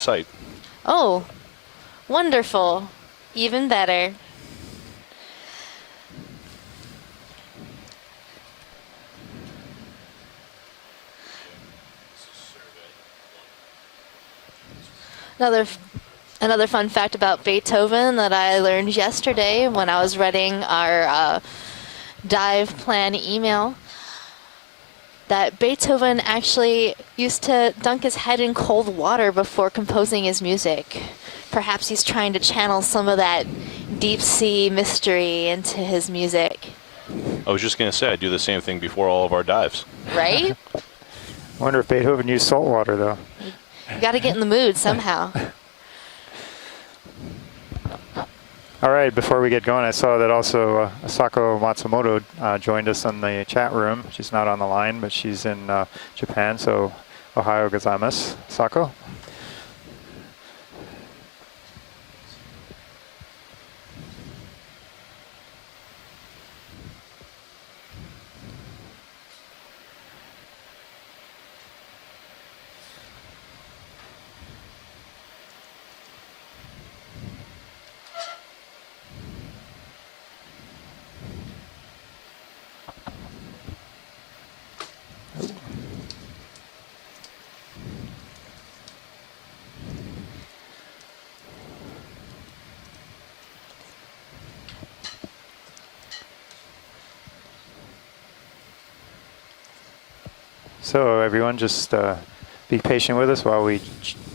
site. Oh, wonderful. Even better. Another fun fact about Beethoven that I learned yesterday when I was reading our dive plan email, that Beethoven actually used to dunk his head in cold water before composing his music. Perhaps he's trying to channel some of that deep sea mystery into his music. I was just going to say, I do the same thing before all of our dives. Right? I wonder if Beethoven used salt water, though. You got to get in the mood somehow. All right, before we get going, I saw that also Asako Matsumoto joined us in the chat room. She's not on the line, but she's in Japan, so Ohio gozaimasu, Asako. So everyone, just be patient with us while we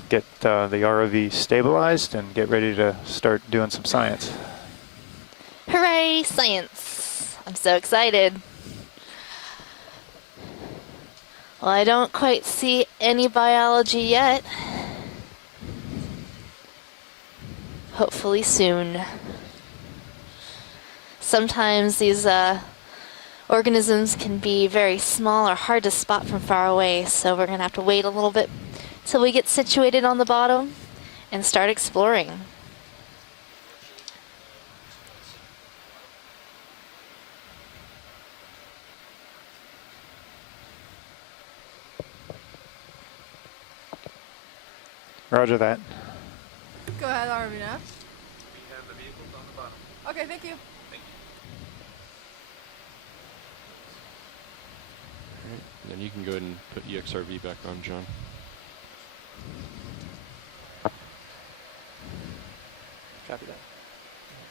get the ROV stabilized and get ready to start doing some science. Hooray, science. I'm so excited. Well, I don't quite see any biology yet. Hopefully soon. Sometimes these organisms can be very small or hard to spot from far away, so we're going to have to wait a little bit till we get situated on the bottom and start exploring. Roger that. Go ahead, Arvina. We have the vehicles on the bottom. Okay, thank you. Alright, then you can go ahead and put EXRV back on, John. Copy that.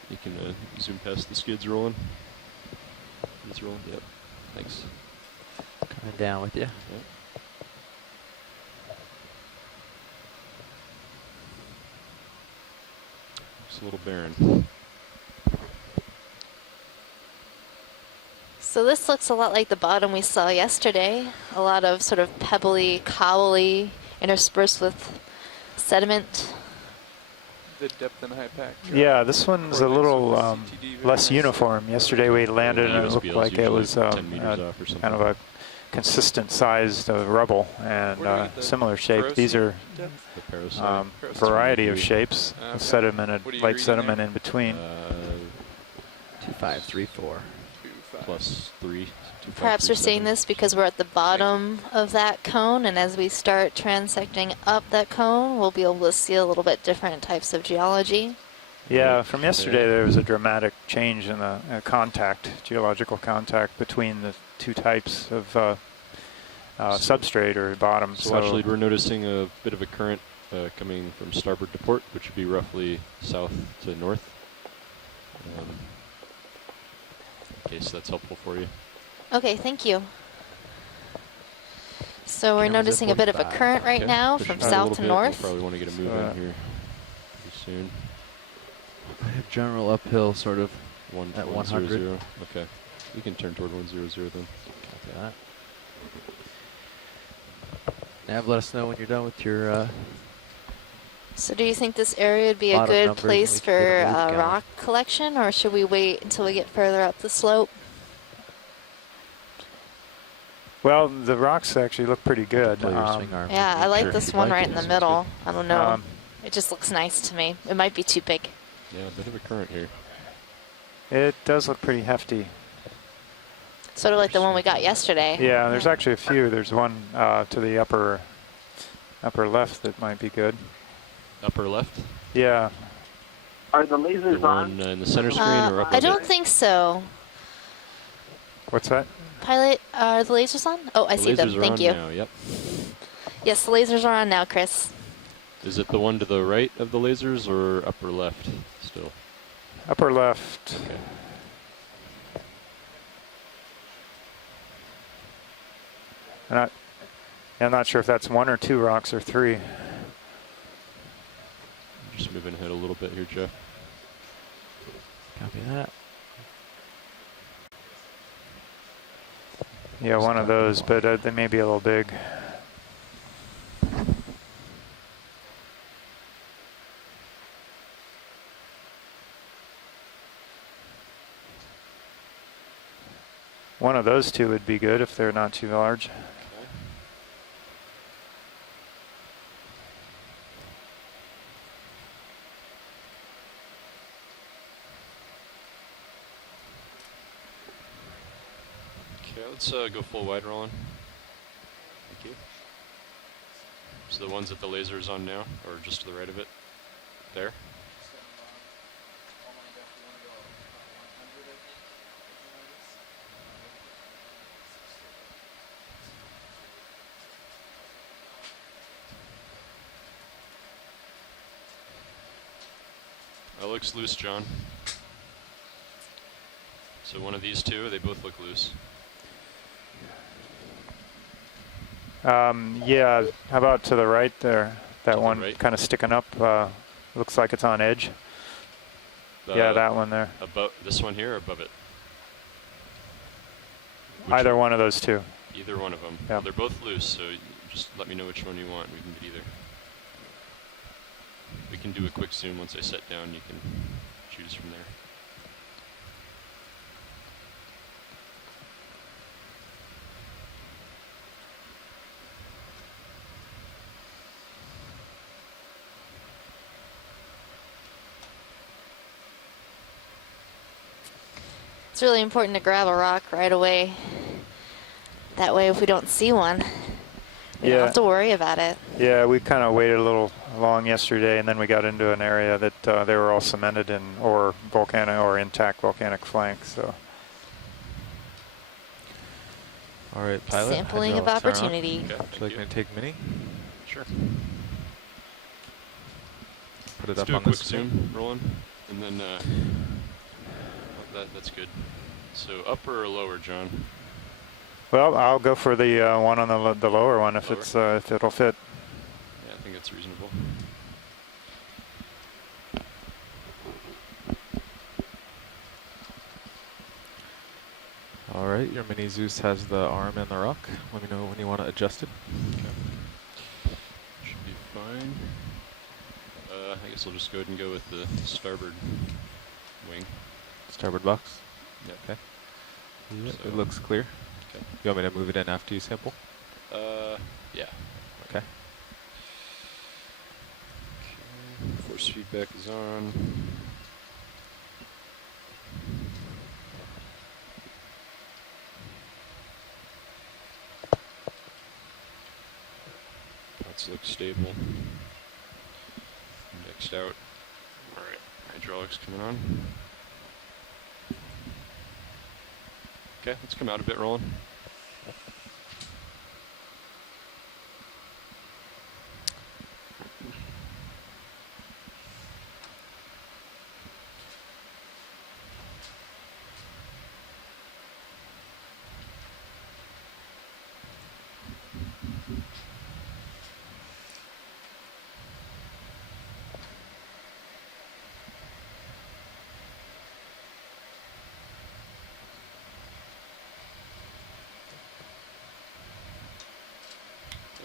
You can zoom past the skids rolling. Skids rolling, yep. Thanks. Coming down with you. Yep. Looks a little barren. So this looks a lot like the bottom we saw yesterday. A lot of sort of pebbly, cobbly, interspersed with sediment. The depth and high pack. Yeah, this one's a little less uniform. Yesterday we landed and it looked like it was kind of a consistent sized rubble and similar shape. These are variety of shapes, sediment, light sediment in between. 2534. Plus 3. Perhaps we're seeing this because we're at the bottom of that cone, and as we start transecting up that cone, we'll be able to see a little bit different types of geology. Yeah, from yesterday there was a dramatic change in the geological contact between the two types of substrate or bottom. So actually we're noticing a bit of a current coming from starboard to port, which would be roughly south to north. In case that's helpful for you. Okay, thank you. So we're noticing a bit of a current right now from south to north. We'll probably want to get a move in here pretty soon. I have general uphill sort of at 100. Okay, we can turn toward 100 then. Copy that. Nav, let us know when you're done with your So do you think this area would be a good place for rock collection, or should we wait until we get further up the slope? Well, the rocks actually look pretty good. Yeah, I like this one right in the middle. I don't know. It just looks nice to me. It might be too big. Yeah, a bit of a current here. It does look pretty hefty. Sort of like the one we got yesterday. Yeah, there's actually a few. There's one to the upper left that might be good. upper left? Yeah. Are the The lasers one on? in the center screen or up I above don't it? think so. What's that? Pilot, are the lasers on? Oh, I The see them. lasers are Thank on you. now, yep. Yes, the lasers are on now, Chris. Is it the one to the right of the lasers or upper left still? Upper left. Okay. I'm not sure if that's 1 or 2 rocks or 3. Just moving ahead a little bit here, Jeff. Copy that. Yeah, one of those, but they may be a little big. One of those two would be good if they're not too large. Okay, let's go full wide rolling. Thank you. So the ones that the laser is on now, or just to the right of it? There? That looks loose, John. So one of these two, they both look loose. Yeah, how about to the right there? That To the one right? kind of sticking up, looks like it's on edge. Yeah, that one there. Above this one here or above it? Which Either one of those two. Either one of them. Yeah. Well, they're both loose, so just let me know which one you want. We can get either. We can do a quick zoom once I set down. You can choose from there. It's really important to grab a rock right away. That way, if we don't see one, we don't Yeah. have to worry about it. Yeah, we kind of waited a little long yesterday, and then we got into an area that they were all cemented in or volcanic or intact volcanic flanks. So All right, pilot. Sampling of hydraulics are on. opportunity. Okay. Would you like me to take mini? Sure. Put it Let's up do a on the quick screen. zoom, Roland, and then that's good. So upper or lower, John? well, I'll go for the one on the lower one if Lower? it's if it'll fit. Yeah, I think that's reasonable. All right, your mini Zeus has the arm and the rock. Let me know when you want to adjust it. Okay. Should be fine. I guess I'll just go ahead and go with the starboard wing. Starboard box. Yep. Okay. Yep, So- it looks clear. Okay. You want me to move it in after you sample? Yeah. Okay. Okay. Force feedback is on. That looks stable. Indexed out. Alright, hydraulics coming on. Okay, let's come out a bit, Roland.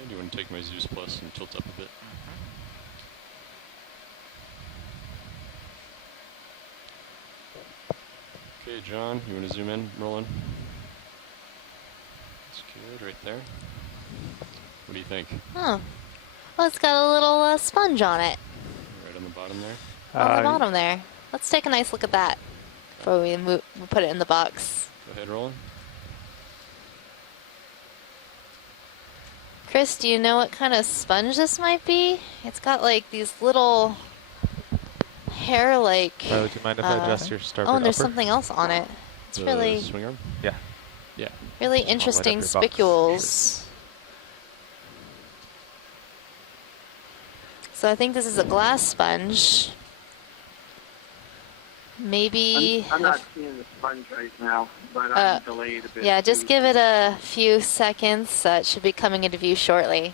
Do you want to take my Zeus Plus and tilt up a bit? Okay, John, you want to zoom in, Roland? That's good, right there. What do you think? Oh, well, it's got a little sponge on it Right on the bottom there? on the bottom there. Let's take a nice look at that before we put it in the box. Go ahead, Roland. Chris, do you know what kind of sponge this might be? It's got like these little hair-like. Riley, do you mind if I adjust your starboard Oh, and there's upper? something else on it. It's The really, swing arm? Yeah. Yeah. really I'll light up interesting your box. spicules. So I think this is a glass sponge. Maybe. I'm not seeing the sponge right now, but I'm delayed a bit. Yeah, just too. give it a few seconds. It should be coming into view shortly.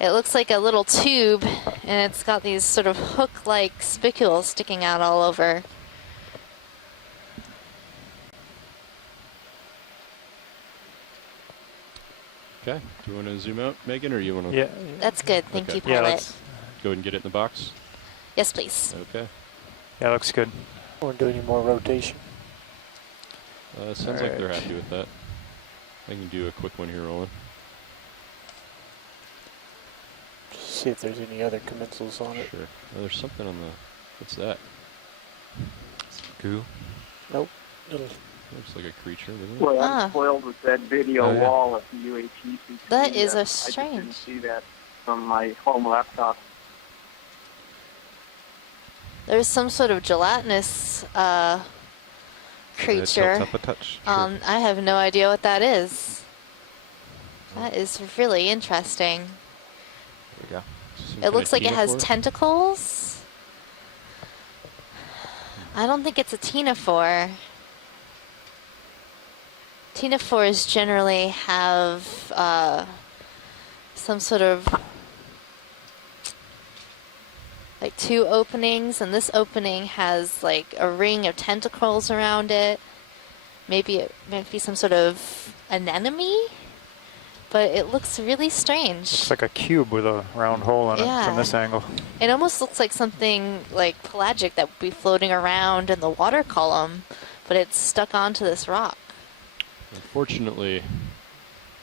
It looks like a little tube, and it's got these sort of hook-like spicules sticking out all over. Okay. Do you want to zoom out, Megan, or you want to Yeah. That's good. Thank Okay. you, Yeah, pilot. let's, go ahead and get it in the box? Yes, please. Okay. yeah, looks good. Won't do any more rotation. Sounds like they're Alright. happy with that. I can do a quick one here, Roland. See if there's any other commensals on it. Sure. Oh, there's something on the. What's that? Goo. Nope. Little Looks like a creature, doesn't it? Boy, Ah. I'm spoiled with that video Oh, yeah. wall at the UAT. That is a I just strange. didn't see that from my home laptop. There's some sort of gelatinous creature. Tilt up a touch. I have no idea what that is. That is really interesting. There we go. Some It kind looks of like it has ctenophore? tentacles. I don't think it's a ctenophore. Ctenophores generally have some sort of like two openings, and this opening has like a ring of tentacles around it. Maybe it might be some sort of anemone, but it looks really strange. Looks like a cube with a round hole in it Yeah. from this angle. It almost looks like something like pelagic that would be floating around in the water column, but it's stuck onto this rock. Unfortunately,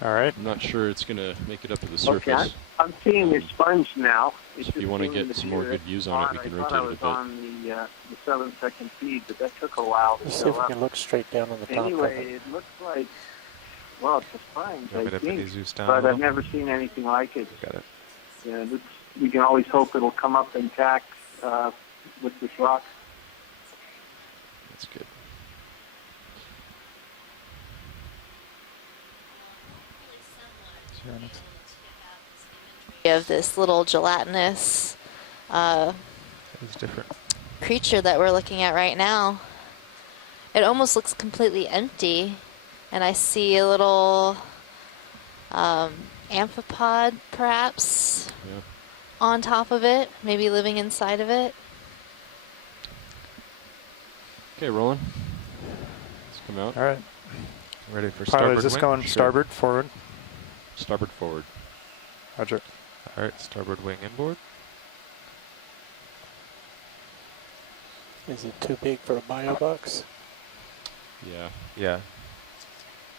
All right. I'm not sure it's going to make it up to the Okay, surface. I'm seeing the sponge now. So if you want to get some more good views on it, we can rotate it a bit. I thought I was on the 7-second feed, but that took a while to Let's see show if we up. can look straight down on the top of Anyway, it. it looks like, well, it's a sponge, You want me I to put think, these zoos down a but I've little? never seen anything like it. Got it. Yeah, we can always hope it'll come up intact with this rock. That's good. Of this little gelatinous It's different. creature that we're looking at right now. It almost looks completely empty, and I see a little amphipod, perhaps, Yeah. on top of it, maybe living inside of it. Okay, Roland. Let's come out. All right. Ready for Pilot, starboard is this wing? going Sure. starboard, forward? Starboard forward. Roger. All right, starboard wing inboard. Is it too big for a bio box? Yeah, Yeah.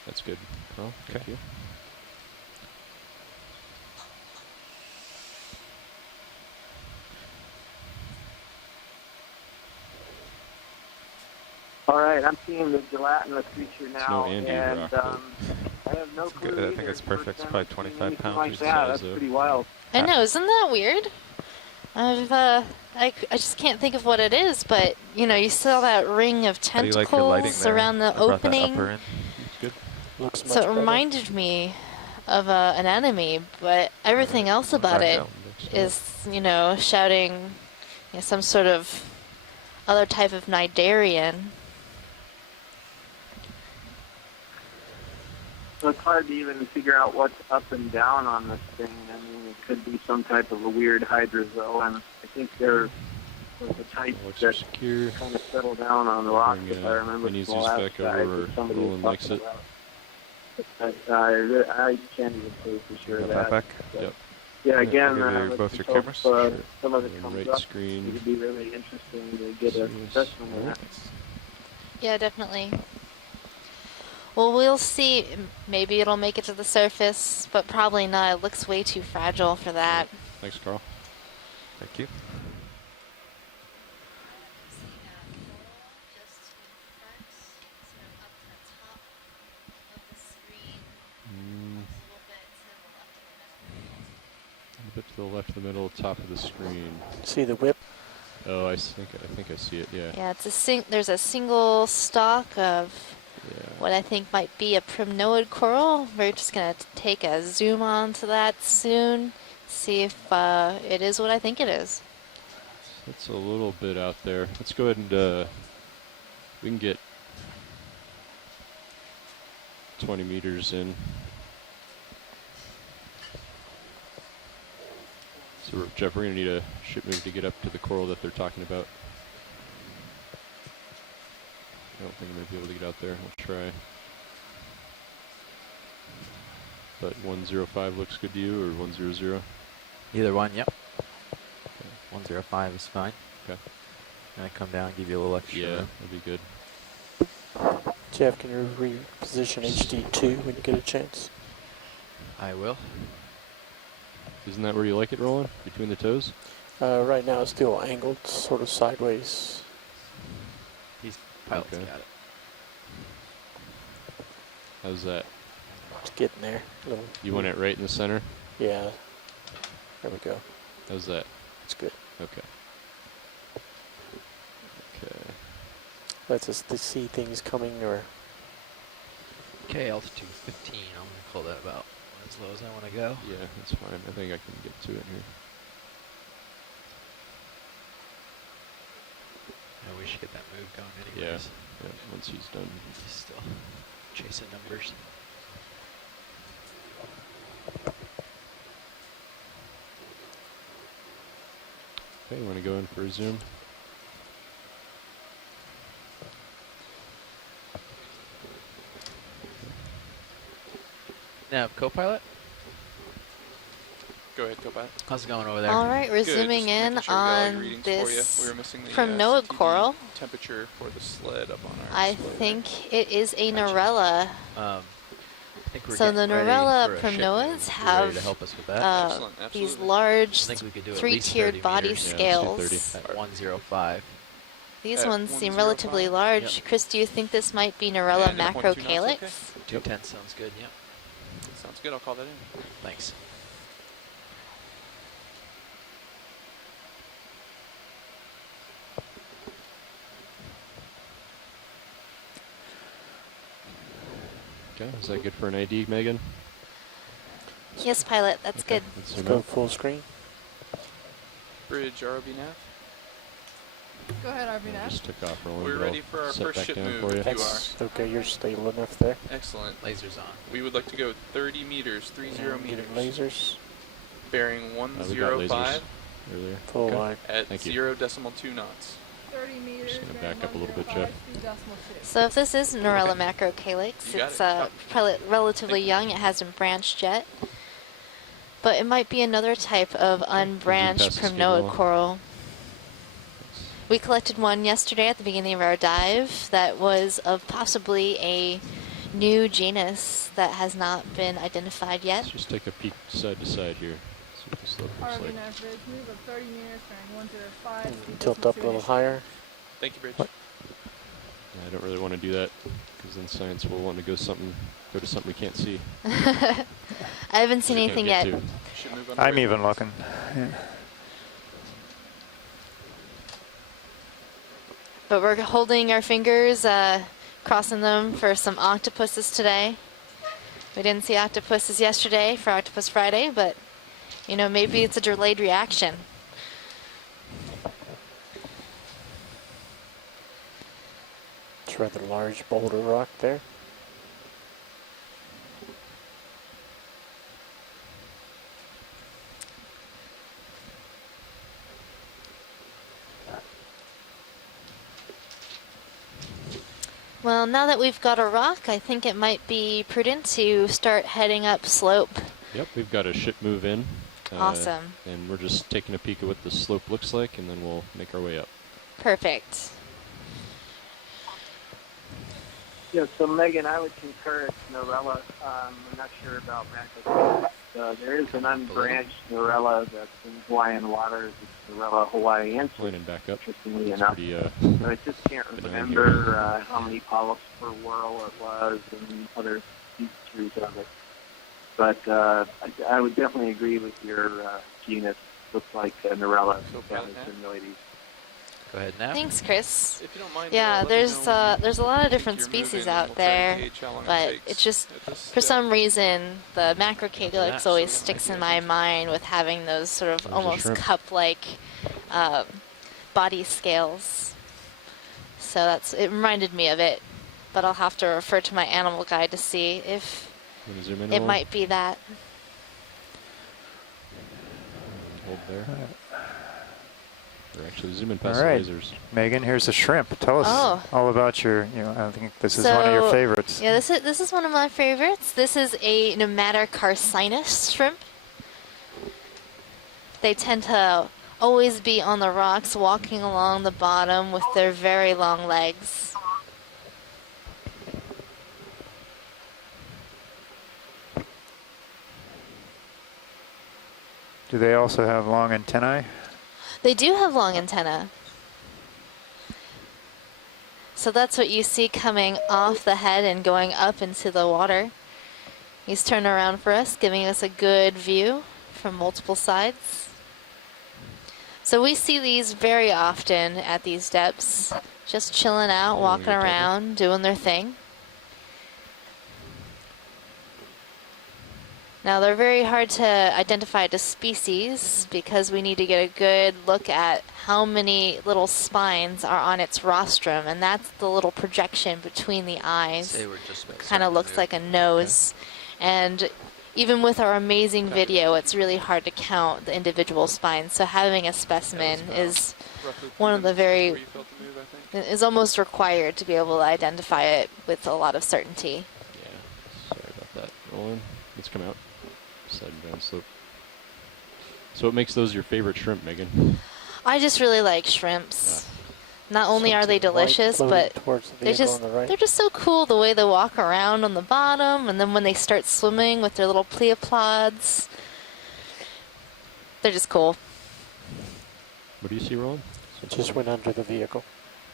that's good. Carl, thank Okay. you. All right, I'm seeing the gelatinous creature It's now, no Andy and rock, but I have no clue good. I think either. it's perfect. It's First probably time I've seen 25 anything pounds like or that. so, That's so- pretty wild. I know, isn't that weird? I just can't think of what it is, but you know, you saw that ring of How do you like your lighting tentacles there? around the I brought that opening. upper in. It's good. Looks much So it better. reminded me of an enemy, but everything else about Back it out. is, you know, shouting, you know, some sort of other type of Nidarian. So it's hard to even figure out what's up and down on this thing. I mean, it could be some type of a weird hydrozoa, and I think they're the type Looks that secure. kind of settle down on the rocks, Bring, if I remember Vinny's from the use last back guide over that somebody was Roland likes talking it. about. But I can't even say for sure Got that. that back. Yep. Yeah, again, I'll give you let's both just your hope, cameras. some of it And comes right up. screen. It would be really interesting to get a Serious. assessment of that. Yeah, definitely. Well, we'll see. Maybe it'll make it to the surface, but probably not. It looks way too fragile for that. Thanks, Carl. Thank you. Mm, top of the screen. See the whip? Oh, I think I see it. Yeah. Yeah, there's a single stalk of Yeah. what I think might be a primnoid coral. We're just gonna take a zoom on to that soon, see if it is what I think it is. That's a little bit out there. Let's go ahead and we can get 20 meters in. So Jeff, we're gonna need a ship move to get up to the coral that they're talking about. I don't think I'm gonna be able to get out there. We'll try. But 105 looks good to you, or 100? Either one, yep. 105 is fine. Okay. And I come down and give you a little extra. Yeah, room. that'd be good. Jeff, can you reposition HD2 when you get a chance? I will. Isn't that where you like it, Roland? Between the toes? Right now it's still angled, sort of sideways. Pilot's Okay. got it. How's that? It's getting there. Little, You want it right in the center? yeah. There we go. How's that? It's good. Okay. Okay. Lets us to see things coming, or Okay, altitude 15. I'm going to pull that about as low as I want to go. Yeah, that's fine. I think I can get to it here. And we should get that move going Yeah. anyways. Yeah, once he's done. He's still chasing numbers. Okay, you want to go in for a zoom? Now, co-pilot, Go ahead, Copilot. how's it going over there? All right, we're Good, zooming just in making sure we got all your on readings for you. this We were missing the primnoid CTD coral. temperature for the sled up on our I sled. think it is a Gotcha. Norella. I think we're So getting the ready Norella for a ship move. primnoids You ready have to help us with that? Excellent, these absolutely. large I think we could do at least 3-tiered 30 body meters. Yeah, let's do 30. scales. At 105. These At ones seem 105? relatively large. Yep. Chris, do you think this might be Norella And at 0.2 knots, macrocalyx? okay? 210 sounds good, yep. Sounds good, I'll call that in. Thanks. Okay, is that good for an ID, Megan? Yes, pilot, that's Okay, good. let's let's zoom go out. full screen. Bridge ROV nav. Go ahead, RV Yeah, nav. just took off, Roland. We're but I'll ready for our set first back ship down move. for you. You That's okay, you're stable enough there. Excellent. Lasers on. We would like to go 30 meters, 30 And meters. getting lasers, Bearing We got 105 earlier. full Okay. line. at Thank you. 0.2 knots. 30 meters. Just gonna bearing back up a little bit, 105, Jeff. 3.2. So if this is Norella macrocalyx, You got it's it. probably relatively Thank you. young. It hasn't branched yet. But it might be another type of unbranched pass the primnoid schedule. coral. We collected one yesterday at the beginning of our dive that was of possibly a new genus that has not been identified yet. Let's just take a peek side to side here. See what the slope looks RV like. nav bridge move of 30 meters, bearing 105. And tilt up a little higher. Thank you, Bridge. What? Yeah, I don't really want to do that because then science will want to go to something we can't see. I haven't seen We can't anything get yet. to. Ship move on the I'm way. even looking. Yeah. But we're holding our fingers, crossing them for some octopuses today. We didn't see octopuses yesterday for Octopus Friday, but you know, maybe it's a delayed reaction. It's a rather large boulder rock there. Well, now that we've got a rock, I think it might be prudent to start heading up slope. Yep, we've got a ship move in. Awesome. And we're just taking a peek at what the slope looks like, and then we'll make our way up. Perfect. Yeah, so Megan, I would concur it's Norella. I'm not sure about macrocalyx. There is an unbranched Norella that's in Hawaiian waters. It's Norella hawaiiensis, Plane and back up. interestingly It's enough. pretty, But I just can't benign remember how many polyps per whirl it was and other features of it. But I would definitely agree with your genus look like Norella So proud, EXEX1708. Go ahead, Nav. Thanks, Chris. If you don't mind, Yeah, let me there's know when there's a lot of different you're species moving, and out we'll try to there, gauge how long it but takes it's just at this for step. some reason the macrocalyx so always we don't sticks have in to my attention. mind with having those sort of There's a almost shrimp. cup-like body scales. So it reminded me of it, but I'll have to refer to my animal guide to see if Want to zoom in? it Roland? might be that. Hold there. Or actually, zoom in past All right. the lasers. Megan, here's a shrimp. Tell us Oh. all about your, I think this is one of your So, favorites. Yeah, this is one of my favorites. This is a nematocarcinus shrimp. They tend to always be on the rocks, walking along the bottom with their very long legs. Do they also have long antennae? They do have long antennae. So that's what you see coming off the head and going up into the water. He's turned around for us, giving us a good view from multiple sides. So we see these very often at these depths, just chilling out, walking around, doing their thing. Now they're very hard to identify as species because we need to get a good look at how many little spines are on its rostrum, and that's the little projection between the eyes. Say we're just about Kind of starting looks to like a nose. And even with our amazing video, it's really hard to count the individual spines. So having a specimen is Roughly one 3 of the minutes very before you felt the move, I think. is almost required to be able to identify it with a lot of certainty. Yeah, sorry about that. Roland, let's come out. Sliding down slope. So what makes those your favorite shrimp, Megan? I just really like shrimps. Not only are they Something white delicious, floating but towards the they're vehicle just on the right. they're just so cool the way they walk around on the bottom, and then when they start swimming with their little pleoplods, they're just cool. What do you see, Roland? It just went under the vehicle.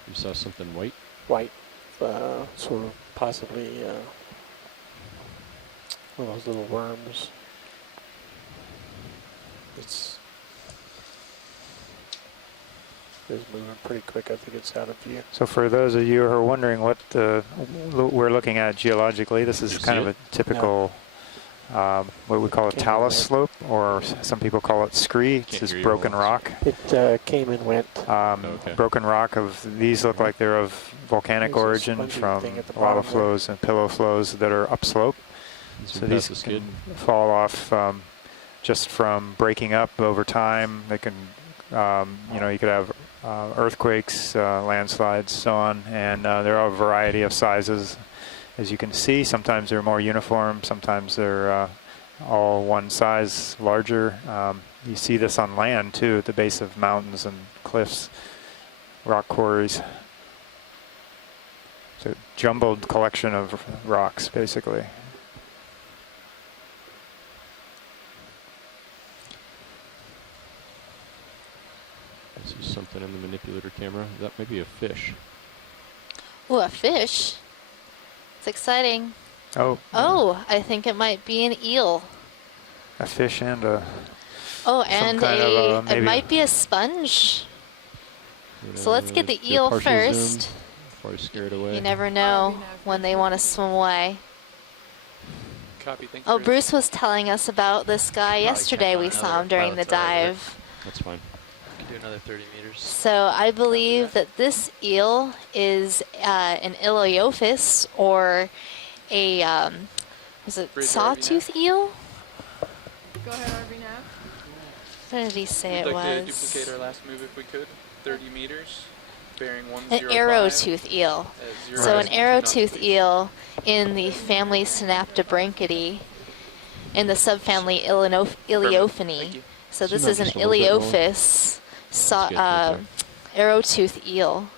You saw something white? White. Sort of possibly one of those little worms. It's moving pretty quick. I think it's out of view. So for those of you who are wondering what we're looking at geologically, this is You kind see of it? a typical, what we call a Came talus in slope, or some people call it scree. It's Can't this hear you, broken Roland. rock. It came and went. Okay. Broken rock of, these look like they're of volcanic There's a origin spongy from thing at the lava bottom there. flows and pillow flows that are upslope. Zoom So past these the skid. can fall off just from breaking up over time. They can, you could have earthquakes, landslides, so on, and there are a variety of sizes. As you can see, sometimes they're more uniform, sometimes they're all one size larger. You see this on land too, at the base of mountains and cliffs, rock quarries. It's a jumbled collection of rocks, basically. I see something in the manipulator camera. That may be a fish. Ooh, a fish. It's exciting. Oh, Oh, I think it might be an eel. a fish and a... Oh, and kind of, it maybe- might be a sponge. So let's get the They're eel partial first. zoomed before I scare it away. You never know when they want to swim away. Copy, thank you. Oh, Rich. Bruce was telling us about this guy yesterday. We saw him during the dive. That's fine. Can do another 30 meters. So I believe that this eel is an Iliophis, or a was it Bruce, sawtooth eel? Go ahead, RV Nav. What did he say We'd it like to was? duplicate our last move if we could. 30 meters, bearing An 105. Aerotooth eel. at So an 0.2 knots, Aerotooth please. eel in the family Synaptobranchidae, in the subfamily Thank Iliophini. you. So this Zoom is out an just a little bit, Roland. Iliophis That's good, right Aerotooth eel.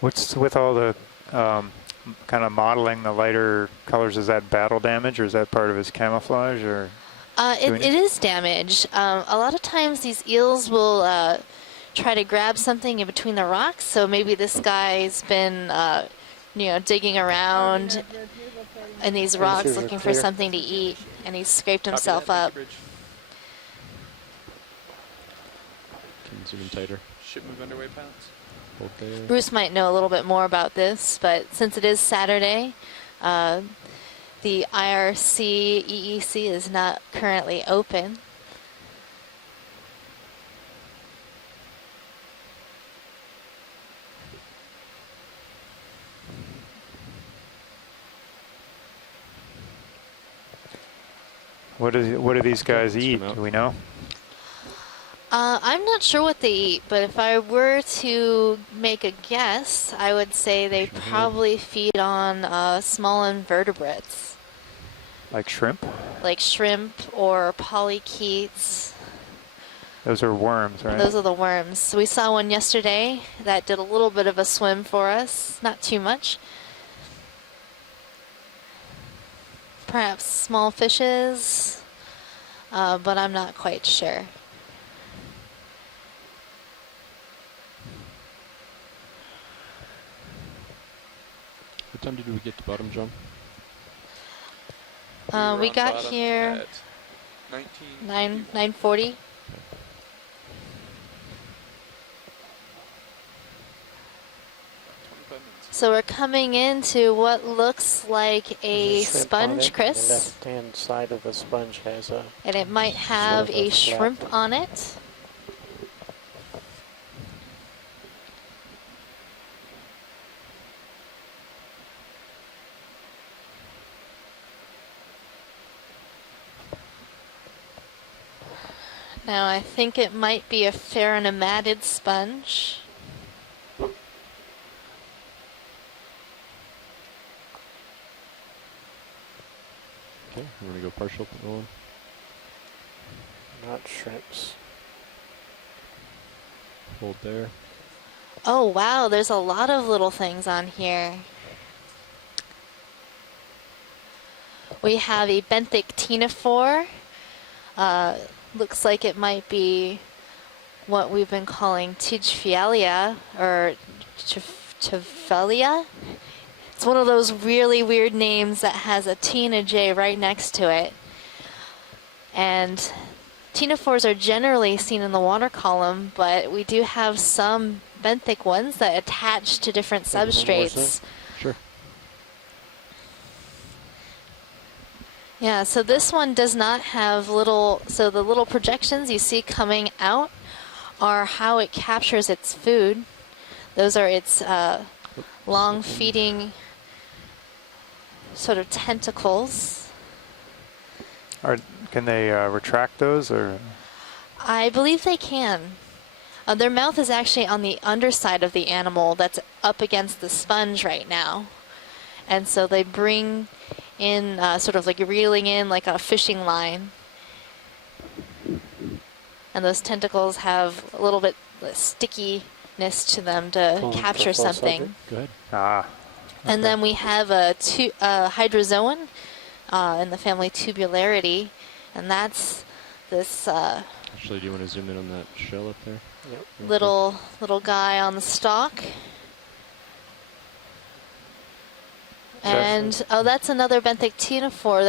What's with all the kind of modeling the lighter colors? Is that battle damage, or is that part of his camouflage, or? It is damage. A lot of times these eels will try to grab something in between the rocks. So maybe this guy's been, digging around in these rocks Lasers are looking for clear. something to eat, and he's scraped Copy himself that, up. thank you, Rich. And zoom in tighter. Ship move underway pilots. Hold there. Bruce might know a little bit more about this, but since it is Saturday, the IRC EEC is not currently open. What do these guys eat? Swim out. Do we know? I'm not sure what they eat, but if I were to make a guess, I would say they probably feed on small invertebrates, Like shrimp? like shrimp or polychaetes. Those are worms, right? Those are the worms. So we saw one yesterday that did a little bit of a swim for us, not too much. Perhaps small fishes, but I'm not quite sure. What time did we get to bottom, John? were We on got bottom here at 9:40. So we're coming into what looks like a There's shrimp on sponge, it. Chris, The left-hand side of the sponge has a. and it might have Sort of a a flap. shrimp on it. Now I think it might be a farinomatid sponge. Okay, we're gonna go partial rolling. Not shrimps. Hold there. Oh wow, there's a lot of little things on here. We have a benthic ctenophore. Looks like it might be what we've been calling Tijfialia or Tivelia. It's one of those really weird names that has a T and a J right next to it. And ctenophores are generally seen in the water column, but we do have some benthic ones that attach to different substrates. Sure. Yeah, so this one does not have little, so the little projections you see coming out are how it captures its food. Those are its long feeding sort of tentacles. Can they retract those, or? I believe they can. Their mouth is actually on the underside of the animal that's up against the sponge right now. And so they bring in, sort of like reeling in like a fishing line. And those tentacles have a little bit stickiness to them to capture something. Go ahead. Ah. And then we have a hydrozoan in the family Tubularity, and that's this Actually, do you want to zoom in on that shell up there? Yep. little guy on the stalk. And oh, that's another benthic ctenophore.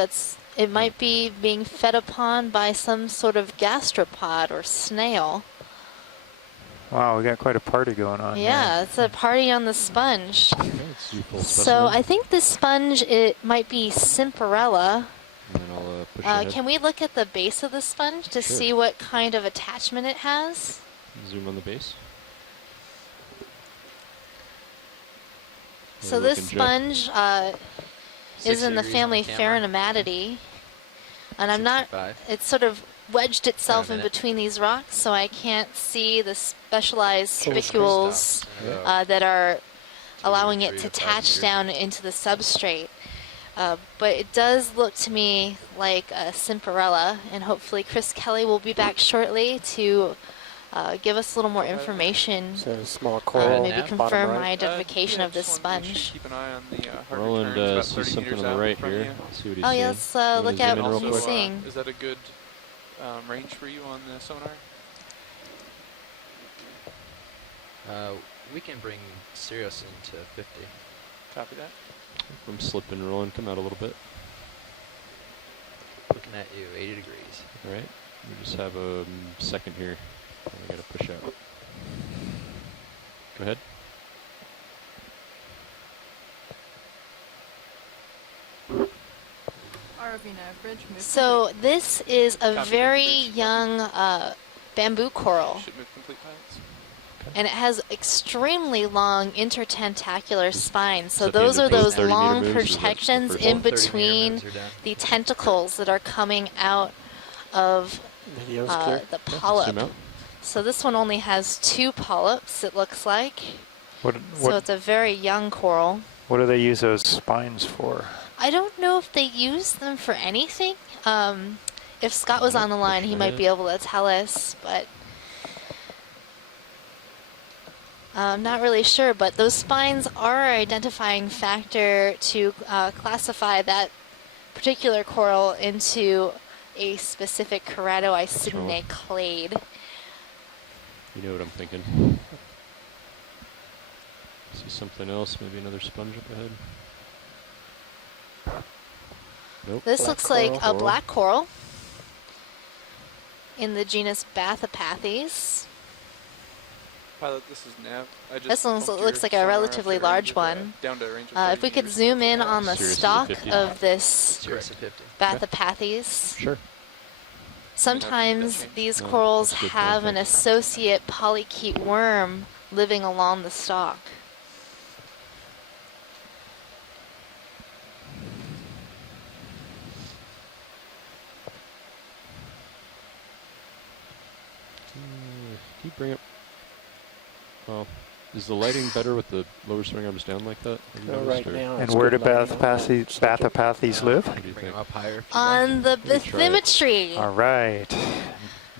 It might be being fed upon by some sort of gastropod or snail. Wow, we got quite a party going on Yeah, it's a party on the sponge. Okay, let's do full So specimen. I think this sponge, it might be Simperella. And then I'll push ahead. Can we look at the base of the sponge to Sure. see what kind of attachment it has? Zoom on the base. So you this looking, Jeff? sponge is 60 in the degrees on family camera. Farinomatidee. And I'm not, 65. it's sort of wedged itself in minute. between these rocks, so I can't see the specialized Cool. spicules that are allowing it 3 to to 5 attach meters. down into the substrate. But it does look to me like a Simperella, and hopefully Chris Kelly will be back shortly to give us a little more information, So a small coral. maybe Nav, confirm bottom my right. identification Yeah, of this just wanted to make sure you sponge. Keep an eye on the hard Roland returns, about sees 30 something meters on the out right from here. you. See what he's Oh seeing. yeah, let's You wanna look zoom at in what real he's quick? seeing. Is that a good range for you on the sonar? We can bring Sirius into 50. Copy that. I'm slipping, rolling. Come out a little bit. Looking at you, 80 degrees. All right. We just have a second here. I gotta push out. Go ahead. ROV nav bridge. Move So this is a Copy, very bridge. young bamboo coral, Ship move complete, pilots. and it has extremely long intertentacular spines. So that the those end are of both those 30 meter long moves, or that's the projections first in one? 30 meter between moves are done. the tentacles that are coming out of Video's clear. the Zoom polyp. out. So this one only has 2 polyps, it looks like. What, So what, it's a very young coral. what do they use those spines for? I don't know if they use them for anything. If Scott was on the line, he might be able to tell us, but I'm not really sure. But those spines are an identifying factor to classify that particular coral into a specific keratoicidinae clade. You know what I'm thinking. See something else, maybe another sponge up ahead. Nope. This Black looks like coral. a black coral in the genus Bathypathes. Pilot, this is nav. I just This one bumped looks your like a sonar relatively after range large of, one. Down to a range of If 30 we could meters. zoom in on the Serious is a stalk 50. of this Serious at 50. Bathypathes, Sure. sometimes change. these No, corals that's good have an context. associate polychaete worm living along the stalk. Can you bring up? Well, is the lighting better with the lower swing arms down like that? Have you So noticed, right or now, And it's where do good lighting on that subject. Bathypathes live? what do you Bring think? them up higher. if you want. On the Let me try it. bathymetry. All right.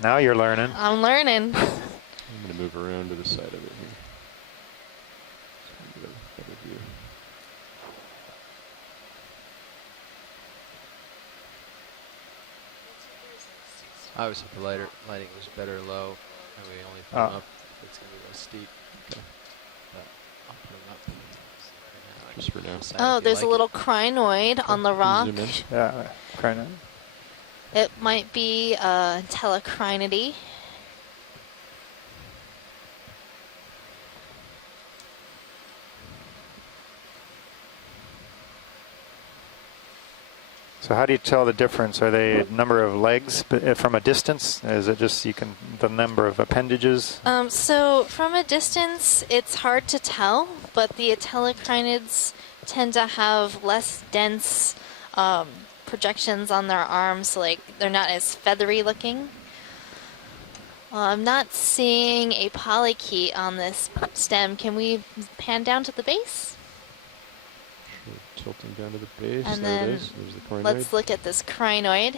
Now you're learning. I'm learning. I'm going to move around to the side of it here. So we get a better view. Obviously, if the lighting was better low, and we only put Oh. them up, it's going to be real steep. Okay. But I'll put them up. Right now, Just for now. decide Oh, if you there's like a it. little crinoid on the Can you rock. zoom in? Yeah, kind of. It might be a telecrinidae. So how do you tell the difference? Are they a number of legs from a distance? Is it just the number of appendages? So from a distance, it's hard to tell, but the telecrinids tend to have less dense projections on their arms, so like they're not as feathery looking. I'm not seeing a polychaete on this stem. Can we pan down to the base? Sure, tilting down to the base. And there then it is. There's the crinoid. Let's look at this crinoid.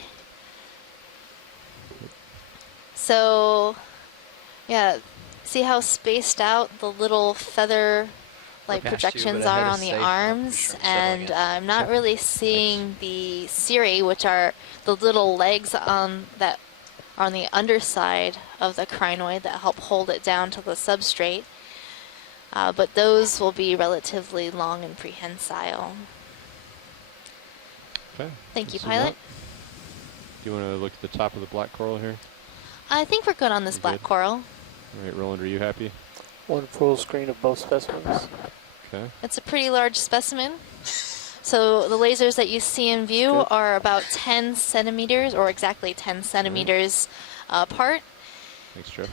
So, yeah, see how spaced out the little feather like Look past you, projections but ahead are is on the safe. I'm pretty arms, sure I'm settling and in. I'm not really seeing the cirri, which are the little legs on that are on the underside of the crinoid that help hold it down to the substrate. But those will be relatively long and prehensile. Okay. Thank you, zoom pilot. out. Do you want to look at the top of the black coral here? I think we're good on this We're black good. coral. All right, Roland, are you happy? One full screen of both specimens. Okay. It's a pretty large specimen. So the lasers that you see in view Good. are about 10 centimeters, or exactly 10 centimeters apart, Thanks, Jeff.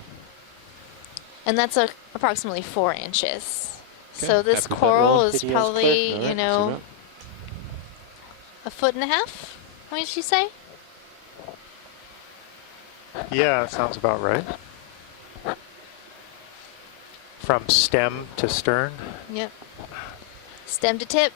and that's approximately 4 inches. Okay, So this happy with that, coral Roland? is Video's probably, clear. All you right, zoom know, out. 1.5 feet. What did you say? Yeah, that sounds about right. From stem to stern. Yep. Stem to tip.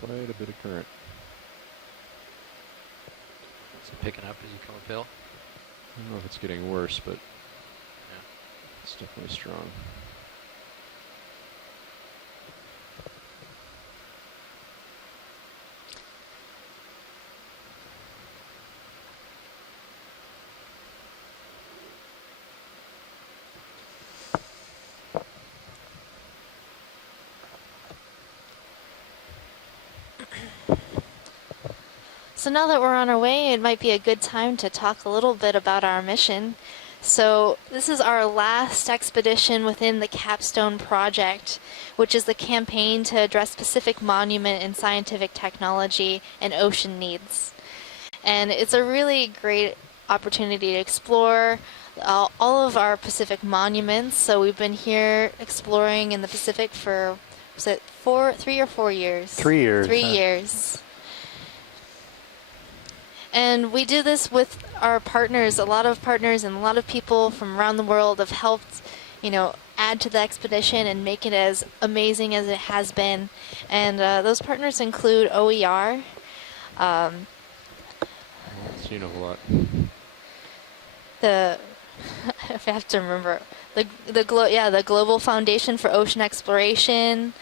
Quite a bit of current. Is it picking up as you come uphill? I don't know if it's getting worse, but it's definitely strong. So now that we're on our way, it might be a good time to talk a little bit about our mission. So this is our last expedition within the Capstone Project, which is the campaign to address Pacific monument and scientific technology and ocean needs. And it's a really great opportunity to explore all of our Pacific monuments. So we've been here exploring in the Pacific for, was it 3 or 4 years? 3 years. 3 huh? years. And we do this with our partners. A lot of partners and a lot of people from around the world have helped, add to the expedition and make it as amazing as it has been. And those partners include OER. Seen a whole lot. If I have to remember, the Global Foundation for Ocean Exploration.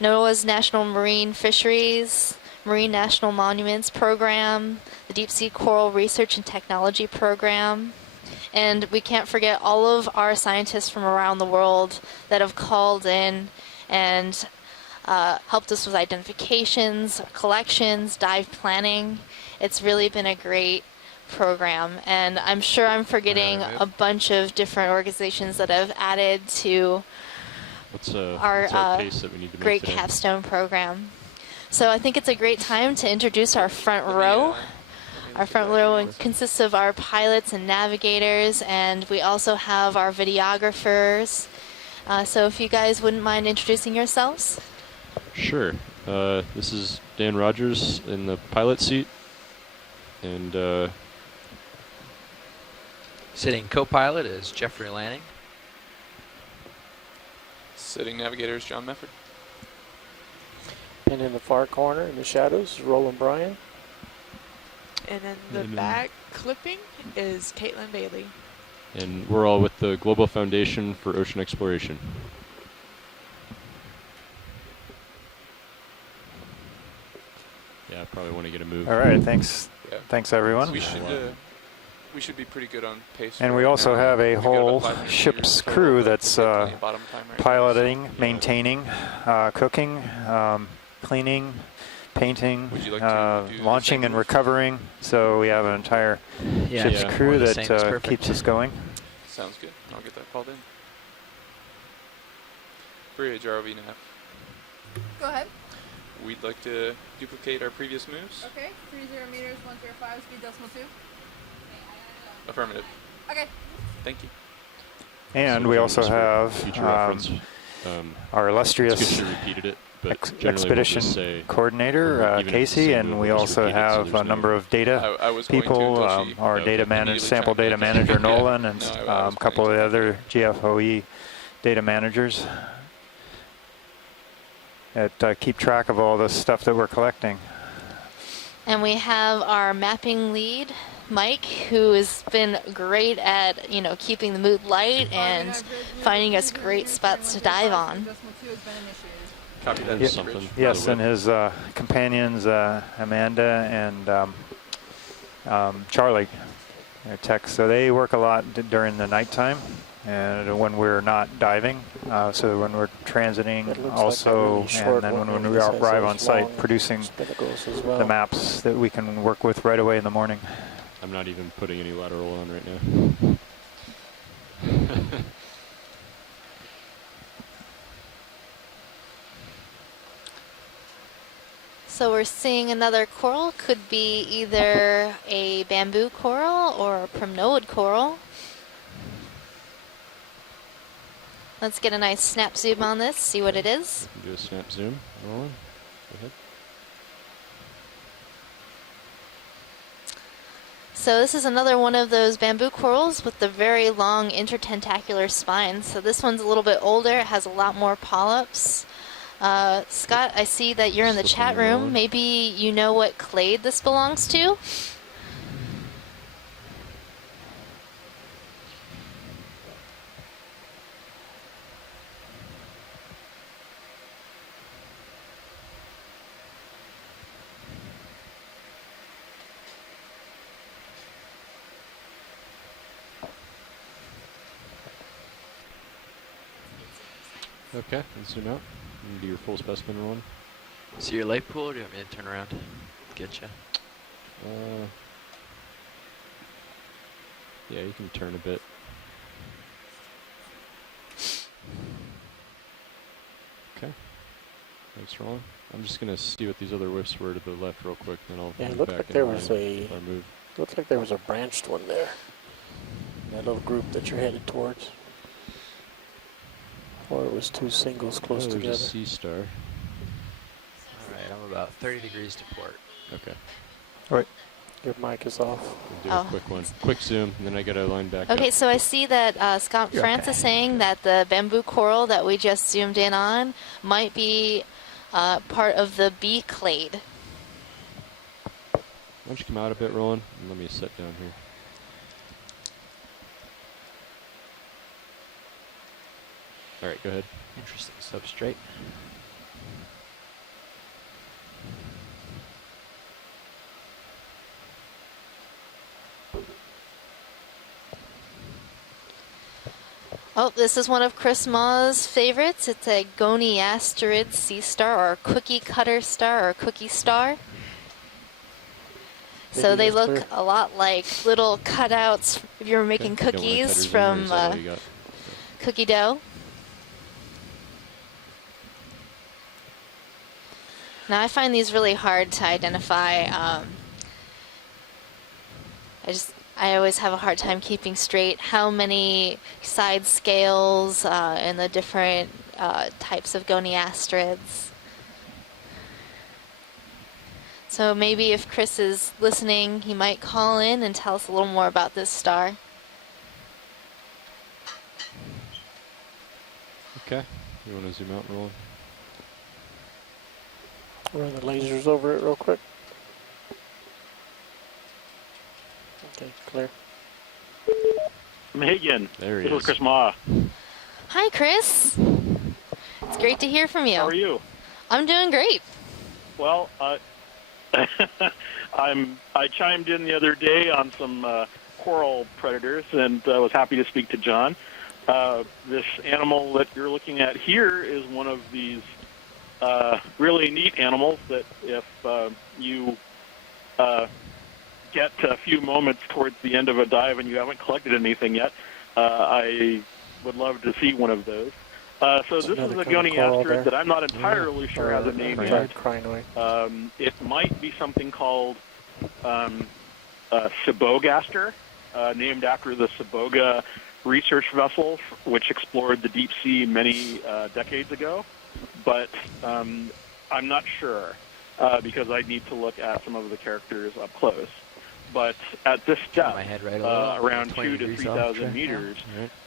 NOAA's National Marine Fisheries, Marine National Monuments Program, the Deep Sea Coral Research and Technology Program. And we can't forget all of our scientists from around the world that have called in and helped us with identifications, collections, dive planning. It's really been a great program. And I'm sure I'm forgetting a bunch of different organizations that have added to What's our our pace that we need to make great today? capstone program. So I think it's a great time to introduce our front row. Our front row consists of our pilots and navigators, and we also have our videographers. So if you guys wouldn't mind introducing yourselves. Sure. This is Dan Rogers in the pilot seat, and Sitting co-pilot is Jeffrey Lanning. Sitting navigators, John Mefford. And in the far corner, in the shadows, Roland Bryan. And then the back clipping is Caitlin Bailey. and we're all with the Global Foundation for Ocean Exploration. Yeah, I probably want to get a move. All right, thanks. Yeah. Thanks, everyone. We should be pretty good on pace. And for we right also now. have a We've got about whole 500 ship's meters total, crew but that's we've got plenty of bottom time right now, piloting, so- maintaining, cooking, cleaning, painting, Would you like to do the launching same and move? recovering. So we have an entire ship's more crew the that same is perfect. keeps us going. Sounds good. I'll get that called in. Bridge ROV nav. Go ahead. We'd like to duplicate our previous moves. Okay. 30 meters, 105, speed decimal 2. Affirmative. Okay. Thank you. And So we just also for have future reference, our it's illustrious good she repeated it, but generally we'll expedition just say coordinator, even if it's the Casey, same and move, we we'll just also repeat it, so have a there's number no- of data I was going to people, until she, our data immediately sample chimed data in. manager Yeah. Nolan, and No, I was a planning couple of to. other GFOE data managers that keep track of all the stuff that we're collecting. And we have our mapping lead, Mike, who has been great at, keeping the mood light and finding us great spots to dive on. Decimal 2 has been initiated. Copy that. Yeah. something. for Yes, the and whip. his companions, Amanda and Charlie, their techs. So they work a lot during the nighttime and when we're not diving. So when we're transiting That looks like a also, really short and then one, when and we this has arrive those on site, long producing spicules as well. the maps that we can work with right away in the morning. I'm not even putting any lateral on right now. So we're seeing another coral. Could be either a bamboo coral or a primnoid coral. Let's get a nice snap zoom on this, see what it is. Do a snap zoom. Roland, go ahead. So this is another one of those bamboo corals with the very long intertentacular spines. So this one's a little bit older. It has a lot more polyps. Scott, I see that you're in the chat Slipping room. around. Maybe you know what clade this belongs to? Okay, let's zoom out. And do your full specimen rolling. See your light pool, or do you want me to turn around? Get you. Yeah, you can turn a bit. Okay. Thanks, rolling. I'm just gonna see what these other whiffs were to the left real quick, then I'll Yeah, it move looked back like in there line was if I move. looks like there was a branched one there. That little group that you're headed towards. Or it was two singles close There's together. a sea star. Alright, I'm about 30 degrees to port. Okay. Your mic is off. We'll do Oh. a quick one. Quick zoom, and then I gotta line back Okay, up. so I see that Scott You're France okay. is saying that the bamboo coral that we just zoomed in on might be part of the bee clade. Why don't you come out a bit, Roland, and let me sit down here. All right, go ahead. Interesting substrate. Oh, this is one of Chris Maw's favorites. It's a Goniasterid sea star, or cookie cutter star, or cookie star. So they Maybe look just a lot like little cutouts if you're making Okay. You don't wanna cut cookies hers in, or from is that all you got? cookie dough. Now I find these really hard to identify. I always have a hard time keeping straight how many side scales and the different types of Goniasterids. So maybe if Chris is listening, he might call in and tell us a little more about this star. Okay. You want to zoom out and roll? Run the lasers over it real quick. Okay, clear. Megan, There he this is is. Chris Ma. Hi, Chris. It's great to hear from you. How are you? I'm doing great. Well, I chimed in the other day on some coral predators, and was happy to speak to John. This animal that you're looking at here is one of these really neat animals that if you get a few moments towards the end of a dive and you haven't collected anything yet, I would love to see one of those. So this is another a kind of coral there. Goniasterid that I'm not entirely sure has a name yet. Crinoid. It might be something called Sabogaster, named after the Saboga research vessel, which explored the deep sea many decades ago. But I'm not sure because I need to look at some of the characters up close. But at this depth, my head right a little, around 20 2 to degrees off 3,000 track meters,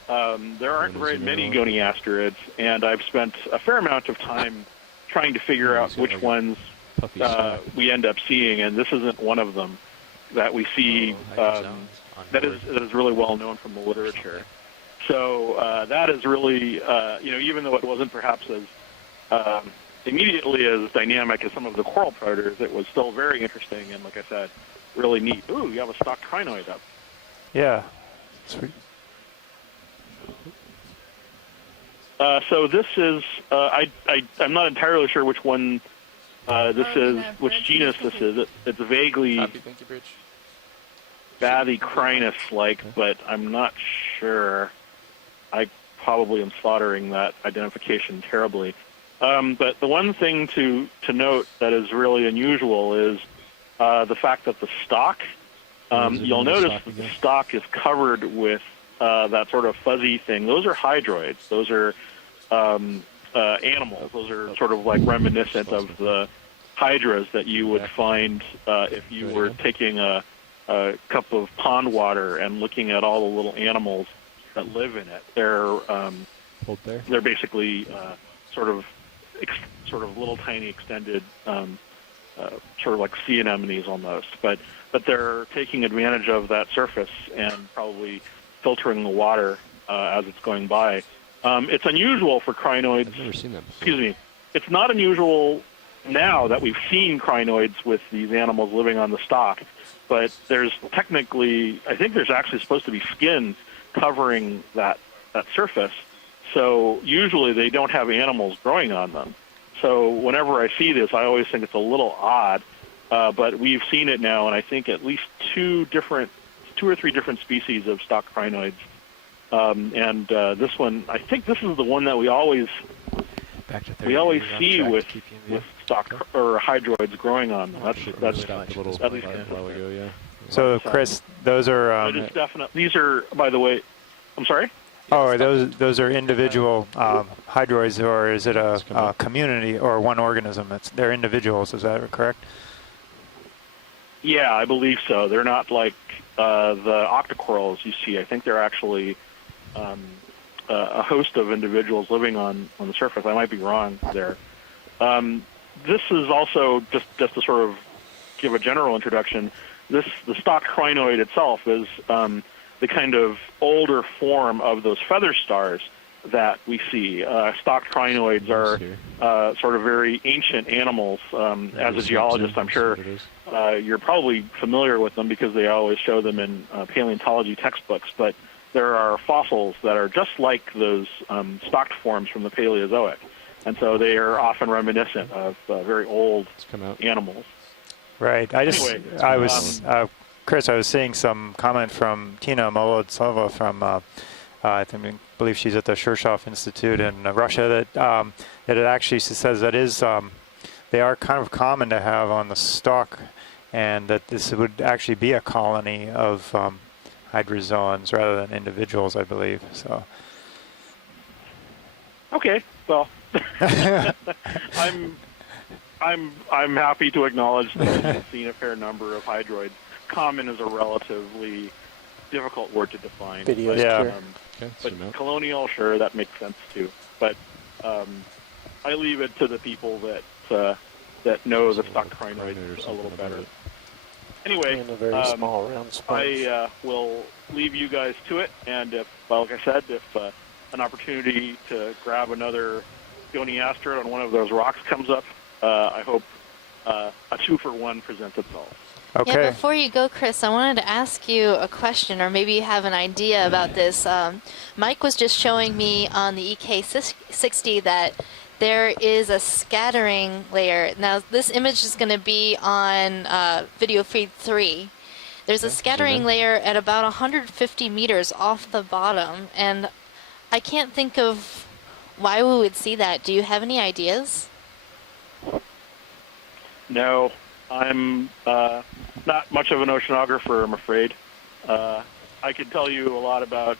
All there aren't Wanna very zoom many in Goniasterids, and I've spent a fair amount of time trying to figure Yeah, out he's got which like a ones Puffy star. we end up seeing, and this isn't one of them that we see that is really well known from the literature. So that is really, even though it wasn't perhaps as immediately as dynamic as some of the coral predators, it was still very interesting and, like I said, really neat. Ooh, you have a stock crinoid up. Yeah. Sweet. So this is, I'm not entirely sure which one this is, which genus this is. It's vaguely Thank you, Bridge. Bathicrinus-like, but I'm not sure. I probably am slaughtering that identification terribly. But the one thing to note that is really unusual is the fact that the stalk, you'll notice that the stalk is covered with that sort of fuzzy thing. Those are hydroids. Those are animals. Those are sort of like reminiscent of the hydras that you would find if you were taking a cup of pond water and looking at all the little animals that live in it. They're basically sort of little tiny extended, sort of like sea anemones almost. But they're taking advantage of that surface and probably filtering the water as it's going by. It's unusual for crinoids. I've never seen them. Excuse me. It's not unusual now that we've seen crinoids with these animals living on the stalk, but there's technically, I think there's actually supposed to be skin covering that surface So usually they don't have animals growing on them. So whenever I see this, I always think it's a little odd. But we've seen it now, and I think at least two or three different species of stock crinoids. This one, I think this is the one that we always see with stock or hydroids growing on them. That's a little at least while ago, yeah. So, Chris, those are. it is definite. These are, by the way. I'm sorry. Oh, are those are individual hydroids, or is it a community or one organism? They're individuals. Is that correct? Yeah, I believe so. They're not like the octocorals you see. I think they're actually a host of individuals living on the surface. I might be wrong there. This is also just to sort of give a general introduction. The stock crinoid itself is the kind of older form of those feather stars that we see. Stock crinoids are sort of very ancient animals. As a geologist, I'm sure you're probably familiar with them because they always show them in paleontology textbooks. But there are fossils that are just like those stocked forms from the Paleozoic. And so they are often reminiscent of very old animals. Right. Chris, I was seeing some comment from Tina Molodtsova from, I believe she's at the Shirshov Institute in Russia, that it actually, she says that they are kind of common to have on the stalk, and that this would actually be a colony of hydrozoans rather than individuals, I believe. So. Okay. Well, I'm happy to acknowledge that I've seen a fair number of hydroids. Common is a relatively difficult word to define. But colonial, sure, that makes sense too. But I leave it to the people that know the stock crinoids a little better. Anyway, I will leave you guys to it, and like I said, if an opportunity to grab another goniaster on one of those rocks comes up, I hope a 2-for-1 presents itself. Okay. Yeah, before you go, Chris, I wanted to ask you a question, or maybe you have an idea about this. Mike was just showing me on the EK60 that there is a scattering layer. Now, this image is going to be on video feed 3. There's a scattering layer at about 150 meters off the bottom, and I can't think of why we would see that. Do you have any ideas? No, I'm not much of an oceanographer, I'm afraid. I could tell you a lot about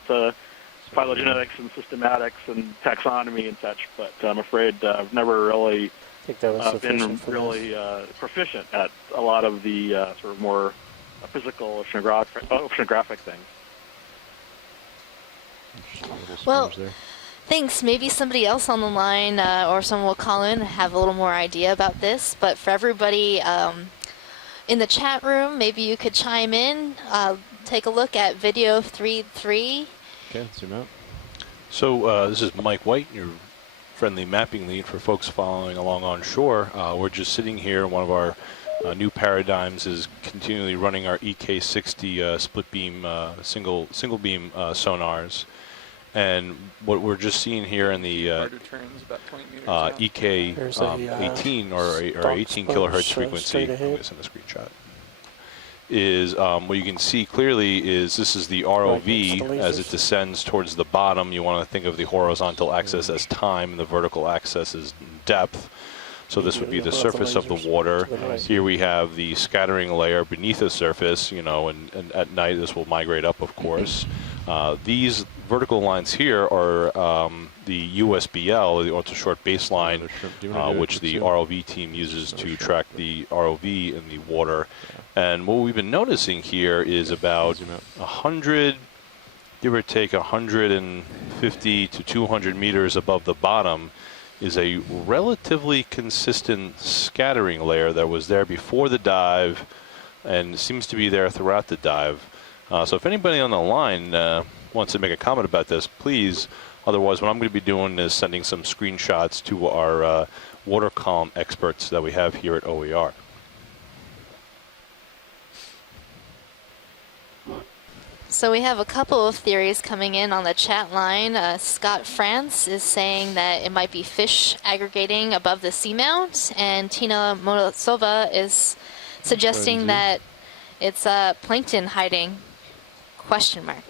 phylogenetics and systematics and taxonomy and such, but I'm afraid I've never really been really proficient at a lot of the sort of more physical oceanographic things. Well, thanks. Maybe somebody else on the line or someone will call in and have a little more idea about this. But for everybody in the chat room, maybe you could chime in, take a look at video 3.3. Okay, zoom out. So this is Mike White, your friendly mapping lead for folks following along on shore. We're just sitting here. One of our new paradigms is continually running our EK60 split beam, single beam sonars. And what we're just seeing here in the EK18 or 18 kilohertz frequency, I'm going to send a screenshot, is what you can see clearly is this is the ROV as it descends towards the bottom. You want to think of the horizontal axis as time and the vertical axis as depth. So this would be the surface of the water. Here we have the scattering layer beneath the surface, you know, and at night this will migrate up, of course. These vertical lines here are the USBL, the ultra-short baseline, which the ROV team uses to track the ROV in the water. And what we've been noticing here is about 100, give or take 150 to 200 meters above the bottom is a relatively consistent scattering layer that was there before the dive and seems to be there throughout the dive. So if anybody on the line wants to make a comment about this, please. Otherwise, what I'm going to be doing is sending some screenshots to our water column experts that we have here at OER. So we have a couple of theories coming in on the chat line. Scott France is saying that it might be fish aggregating above the seamount, and Tina Morozova is suggesting that it's plankton hiding, question mark.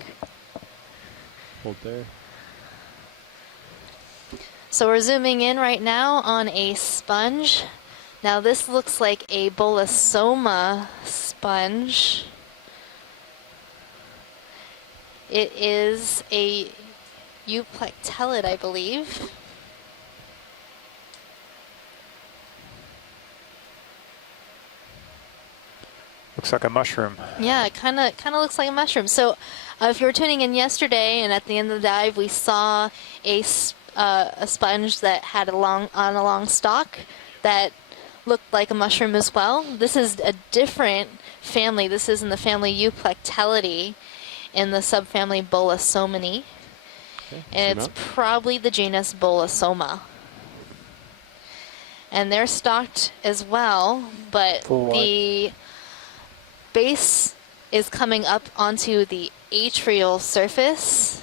Hold there. So we're zooming in right now on a sponge. Now this looks like a Bolosoma sponge. It is a euplectellid, I believe. Looks like a mushroom. Yeah, it kind of looks like a mushroom. So if you were tuning in yesterday and at the end of the dive we saw a sponge that had a long stalk that looked like a mushroom as well. This is a different family. This is in the family Euplectellidae in the subfamily Bolosomini. Okay, And it's probably the genus Bolosoma. And they're stalked as well, but the base is coming up onto the atrial surface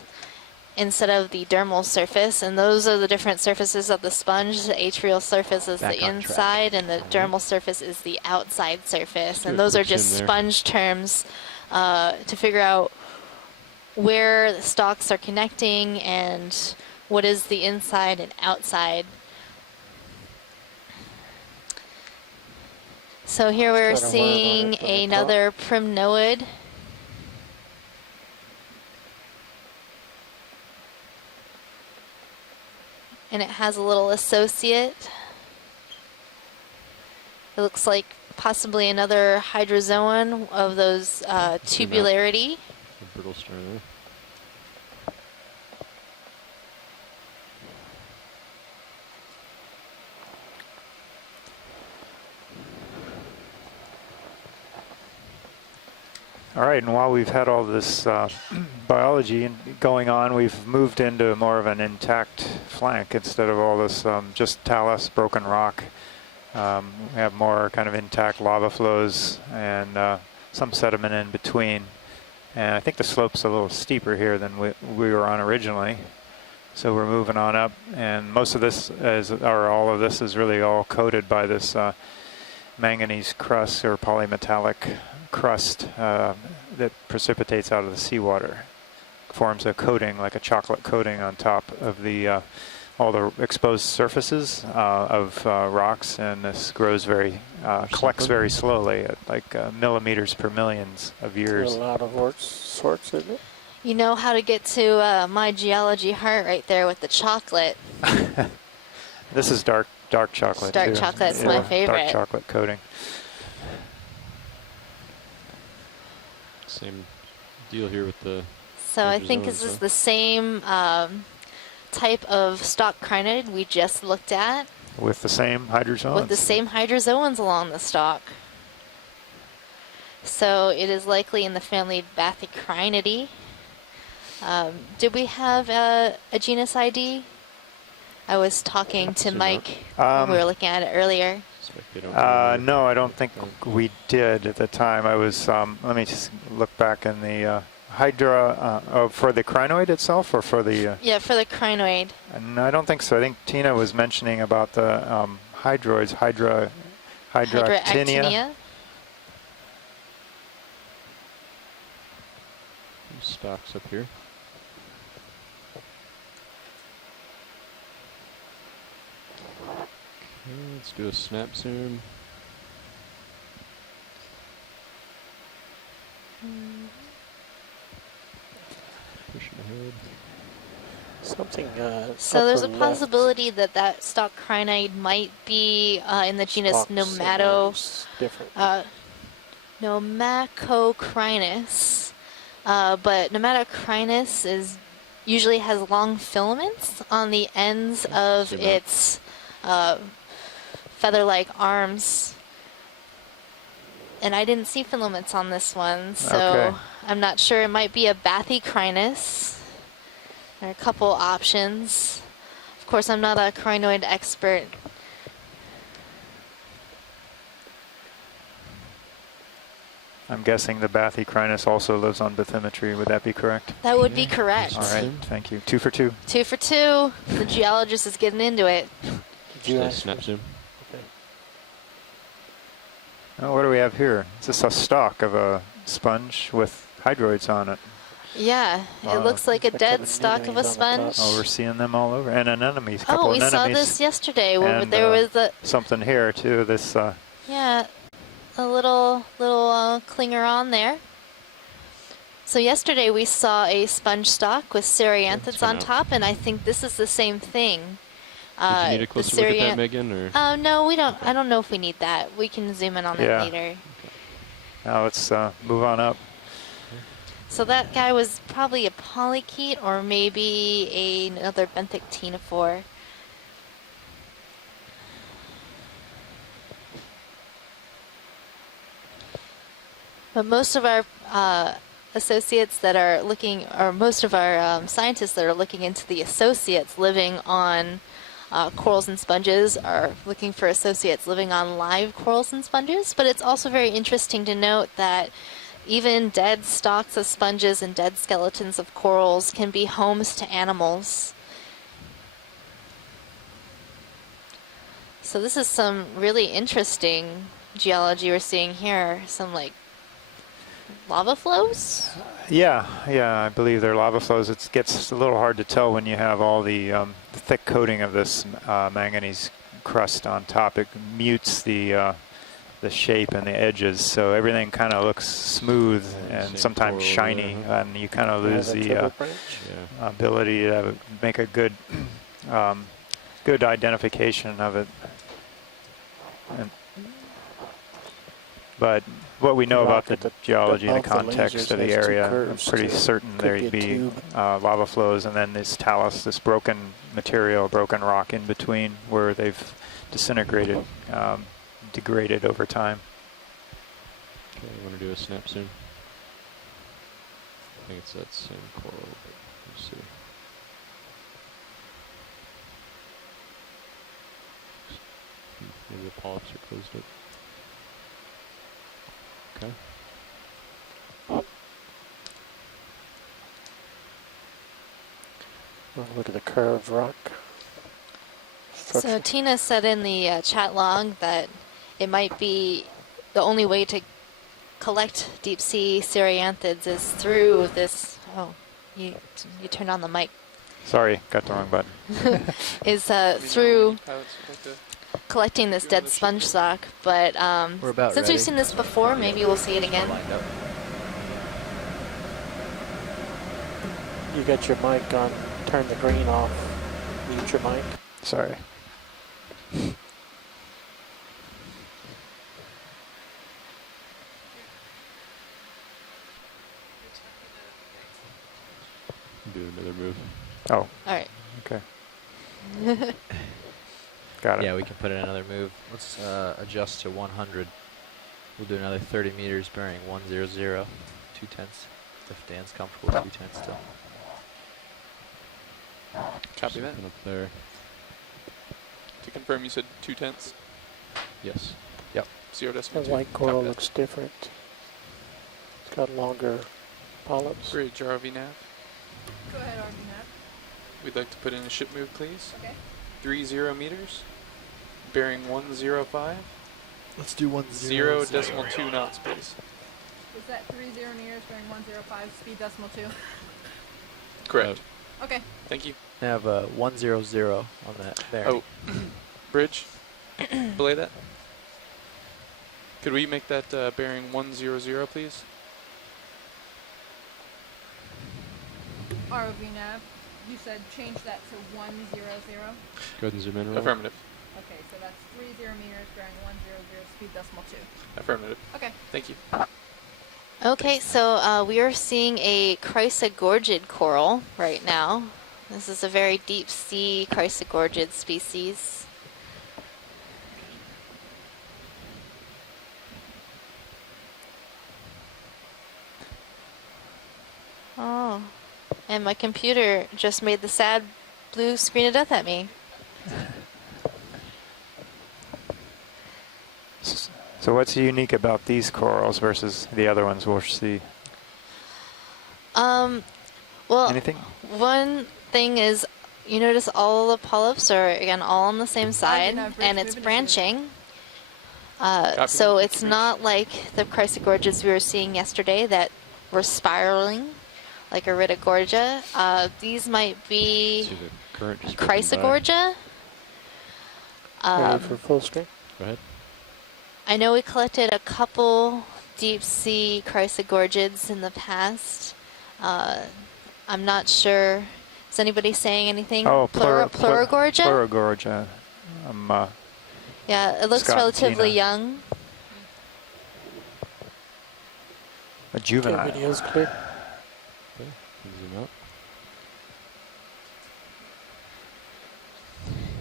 instead of the dermal surface, and those are the different surfaces of the sponge. The atrial surface is the inside, and the dermal surface is the outside surface. And those are just sponge terms to figure out where the stalks are connecting and what is the inside and outside. So here we're seeing another primnoid. And it has a little associate. It looks like possibly another hydrozoan of those tubularity. A brittle star there. All right, and while we've had all this biology going on, we've moved into more of an intact flank instead of all this just talus, broken rock. We have more kind of intact lava flows and some sediment in between. And I think the slope's a little steeper here than we were on originally. So we're moving on up, and most of this, or all of this, is really all coated by this manganese crust or polymetallic crust that precipitates out of the seawater. Forms a coating, like a chocolate coating on top of the all the exposed surfaces of rocks, and this grows collects very slowly at like millimeters per millions of years. A lot of sorts, isn't it? You know how to get to my geology heart right there with the chocolate. This is dark chocolate. Dark chocolate's my favorite. Dark chocolate coating. Same deal here with the. So I think this is the same type of stalk crinoid we just looked at. With the same hydrozoans. With the same hydrozoans along the stalk. So it is likely in the family Bathycrinidae. Did we have a genus ID? I was talking to Mike when we were looking at it earlier. No, I don't think we did at the time. I was, let me just look back in the for the crinoid itself, or for the... yeah, for the crinoid. No, I don't think so. I think Tina was mentioning about the hydroids, hydroactinia. Stocks up here. Okay, let's do a snap zoom. Pushing ahead. Something. So there's a possibility that that stalk crinoid might be in the genus Nomacocrinus. But Nomatocrinus usually has long filaments on the ends of its feather-like arms. And I didn't see filaments on this one, so I'm not sure. It might be a Bathycrinus. There are a couple options. Of course, I'm not a crinoid expert. I'm guessing the Bathycrinus also lives on bathymetry. Would that be correct? That would be correct. All right, thank you. 2 for 2. 2 for 2. The geologist is getting into it. Did you Just a ask snap for- zoom. Okay. Oh, what do we have here? Is this a stalk of a sponge with hydroids on it? Yeah, it Wow. looks like a Like dead some stalk of a anemones on the top. sponge. Oh, we're seeing them all over. And anemones, a couple Oh, we saw anemones. this yesterday. Where And, there was a something here too. This yeah, a little clinger on there. So yesterday we saw a sponge stalk with cereanthids fine on out. top, and I think this is the same thing. Did you need a the closer look at that, Megan? Or No, we don't. I don't know if we need that. We can zoom in on that Yeah. later. now let's move on up. So that guy was probably a polychaete or maybe another benthic ctenophore. But most of our associates that are looking, or most of our scientists that are looking into the associates living on corals and sponges are looking for associates living on live corals and sponges. But it's also very interesting to note that even dead stalks of sponges and dead skeletons of corals can be homes to animals. So this is some really interesting geology we're seeing here. Some like lava flows? Yeah, I believe they're lava flows. It gets a little hard to tell when you have all the thick coating of this manganese crust on top. It mutes the shape and the edges, so everything kind of looks smooth and Same sometimes coral shiny, there. and you kind of lose Yeah, the triple branch. yeah. ability to make a good good identification of it. But what we know Look about the at the- geology and the both the context lasers of the has two area, I'm curves pretty to it. certain Could there'd be a be tube. lava flows, and then this talus, this broken material, broken rock in between where they've disintegrated, degraded over time. Okay, you want to do a snap zoom? I think it's that same coral, but let's see. Maybe the polyps are closed up. Okay. Well, look at the curved rock. So Structure. Tina said in the chat log that it might be the only way to collect deep sea cereanthids is through this. Oh, you turned on the mic. Sorry, got the wrong button. Is Let me know through when pilots would like to- collecting this dead sponge stock. But We're about since ready. we've seen this before, maybe we'll see it again. Lined up. You got your mic on. Turn the green off. Mute your mic. Sorry. Do another move. Oh, All right. okay. Got it. Yeah, we can put in another move. Let's adjust to 100. We'll do another 30 meters bearing 100, 2 tenths. If Dan's comfortable with 2 tenths still. Copy that. Something up there. To confirm, you said 2/10, Yes. 0.2. The white Copy coral that. looks different. It's got longer polyps. Bridge ROV nav. Go ahead, Arvind. We'd like to put in a ship move, please. Okay. 30 meters, bearing 105, Let's do 1 0.2 knots, please. Was that 30 meters during 105 speed decimal 2? Correct. Okay. Thank you. I have 100 on that bearing. Oh, bridge. Belay that. Could we make that bearing 100, please? ROV nav, you said change that to 100. Go ahead and zoom in. Roll. Affirmative. Okay, so that's 30 meters bearing 100 speed decimal 2. Affirmative. Okay. Thank you. Okay, so we are seeing a chrysogorgid coral right now. This is a very deep sea chrysogorgid species. Oh, and my computer just made the sad blue screen of death at me. So what's unique about these corals versus the other ones we'll see? Well, Anything? one thing is, you notice all the polyps are, again, all on the same side, and it's branching. So it's not like the chrysogorges we were seeing yesterday that were spiraling, like Iridogorgia. These might be See the current just chrysogorgia. Ready for full screen? Go ahead. I know we collected a couple deep sea chrysogorgids in the past. I'm not sure. Is anybody saying anything? Oh, Plurigorgia? Plurigorgia. Yeah, it looks Scott and relatively Tina. young. A juvenile. Okay, video's clear. Okay, zoom out.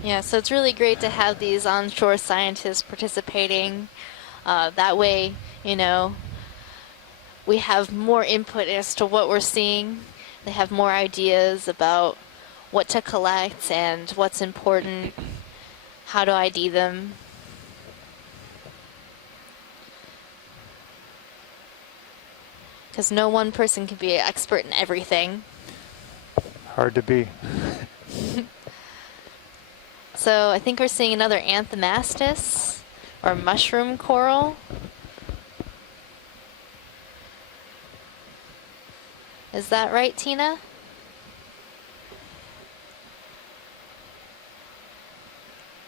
Yeah, so it's really great to have these onshore scientists participating. That way, you know, we have more input as to what we're seeing. They have more ideas about what to collect and what's important, how to ID them. Because no one person can be an expert in everything. Hard to be. So I think we're seeing another Anthomastus or mushroom coral. Is that right, Tina?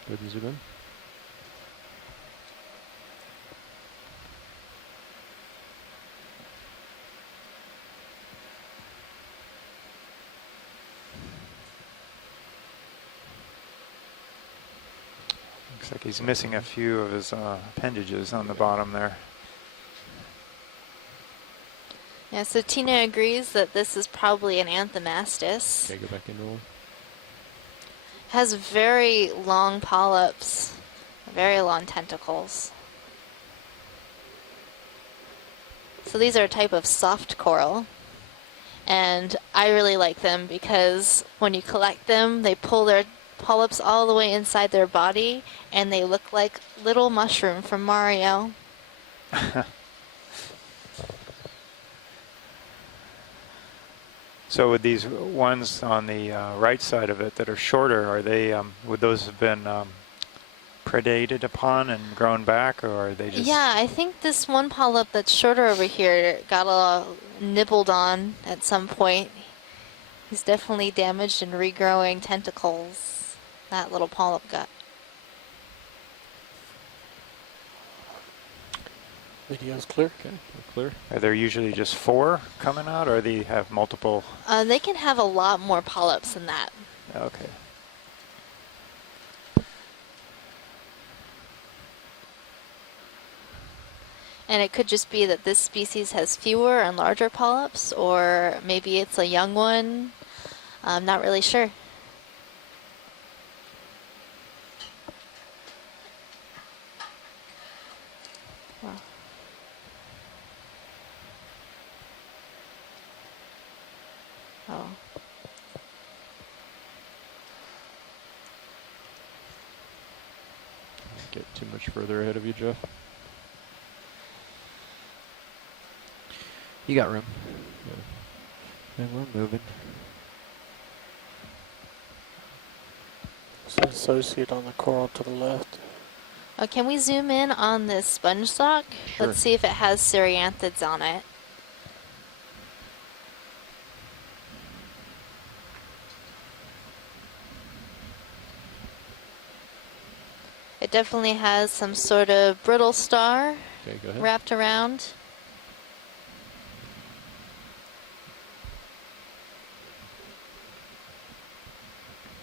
Go ahead and zoom in. Looks like he's missing a few of his appendages on the bottom there. Yeah, so Tina agrees that this is probably an Anthomastus. Okay, go back into one. Has very long polyps, very long tentacles. So these are a type of soft coral. And I really like them because when you collect them, they pull their polyps all the way inside their body and they look like little mushroom from Mario. So with these ones on the right side of it that are shorter, are they, would those have been predated upon and grown back, or are they just... Yeah, I think this one polyp that's shorter over here got nibbled on at some point. He's definitely damaged and regrowing tentacles. That little polyp got. Video's clear. Okay, we're clear. Are there usually just 4 coming out, or they have multiple? They can have a lot more polyps than that. Okay. And it could just be that this species has fewer and larger polyps, or maybe it's a young one. I'm not really sure. Wow. Oh. Get too much further ahead of you, Jeff. You got room. Yeah. And we're moving. It's an associate on the coral to the left. Can we zoom in on this sponge sock? Sure. Let's see if it has cereanthids on it. It definitely has some sort of brittle star Okay, go ahead. wrapped around.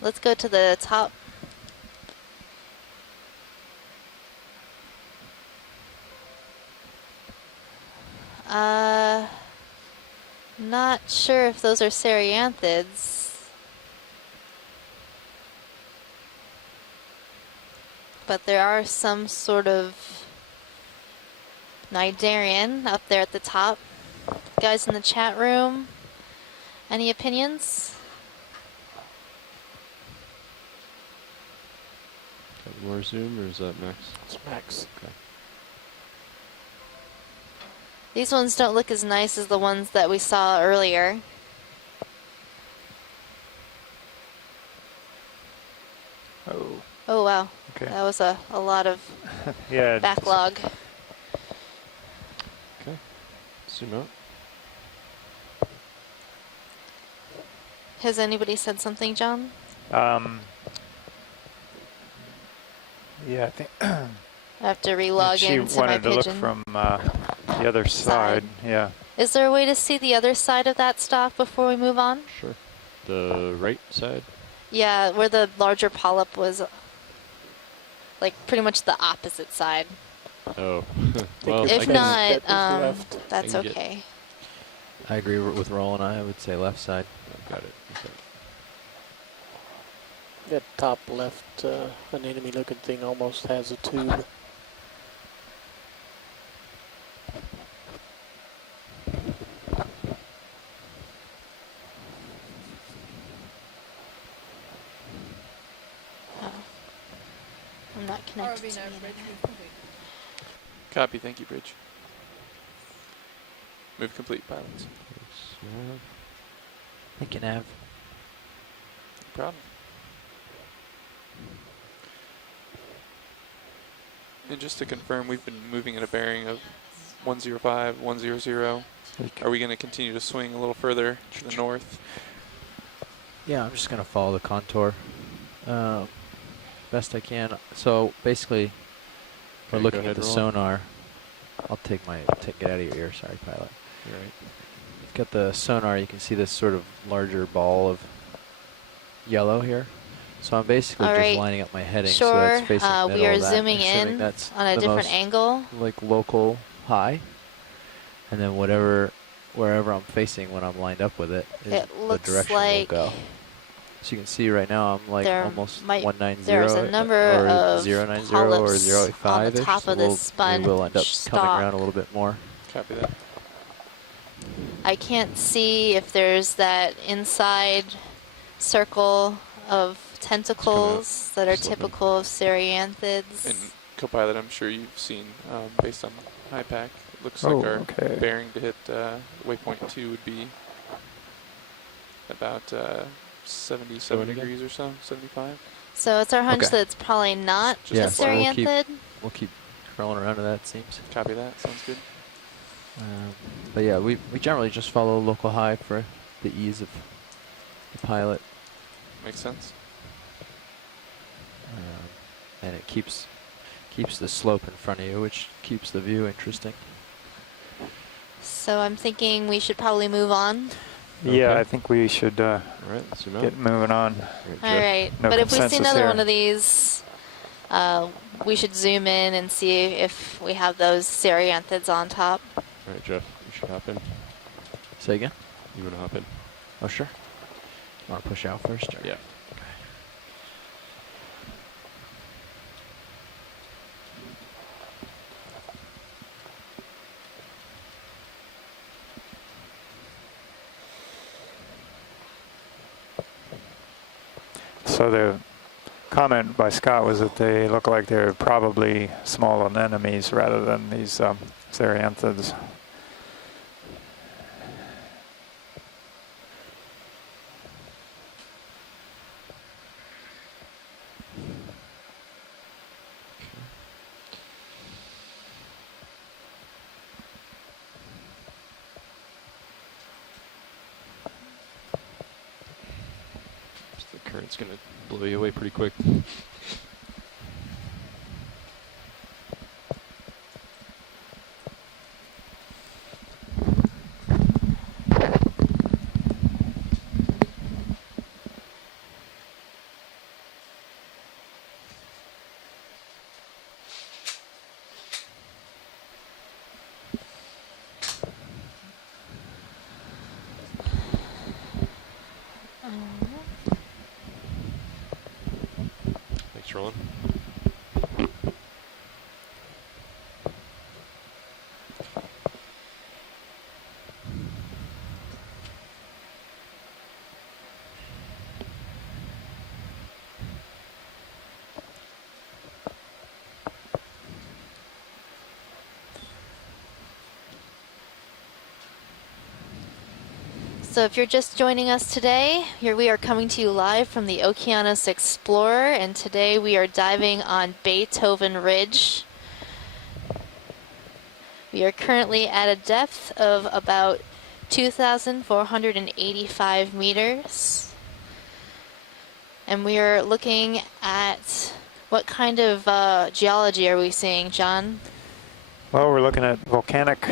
Let's go to the top. Not sure if those are cereanthids. But there are some sort of Cnidarian up there at the top. Guys in the chat room, any opinions? Got more zoom, or is that max? It's max. Okay. These ones don't look as nice as the ones that we saw earlier. Oh, Oh wow, okay. that was a lot of Yeah. backlog. Okay. Zoom out. Has anybody said something, John? Yeah, I think I have to relog she into my wanted to look pigeon. from the other side. Yeah. Is there a way to see the other side of that stock before we move on? Sure. The right side. Yeah, where the larger polyp was, like pretty much the opposite side. Oh. Well, If not, that's I can okay. I agree with Roland. I would say left side. Got it. Okay. That top left anemone looking thing almost has a tube. Oh. I'm not connected to the internet. Copy. Thank you, Bridge. Move complete, pilots. Thank you, Nav. No problem. And just to confirm, we've been moving at a bearing of 105, 100. Are we going to continue to swing a little further to the north? Yeah, I'm just gonna follow the contour best I can. So basically, we're Okay, looking go at the ahead, Roland. sonar. I'll take my get out of your ear. Sorry, pilot. You're right. You've got the sonar. You can see this sort of larger ball of yellow here. So I'm basically All just right. lining up my heading Sure, so that's facing the middle we are of that, zooming assuming in that's on a the different most, angle. like local high, and then wherever I'm facing when I'm lined up with it is It the looks direction like we'll go. So you can see right now I'm like there almost might- 190 there's a number or of 090 or polyps 085 on the top of this sponge we'll end up coming stalk. around a little bit more. Copy that. I can't see if there's that inside circle of tentacles that are Slipping. typical of cereanthids. And co-pilot, I'm sure you've seen, based on high pack, it looks Oh, like our okay. bearing to hit waypoint 2 would be about 77 Seven again? degrees or so, 75. So it's our hunch Okay. that it's probably not Just a Yeah, so cereanthid. we'll keep crawling around to that, it seems. Copy that. Sounds good. But yeah, we generally just follow local high for the ease of the pilot. Makes sense. And it keeps the slope in front of you, which keeps the view interesting. So I'm thinking we should probably move on. Yeah, Okay. I think we should All right, let's zoom out. get moving on. All right, No but if we see consensus another here. one of these, we should zoom in and see if we have those cereanthids on top. All right, Jeff, you should hop in. Say again? You want to hop in? Oh, sure. You want to push out first? Or? Yeah. So the comment by Scott was that they look like they're probably small anemones rather than these cereanthids. The current's going to blow you away pretty quick. Thanks, Roland. So if you're just joining us today, here we are coming to you live from the Okeanos Explorer, and today we are diving on Beethoven Ridge. We are currently at a depth of about 2,485 meters. And we are looking at what kind of geology are we seeing, John? Well, we're looking at volcanic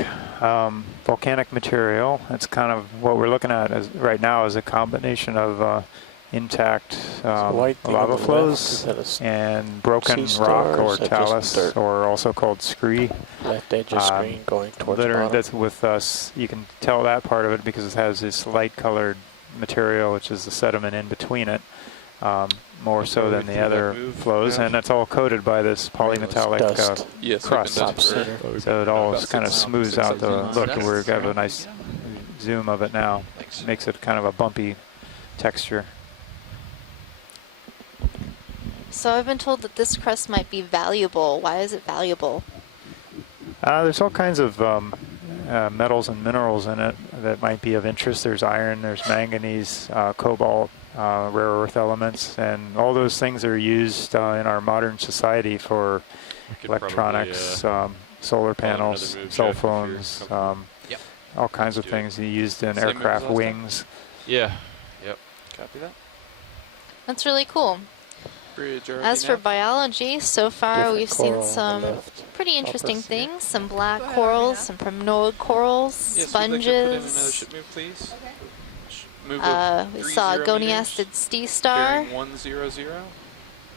material. That's kind of what we're looking at right now is a combination of intact lava flows and broken rock or talus, or also called scree. Left edge of screen going towards the bottom. That's with us. You can tell that part of it because it has this light-colored material, which is the sediment in between it. More so than the other flows, and that's all coated by this polymetallic crust. So it all kind of smooths out the look. We have a nice zoom of it now. Makes it kind of a bumpy texture. So I've been told that this crust might be valuable. Why is it valuable? There's all kinds of metals and minerals in it that might be of interest. There's iron, there's manganese, cobalt, rare earth elements, and all those things are used in our modern society for electronics, solar panels, cell phones, all kinds of things used in aircraft wings. Yeah. Yep. Copy that. That's really cool. As for biology, so far we've seen some pretty interesting things. Some black corals, some primnoid corals, sponges. We saw a goniastid sea star. 100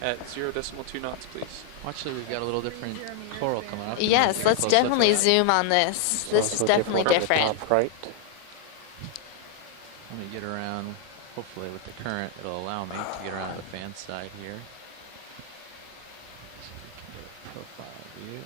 at 0.2 knots, please. Actually, we've got a little different coral coming up. Yes, let's definitely zoom on this. This is definitely different. Right. Let me get around. Hopefully, with the current, it'll allow me to get around to the fan side here. So we can get a profile view.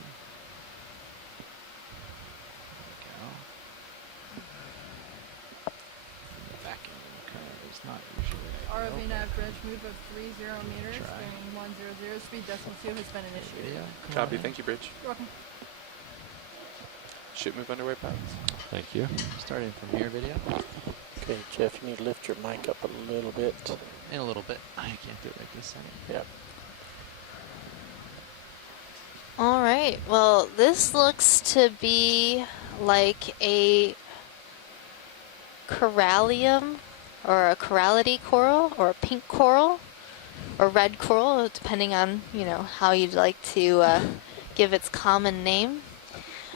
Not usually. ROV nav bridge move of 30 meters, bearing 100, speed decimal 2 has been initiated. Yeah, copy, thank you, Bridge. You're welcome. Ship move underway, pilots. Thank you. Starting from here, video. Okay, Jeff, you need to lift your mic up a little bit. In a little bit. I can't do it like this second. Yep. All right, well, this looks to be like a corallium, or a corallidy coral, or a pink coral, or red coral, depending on, you know, how you'd like to give its common name.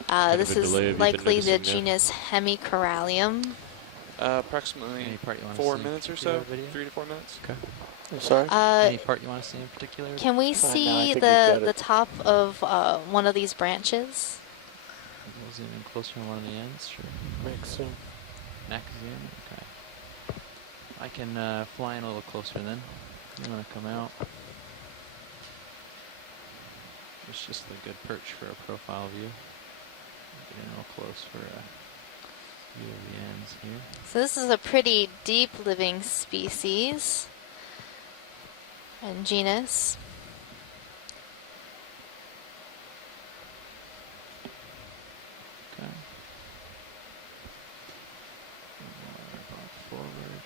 This is likely the genus Hemicorallium. Approximately 4 minutes or so, 3 to 4 minutes. Okay. I'm sorry? Any part you want to see in particular? Can we see the top of one of these branches? We'll zoom in closer on one of the ends, sure. Max zoom. Max zoom, okay. I can fly in a little closer then. You want to come out. It's just a good perch for a profile view. Get in real close for a view of the ends here. So this is a pretty deep living species and genus. Okay. Forward.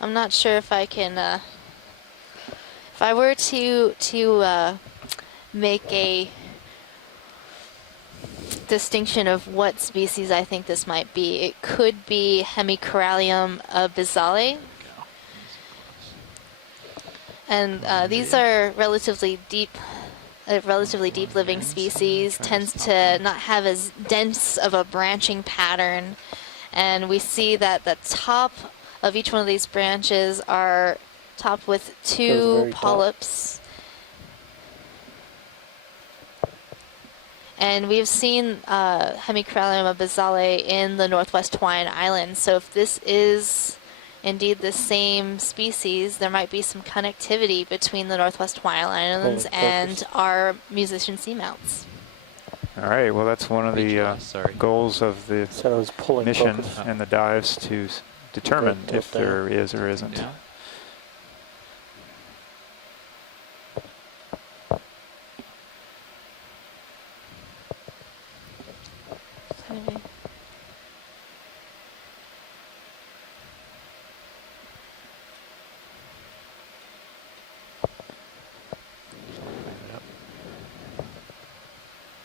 I'm not sure if I can, if I were to make a distinction of what species I think this might be, it could be Hemicorallium bizale. And these are relatively deep living species, tends to not have as dense of a branching pattern. And we see that the top of each one of these branches are topped with 2 polyps. And we've seen Hemicorallium bizale in the Northwest Hawaiian Islands. So if this is indeed the same species, there might be some connectivity between the Northwest Hawaiian Islands and our musician seamounts. All right, well, that's one of the goals of the mission and the dives to determine if there is or isn't. Yeah.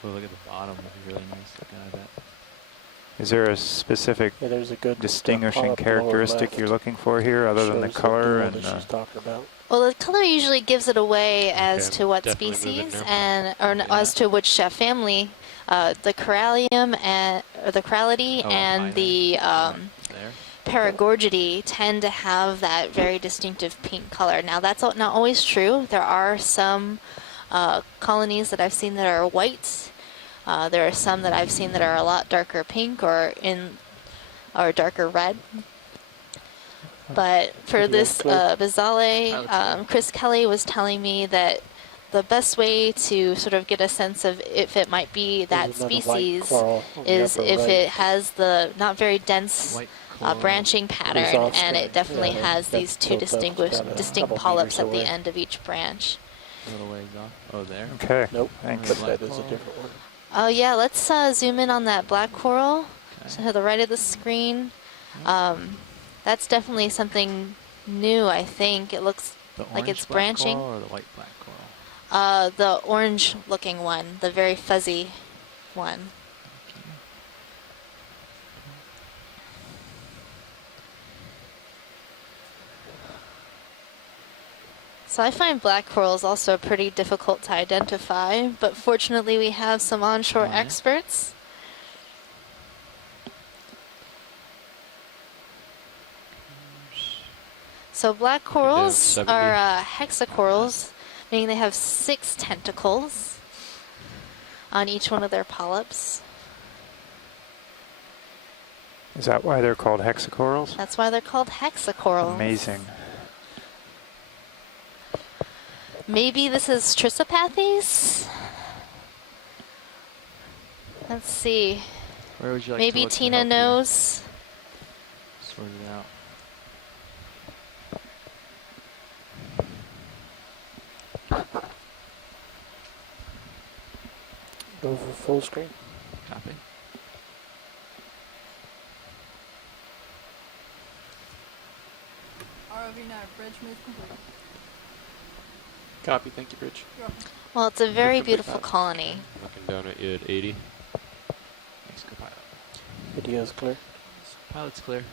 Oh, look at the bottom. It'd be really nice looking at that. Is there a specific Yeah, there's a good distinguishing polyp lower characteristic left. you're looking for here, other than the Shows color dual and? that she's talking about. Well, the color usually gives it away as Okay, to what definitely move it species now. and or Yeah. as to which family. The corallium and or the corallidae Oh, and high the there. Paragorgidae tend to have that very distinctive pink color. Now that's not always true. There are some colonies that I've seen that are white. There are some that I've seen that are a lot darker pink or darker red. But for this Bizale, Chris Kelly was telling me that the best way to sort of get a sense of if it might be that There's another white species coral on the is upper if right. it has the not very dense White coral. branching pattern, off and screen. it definitely Yeah, has that these two built up about a distinct couple polyps meters at the away. end of each branch. A little ways off. Oh, there. Okay. Nope, Thanks. but that is a different one. Oh yeah, let's zoom in on that black coral. Okay. To the right of the screen. That's definitely something new, I think. It looks The like orange it's black branching. coral or the white black coral? The orange looking one, the very fuzzy one. So I find black corals also pretty difficult to identify, but fortunately we have some onshore Oh, yeah. experts. So black corals 70. are hexacorals, meaning they have 6 tentacles on each one of their polyps. Is that why they're called hexacorals? That's why they're called hexacorals. Amazing. Maybe this is Trisopathes? Let's see. Where would you like Maybe to look to Tina help you knows. sort it out? Go for full screen. Copy. ROV nav, bridge move complete. Copy. Thank you, Bridge. You're welcome. Well, it's a very complete beautiful that. colony. Looking down at you at 80. Thanks, co-pilot. Video's clear. Pilot's clear.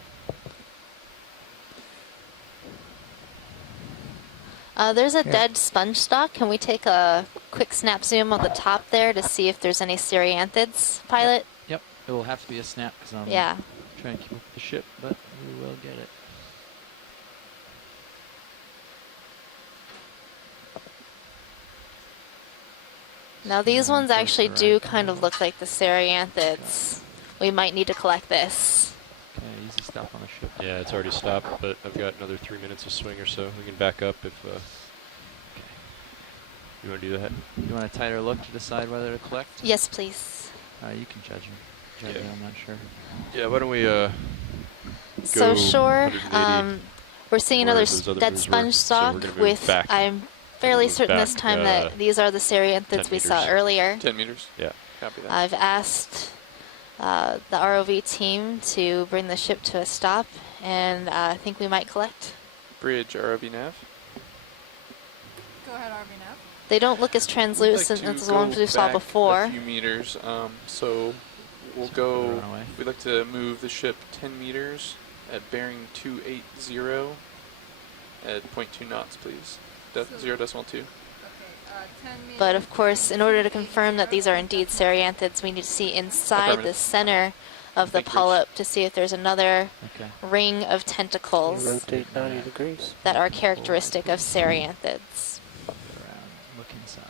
There's a Yeah. dead sponge stock. Can we take a quick snap zoom on the top there to see if there's any Cereanthids, pilot? Yep. It will have to be a snap because I'm Yeah. trying to keep up with the ship, but we will get it. Now these ones close actually to do right kind of now. look like the Cereanthids. We might need to collect this. Okay, easy stop on the ship. Yeah, it's already stopped, but I've got another 3 minutes of swing or so. We can back up if you want to do that. You want a tighter look to decide whether to collect? Yes, please. You can judge him. Judge Yeah. it, I'm not sure. Yeah, why don't we So go sure, 180 we're seeing where another those other dead moves were. sponge So stock we're gonna move with, back. I'm fairly move certain this back, time that these are the Cereanthids 10 we saw meters. earlier. 10 meters. Yeah. Copy that. I've asked the ROV team to bring the ship to a stop, and I think we might collect. Bridge, ROV nav. Go ahead, RV nav. They don't look as translucent We'd like as to the ones go we saw back before. A few meters. So we'll So go. run away. We'd like to move the ship 10 meters at bearing 280 at 0.2 knots, please. 0.2. Okay, 10 meters. But of course, in order to confirm that these are indeed Cereanthids, we need to see inside the Affirmative. center of the Thank you, Rich. polyp to see if there's another Okay. ring of tentacles Rotate 90 degrees. that are characteristic of Cereanthids. Around, look inside.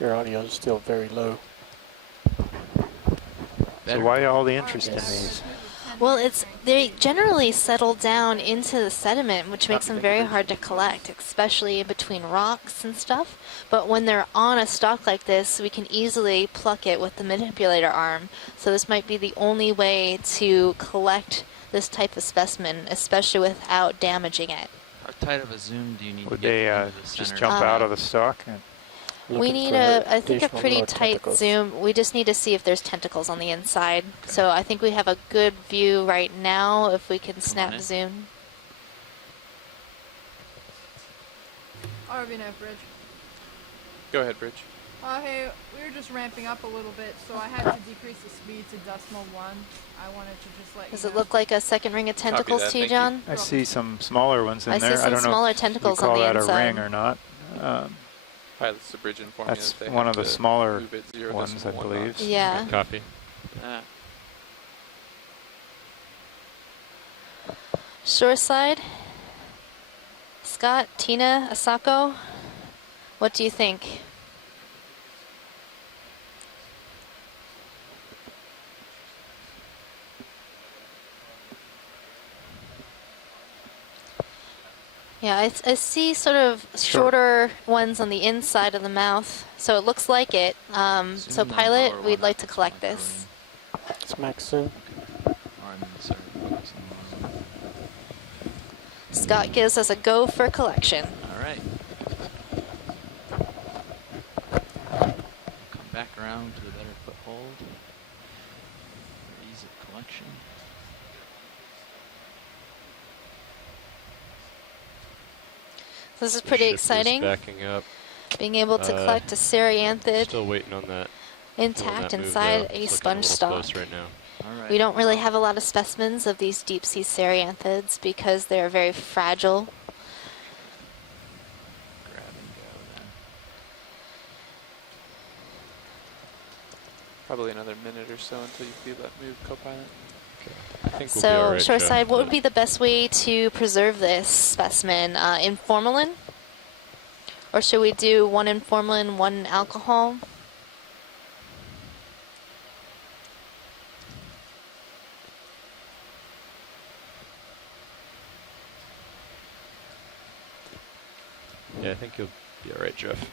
Your audio is still very low. So Better. why all the interest in ROV nav, these? bridge move 10 Well, meters, they bearing generally settle down into the sediment, which makes them Thank you, very Bruce. hard to collect, especially in between rocks and stuff. But when they're on a stalk like this, we can easily pluck it with the manipulator arm. So this might be the only way to collect this type of specimen, especially without damaging it. How tight of a zoom do you need Would to get they into the just center? jump out of the stalk? And We Looking need for I think, a additional pretty lower tight tentacles. zoom. We just need to see if there's tentacles on the inside. So I think we have a good view right now if we can snap in. zoom. RV nav, bridge. Go ahead, Bridge. Hey, we were just ramping up a little bit, so I had to decrease the speed to decimal 1. I wanted to just let Does you it know. look like a second ring of tentacles that, to you, thank you. John? I see some smaller ones in I there. see I some don't know smaller if you tentacles on call the that inside. a ring or not. Pilot's the bridge informing That's that they one have of the to smaller move it 0 ones, I decimal 1 believe. knots. Yeah. Copy. Ah. Shoreside. Scott, Tina, Asako, what do you think? Yeah, I see sort of shorter ones on the inside of the mouth, so it looks like it. So pilot, we'd like to collect this. It's max soon. Scott gives us a go for collection. All right. Come back around to a better foothold. For ease of collection. This is pretty Ship is exciting. backing up. Being able to collect a Serianthid Still waiting on that. intact That move, inside though. a It's looking sponge little stock. close right now. All right. We don't really have a lot of specimens of these deep sea Serianthids because they're very fragile. Grab and go then. Probably another minute or so until you feel that move, co-pilot. I think we'll be So, all right, Jeff, shoreside, what would but- be the best way to preserve this specimen? In formalin? Or should we do one in formalin, one in alcohol? Yeah, I think you'll be all right, Jeff.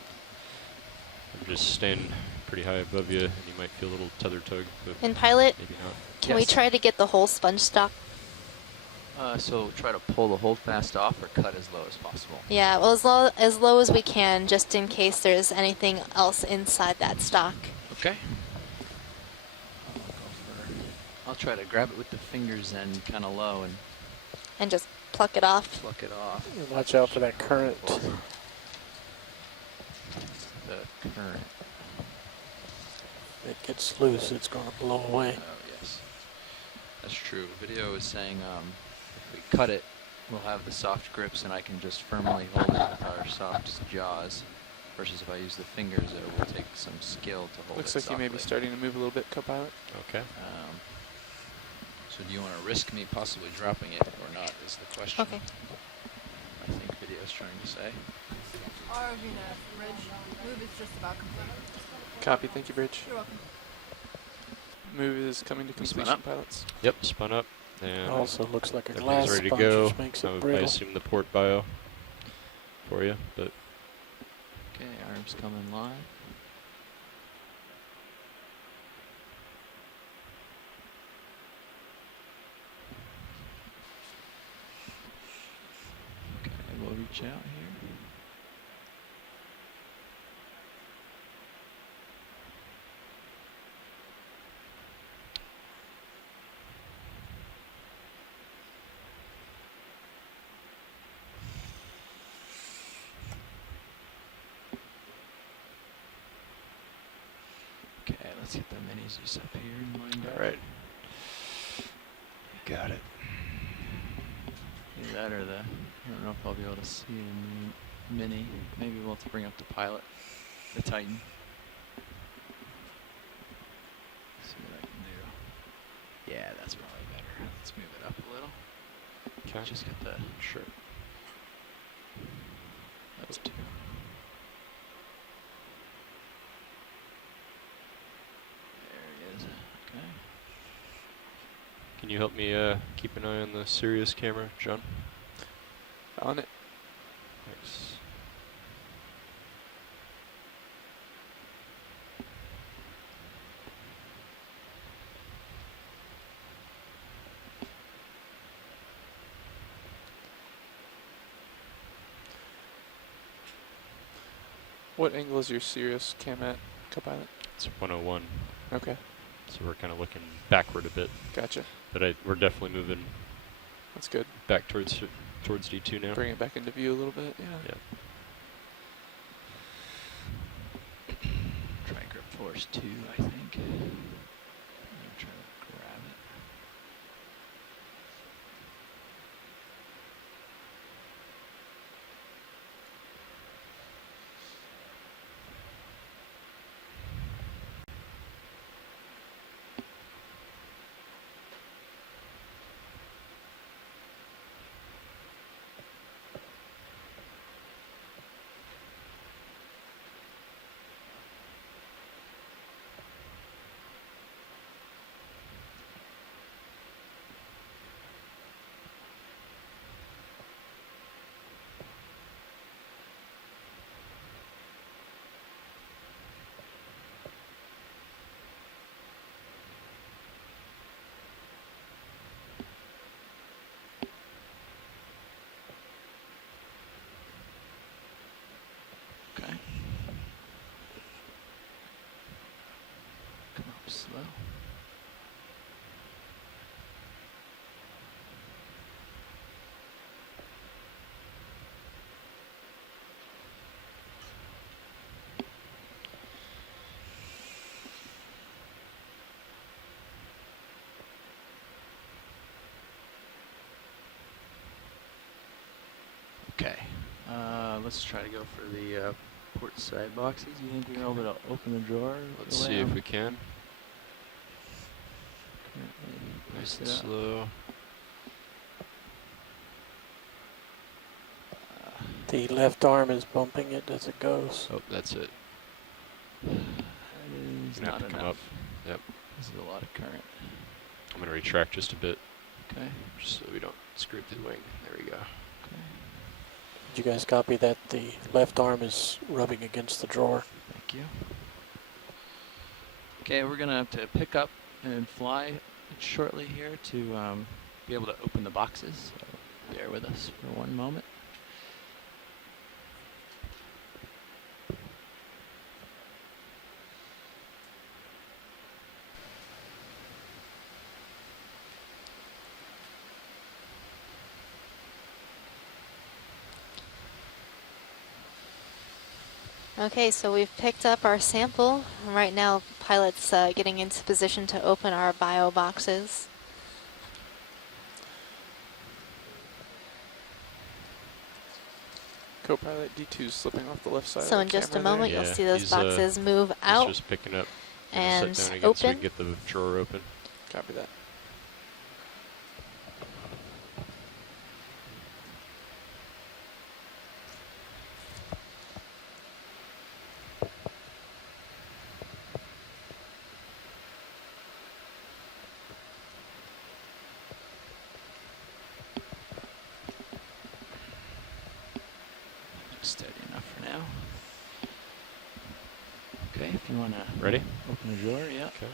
I'm just staying pretty high above you, and you might feel a little tether tug, but In pilot, maybe not. can we try to get the whole sponge stock? So try to pull the holdfast off or cut as low as possible. Yeah, well, as low as we can, just in case there's anything else inside that stock. Okay. I'll try to grab it with the fingers and kind of low and And just pluck it off. pluck it off. Watch out for that current. The current. If it gets loose, it's going to blow away. Oh, yes. That's true. Video is saying if we cut it, we'll have the soft grips and I can just firmly hold it with our soft jaws. Versus if I use the fingers, it will take some skill to hold Looks it like you may be softly. starting to move a little bit, co-pilot. Okay. So do you want to risk me possibly dropping it or not is the question. Okay. I think video's trying to say. ROV nav, Bridge. Move is just about complete. Copy, thank you, Bridge. You're welcome. Move is coming to We spun completion, up? pilots. Yep, spun up. And Also looks like a everything's glass ready to sponge, go. which makes it I brittle. assume the port bio for you, but Okay, arms come in line. Okay, we'll reach out here. Okay, let's get the minis just up here and lined up. all right. You got it. Either that or the, I don't know if I'll be able to see in the mini. Maybe we'll have to bring up the pilot, the Titan. See what I can do. Yeah, that's probably better. Let's move it up a little. Okay. Just get the, Sure. that's two. There he is. Okay. Can you help me keep an eye on the Sirius camera, John? On it. Thanks. What angle is your Sirius cam at, co-pilot? It's 101, Okay, so we're kind of looking backward a bit, gotcha. but we're definitely moving That's good. back towards D2 now. Bring it back into view a little bit, yeah. Yeah. There's 2, I think. I'm gonna try to grab it. Okay. Come up slow. Okay. Let's try to go for the port side boxes. You think we're able to open the drawer? Let's see if we can. Nice and slow. The left arm is bumping it as it goes. Oh, that's it. That is Gonna have not to come enough. up. Yep. This is a lot of current. I'm gonna retract just a bit, Okay. just so we don't scrape the wing. There we go. Did you guys copy that the left arm is rubbing against the drawer? Thank you. Okay, we're gonna have to pick up and fly shortly here to be able to open the boxes. So bear with us for one moment. Okay, so we've picked up our sample. Right now, pilot's getting into position to open our bio boxes. Co-pilot D2 slipping off the left side. So of in the just a camera moment, there. you'll see those boxes move out He's just picking up and sit down again so we open. can get the drawer open. Copy that. Steady enough for now. Okay, if you want to Ready? open the drawer, yeah. Okay.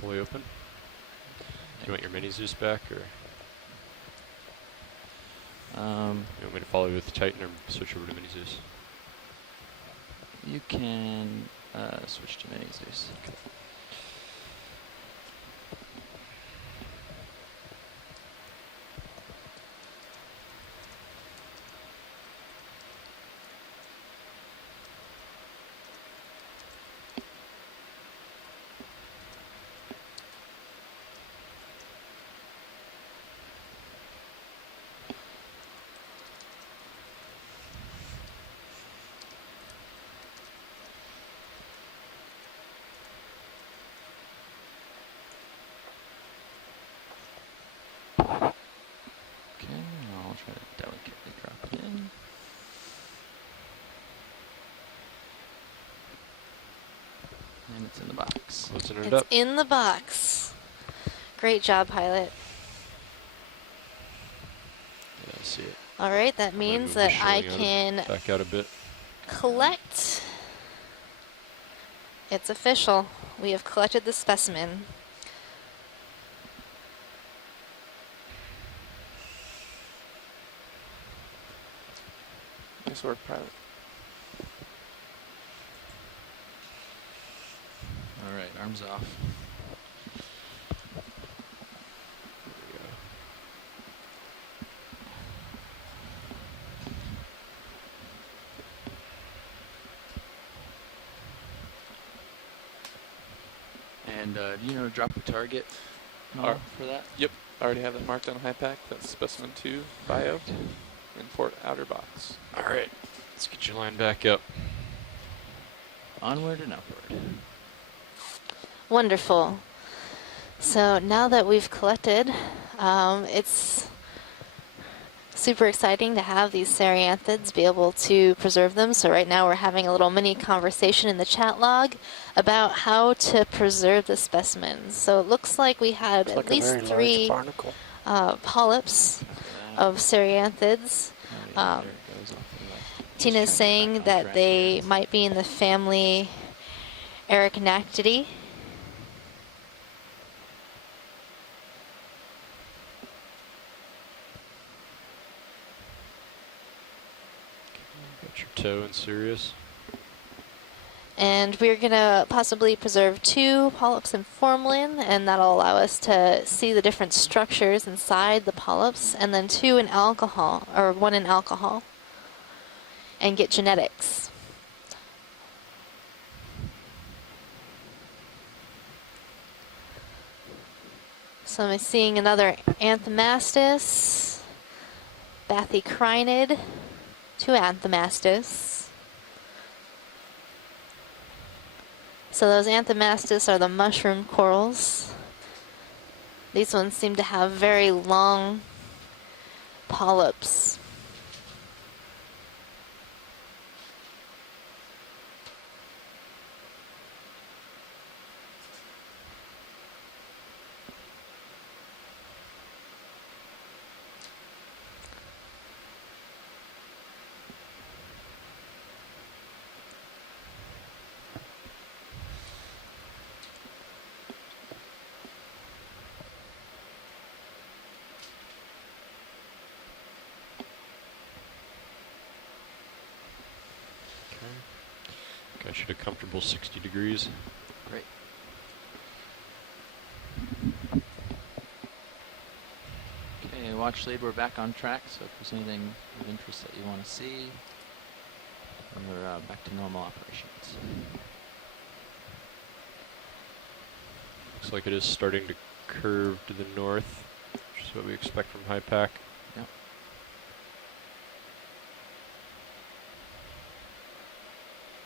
Fully open. Do you want your mini Zeus back, or you want me to follow you with the Titan or switch over to mini Zeus? You can switch to mini Zeus. Okay. Okay, I'll try to delicately drop it in. And it's in the box. Closing it It's up. in the box. Great job, pilot. Yeah, I see it. All right, that I'm gonna means move the that I shilling out of- can back out a bit. collect. It's official. We have collected the specimen. Nice work, pilot. All right, arms off. And do you know drop a target for that? Yep, I already have that marked on HiPAC. That's specimen 2 bio in Fort Outer Box. All right, let's get your line back up. Onward and upward. Wonderful. So now that we've collected, it's super exciting to have these Cereanthids, be able to preserve them. So right now we're having a little mini conversation in the chat log about how to preserve the specimens. So it looks like we had at least 3 polyps of Cereanthids. Tina's saying that they might be in the family Arachnactidae. Got your toe in Sirius. And we're going to possibly preserve 2 polyps in formalin, and that'll allow us to see the different structures inside the polyps, and then 2 in alcohol, or 1 in alcohol, and get genetics. So I'm seeing another Anthomastus, Bathycrinid, 2 Anthomastus. So those Anthomastus are the mushroom corals. These ones seem to have very long polyps. Got you to comfortable 60 degrees. Great. Okay, watch lead, we're back on track, so if there's anything of interest that you want to see, we're back to normal operations. Looks like it is starting to curve to the north, which is what we expect from HiPAC. Yep.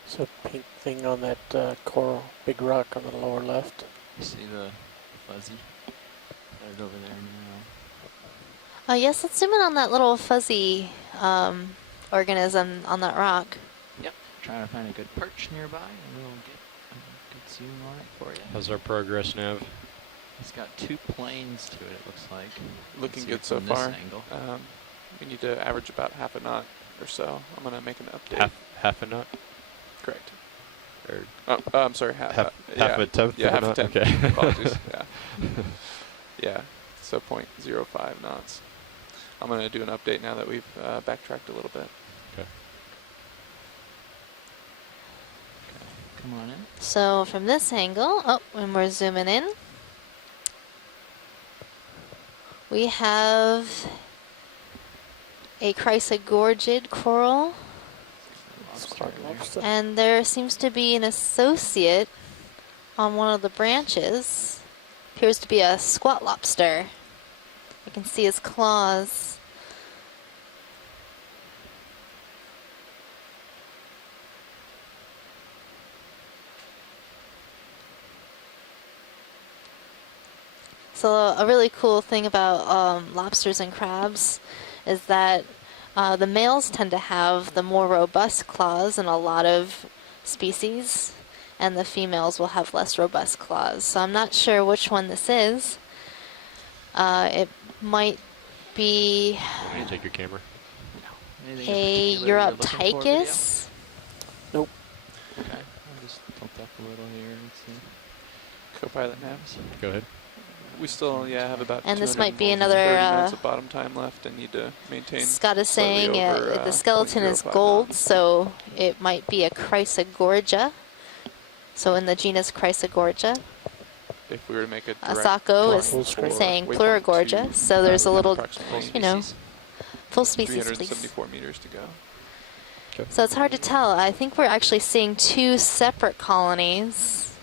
So pink thing on that coral, big rock on the lower left. You see the fuzzy? Right over there now. Yes, let's zoom in on that little fuzzy organism on that rock. Yep, trying to find a good perch nearby, and we'll get a good zoom on it for you. How's our progress, Nav? It's got 2 planes to it looks like. Looking See good it so from this far. angle. We need to average about half a knot or so. I'm going to make an update. Half a knot? Correct. Or I'm sorry, half half yeah. a tenth? Yeah, of a half a knot? tenth. Okay. Apologies. Yeah. Yeah, so 0.05 knots. I'm going to do an update now that we've backtracked a little bit. Okay. Come on in. So from this angle, when we're zooming in, we have a chrysogorgid coral, Lobster. and there seems to be an associate on one of the branches. Appears to be a squat lobster. You can see his claws. So a really cool thing about lobsters and crabs is that the males tend to have the more robust claws in a lot of species, and the females will have less robust claws. So I'm not sure which one this is. It might be Can you take your camera? a Uroptychus. Nope. Okay, I'll just tilt up a little here and see. Copilot naps. Go ahead. We still, have about And this might be 230 another minutes of bottom time left and need to maintain. Scott is slightly saying over, the skeleton is 0.05 gold, knots. so it might be a Chrysogorgia. So in the genus Chrysogorgia. If we were to make a direct Asako line is for saying waypoint Plurigorgia, 2, so there's a little, approximately you know, full species, please. 374 meters to go. Okay. So it's hard to tell. I think we're actually seeing 2 separate colonies.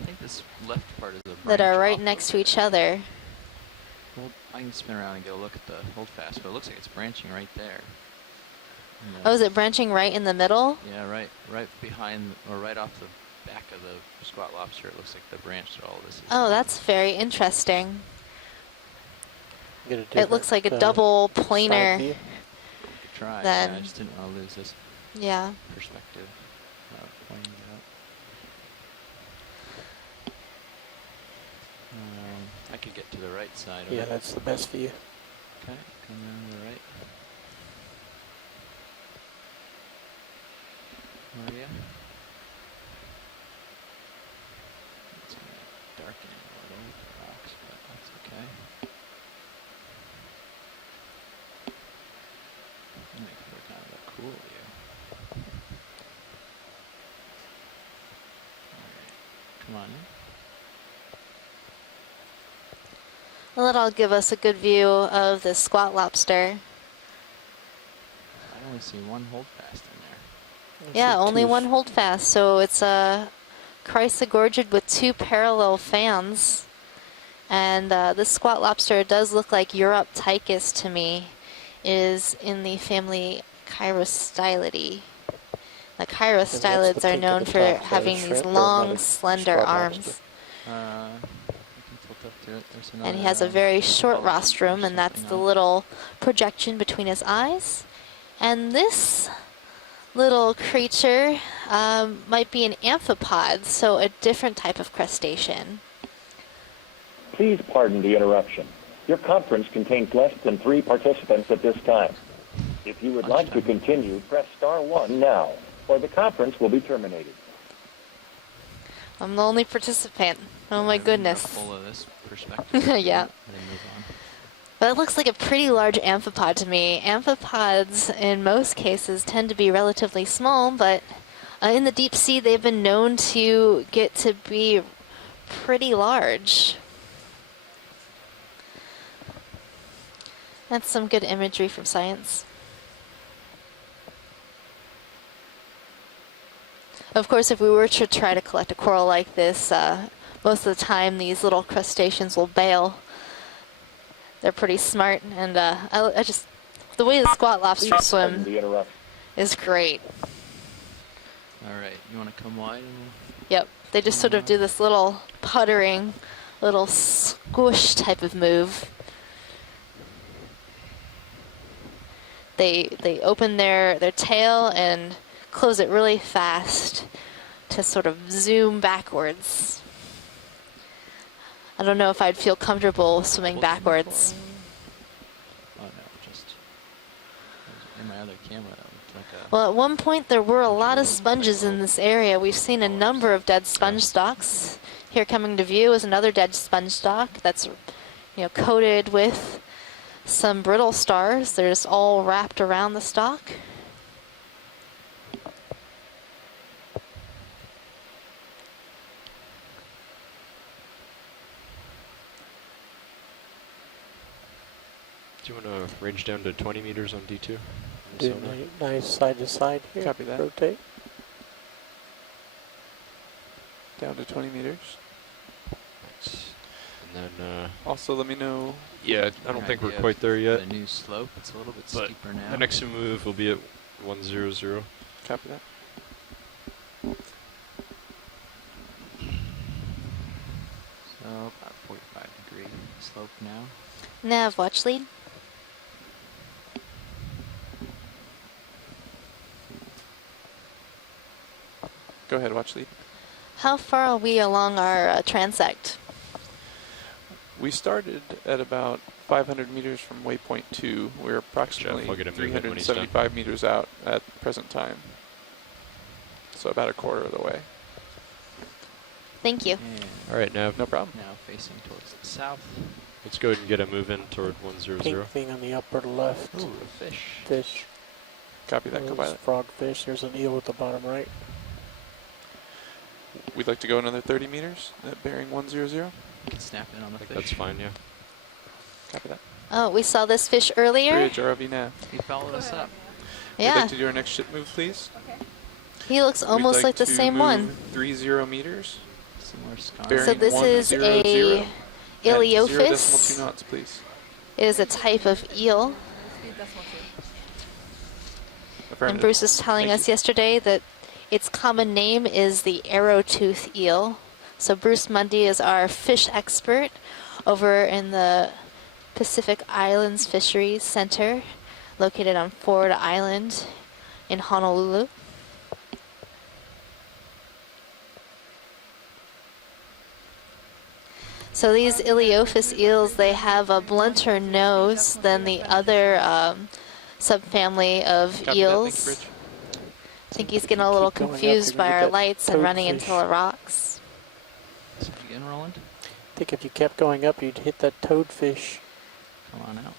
I think this left part is a that are branch right off next of to it. each other. Well, I can spin around and get a look at the holdfast, but it looks like it's branching right there. Oh, is it branching right in the middle? Yeah, right behind, or right off the back of the squat lobster. It looks like the branch to all this is. Oh, that's very interesting. It looks like a different, double side planar. view. Try. Then, Yeah, I just didn't want to lose this yeah. perspective. Pointing it out. I could get to the right side of Yeah, it. that's the best view. Okay, come around to the right. Oh yeah. It's going to darken it a little with the rocks, but that's okay. Make for kind of a cool view. Alright, come on in. Well, that'll give us a good view of the squat lobster. I only see one holdfast in there. Yeah, only one holdfast, so it's a chrysogorgid with 2 parallel fans. And this squat lobster does look like Uroptychus to me. It is in the family Chirostylidae. The Chirostylids are known for having these long, slender arms. You can tilt up to it. There's another, And he has a very short rostrum, and that's the little projection between his eyes. And this little creature might be an amphipod, so a different type of crustacean. Please pardon the interruption. Your conference contains less than 3 participants at this time. If you would like to continue, press *1 now, or the conference will be terminated. I'm the only participant. Oh my goodness. Full of this perspective. Yeah. And then move on. But it looks like a pretty large amphipod to me. Amphipods, in most cases, tend to be relatively small, but in the deep sea, they've been known to get to be pretty large. That's some good imagery from science. Of course, if we were to try to collect a coral like this, most of the time these little crustaceans will bail. They're pretty smart, and I just, the way the squat lobster swim is great. Alright, you want to come wide? Yep, they just sort of do this little puttering, little squish type of move. They open their tail and close it really fast to sort of zoom backwards. I don't know if I'd feel comfortable swimming backwards. Oh no, just in my other camera. Like a Well, at one point there were a lot of sponges in this area. We've seen a number of dead sponge stalks. Here coming to view is another dead sponge stalk that's, you know, coated with some brittle stars. They're just all wrapped around the stalk. Do you want to range down to 20 meters on D2? Do nice side to side here. Copy that. Rotate. Down to 20 meters. And then, also, let me know. yeah, I don't think we're quite there yet. The new slope, it's a little bit But steeper now. the next move will be at 100. Copy that. So about 45-degree slope now. Nav, watch lead. Go ahead, watch lead. How far are we along our transect? We started at about 500 meters from waypoint 2. We're approximately I'll get a movement when he's done. 375 meters out at the present time. So about a quarter of the way. Thank you. All right, Nav. No problem. Now facing towards the south. Let's go ahead and get a move in toward 100. Pink thing on the upper left. Ooh, a fish. Fish. Copy that, There's co-pilot. frogfish. There's an eel at the bottom right. We'd like to go another 30 meters at bearing 100. You can snap in on the I think fish. that's fine, yeah. Copy that. Oh, we saw this fish earlier? Bridge, ROV nav. He followed us up. We'd Yeah. like to do our next ship move, please. He looks We'd almost like the to same move one. 30 meters. Some more sconce. Bearing So this is 100 a at 0.2 Iliophis. knots, please. It is a type of eel. Speed decimal 2. And Affirmative. Bruce was telling Thank us you. yesterday that its common name is the Aerotooth Eel. So Bruce Mundy is our fish expert over in the Pacific Islands Fisheries Center, located on Ford Island in Honolulu. So these Iliophis eels, they have a blunter nose than the other subfamily of Copy that. eels. Thank you, Rich. I think he's getting a little Keep going up, confused you're by gonna our get that lights and running into toadfish. the rocks. Say it again, Roland. I think if you kept going up, you'd hit that toadfish. Come on out.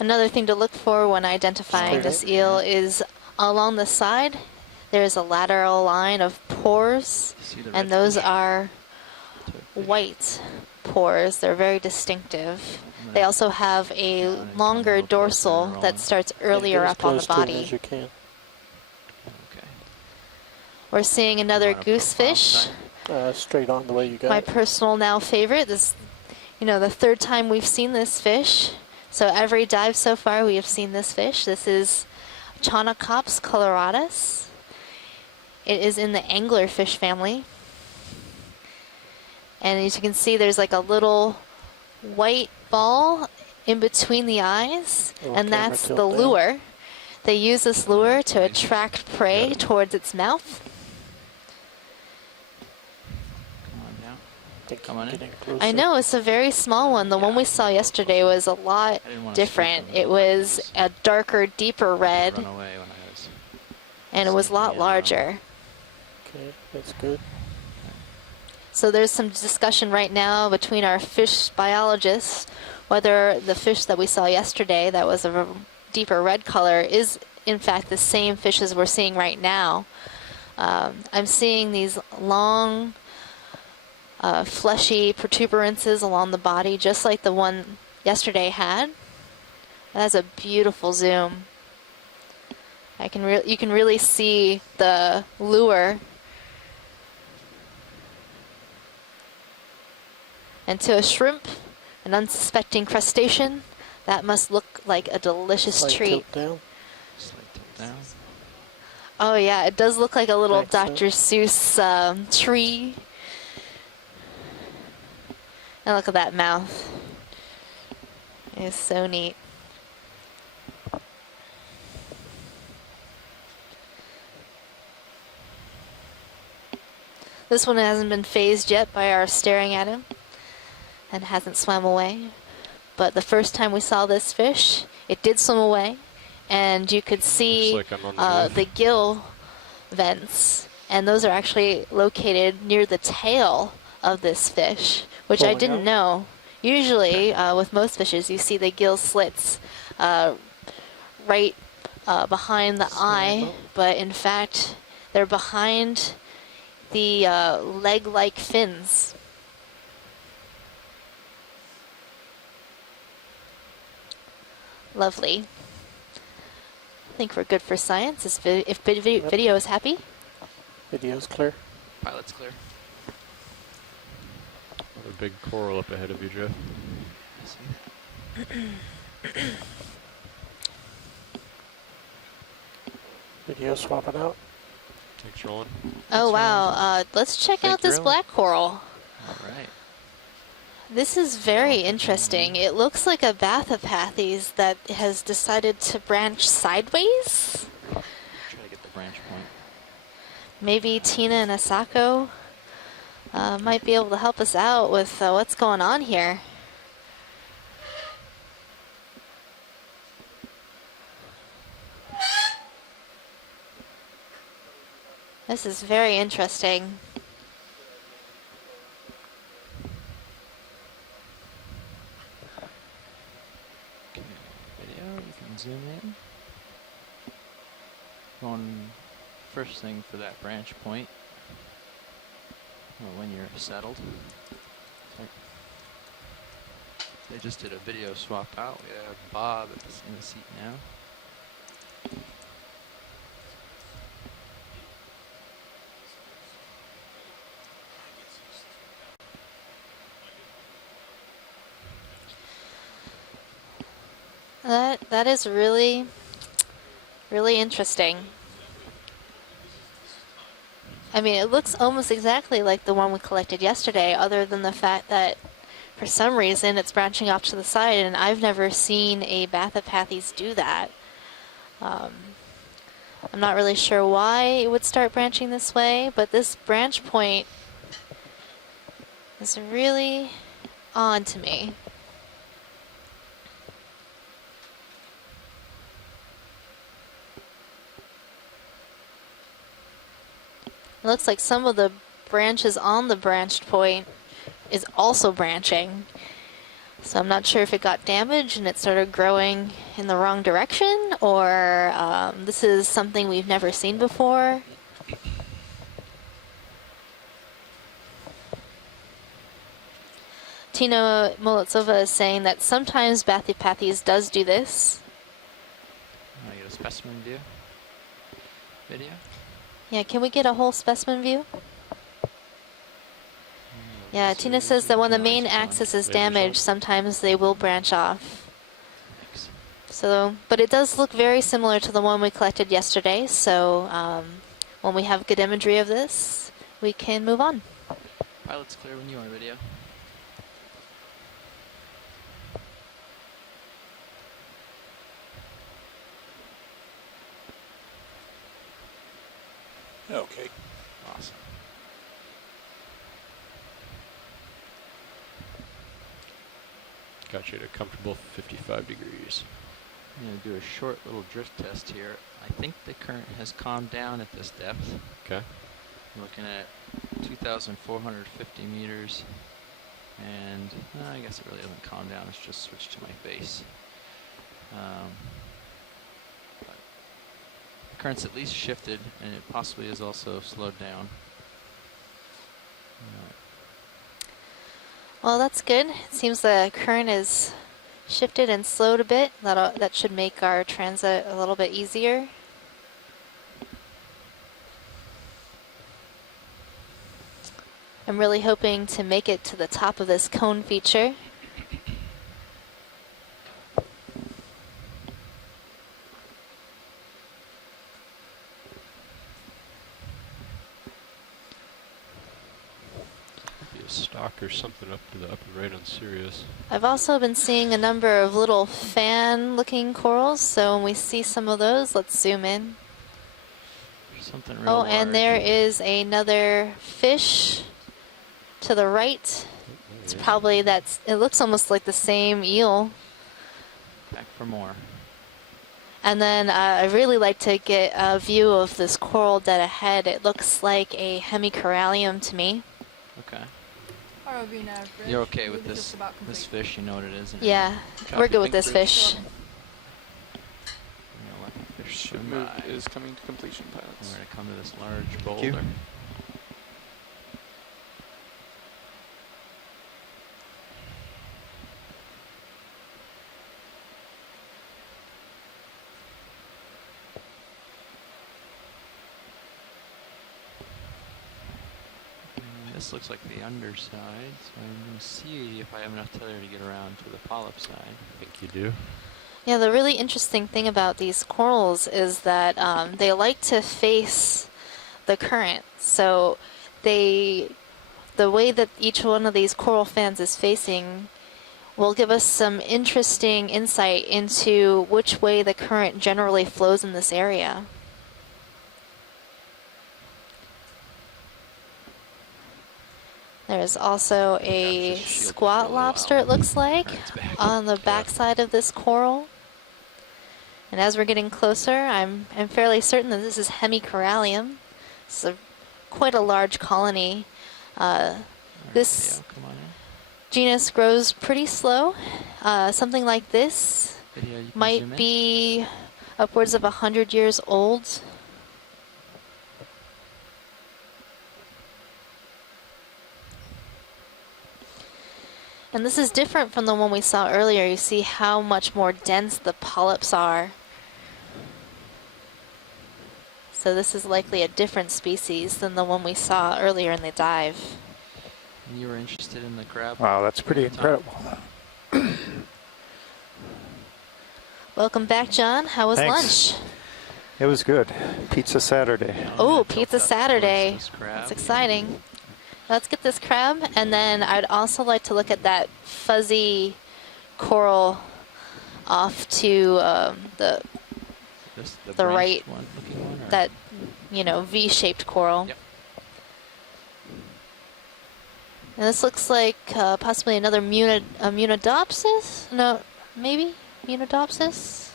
Another thing to look for when identifying Straight this up. eel is along the side, there's a lateral line of pores, See the and red those fish? are Toadfish. white pores. They're very distinctive. I'm They gonna also have a down and come a longer little closer dorsal and roll that in. starts Yeah, earlier get as up on the close to it as body. you can. Okay. We're seeing another Want a profile goosefish. side? Straight on the way you got My it. personal now favorite. This, the third time we've seen this fish. So every dive so far we have seen this fish. This is Chaunacops coloratus. It is in the anglerfish family. And as you can see, there's like a little white ball in between the eyes, Little and camera that's tilt the down. lure. They use this lure to attract prey towards its mouth. Come on down. Think Come on in. getting closer. I know, it's a very small one. The one we saw yesterday was a lot I didn't want to spook different. him. It was a darker, deeper red, Run away when I was. and it was a lot Yeah. larger. Okay, that's good. So there's some discussion right now between our fish biologists whether the fish that we saw yesterday that was of a deeper red color is in fact the same fishes we're seeing right now. I'm seeing these long fleshy protuberances along the body just like the one yesterday had. That's a beautiful zoom. You can really see the lure. And to a shrimp, an unsuspecting crustacean, that must look like a delicious Slight treat. tilt down. Slight tilt down. Oh yeah, it does look like a little Back Dr. Seuss tree. And look at that mouth. It's so neat. This one hasn't been phased yet by our staring at him and hasn't swam away. But the first time we saw this fish, it did swim away, and you could see Looks like I'm on the move. the gill vents, and those are actually located near the tail of this fish, which I Pulling didn't out. know. Usually, with most fishes, you see the gill slits right behind the eye, out. but in fact, they're behind the leg-like fins. Lovely. I think we're good for science. If video is happy. Video's clear. Pilot's clear. A big coral up ahead of you, Jeff. I see that. Video swapping out. Thanks, Roland. Oh wow! Let's check Thank out this you. black coral. All right. This is very interesting. It looks like a Bathypathes that has decided to branch sideways. Try to get the branch point. Maybe Tina and Asako might be able to help us out with what's going on here. This is very interesting. Okay, video, you can zoom in. Going first thing for that branch point. Well, when you're settled. Sorry. They just did a video swap out. We have Bob in the seat now. That is really, really interesting. I mean, it looks almost exactly like the one we collected yesterday, other than the fact that for some reason it's branching off to the side, and I've never seen a Bathypathes do that. I'm not really sure why it would start branching this way, but this branch point is really odd to me. It looks like some of the branches on the branched point is also branching. So I'm not sure if it got damaged and it started growing in the wrong direction, or this is something we've never seen before. Tina Molotova is saying that sometimes Bathypathes does do this. Want to get a specimen view? Video? Yeah, can we get a whole specimen view? Yeah, Tina says that when the main axis is damaged, sometimes they will branch off. So, but it does look very similar to the one we collected yesterday, so when we have good imagery of this, we can move on. Pilot's clear when you are, video. Okay. Awesome. Got you at a comfortable 55 degrees. I'm going to do a short little drift test here. I think the current has calmed down at this depth. Okay. I'm looking at 2,450 meters. And I guess it really hasn't calmed down. It's just switched to my face. But the current's at least shifted, and it possibly has also slowed down. Well, that's good. It seems the current is shifted and slowed a bit. That should make our transit a little bit easier. I'm really hoping to make it to the top of this cone feature. Stock or something up to the upper right on Sirius. I've also been seeing a number of little fan-looking corals, so when we see some of those, let's zoom in. Something real Oh, large. and there is another fish to the right. It's probably it looks almost like the same eel. Back for more. And then I'd really like to get a view of this coral dead ahead. It looks like a hemicorallium to me. Okay. ROV nav, Rich. You're okay with Maybe this just about complete. this fish? You know what it is? And Yeah, we're good with this fish. Ship move is coming to completion, pilots. We're going to come to this large you. boulder. This looks like the underside, so I'm going to see if I have enough tether to get around to the polyp side. I think you do. Yeah, the really interesting thing about these corals is that they like to face the current. So the way that each one of these coral fans is facing will give us some interesting insight into which way the current generally flows in this area. There's also a squat lobster, it looks like, on the backside of this coral. And as we're getting closer, I'm fairly certain that this is hemicorallium. It's quite a large colony. This genus grows pretty slow. Something like this might be upwards of 100 years old. And this is different from the one we saw earlier. You see how much more dense the polyps are. So this is likely a different species than the one we saw earlier in the dive. And you were interested in the crab? Wow, that's pretty incredible. Welcome back, John. How was Thanks. lunch? It was good. Pizza Saturday. Oh, Pizza Saturday. This crab. That's exciting. Let's get this crab, and then I'd also like to look at that fuzzy coral off to the right, one, looking one, or? that, you know, V-shaped coral. Yep. And this looks like possibly another Munidopsis? No, maybe? Munidopsis?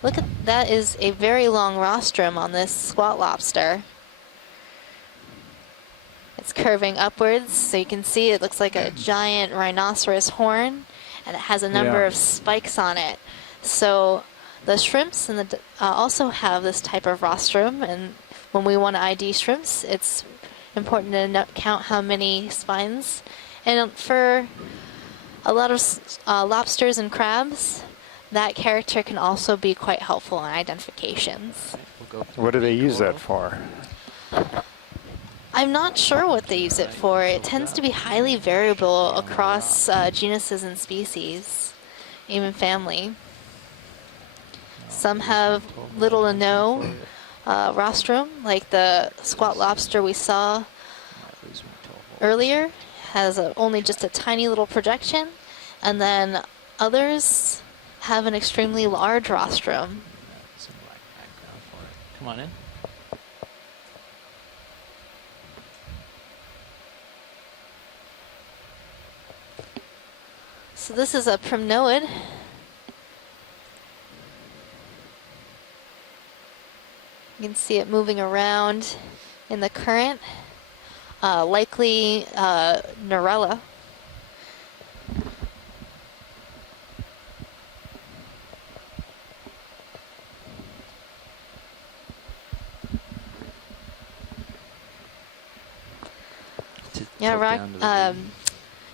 Look at that, is a very long rostrum on this squat lobster. It's curving upwards, so you can see it looks like a giant rhinoceros horn, and it has a number of spikes on it. So the shrimps and the also have this type of rostrum, and when we want to ID shrimps, it's important to count how many spines. And for a lot of lobsters and crabs, that character can also be quite helpful in identifications. What do they use that for? I'm not sure what they use it for. It tends to be highly variable across genuses and species, even family. Some have little to no rostrum, like the squat lobster we saw earlier has only just a tiny little projection, and then others have an extremely large rostrum. Some black background for it. Come on in. So this is a primnoid. You can see it moving around in the current, likely Norella. Yeah, rock.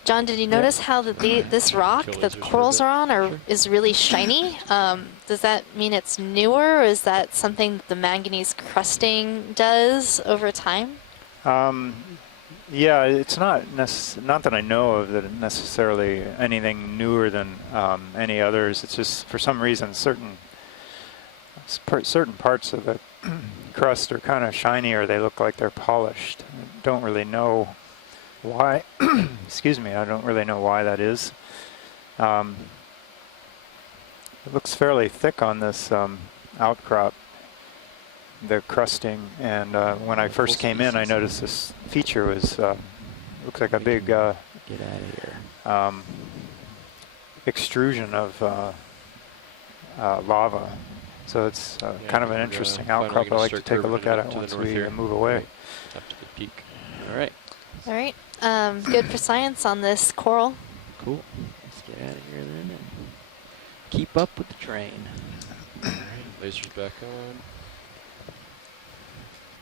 John, did you notice how this rock that the corals are on is really shiny? Does that mean it's newer, or is that something that the manganese crusting does over time? Yeah, it's not that I know of that necessarily anything newer than any others. It's just for some reason certain parts of the crust are kind of shiny, or they look like they're polished. I don't really know why. Excuse me, I don't really know why that is. It looks fairly thick on this outcrop, the crusting, and when I first came in, I noticed this feature was looks like a big Get out of here. extrusion of lava. So it's kind of an interesting outcrop. I'd like to take a look at it once we move away. Up to the peak. All right. All right. Good for science on this coral. Cool. Let's get out of here then and keep up with the train. All right, laser's back on.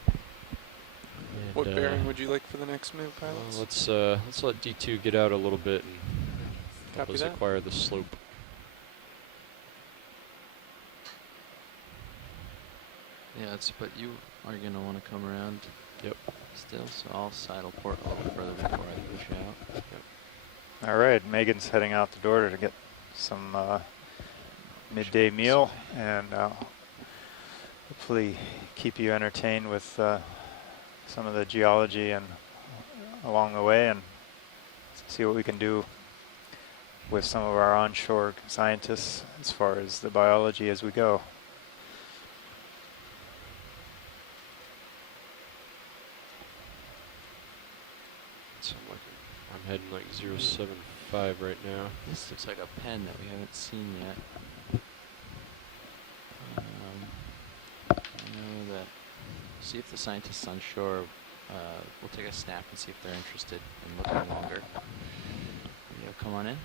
And, What bearing would you like for the next move, pilots? Let's let D2 get out a little bit and help us acquire the slope. Yeah, but you are going to want to come around. Yep. Still, so I'll sidle port a little further before I push out. Yep. All right, Megan's heading out the door to get some midday meal, and hopefully keep you entertained with some of the geology and along the way, and see what we can do with some of our onshore scientists as far as the biology as we go. So I'm heading like 075 right now. This looks like a pen that we haven't seen yet. I know that. See if the scientists on shore. We'll take a snap and see if they're interested in looking longer. Yeah, come on in.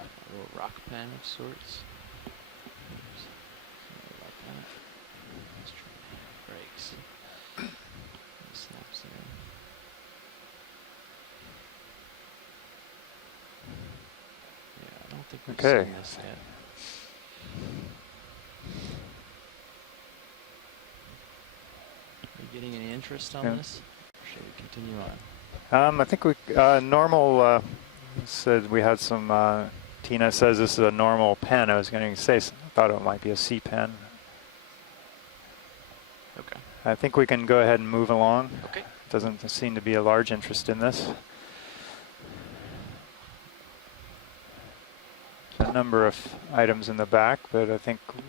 A little rock pen of sorts. Something like that. Let's try brakes. Snaps there. Yeah, I don't think we've seen this yet. Are you getting any interest on this? Or should we continue on? I think we normal said we had some, Tina says this is a normal pen. I was going to say, thought it might be a C pen. Okay. I think we can go ahead and move along. Okay. Doesn't seem to be a large interest in this. A number of items in the back, but I think we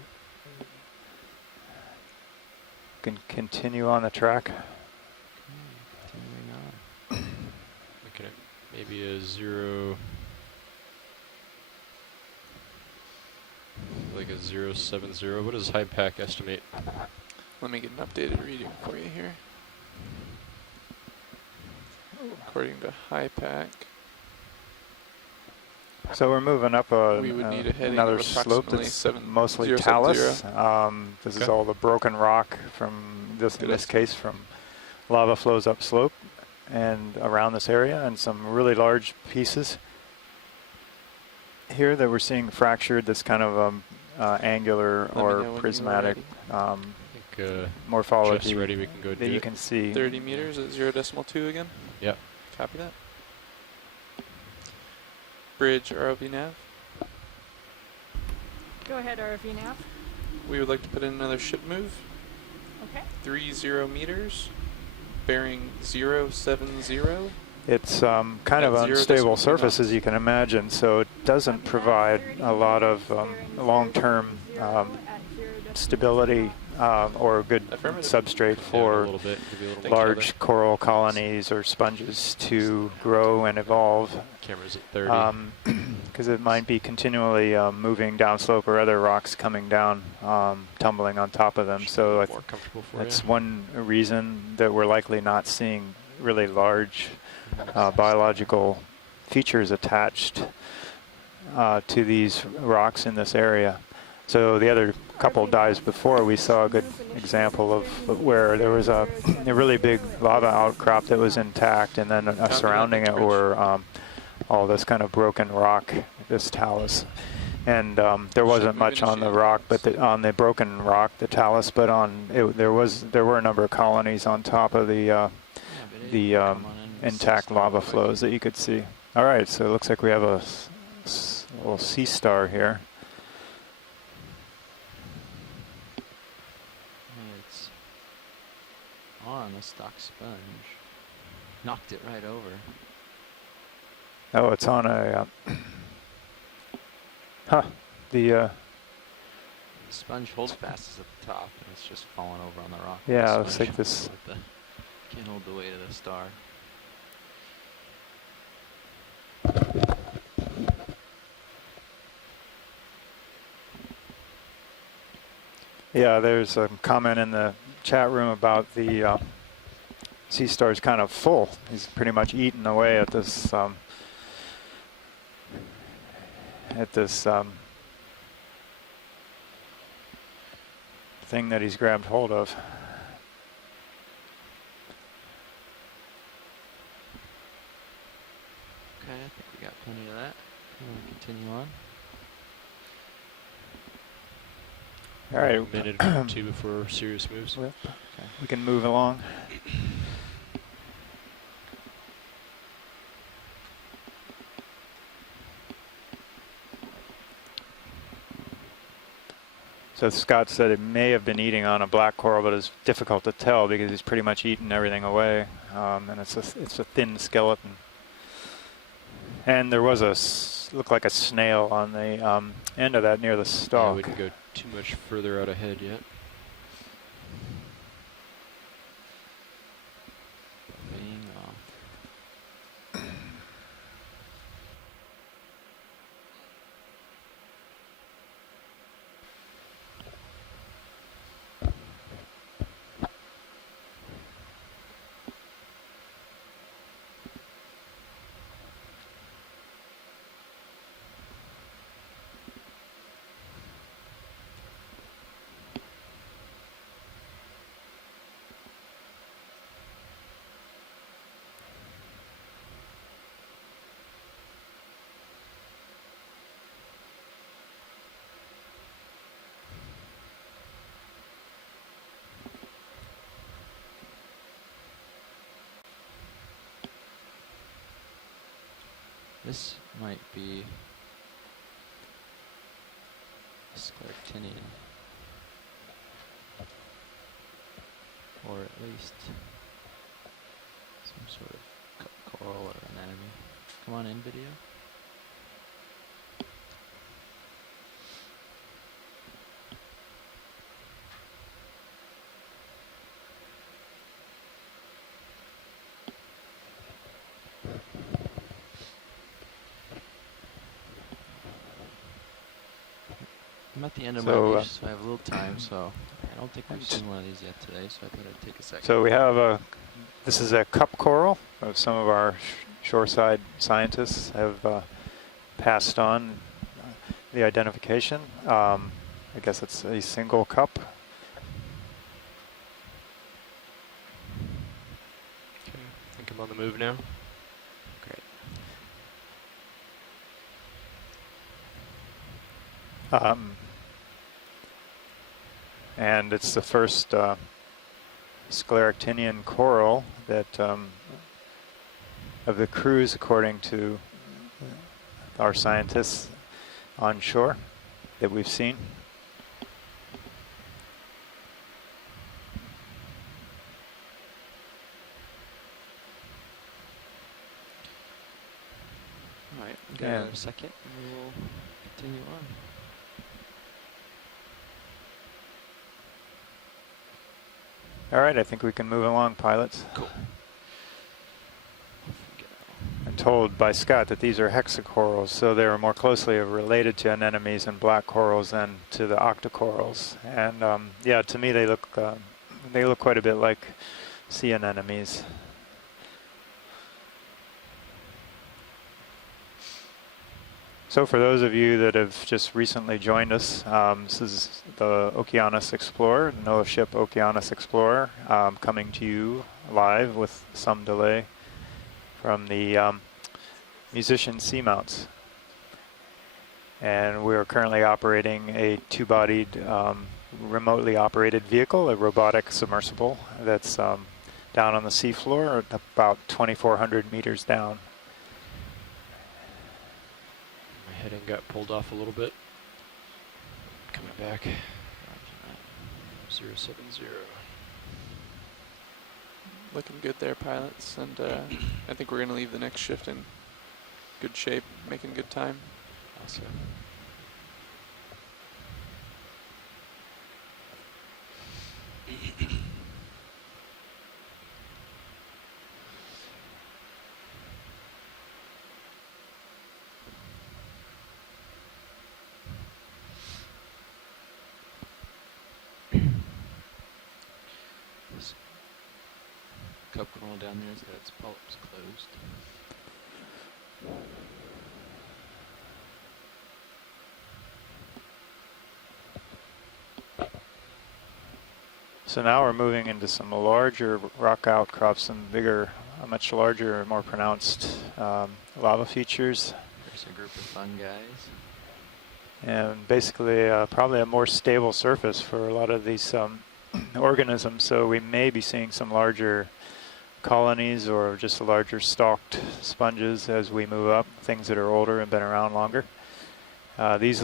can continue on the track. Continuing on. Looking at maybe a 0, like a 070. What does high pack estimate? Let me get an updated reading for you here. According to high pack, So we're moving up we would need a heading another of slope approximately that's mostly talus. This is all the broken rock from this, in this case, from lava flows up slope and around this area, and some really large pieces here that we're seeing fractured. This kind of angular or prismatic morphology just ready, we can go that do you it. can see. 30 meters at 0.2 again. Yeah. Copy that. Bridge ROV nav. Go ahead, ROV nav. We would like to put in another ship move. Okay. 30 meters, bearing 070. It's kind of At 0.2 unstable knots. surface, as you can imagine, so it doesn't provide a lot of long-term stability or a good substrate for large coral colonies or sponges to grow and evolve. Camera's at 30. Because it might be continually moving downslope or other rocks coming down, tumbling on top of them. So that's one reason that we're likely not seeing really large biological features attached to these rocks in this area. So the other couple dives before, we saw a good example of where there was a really big lava outcrop that was intact, and then surrounding it were all this kind of broken rock, this talus. And there wasn't much on the rock, but on the broken rock, the talus, but on there were a number of colonies on top of the intact lava flows that you could see. All right, so it looks like we have a little sea star here. It's on the stock sponge. Knocked it right over. Oh, it's on a the sponge holds fastest at the top, and it's just falling over on the rock. Yeah, The looks sponge like this. can't hold the weight of the star. Yeah, there's a comment in the chat room about the sea star's kind of full. He's pretty much eaten away at this thing that he's grabbed hold of. Okay, I think we got plenty of that. We'll continue on. All right. A minute or two before serious moves. Okay. We can move along. So Scott said it may have been eating on a black coral, but it's difficult to tell because he's pretty much eaten everything away, and it's a thin skeleton. And there was looked like a snail on the end of that near the Yeah, stalk. we wouldn't go too much further out ahead yet. Being off. This might be a Scleractinian. Or at least some sort of coral or an enemy. Come on in, video. I'm at the end of my leash, so I have a little time, so I don't think we've seen one of these yet today, so I thought I'd take a second. So we have this is a cup coral of some of our shoreside scientists have passed on the identification. I guess it's a single cup. Okay, I think I'm on the move now. Great. And it's the first Scleractinian coral that of the cruise, according to our scientists on shore, that we've seen. All right, we got a second, and we'll continue on. All right, I think we can move along, pilots. Cool. I'm told by Scott that these are hexacorals, so they're more closely related to anemones and black corals than to the octocorals. And yeah, to me they look quite a bit like sea anemones. So for those of you that have just recently joined us, this is the Okeanos Explorer, NOAA ship Okeanos Explorer, coming to you live with some delay from the Musician Seamounts. And we are currently operating a two-bodied, remotely operated vehicle, a robotic submersible that's down on the seafloor, about 2,400 meters down. Heading got pulled off a little bit. Coming back. 070. Looking good there, pilots, and I think we're going to leave the next shift in good shape, making good time. Awesome. Cup coral down there has got its polyps closed. So now we're moving into some larger rock outcrops, some bigger, much larger, more pronounced lava features. There's a group of fun guys. And basically probably a more stable surface for a lot of these organisms. So we may be seeing some larger colonies or just larger stalked sponges as we move up, things that are older and been around longer. These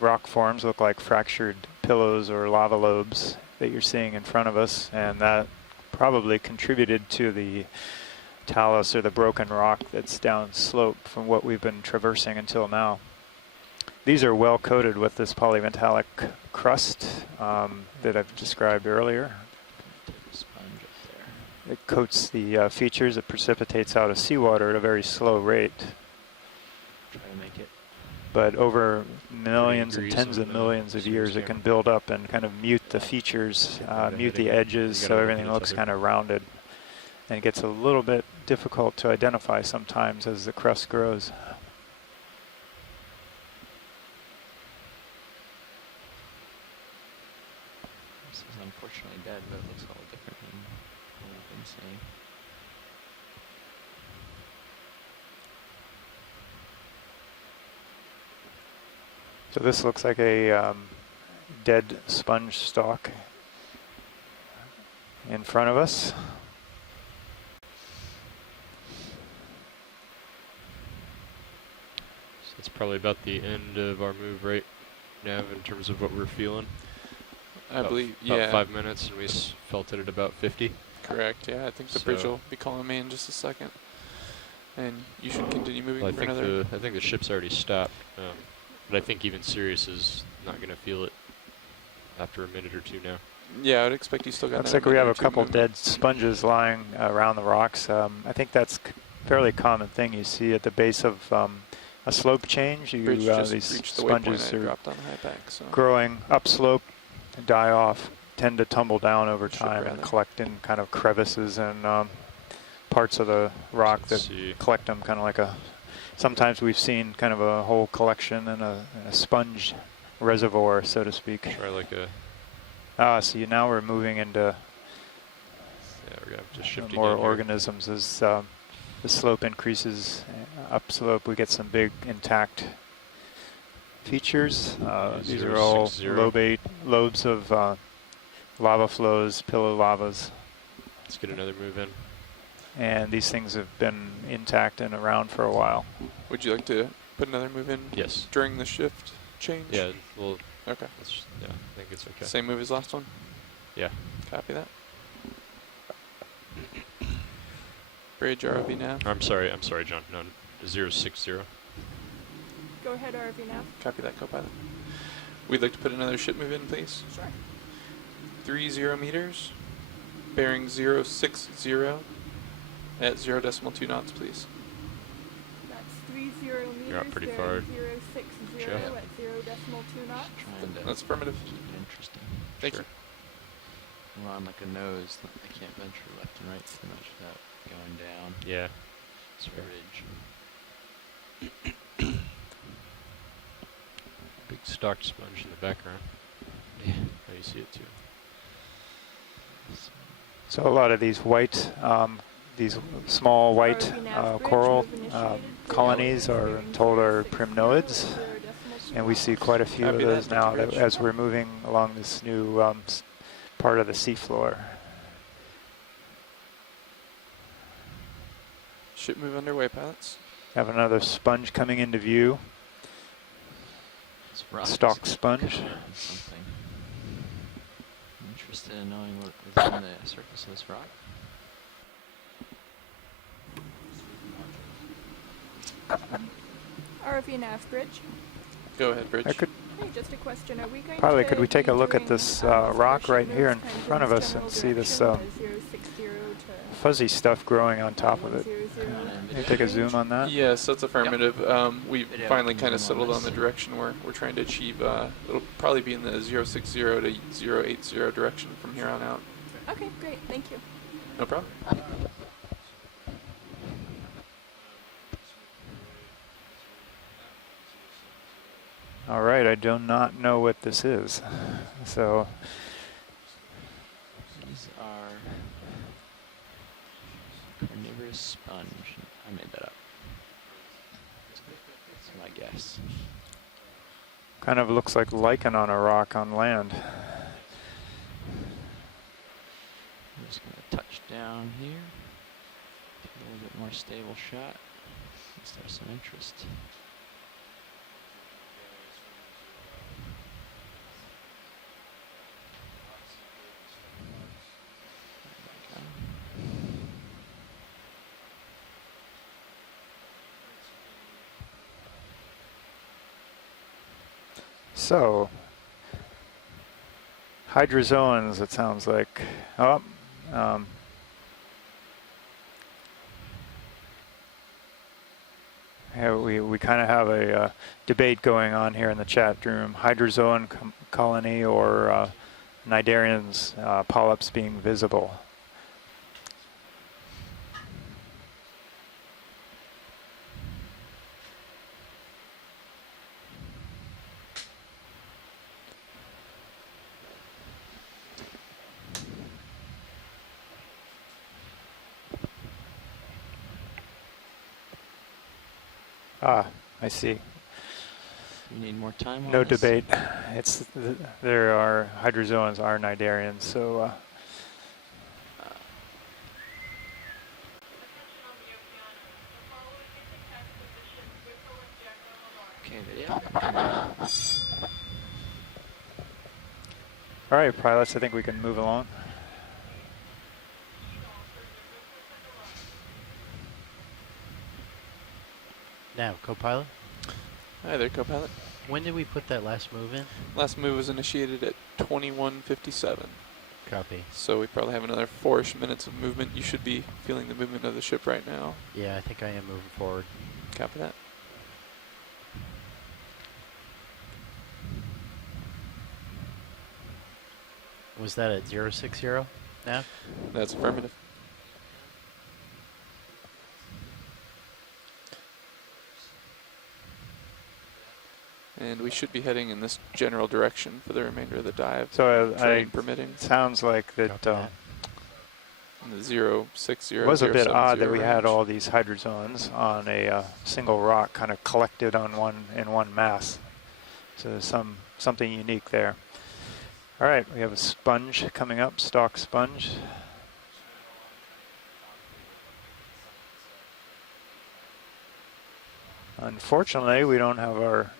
rock forms look like fractured pillows or lava lobes that you're seeing in front of us, and that probably contributed to the talus or the broken rock that's down slope from what we've been traversing until now. These are well coated with this polymetallic crust that I've described earlier. It coats the features, it precipitates out of seawater at a very slow rate. Try to make it. But over millions and tens of millions of years, it can build up and kind of mute the features, mute the edges, so everything looks kind of rounded. And it gets a little bit difficult to identify sometimes as the crust grows. This is unfortunately dead, but it looks a little different than what we've been seeing. So this looks like a dead sponge stalk in front of us. probably about the end of our move right now in terms of what we're feeling. I believe, about yeah. 5 minutes, and we felt it at about 50. Correct, yeah. I think the bridge will be calling me in just a second. And you should continue moving Well, for another. I think the ship's already stopped, but I think even Sirius is not going to feel it after a minute or two now. Yeah, I would expect you still got. Looks like we have a couple dead sponges lying around the rocks. I think that's a fairly common thing you see at the base of a slope change. Bridge These just reached the sponges waypoint I are dropped on the high bank, so. growing upslope, die off, tend to tumble down over time and rather. collect in kind of crevices and parts of the rock that collect them kind of like a. Sometimes we've seen kind of a whole collection in a sponge reservoir, so to speak. Try like a. So now we're moving into Yeah, we're gonna have to shift more again here. organisms as the slope increases upslope. We get some big intact features. These are all 060. lobes of lava flows, pillow lavas. Let's get another move in. And these things have been intact and around for a while. Would you like to put another move in? Yes. During the shift change? Yeah, well. Okay. Yeah, I think it's okay. Same move as last one? Yeah. Copy that. Bridge ROV now. I'm sorry, John. No, 060. Go ahead, RV now. Copy that, co-pilot. We'd like to put another ship move in, please. Sure. 30 meters, bearing 060 at 0.2 knots, please. That's 30 meters. You're up pretty bearing far. 060 Jeff. at 0.2 knots. Trying to That's affirmative. keep it interesting. Thank you. We're on like a nose. I can't venture left and right too much without going down. Yeah. It's a ridge. Big stocked sponge in the background. Yeah. Oh, you see it too. So a lot of these white, these small white coral colonies are told are primnoids, and we see quite a few of those now as we're moving along this new part of the seafloor. Ship move underway, pilots. Have another sponge coming into view. Stalk sponge. Something. I'm interested in knowing what is on the surface of this rock. RV nav bridge. Go ahead, Bridge. I could Hey, just a question. Are we going probably to could we take a be look at doing, this other rock ship right here in moves kind front of in us this and see this general direction, 060 to fuzzy stuff growing on top of it. 100? Can you take a zoom on that? Yes, that's affirmative. We've Video finally can kind of zoom on settled on this. the direction we're trying to achieve. It'll probably be in the 060 to 080 direction from here on out. Okay, great. Thank you. No problem. All right, I do not know what this is. So These are carnivorous sponge. I made that up. That's my guess. kind of looks like lichen on a rock on land. I'm just going to touch down here. Get a little bit more stable shot. At least there's some interest. So, hydrozoans, it sounds like. Oh, yeah, we kind of have a debate going on here in the chat room. Hydrozoan colony or cnidarians, polyps being visible. Ah, I see. You need more time on No this? debate. It's there are hydrozoans are cnidarians, so Okay, video. All right, pilots, I think we can move along. Now, co-pilot. Hi there, co-pilot. When did we put that last move in? Last move was initiated at 21:57. Copy. So we probably have another 4-ish minutes of movement. You should be feeling the movement of the ship right now. Yeah, I think I am moving forward. Copy that. Was that at 060 now? That's affirmative. And we should be heading in this general direction for the remainder of the dive, So terrain permitting. Sounds like that The 060. it was a bit odd that we range. had all these hydrozones on a single rock kind of collected on one mass. So there's something unique there. All right, we have a sponge coming up, stalk sponge. Unfortunately, we don't have our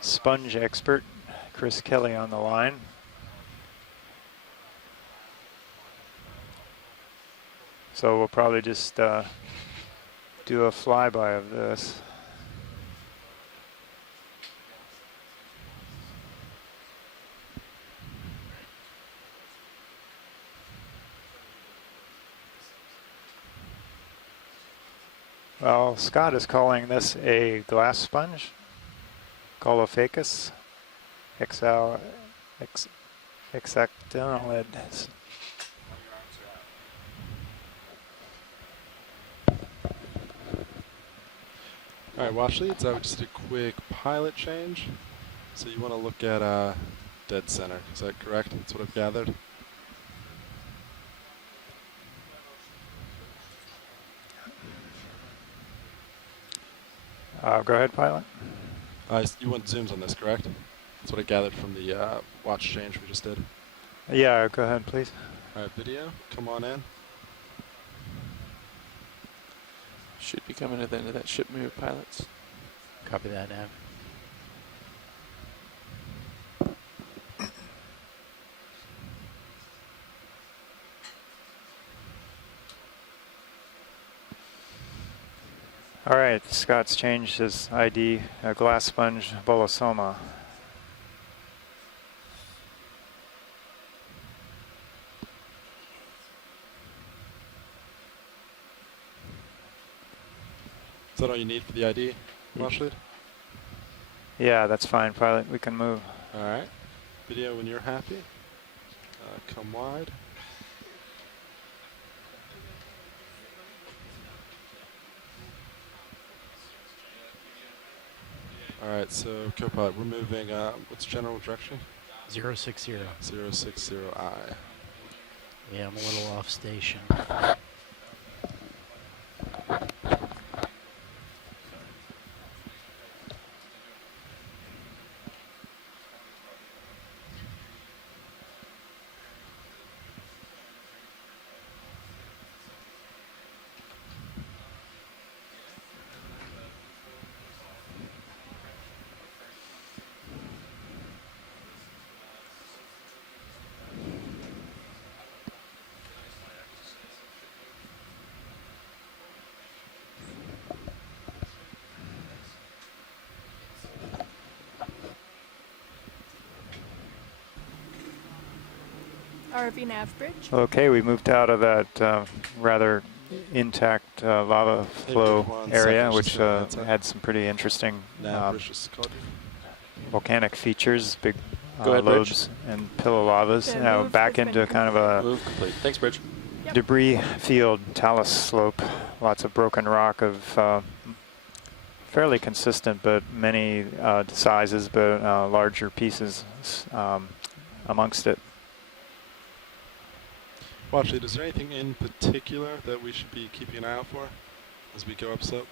sponge expert, Chris Kelly, on the line. So we'll probably just do a flyby of this. Well, Scott is calling this a glass sponge, Colophacus EXEX1708. All right, watch leads. Just a quick pilot change. So you want to look at dead center. Is that correct? That's what I've gathered. Go ahead, pilot. You want zooms on this, correct? That's what I gathered from the watch change we just did. Yeah, go ahead, please. All right, video, come on in. Should be coming to the end of that ship move, pilots. Copy that now. All right, Scott's changed his ID, glass sponge bolosoma. Is that all you need for the ID, watch lead? Yeah, that's fine, pilot. We can move. All right, video when you're happy. Come wide. All right, so co-pilot, we're moving, what's general direction? 060. 060I. Yeah, I'm a little off station. ROV nav bridge. Okay, we moved out of that rather intact lava flow area, which had some pretty interesting volcanic features, big lobes and pillow lavas. Now back into kind of a Move complete. Thanks, Bridge. debris field, Talus Slope, lots of broken rock of fairly consistent, but many sizes, but larger pieces amongst it. Watch lead, is there anything in particular that we should be keeping an eye out for as we go up slope?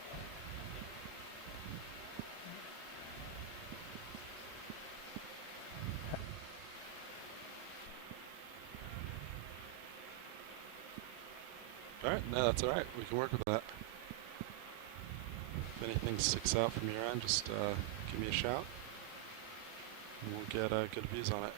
All right, no, that's all right. We can work with that. If anything sticks out from your end, just give me a shout. And we'll get good views on it.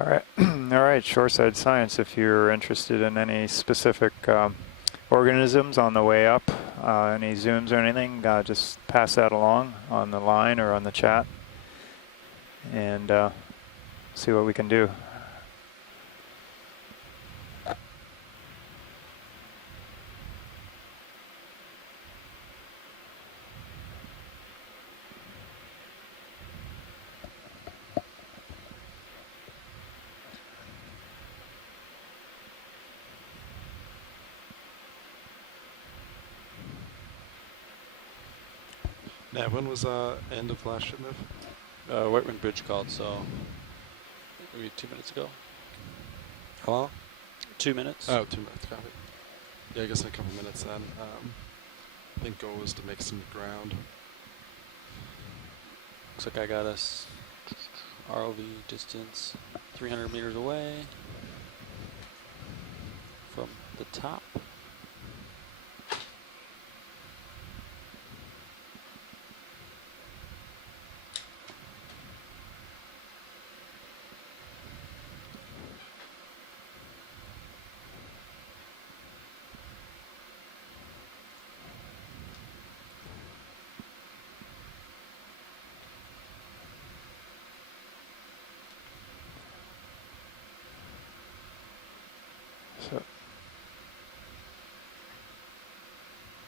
All right, all right, Shoreside Science, if you're interested in any specific organisms on the way up, any zooms or anything, just pass that along on the line or on the chat and see what we can do. Yeah, when was end of last ship move? Whiteman Bridge called, so maybe 2 minutes ago. How long? 2 minutes. Oh, 2 minutes, copy. Yeah, I guess in a couple minutes then. I think goal was to make some ground. Looks like I got us ROV distance 300 meters away from the top. So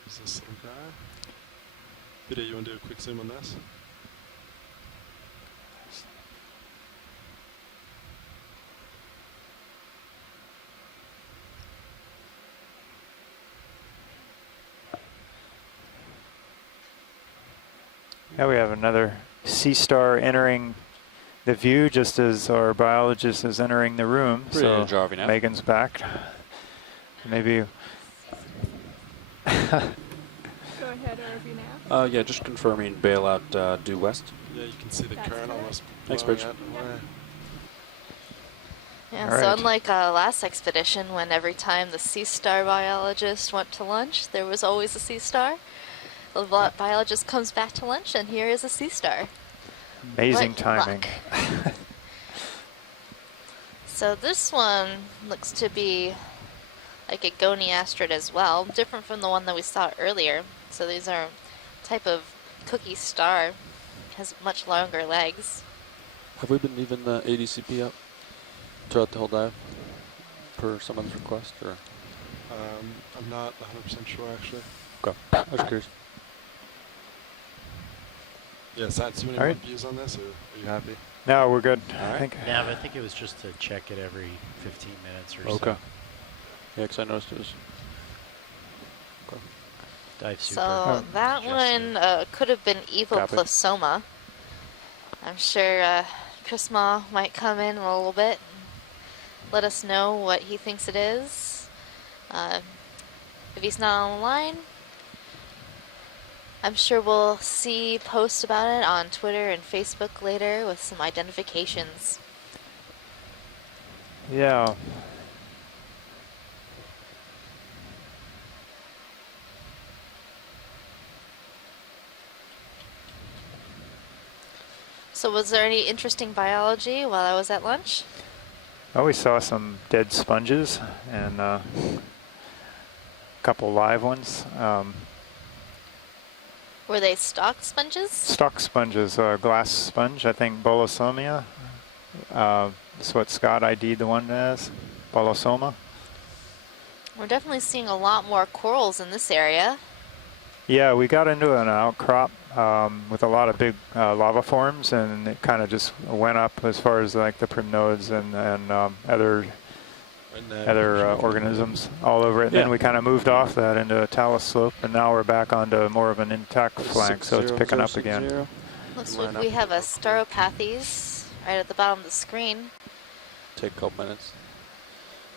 Is this little guy? Peter, you want to do a quick zoom on this? yeah, we have another sea star entering the view just as our biologist is entering the room. Ready to So draw every now. Megan's back. Maybe. Go ahead, RV now. Yeah, just confirming bailout due west. Yeah, you can see the That's current correct. almost Thanks, blowing Bridge. it away. Yeah, All so right. unlike last expedition, when every time the sea star biologist went to lunch, there was always a sea star. The biologist comes back to lunch, and here is a sea star. Amazing What timing. luck. So this one looks to be like a goniastrid as well, different from the one that we saw earlier. So these are type of cookie star, has much longer legs. Have we been leaving the ADCP up throughout the whole dive per someone's request, or? I'm not 100% sure actually. Okay, I was curious. Yeah, Science, do you All want right. any views on this, or are you happy? No, we're good. All right. I think. Yeah, but I think it was just to check it every 15 minutes or Okay. so. Yeah, because I noticed it was. Okay. Dive super. So that one could have been Copy. Evoplasoma. I'm sure Chris Ma might come in a little bit and let us know what he thinks it is. If he's not on the line, I'm sure we'll see posts about it on Twitter and Facebook later with some identifications. Yeah. So was there any interesting biology while I was at lunch? Oh, we saw some dead sponges and a couple live ones. Were they stalk sponges? Stock sponges, glass sponge, I think Bolosomia. That's what Scott ID'd the one as, Bolosoma. We're definitely seeing a lot more corals in this area. Yeah, we got into an outcrop with a lot of big lava forms, and it kind of just went up as far as like the primnodes and other organisms all over it. And Yeah. then we kind of moved off that into a Talus Slope, and now we're back onto more of an intact flank, so it's picking up again. Looks like we have a Stauropathes right at the bottom of the screen. Take a couple minutes.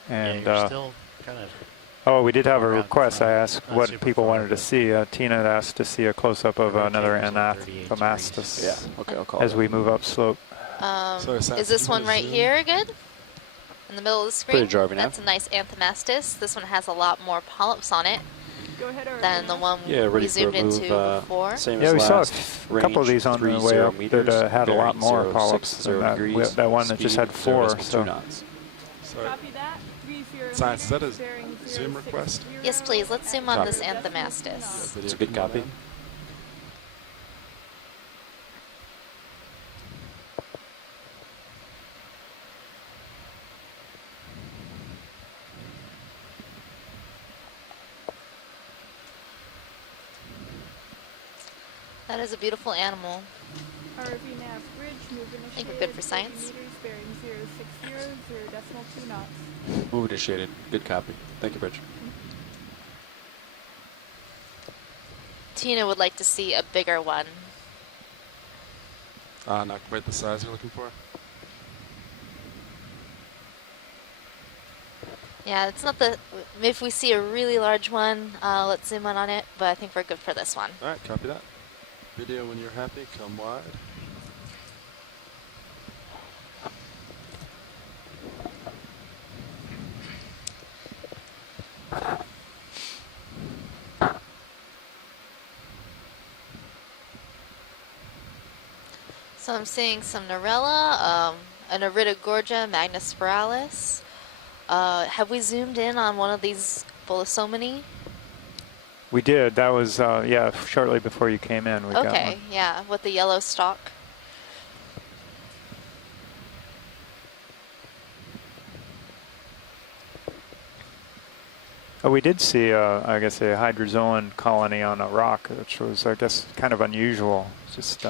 And yeah, you're still kind of Oh, we did have a Around request. I front, asked not what super people far, wanted to but see. Tina had asked to see a close-up of the another rotator's at 38 anathemastus Yeah. Okay, I'll call as that. we move up slope. Sorry, Sam, Is did this you wanna one right zoom? here good? In the middle of the screen? Pretty driving That's a nice anthemastus. This one has a lot more polyps on it Go ahead, than the one Yeah, ready we for a zoomed move. into before. Same Yeah, as we saw last. a couple of these on the way up meters, that had a lot bearing more 0, polyps 6, than 0 that. degrees. That one that just had Speed, 4. 0 to 2 So knots. Sorry. Copy that. 30 Science, is that a meters, bearing Zoom 060. request? Yes, please. Let's zoom on Copy. this anthemastus. Video It's a good coming copy. in. That is a beautiful animal. ROV nav bridge, move initiated. I think we're good for 30 science. meters, bearing 060, 0.2 knots. Move initiated. Good copy. Thank you, Bridge. Tina would like to see a bigger one. Not quite the size you're looking for. Yeah, it's not the. If we see a really large one, let's zoom in on it. But I think we're good for this one. All right, copy that. Video when you're happy, come wide. So I'm seeing some Narella, an Aerotooth magnispiralis. Have we zoomed in on one of these Bolosomini? we did. That was, yeah, shortly before you came in. We got Okay, one. yeah, with the yellow stalk. Oh, we did see, I guess, a hydrozoan colony on a rock, which was, I guess, kind of unusual. Just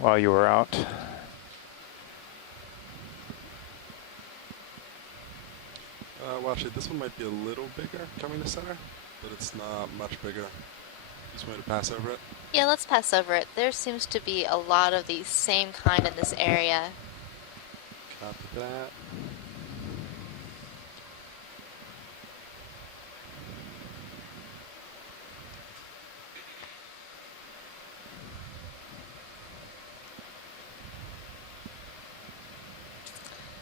while you were out. Well, actually, this one might be a little bigger coming to center, but it's not much bigger. Just want to pass over it. Yeah, let's pass over it. There seems to be a lot of the same kind in this area. Copy that.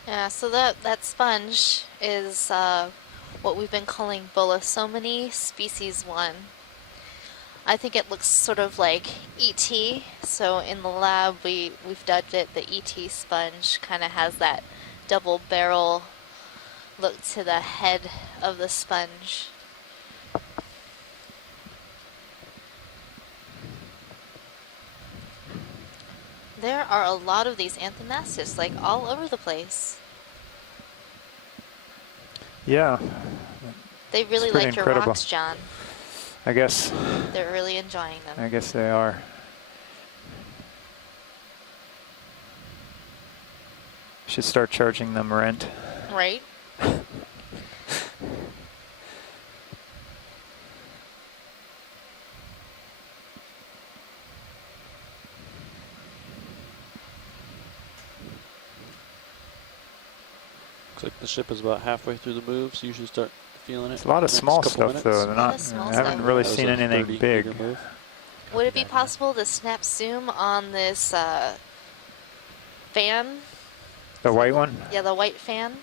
Yeah, so that sponge is what we've been calling Bolosomini species 1. I think it looks sort of like ET, so in the lab we've dubbed it the ET sponge. Kind of has that double barrel look to the head of the sponge. There are a lot of these anthemastus, like all over the place. Yeah. They really It's pretty like your incredible. rocks, John. I guess. They're really enjoying them. I guess they are. Should start charging them rent. Right? Looks like the ship is about halfway through the move, so you should start feeling it. It's a lot of next small couple stuff, minutes. though. They're not. small I haven't stuff. really That was seen a anything 30 big. meter move. Would it be possible to snap zoom on this fan? The white one? Yeah, the white fan.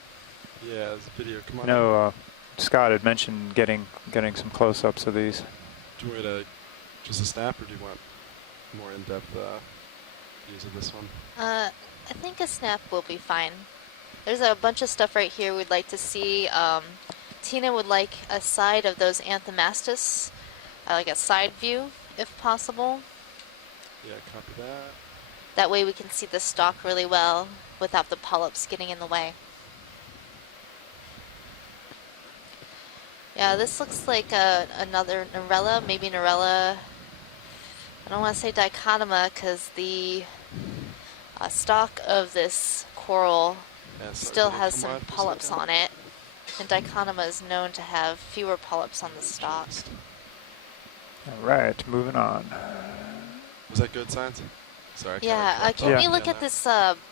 Yeah, there's a video. Come on. No, Scott had mentioned getting some close-ups of these. Do you want me to just a snap, or do you want more in-depth views of this one? I think a snap will be fine. There's a bunch of stuff right here we'd like to see. Tina would like a side of those anthemastus, like a side view, if possible. Yeah, copy that. That way we can see the stalk really well without the polyps getting in the way. Yeah, this looks like another Narella, maybe Narella. I don't want to say dichotoma because the stalk of this coral still has some polyps on it. And dichotoma is known to have fewer polyps on the stalk. All right, moving on. Was that good, Science? Sorry. Yeah, can we look at this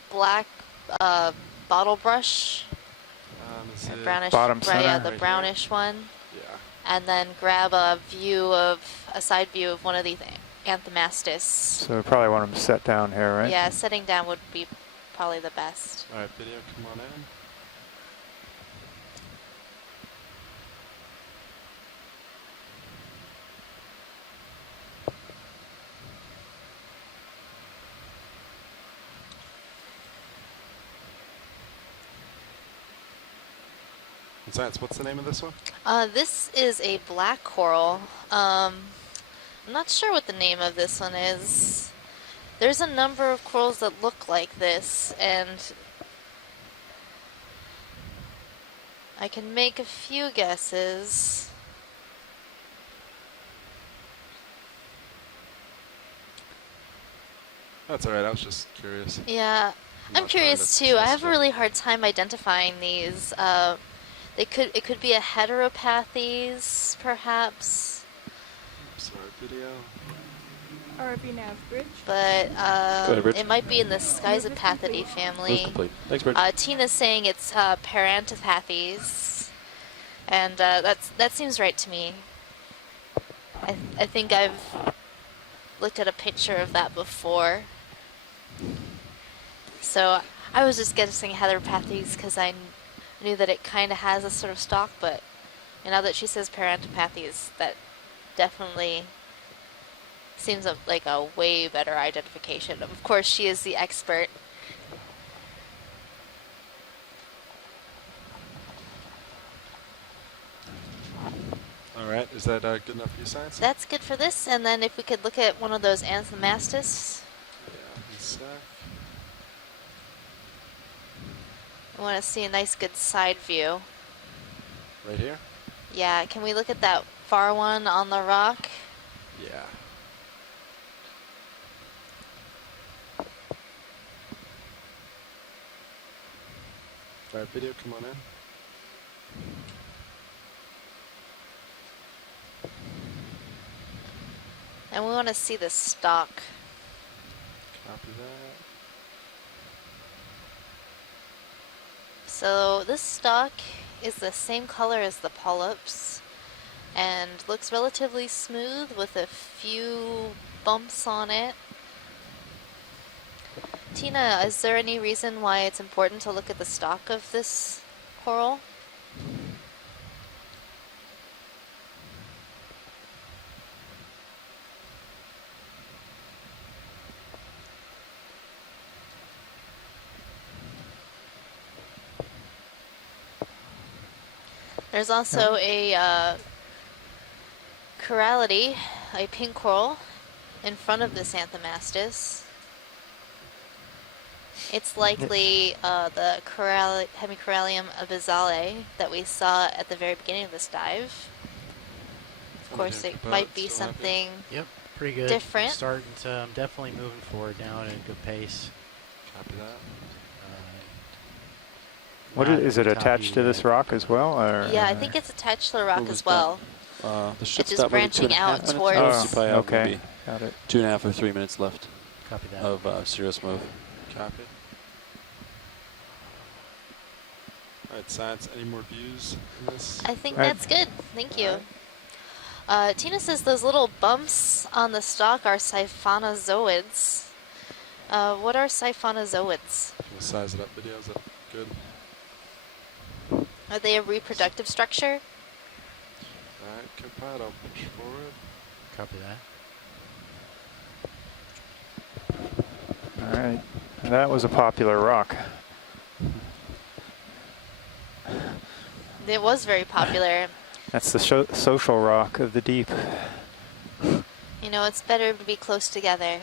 black bottle brush? Is The it brownish, bottom right, center? yeah, the Right brownish one. Yeah. And then grab a side view of one of these Anthomastus. So we probably want them set down here, right? Yeah, setting down would be probably the best. All right, video, come on in. And Science, what's the name of this one? This is a black coral. I'm not sure what the name of this one is. There's a number of corals that look like this, and I can make a few guesses. That's all right. I was just curious. Yeah, I'm not trying curious to too. I test have a it. really hard time identifying these. It could be a heteropathes, perhaps, Sorry, video. ROV nav bridge. but ahead, Rich. it might be in the Schizopathidae family. Move complete. Thanks, Rich. Tina's saying it's Parantopathes, and that seems right to me. I think I've looked at a picture of that before. So I was just guessing heteropathes because I knew that it kind of has a sort of stalk, but now that she says Parantopathes, that definitely seems like a way better identification. Of course, she is the expert. All right, is that good enough for you, Science? That's good for this, and then if we could look at one of those Anthomastus. Yeah, one sec. I want to see a nice good side view. Right here? Yeah, can we look at that far one on the rock? Yeah. All right, video, come on in. And we want to see the stalk. Copy that. So this stalk is the same color as the polyps and looks relatively smooth with a few bumps on it. Tina, is there any reason why it's important to look at the stalk of this coral? There's also a chorality, a pink coral, in front of this Anthomastus. It's likely the Hemicorallium abyssale that we saw at the very beginning of this dive. Of course, it might be something Yep, pretty good. different. Starting to, definitely moving forward now at a good pace. Copy that. What is it attached to this rock as well? Or Yeah, I think it's attached to the rock What was as well. The ship's It's just got maybe 2.5 branching out minutes. towards- Oh, so you probably have okay. maybe Got it. 2.5 or 3 minutes left Copy that. of serious move. Copy. All right, Science, any more views in this? I think Right. that's good. Thank you. Tina says those little bumps on the stalk are siphonozoids. What are siphonozoids? Can we size it up, video? Is that good? Are they a reproductive structure? All right, compile, I'll push forward. Copy that. All right. That was a popular rock. It was very popular. That's the social rock of the deep. You know, it's better to be close together.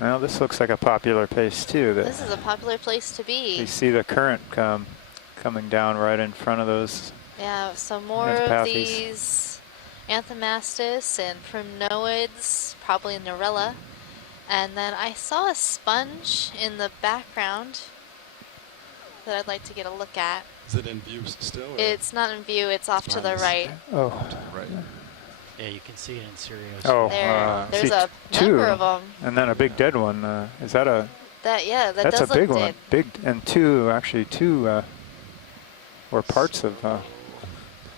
Well, this looks like a popular place too. This is a popular place to be. You see the current coming down right in front of those. Yeah, so more of Antipathes. these Anthomastus and Primnoids, probably Narella. And then I saw a sponge in the background that I'd like to get a look at. Is it in view still? Or? It's not in view, it's off to the right. Oh. Right. Yeah, you can see it in Sirius. Oh, There's see a two, number of them. and then a big dead one. Is that a? That That's does a big look one. dead. Big and two, actually two, or parts of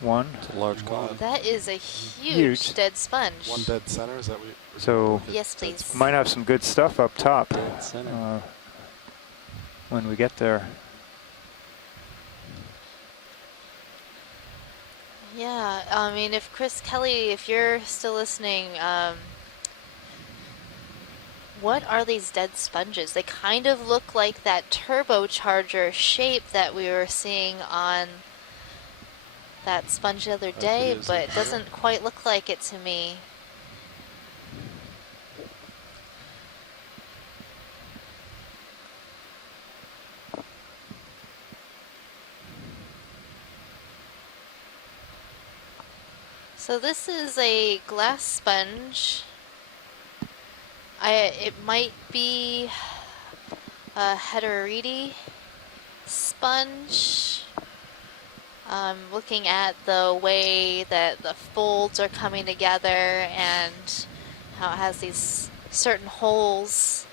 one. It's a large column. That is a huge dead sponge. One dead center. Is that what? So yes, please. Might have some good stuff up top Center. when we get there. Yeah, I mean, if Chris Kelly, if you're still listening, what are these dead sponges? They kind of look like that turbocharger shape that we were seeing on that sponge the other day, but it doesn't quite look like it to me. So this is a glass sponge. It might be a Hydroids sponge. Looking at the way that the folds are coming together and how it has these certain holes.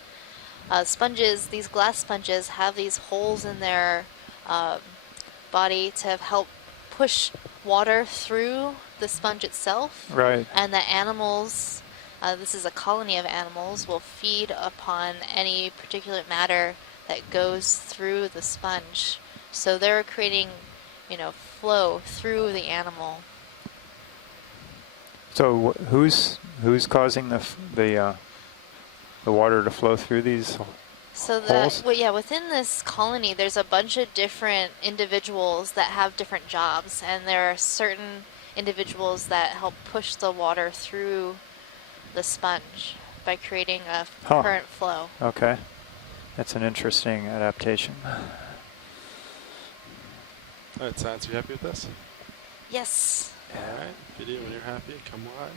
Sponges, these glass sponges have these holes in their body to help push water through the sponge itself. Right. And the animals, this is a colony of animals, will feed upon any particulate matter that goes through the sponge. So they're creating, you know, flow through the animal. So who's causing the water to flow through these So holes? that, well, yeah, within this colony, there's a bunch of different individuals that have different jobs, and there are certain individuals that help push the water through the sponge by creating a current flow. Okay, that's an interesting adaptation. All right, Science, you happy with this? Yes. All right, video when you're happy, come wide.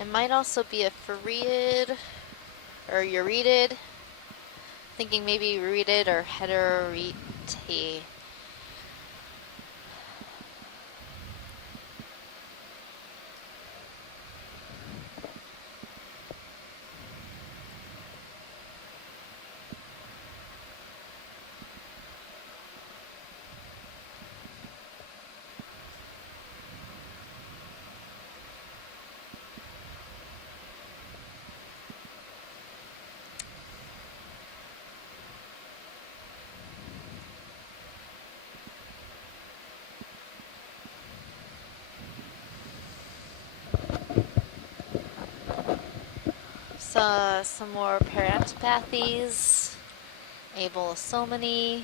It might also be a Fareid or Euretid. Thinking maybe Euretid or Hydroids. Some more Parantopathes, Abolosomini.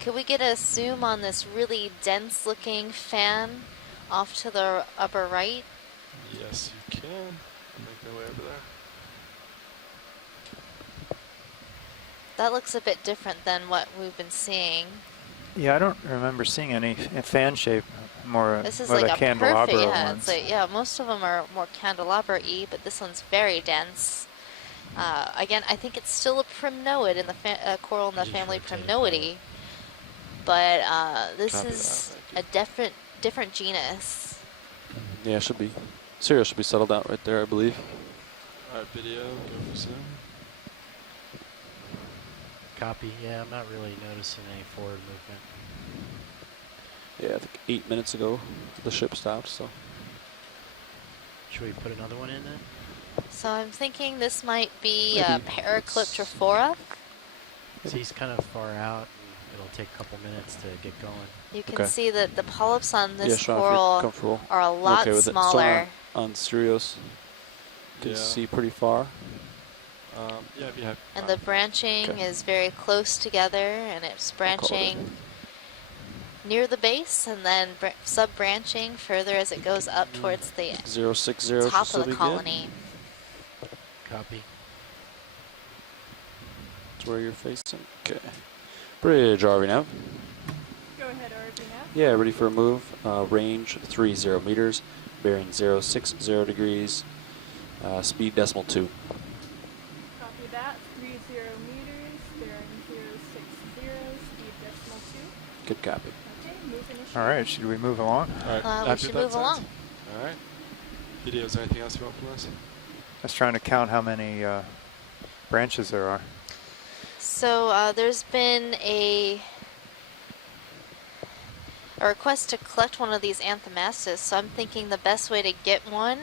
Could we get a zoom on this really dense looking fan off to the upper right? Yes, you can. Make my way over there. That looks a bit different than what we've been seeing. Yeah, I don't remember seeing any fan shape, more This is with like a candelabra perfect, yeah, ones. it's like, yeah, most of them are more candelabra-y, but this one's very dense. Again, I think it's still a primnoid in the coral in the family Primnoidae, but this Copy is a different genus. Yeah, it should be. Sirius should be settled out right there, I believe. All right, video, go for zoom. Copy. Yeah, I'm not really noticing any forward movement. Yeah, I think 8 minutes ago the ship stopped, so. Should we put another one in then? So I'm thinking this might be Maybe. Paracliptrophora. So he's kind of far out, and it'll take a couple minutes to get going. You can see that the polyps on this Sean, if you're coral comfortable. are a lot Okay with it. smaller. So on Sirius, you can see pretty far. Yeah, if you have. And the branching is very close together, and it's branching near the base, and then sub-branching further as it goes up towards the 060 top should of the be colony. Copy. That's where you're facing. Okay. Bridge, RV nav. Go ahead, RV nav. Yeah, ready for a move. Range 30 meters, bearing 060 degrees, speed decimal 2. Copy that. 30 meters, bearing 060, speed decimal 2. Good copy. Okay, move initiated. All right, should we move along? All right. We happy should with that move sense? along. All right. Video, is there anything else you want from us? I was trying to count how many branches there are. So there's been a request to collect one of these Anthomastus, so I'm thinking the best way to get one,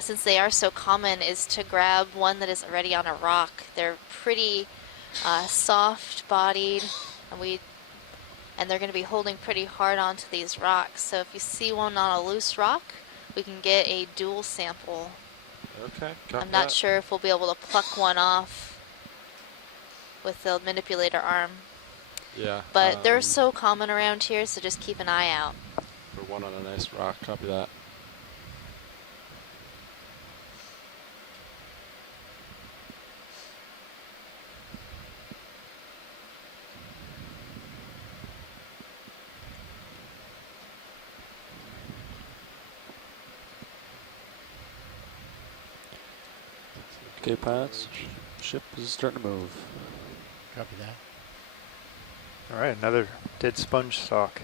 since they are so common, is to grab one that is already on a rock. They're pretty soft-bodied, and they're going to be holding pretty hard onto these rocks. So if you see one on a loose rock, we can get a dual sample. Okay, copy I'm not that. sure if we'll be able to pluck one off with the manipulator arm. Yeah. But they're so common around here, so just keep an eye out. For one on a nice rock, copy that. Okay, pilots. Ship is starting to move. Copy that. All right, another dead sponge stock.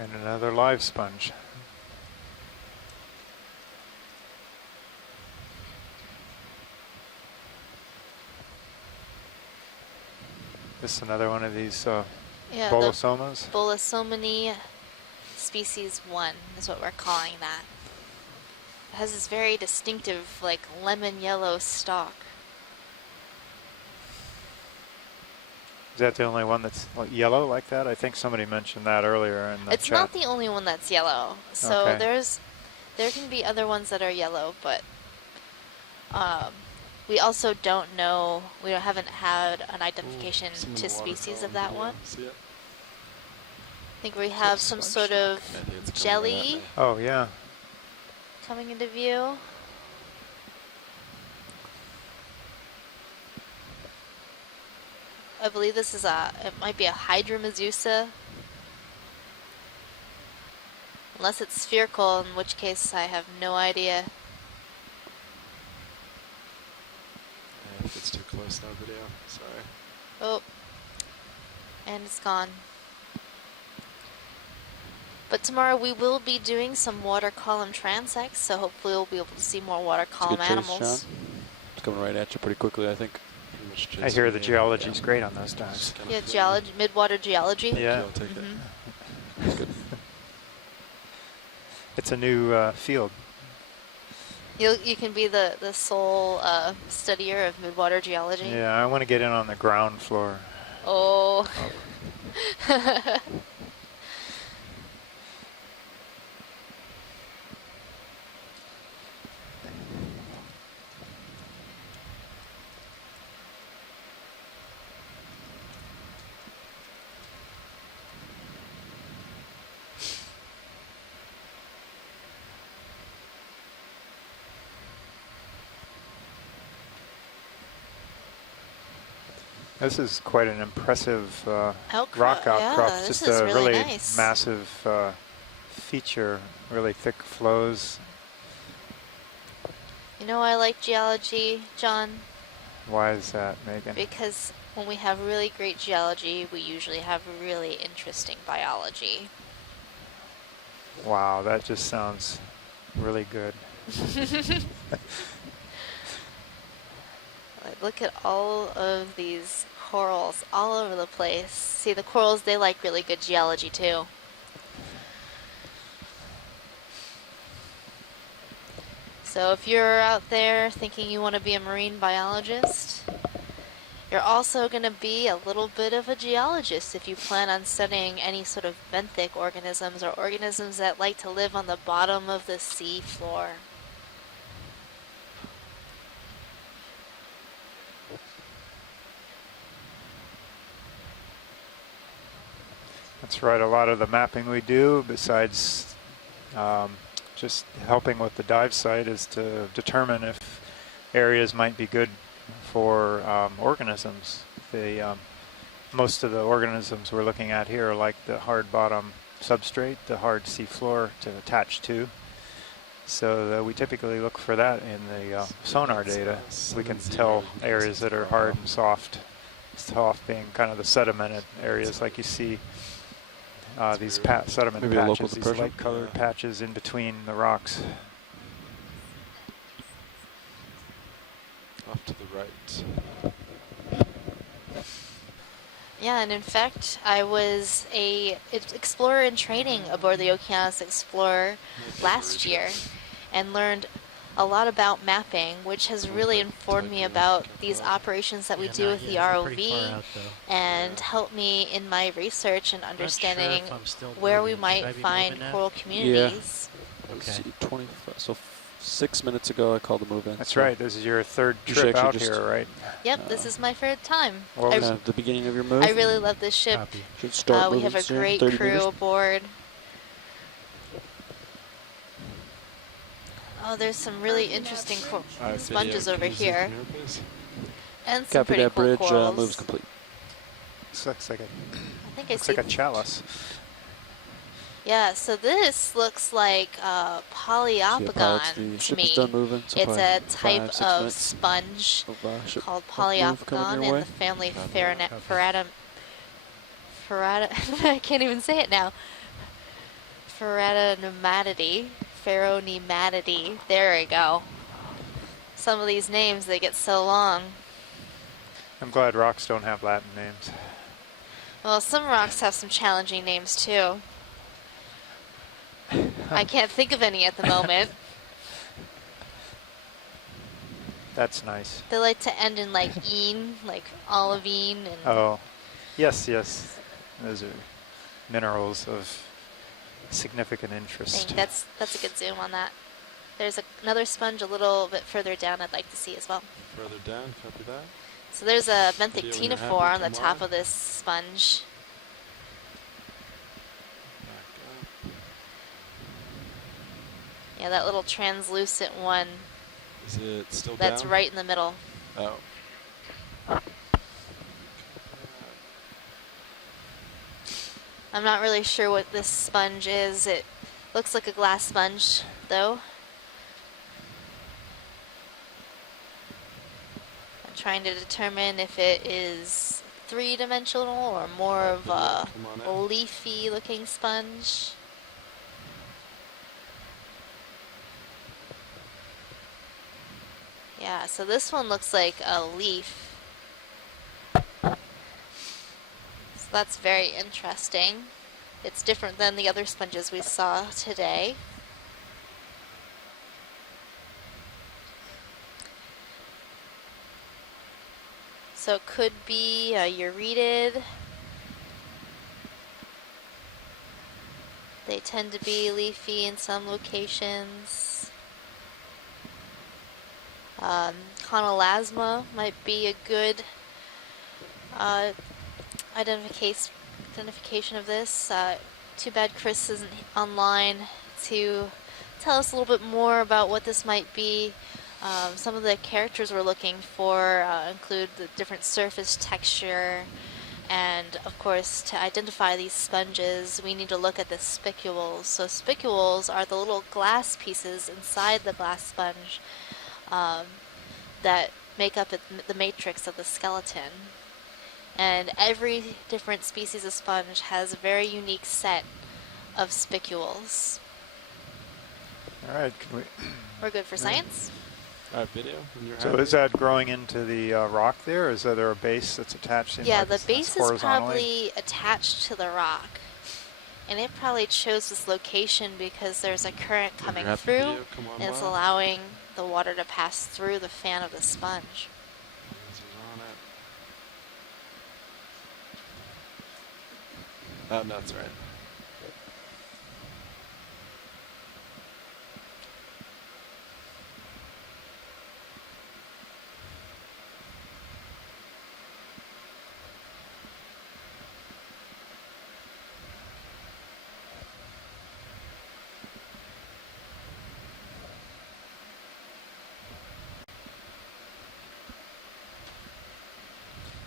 And another live sponge. This is another one of these Yeah, bolosomas. the Bolosomini species 1 is what we're calling that. It has this very distinctive, like, lemon yellow stalk. Is that the only one that's yellow like that? I think somebody mentioned that earlier in the It's chat. not the only one that's yellow. So Okay. there can be other ones that are yellow, but we also don't know, we haven't had an identification Some in to the water species column. of that Yeah, one. see it? I think we have some sort of I think it's coming jelly right Oh, yeah. coming into view. I believe this is it might be a Hydromedusa. Unless it's spherical, in which case I have no idea. I think it's too close now, video. Sorry. Oh, and it's gone. But tomorrow we will be doing some water column transects, so hopefully we'll be able to see more water It's a column good chase, animals. John. It's coming right at you pretty quickly, I think. Pretty much I chasing hear the me. geology's great on those dives. Just kinda Yeah, floating. geology, midwater geology. Yeah. I'll take it. That's good. It's a new field. You can be the sole studier of midwater geology. Yeah, I want to get in on the ground floor. Oh. This is quite an impressive Outcrop, rock outcrop. yeah, Just this is a really really nice. massive feature, really thick flows. You know why I like geology, John? Why is that, Megan? Because when we have really great geology, we usually have really interesting biology. Wow, that just sounds really good. Like, look at all of these corals all over the place. See, the corals, they like really good geology too. So if you're out there thinking you want to be a marine biologist, you're also going to be a little bit of a geologist if you plan on studying any sort of benthic organisms or organisms that like to live on the bottom of the sea floor. That's right. A lot of the mapping we do, besides just helping with the dive site, is to determine if areas might be good for organisms. Most of the organisms we're looking at here are like the hard bottom substrate, the hard sea floor to attach to. So we typically look for that in the sonar data. We can tell areas that are hard and soft. Soft being kind of the sedimented areas, like you see these sediment Maybe a local patches, these depression? light-colored patches in between the rocks. Off to the right. Yeah, and in fact, I was a explorer in training aboard the Okeanos Explorer last year and learned a lot about mapping, which has really informed me about these operations that we do with the ROV and helped me in my research and understanding where we might find coral communities. Let's see, 25. So 6 minutes ago, I called the move in. That's so right. This is your third you should trip out actually here, right? Yep, this is my third time. What was the beginning of your move? I really love this ship. Should start We have a moving great soon, 30 crew meters. aboard. Oh, there's some really interesting sponges over here. And some Copy pretty that cool bridge, corals. move's complete. This looks like a, I think I looks see. like a chalice. Yeah, so this looks like polyopogon to ship me. is done moving, so It's a probably type 5-6 of minutes sponge ship called move coming polyopogon your in way. the family I can't even say it now. Pheronematidae. Pheronematidae. There we go. Some of these names, they get so long. I'm glad rocks don't have Latin names. Well, some rocks have some challenging names too. I can't think of any at the moment. That's nice. They like to end in like "ine," like olivine and. Oh, yes, yes. Those are minerals of significant interest. That's a good zoom on that. There's another sponge a little bit further down I'd like to see as well. Further down, copy that. So there's a Video when you're benthic on the happy, top tomorrow. of this sponge. Yeah, that little translucent one. Is it still That's down? right in the middle. Oh. I'm not really sure what this sponge is. It looks like a glass sponge, though. I'm trying to determine if it is three-dimensional or more of a leafy-looking sponge. Yeah, so this one looks like a leaf. So that's very interesting. It's different than the other sponges we saw today. So it could be a euretid. They tend to be leafy in some locations. Conolasma might be a good identification of this. Too bad Chris isn't online to tell us a little bit more about what this might be. Some of the characters we're looking for include the different surface texture, and of course to identify these sponges we need to look at the spicules. So spicules are the little glass pieces inside the glass sponge that make up the matrix of the skeleton. And every different species of sponge has a very unique set of spicules. All right, We're good for science? Video. When you're So happy. is that growing into the rock there? Is there a base that's attached in? Yeah, like the base is horizontally? probably attached to the rock. And it probably chose this location because there's a current coming happy through, video, come on and it's by. allowing the water to pass through the fan of the sponge. This is on it. Oh, no, that's right.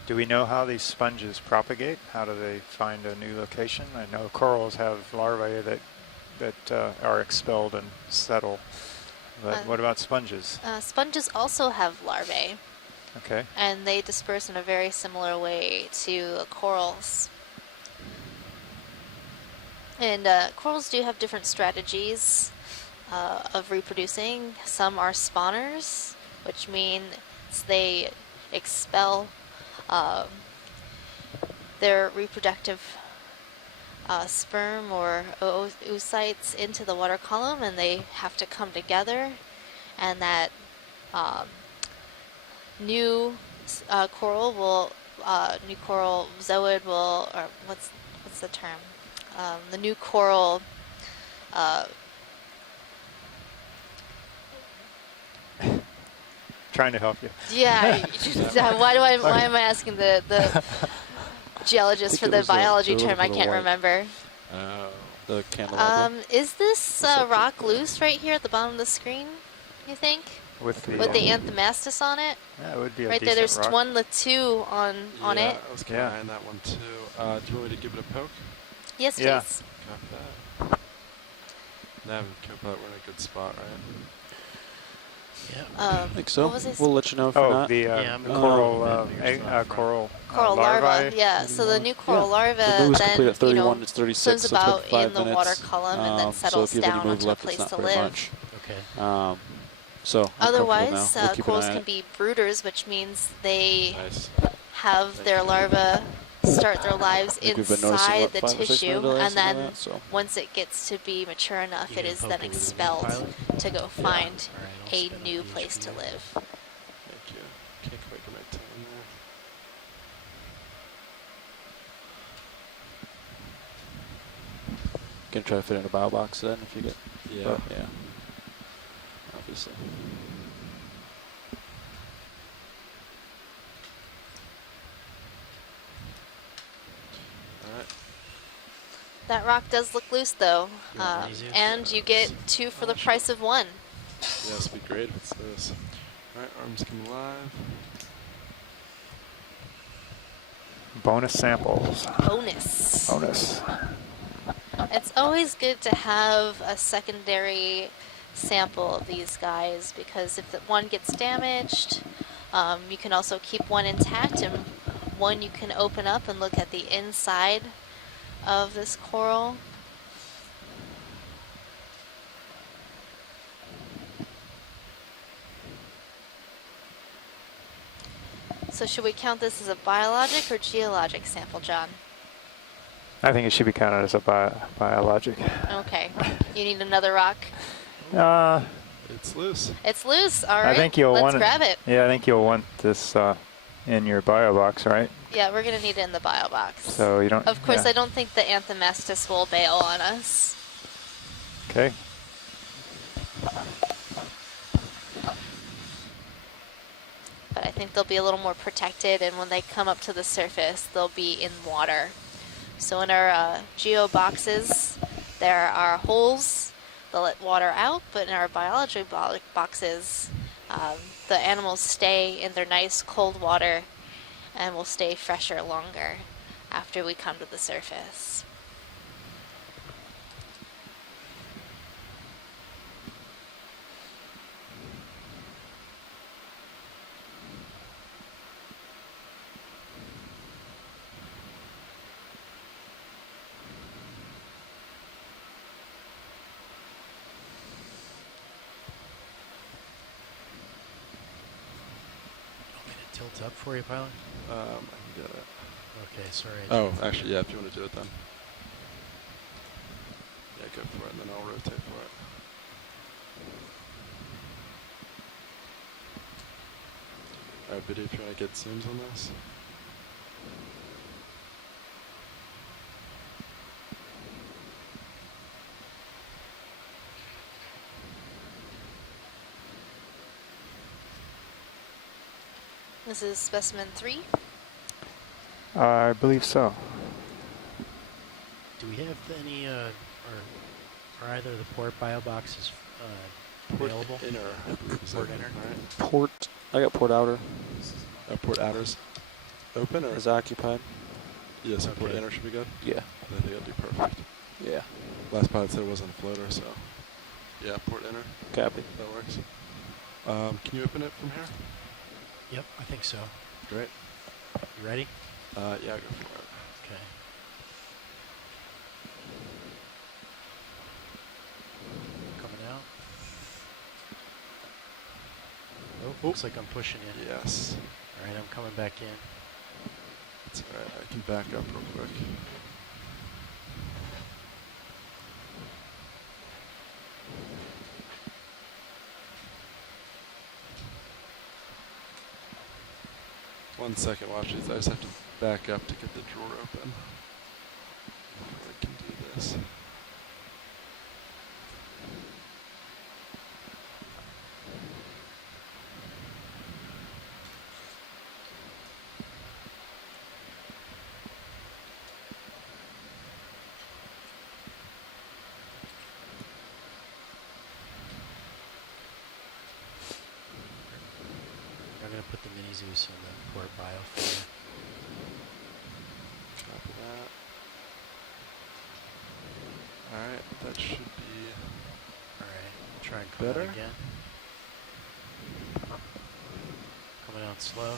Do we know how these sponges propagate? How do they find a new location? I know corals have larvae that are expelled and settle. But what about sponges? Sponges also have larvae. Okay. And they disperse in a very similar way to corals. And corals do have different strategies of reproducing. Some are spawners, which means they expel their reproductive sperm or oocytes into the water column, and they have to come together, and that new coral will, new coral zooid will, or what's the term? The new coral Trying to help you. yeah. Why am I asking the geologist for the biology term? I can't remember. The candelabra. Is this rock loose right here at the bottom of the screen, you think? With the Anthemastus on it? Yeah, it would be a right there. There's rock. one Latu on it. I was kind of eyeing that one too. Do you want me to give it a poke? Yes, please. Yeah. Copy that. Now with Copilot, we're in a good spot, right? I think so. What was this? We'll let you know if Oh, not. the coral larva. Yeah. So the new coral larva then at 31, it's 36, swims so it's about 5 in the minutes. water column and then settles so if you have down any move onto left, a place it's not to very live. much. Okay. So I'm Otherwise, comfortable now. We'll keep an corals eye on can it. be brooders, which means they have their larva start their lives think we've been noticing, inside what, the 5 or 6 tissue, minute delays and then on that, so. once it gets to be mature enough, it is poke then it with a expelled pilot? to go find I'll a spin up new the place to HPU. live. Thank you. Can't quite get my time there. Gonna try to fit in a bio box then if you get. Yeah. Yeah. Obviously. Alright. That rock does look loose, though, You want me to? and you get 2 for the price of 1. Yeah, this would be great if it's this. Alright, arms come alive. bonus samples. Bonus. It's always good to have a secondary sample of these guys, because if the one gets damaged, you can also keep one intact, and one you can open up and look at the inside of this coral. So should we count this as a biologic or geologic sample, John? I think it should be counted as a biologic. Okay. You need another rock? It's loose. It's loose. All right. I think you'll Let's want grab it. Yeah, I think you'll want this in your bio box, right? Yeah, we're going to need it in the bio box. So you don't. Of course, yeah. I don't think the Anthemastus will bail on us. Okay. But I think they'll be a little more protected, and when they come up to the surface, they'll be in water. So in our geo boxes, there are holes that let water out, but in our biology boxes, the animals stay in their nice cold water and will stay fresher longer after we come to the surface. Tilt up for you, pilot? I can get it. Okay, sorry. Oh, actually, yeah, if you want to do it then. Yeah, go for it, and then I'll rotate for it. Alright, Biddy, if you want to get zooms on this. This is specimen 3. I believe so. Do we have any, or are either of the port bio boxes available? Inner, I believe. Port inner. Alright. Port. I got port outer. Port outers. Open or? Is occupied. Yeah, so port Okay. inner should be good? Yeah. I think it'll be perfect. Yeah. Last pilot said it wasn't a floater, so. Yeah, port inner. Copy. That works. Can you open it from here? Yep, I think so. Great. You ready? Yeah, go for it. Okay. Coming out. Oh, looks like I'm pushing in. Yes. All right, I'm coming back in. That's all right. I can back up real quick. One second, watch these. I just have to back up to get the drawer open. Before I can do this. I'm going to put the mini Zeus in the port bio for you. Copy that. Alright, that should be All right, try and come better. out again. Coming out slow.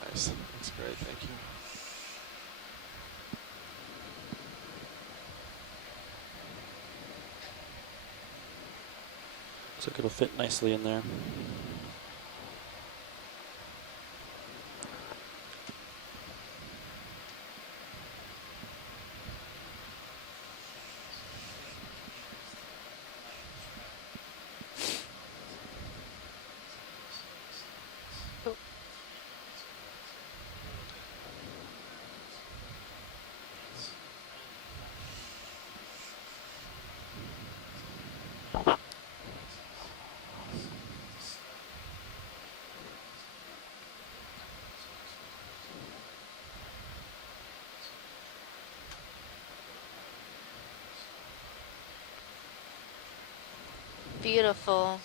Nice. That's great, thank you. Looks like it'll fit nicely in there. Beautiful.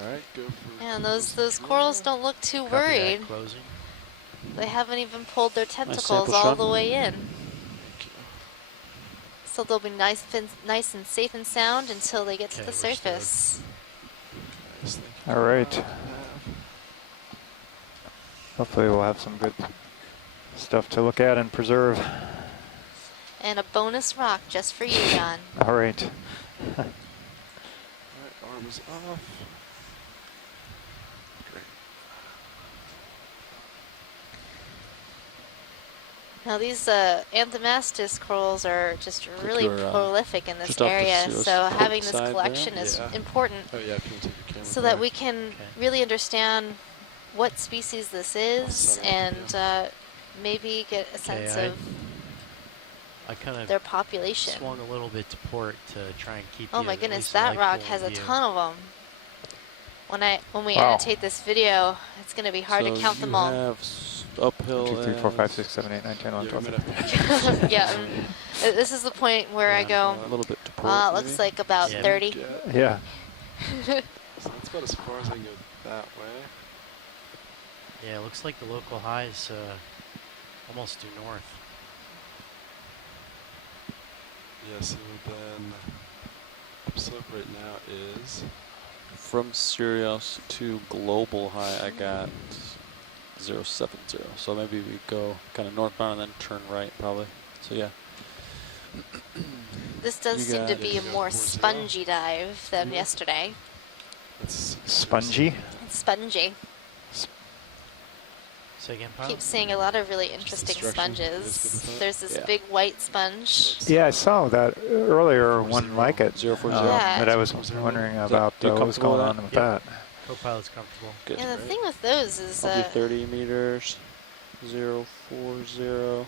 Alright, go for Man, those corals don't look too Copy worried. that, closing. They haven't even pulled their tentacles sample all shot. the way in. So they'll be nice and safe and sound until they get to Okay, the we're stowed. surface. Nice, thank you. All right. Hopefully we'll have some good stuff to look at and preserve. And a bonus rock just for you, John. All right. Alright, arms off. Great. Now these Anthomastus corals are just really you're, prolific in this just off the area, Zeus so port having this side there? collection is Yeah. important Oh yeah, if you want to take your camera so that back. we can really understand what species this is Set up, and maybe get a sense Okay, of I kind of their population. swung a little bit to port to try and keep Oh you my at goodness, least that light rock pool has a view. ton of them. When we Wow. annotate this video, it's going to be hard so to count you them all. have uphill 1, 2, 3, 4, 5, as 6, 7, 8, 9, 10, 11, Yeah, we 12. might have to Yeah, this is the point where I Yeah, go, a little bit to port. well, it looks maybe. like about Yeah. 30. get. Yeah. So that's about as far as I can go that way. Yeah, it looks like the local high is almost due north. Yes, and then upslope right now is From Sirius to global high, I got 070. So maybe we go kind of northbound and then turn right, probably. So yeah. This does You seem to got be a it. more 40. spongy dive than yesterday. it's Spongy. It's spongy. Say again, Pyle? Keep seeing a lot of really interesting instruction. Is sponges. good with that? There's this Yeah. big white sponge. Yeah, I saw that earlier, one 40. like it. 040. Yeah. That I was 40. wondering that- about you what was comfortable going with on with Yep. that. Co-pilot's comfortable. Good. And the thing with those is I'll do 30 meters. 040.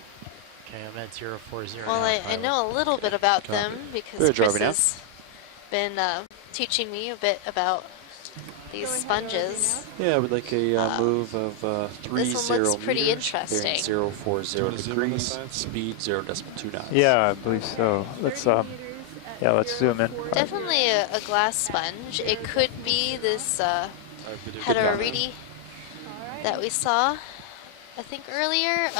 Okay, I'm at 040 well, now, I pilot. know a little bit about Copy. them because Good Chris driving now. has been teaching me a bit about these sponges. Yeah, with like a move of 30 this one looks pretty meters, interesting. bearing 040 zoom in this degrees, side? speed 0.2 knots. Yeah, I believe so. Let's yeah, let's zoom in. Definitely a glass sponge. It could be this Hydroids that we saw, I think earlier,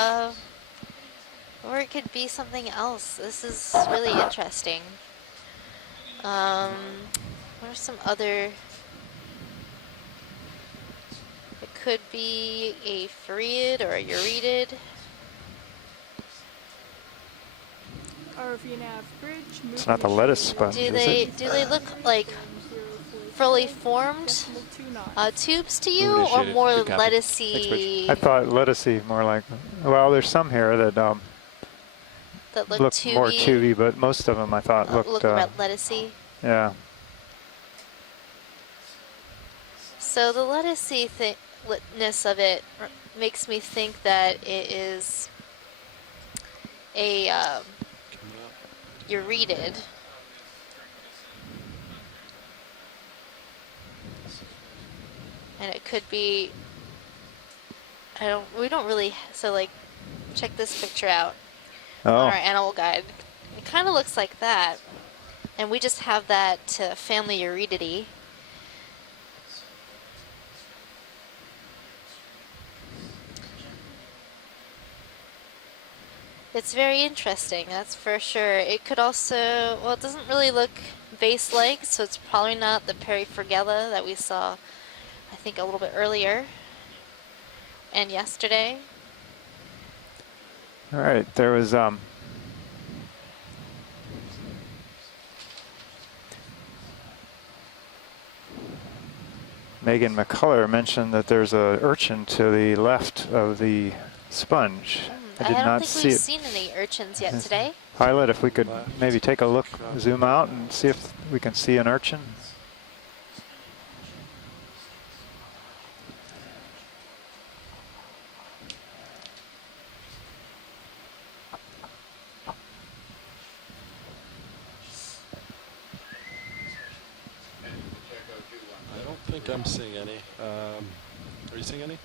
or it could be something else. This is really interesting. What are some other? It could be a Ferriid or a Euretid. ROV nav bridge. It's not the lettuce sponge, Do is they it? do they look like fully formed tubes to you, or Initiated. more Good copy. lettucey? I thought lettucey more like. Well, there's some here that That look look tubey, more tubey, but most of them I thought looked. look lettucey. Yeah. So the lettucey-ness of it makes me think that it is a Euretid. And it could be, we don't really, so like, check this picture out on our animal guide. It kind of looks like that. And we just have that family Euretidae. It's very interesting, that's for sure. It could also, well, it doesn't really look vase-like, so it's probably not the Perifragella that we saw, I think, a little bit earlier and yesterday. All right, there was Megan McCullough mentioned that there's a urchin to the left of the sponge. I did don't not think see we've it. seen any urchins yet today. Pilot, if we could maybe take a look, zoom out and see if we can see an urchin. I don't think I'm seeing any. Are you seeing any?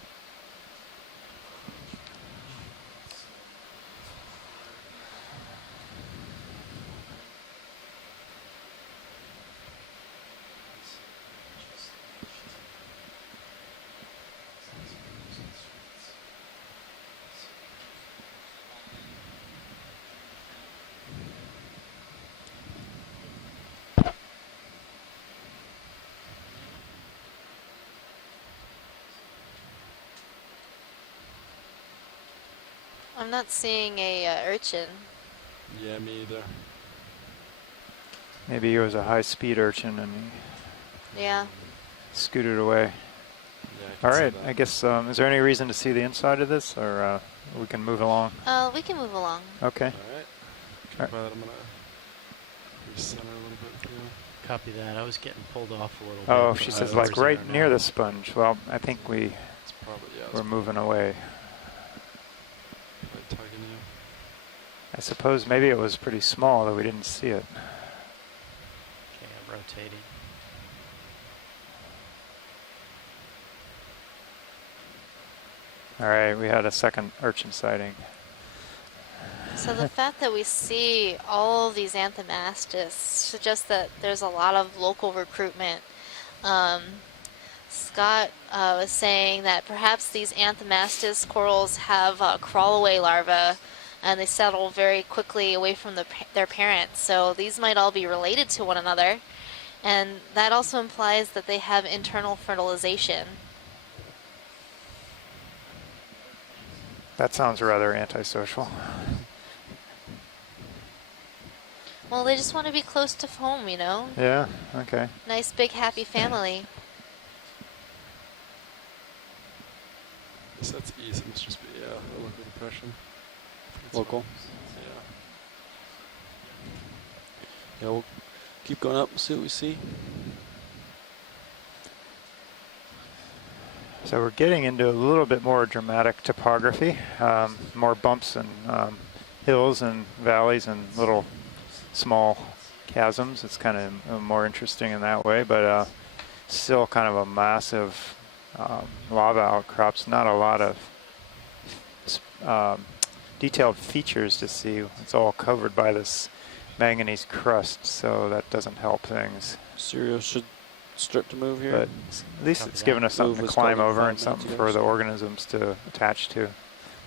I'm not seeing a urchin. Yeah, me either. Maybe it was a high-speed urchin and he Yeah. scooted away. Yeah, All right, I guess, is there any reason to see the inside of this, or we can move along? We can move along. Okay. All right. All right. I'm going to recenter a little bit here. Copy that. I was getting pulled off a little bit. Oh, but she my says oars like are right there near now. the sponge. Well, I think It's probably, yeah, we're moving away. probably tugging you. I suppose maybe it was pretty small that we didn't see it. Okay, I'm rotating. All right, we had a second urchin sighting. So the fact that we see all of these Anthomastus suggests that there's a lot of local recruitment. Scott was saying that perhaps these Anthomastus corals have crawl-away larvae, and they settle very quickly away from their parents. So these might all be related to one another, and that also implies that they have internal fertilization. That sounds rather antisocial. Well, they just want to be close to home, you know? Yeah, okay. Nice, big, happy family. Guess that's east. It must just be, yeah, a local depression. Local. Yeah. Yeah, we'll keep going up and see what we see. So we're getting into a little bit more dramatic topography, more bumps and hills and valleys and little small chasms. It's kind of more interesting in that way, but still kind of a massive lava outcrops. Not a lot of detailed features to see. It's all covered by this manganese crust, so that doesn't help things. Serial should start to move here. But at least it's given us something to climb over and something for the organisms to attach to.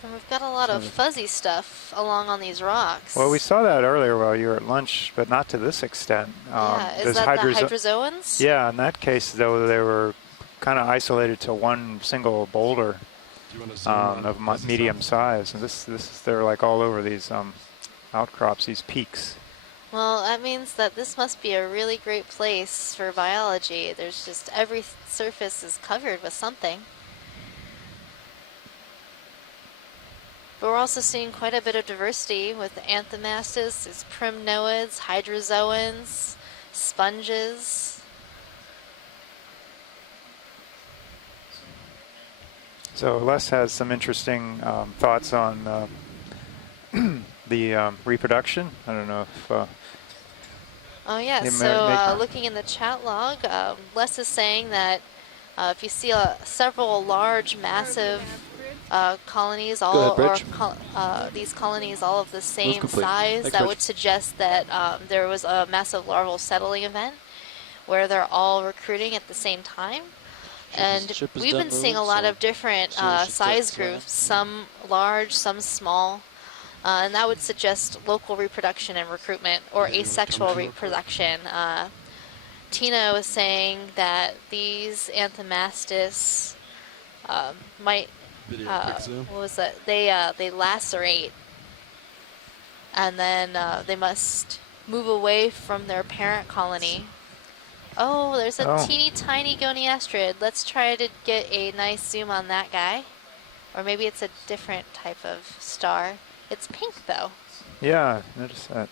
And we've got a lot of fuzzy stuff along on these rocks. Well, we saw that earlier while you were at lunch, but not to this extent. Yeah, is that the hydrozoans? Yeah, in that case, though, they were kind of isolated to one single boulder of medium size. And they're like all over these outcrops, these peaks. Well, that means that this must be a really great place for biology. There's just every surface is covered with something. But we're also seeing quite a bit of diversity with anthomastus, there's primnoids, hydrozoans, sponges. So Les has some interesting thoughts on the reproduction. I don't know if... Oh yeah, so looking in the chat log, Les is saying that if you see several large, massive colonies, these colonies all of the same size, that would suggest that there was a massive larval settling event where they're all recruiting at the same time. And we've been seeing a lot of different size groups, some large, some small, and that would suggest local reproduction and recruitment, or asexual reproduction. Tina was saying that these anthomastus might, what was that? They lacerate, and then they must move away from their parent colony. Oh, there's a teeny tiny goniastrid. Let's try to get a nice zoom on that guy. Or maybe it's a different type of star. It's pink though. Yeah, notice that.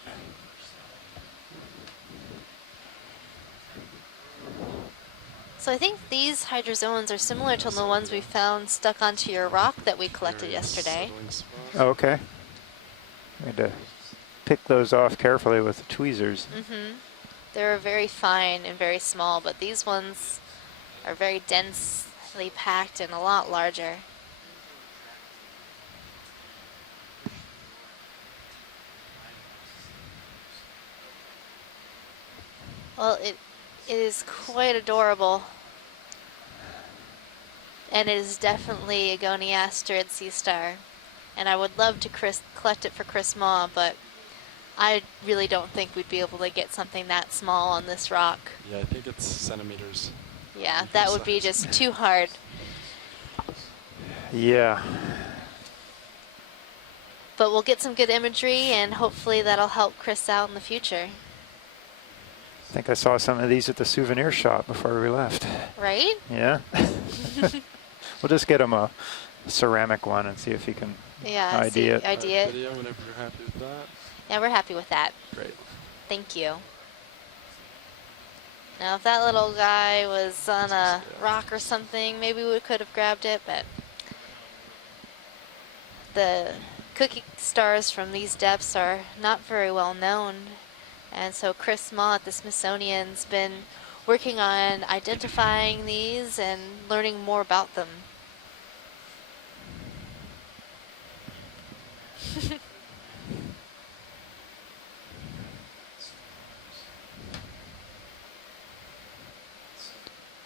So I think these hydrozoans are similar to the ones we found stuck onto your rock that we collected yesterday. Oh, okay. We had to pick those off carefully with the tweezers. Mm-hmm. They're very fine and very small, but these ones are very densely packed and a lot larger. Well, it is quite adorable. And it is definitely a goniastrid sea star. And I would love to collect it for Chris Maw, but I really don't think we'd be able to get something that small on this rock. Yeah, I think it's centimeters. Yeah, that would be just too hard. Yeah. But we'll get some good imagery, and hopefully that'll help Chris out in the future. I think I saw some of these at the souvenir shop before we left. Right? Yeah. We'll just get him a ceramic one and see if he can ID it. Video whenever you're happy with that. Yeah, we're happy with that. Great. Thank you. Now, if that little guy was on a rock or something, maybe we could have grabbed it, but the cookie stars from these depths are not very well known. And so Chris Maw at the Smithsonian's been working on identifying these and learning more about them.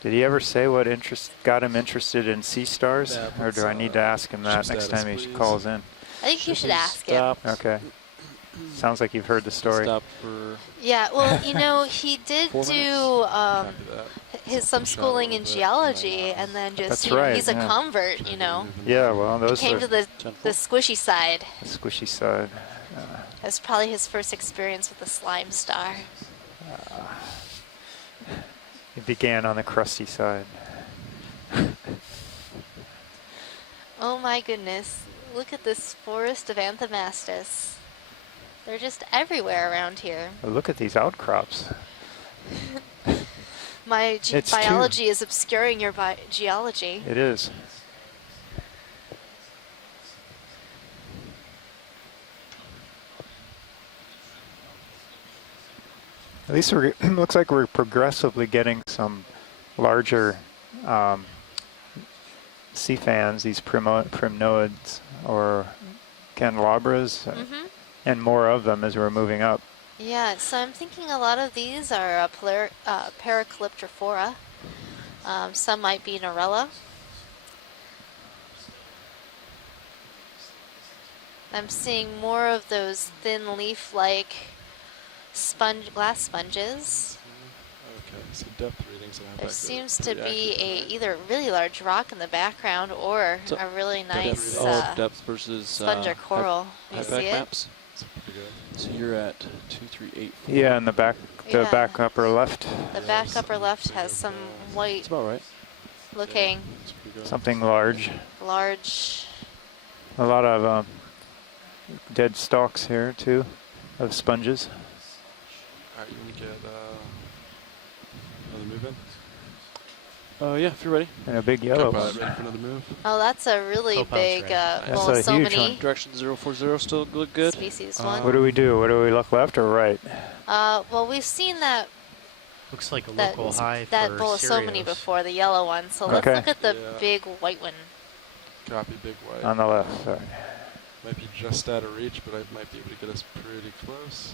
Did he ever say what got him interested in sea stars? Or do I need to ask him that next time he calls in? I think you should ask him. Okay. Sounds like you've heard the story. Yeah, well, you know, he did do some schooling in geology, and then just, he's a convert, you know. Yeah, well, those he came to the squishy side. The squishy side. That's probably his first experience with the slime star. He began on the crusty side. Oh my goodness. Look at this forest of anthomastus. They're just everywhere around here. Oh, look at these outcrops. My biology is obscuring your geology. It is. At least it looks like we're progressively getting some larger sea fans, these primnoids or candelabras, and more of them as we're moving up. Yeah, so I'm thinking a lot of these are Paracalyptrophora. Some might be Norella. I'm seeing more of those thin leaf-like glass sponges. Okay, so depth readings. There seems to be either a really large rock in the background or a really nice depth versus sponge or coral. You see it? Maps. So you're at 2384. Yeah, in the back, the back upper left. The back upper left has some white. That's about right. Looking. Something large. Large. A lot of dead stalks here too, of sponges. Alright, you want to get another move in? Yeah, if you're ready. And a big yellow one. Ready for another move? Oh, that's a really big That's a huge one. Direction 040 still look good. Species one. What do we do? What do we look left or right? Well, we've seen that. Looks like a local high that for Bolosomini Cereos. before, the yellow one. So let's look at the big white one. Copy, big white. On the left, sorry. Might be just out of reach, but I might be able to get us pretty close.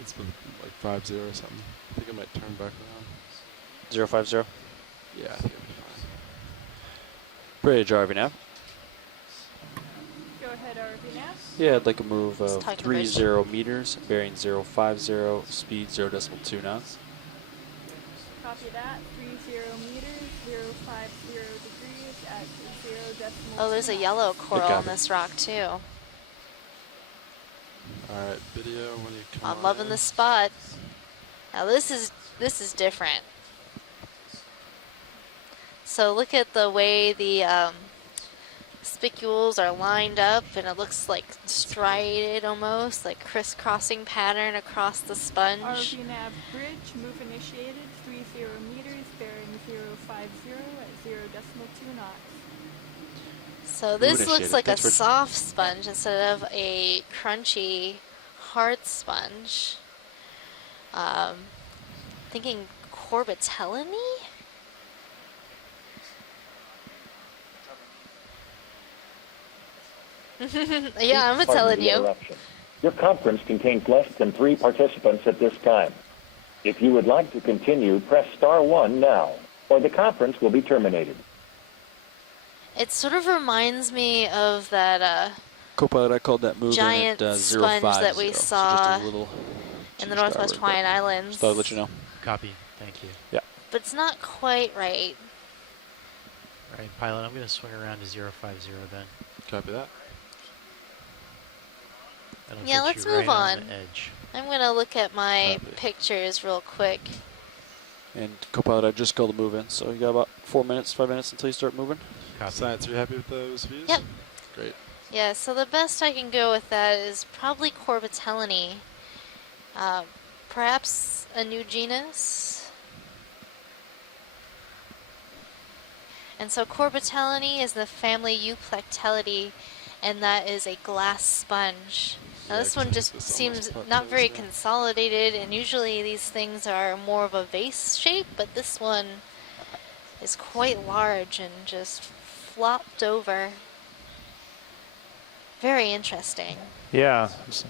It's been like 5-0 or something. I think I might turn back around. 050. Yeah, I think I'll be fine. Bridge RV nav. Go ahead, RV nav. Yeah, I'd like a move of Talk to 30 meters, bearing 050, speed 0.2 knots. Copy that. 30 meters, 050 degrees at 0.2. Oh, there's a yellow coral on this rock too. Alright, video when you come I'm on loving in. the spot. Now this is different. So look at the way the spicules are lined up, and it looks like striated almost, like crisscrossing pattern across the sponge. RV nav bridge, move initiated, 30 meters, bearing 050 at 0.2 knots. So this looks like a soft sponge instead of a crunchy, hard sponge. Thinking Corbitellini? Yeah, I'm telling you. Your conference contains less than 3 participants at this time. If you would like to continue, press *1 now, or the conference will be terminated. It sort of reminds me of that Co-pilot, I called that move giant in at sponge 050, that we so saw just a little in the Northwest starboard, Hawaiian Islands. Just thought I'd let you know. Copy. Thank you. Yeah. But it's not quite right. All right, pilot, I'm going to swing around to 050 then. Copy that. That'll Yeah, get let's you move right on. the edge. I'm going to look at my pictures real quick. And co-pilot, I just called the move in, so you got about 4 minutes, 5 minutes until you start moving. Science, are you happy with those views? Yep. Great. Yeah, so the best I can go with that is probably Corbitellini. Perhaps a new genus. And so Corbitellini is the family Euplectellidae, and that is a glass sponge. Now this one just seems not very consolidated, and usually these things are more of a vase shape, but this one is quite large and just flopped over. Very interesting. Yeah, it's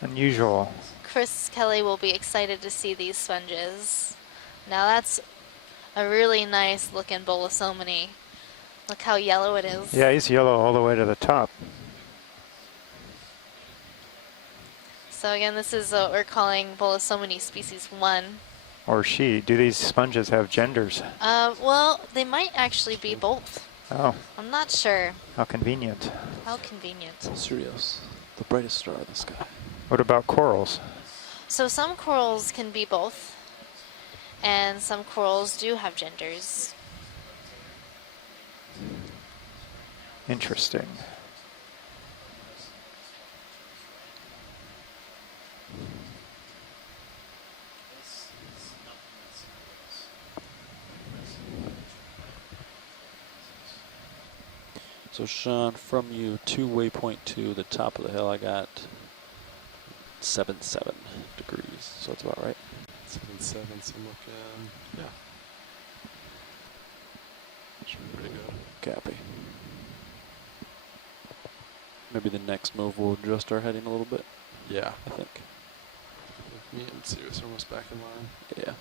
unusual. Chris Kelly will be excited to see these sponges. Now that's a really nice looking Bolosomini. Look how yellow it is. Yeah, he's yellow all the way to the top. So again, this is what we're calling Bolosomini species 1. Or she. Do these sponges have genders? Well, they might actually be both. Oh, I'm not sure. how convenient. How convenient. Cereos, the brightest star in the sky. What about corals? So some corals can be both, and some corals do have genders. Interesting. So Sean, from you to waypoint 2, the top of the hill, I got 77 degrees, so that's about right. 7 7, so I'm looking, yeah. Should be pretty good. Copy. Maybe the next move will adjust our heading a little bit. Yeah. I think. Me and Sirius are almost back in line. Yeah.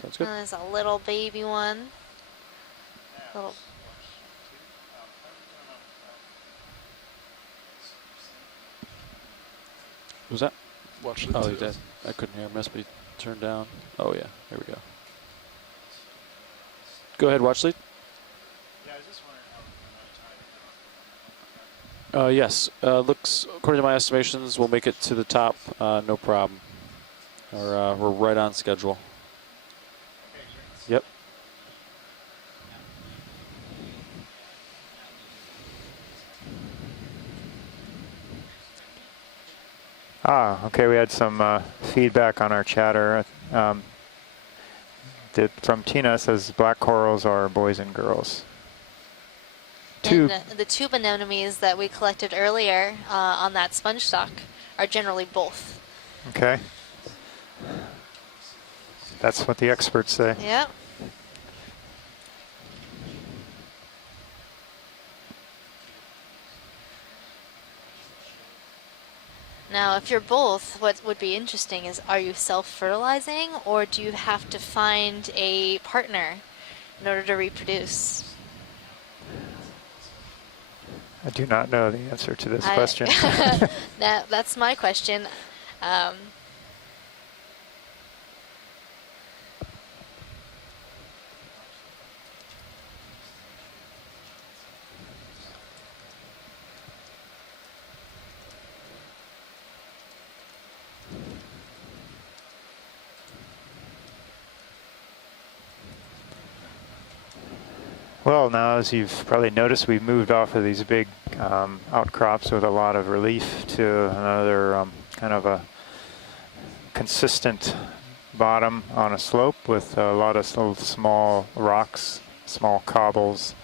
Sounds good. And there's a little baby one. Little. Was that? Watch it. Oh, he did. I couldn't hear. Must be turned down. Oh yeah. Here we go. Go ahead, watch lead. Yeah, I was just wondering how Yes. Looks according to my estimations, we'll make it to the top. No problem. We're right on schedule. Yep. Okay, we had some feedback on our chatter. From Tina, says black corals are boys and girls. And the tube anemones that we collected earlier on that sponge stock are generally both. Okay. That's what the experts say. Yep. Now, if you're both, what would be interesting is, are you self-fertilizing, or do you have to find a partner in order to reproduce? I do not know the answer to this question. That's my question. Well, now, as you've probably noticed, we've moved off of these big outcrops with a lot of relief to another kind of a consistent bottom on a slope with a lot of little small rocks, small cobbles,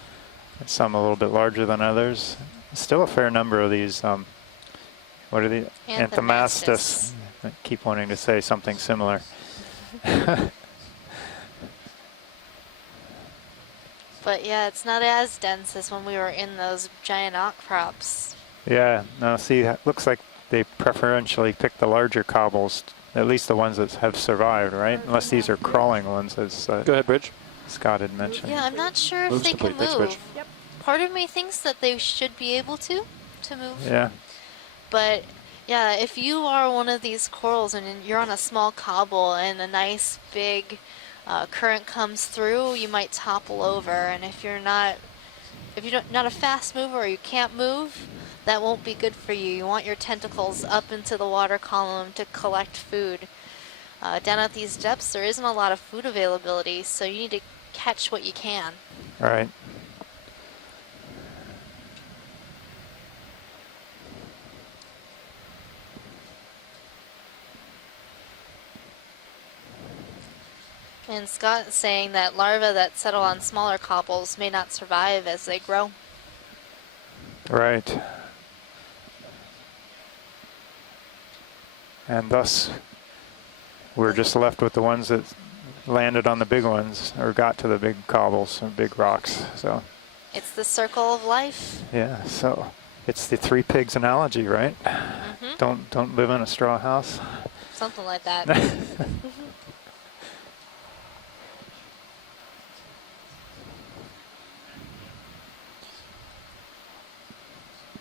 some a little bit larger than others. Still a fair number of these, what are the? Anthomastus. I keep wanting to say something similar. But yeah, it's not as dense as when we were in those giant outcrops. Yeah, no, see, it looks like they preferentially pick the larger cobbles, at least the ones that have survived, right? Unless these are crawling ones, as Go ahead, Bridge. Scott had mentioned. Yeah, I'm not sure if they can move. Part of me thinks that they should be able to move. Yeah. But yeah, if you are one of these corals and you're on a small cobble and a nice big current comes through, you might topple over. And if you're not a fast mover or you can't move, that won't be good for you. You want your tentacles up into the water column to collect food. Down at these depths, there isn't a lot of food availability, so you need to catch what you can. All right. And Scott is saying that larvae that settle on smaller cobbles may not survive as they grow. Right. And thus, we're just left with the ones that landed on the big ones or got to the big cobbles or big rocks. So. It's the circle of life. Yeah. So it's the three pigs analogy, right? Mm-hmm. Don't live in a straw house. Something like that.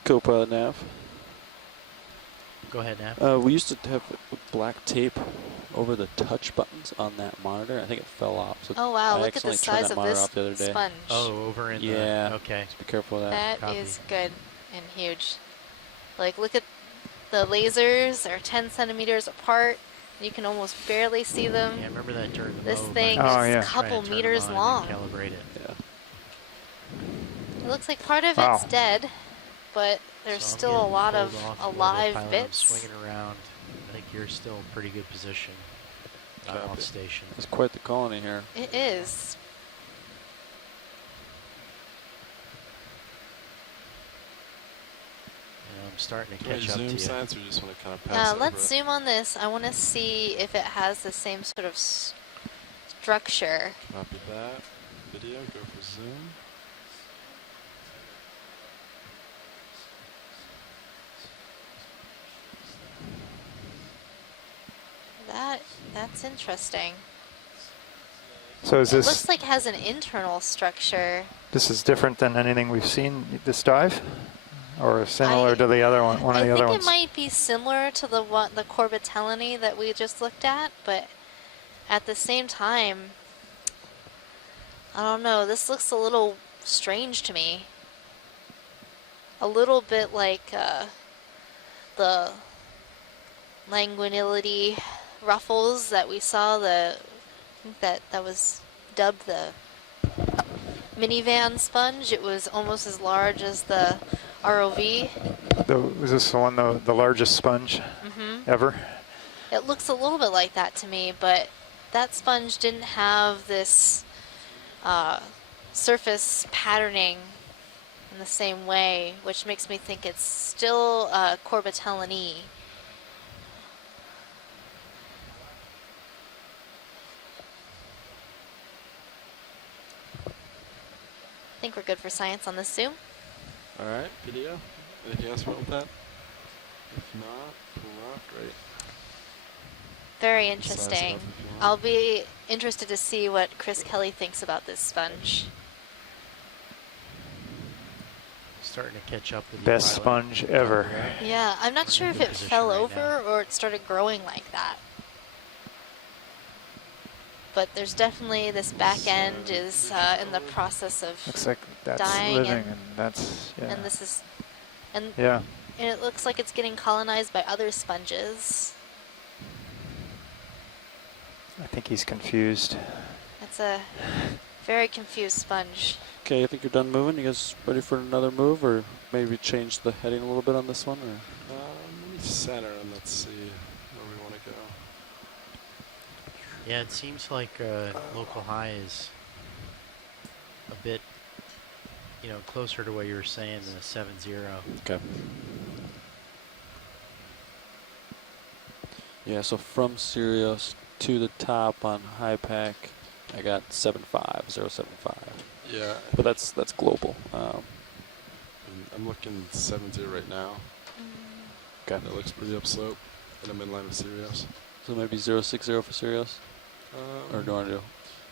Co-pilot nav. Go ahead, Nav. We used to have black tape over the touch buttons on that monitor. I think it fell off. So Oh wow, I look at the accidentally size turned that of monitor this off the other day. sponge. Oh, over in yeah. the, okay. Just be careful of that. That is good and huge. Like, look at the lasers. They're 10 centimeters apart. You can almost barely see them. Yeah, I remember that during the This mode, thing like, is a trying couple to turn meters them on long. and then calibrate it. Yeah. It looks like part of Wow. it's dead, but there's So I'm still a getting lot pulled of off a little bit, alive pilot. I'm bits. swinging around. I think you're still in pretty good position. I'm off station. It's quite the colony here. It is. And starting to Do you want catch to up to zoom you. science, or you just want to kind of pass over Let's it? zoom on this. I want to see if it has the same sort of structure. Copy that. Video, go for zoom. That's interesting. So is It this looks like it has an internal structure. this is different than anything we've seen this dive, or similar to the other one? One of the other I think ones. it might be similar to the Corbitellini that we just looked at, but at the same time, I don't know. This looks a little strange to me. A little bit like the Languinility ruffles that we saw. I think that was dubbed the minivan sponge. It was almost as large as the ROV. Was this the one, the largest sponge ever? It looks a little bit like that to me, but that sponge didn't have this surface patterning in the same way, which makes me think it's still Corbitellini. I think we're good for science on this zoom. All right, video. Anything else wrong with that? If not, pull off. Great. Very Size it interesting. up if you want. I'll be interested to see what Chris Kelly thinks about this sponge. Starting to catch up with Best you, Pilot. sponge ever. Yeah, I'm not sure if it position fell right over or it started growing like that. But there's definitely this back end is in the process of Looks like that's dying, living, and that's and this is and yeah. and it looks like it's getting colonized by other sponges. I think he's confused. It's a very confused sponge. Okay, I think you're done moving. You guys ready for another move, or maybe change the heading a little bit on this one? Or? Let me center and let's see where we want to go. Yeah, it seems like local high is a bit, closer to what you were saying than a 7-0. Okay. Yeah, so from Sirius to the top on high pack, I got 075. Yeah. But that's global. I'm looking 7-0 right now. Okay. That looks pretty upslope, and I'm in line with Sirius. So maybe 060 for Sirius? Or do you want to do?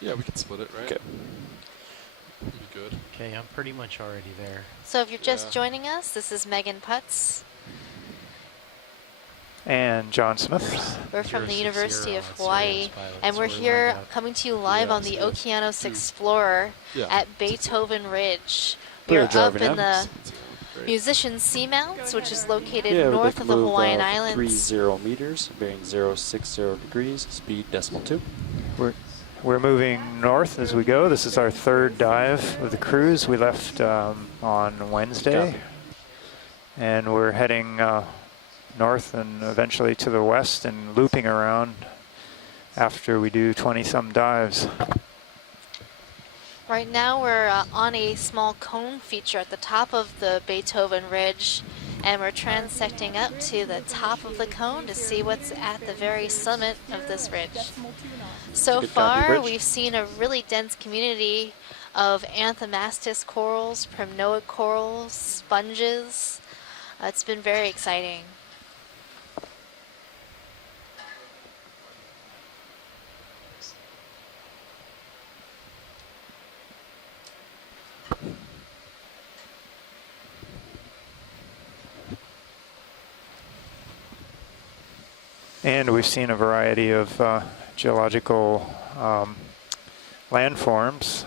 Yeah, we can split it, right? Okay. Be good. Okay, I'm pretty much already there. So if you're just joining us, this is Megan Putz. And John Smith. We're from the University of Hawaii, and we're here coming to you live on the Okeanos Explorer at Beethoven Ridge. We're up in the Musician Seamounts, which is located north of the Hawaiian Islands. 30 meters, bearing 060 degrees, speed .2. We're moving north as we go. This is our third dive of the cruise. We left on Wednesday, and we're heading north and eventually to the west and looping around after we do 20-some dives. Right now we're on a small cone feature at the top of the Beethoven Ridge, and we're transecting up to the top of the cone to see what's at the very summit of this ridge. So far, we've seen a really dense community of Anthomastus corals, Primnoid corals, sponges. It's been very exciting. And we've seen a variety of geological landforms,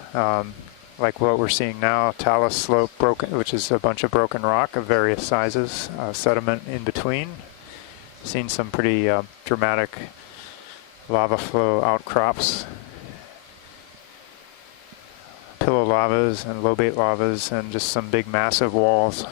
like what we're seeing now, Talus Slope, which is a bunch of broken rock of various sizes, sediment in between. Seen some pretty dramatic lava flow outcrops, pillow lavas and lobate lavas, and just some big massive walls.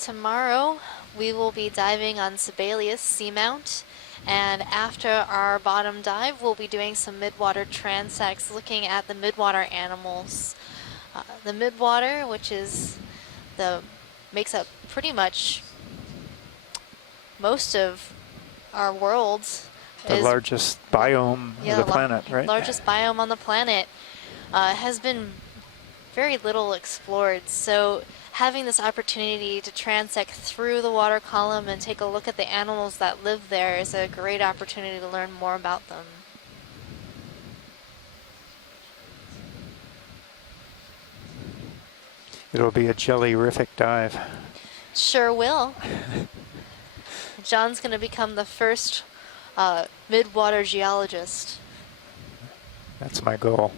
Tomorrow we will be diving on Sibelius Seamount, and after our bottom dive we'll be doing some midwater transects looking at the midwater animals. The midwater, which is makes up pretty much most of our world. The largest biome of the planet, right? Largest biome on the planet has been very little explored. So having this opportunity to transect through the water column and take a look at the animals that live there is a great opportunity to learn more about them. It'll be a jelly-rific dive. Sure will. John's going to become the first midwater geologist. That's my goal.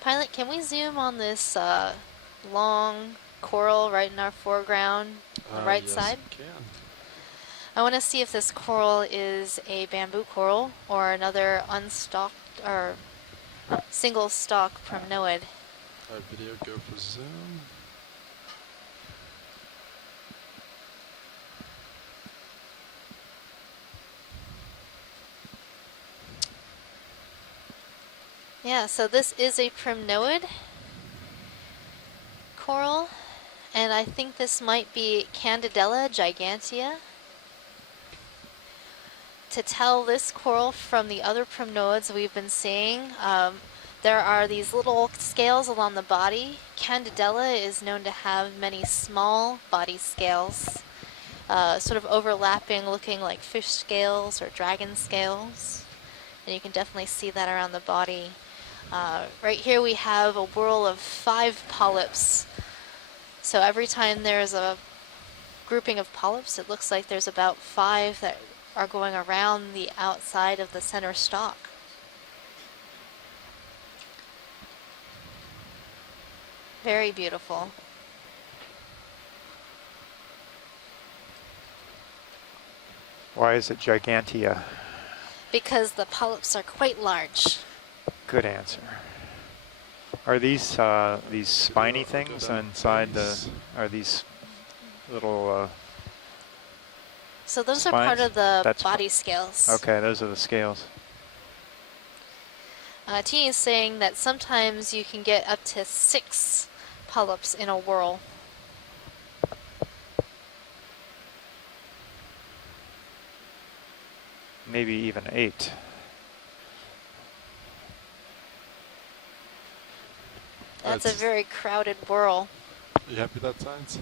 Pilot, can we zoom on this long coral right in our foreground, the right yes, side? you can. I want to see if this coral is a bamboo coral or another unstalked or single stalk primnoid. Alright, video, go for zoom. Yeah, so this is a primnoid coral, and I think this might be Candidella gigantea. To tell this coral from the other primnoids we've been seeing, there are these little scales along the body. Candidella is known to have many small body scales, sort of overlapping, looking like fish scales or dragon scales. And you can definitely see that around the body. Right here we have a whorl of 5 polyps. So every time there's a grouping of polyps, it looks like there's about 5 that are going around the outside of the center stalk. Very beautiful. Why is it gigantea? Because the polyps are quite large. Good answer. Are these spiny things inside the? Are these little? So those are spines? part of the That's body scales. Okay, those are the scales. T is saying that sometimes you can get up to 6 polyps in a whorl. Maybe even 8. That's a very crowded whorl. You happy with that science?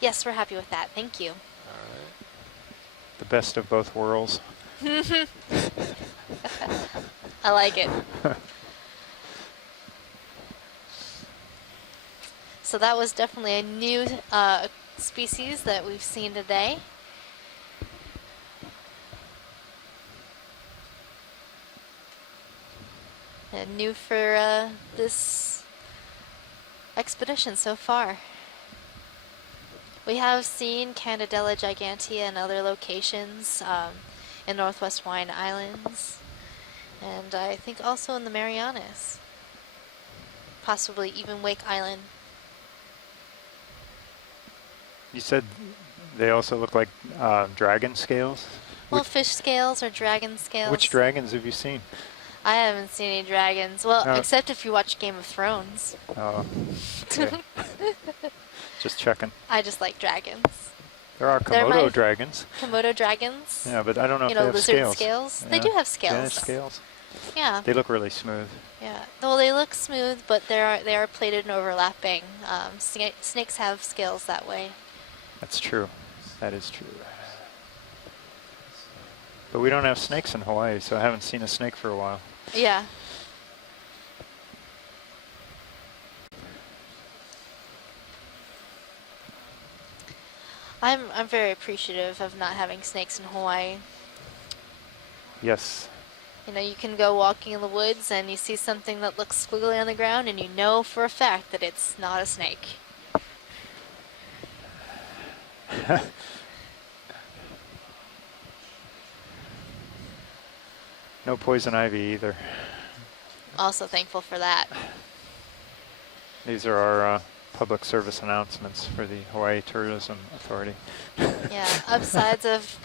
Yes, we're happy with that. Thank you. Alright. The best of both worlds. I like it. So that was definitely a new species that we've seen today. And new for this expedition so far. We have seen Candidella gigantea in other locations in Northwest Hawaiian Islands, and I think also in the Marianas, possibly even Wake Island. You said they also look like dragon scales? Well, fish scales or dragon scales. Which dragons have you seen? I haven't seen any dragons. Well, except if you watch Game of Thrones. Oh, okay. Just checking. I just like dragons. There are Komodo dragons. Komodo dragons. Yeah, but I don't know if they have lizard scales. They do have scales. They have scales. Yeah. They look really smooth. Yeah. Well, they look smooth, but they are plated and overlapping. Snakes have scales that way. That's true. That is true. But we don't have snakes in Hawaii, so I haven't seen a snake for a while. Yeah. I'm very appreciative of not having snakes in Hawaii. Yes. You know, you can go walking in the woods and you see something that looks squiggly on the ground and you know for a fact that it's not a snake. No poison ivy either. Also thankful for that. These are our public service announcements for the Hawaii Tourism Authority. Yeah, upsides of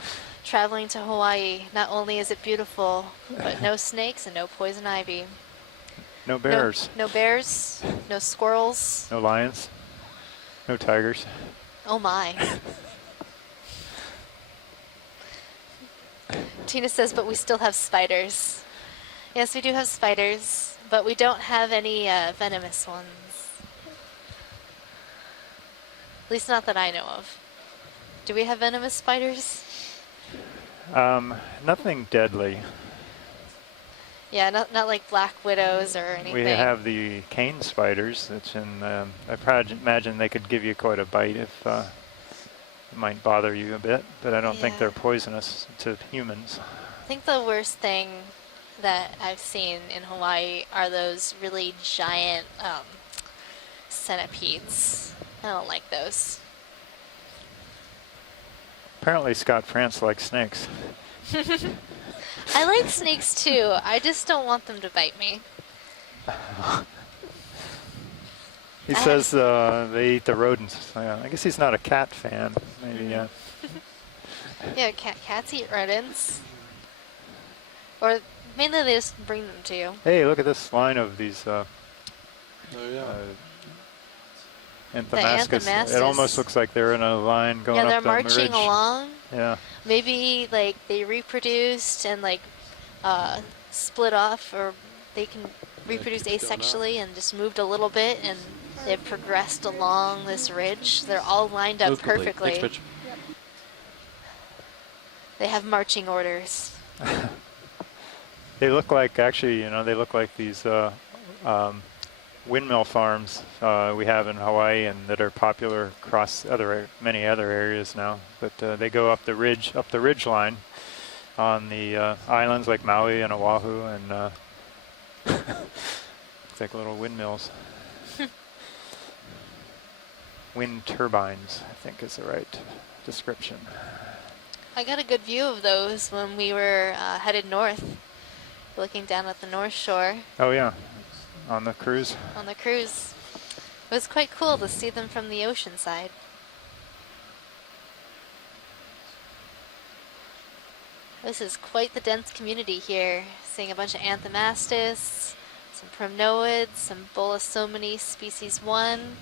traveling to Hawaii. Not only is it beautiful, but no snakes and no poison ivy. No bears. No bears, no squirrels. No lions. No tigers. Oh my. Tina says, but we still have spiders. Yes, we do have spiders, but we don't have any venomous ones. At least not that I know of. Do we have venomous spiders? Nothing deadly. Yeah, not like black widows or anything. We have the cane spiders. That's in. I probably imagine they could give you quite a bite if it might bother you a bit, but I don't think they're poisonous to humans. I think the worst thing that I've seen in Hawaii are those really giant centipedes. I don't like those. Apparently Scott France likes snakes. I like snakes too. I just don't want them to bite me. He says they eat the rodents. I guess he's not a cat fan. Maybe, yeah. Yeah, cats eat rodents. Or mainly they just bring them to you. Hey, look at this line of these Anthomascus. It almost looks like they're in a line going up the ridge. Yeah, they're marching along. Yeah. Maybe like they reproduced and like split off, or they can reproduce asexually and just moved a little bit and they've progressed along this ridge. They're all lined up perfectly. Next pitch. They have marching orders. They look like, actually, they look like these windmill farms we have in Hawaii and that are popular across many other areas now. But they go up the ridge line on the islands like Maui and Oahu, and it's like little windmills. Wind turbines, I think is the right description. I got a good view of those when we were headed north, looking down at the North Shore. Oh yeah, on the cruise? On the cruise. It was quite cool to see them from the ocean side. This is quite the dense community here. Seeing a bunch of Anthomastus, some Primnoids, some Bolosomini species 1,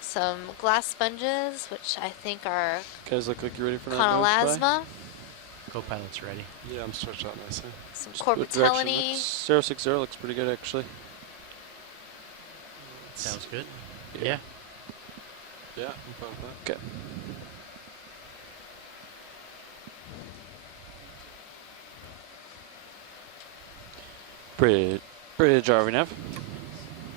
some glass sponges, which I think are guys look like you're ready for Conolasma. Co-pilot's ready. Yeah, I'm stretched out nicely. Some Corbitellini. 060 looks pretty good actually. Sounds good. Yeah. Yeah, I'm fine with that. Okay. Bridge RV nav.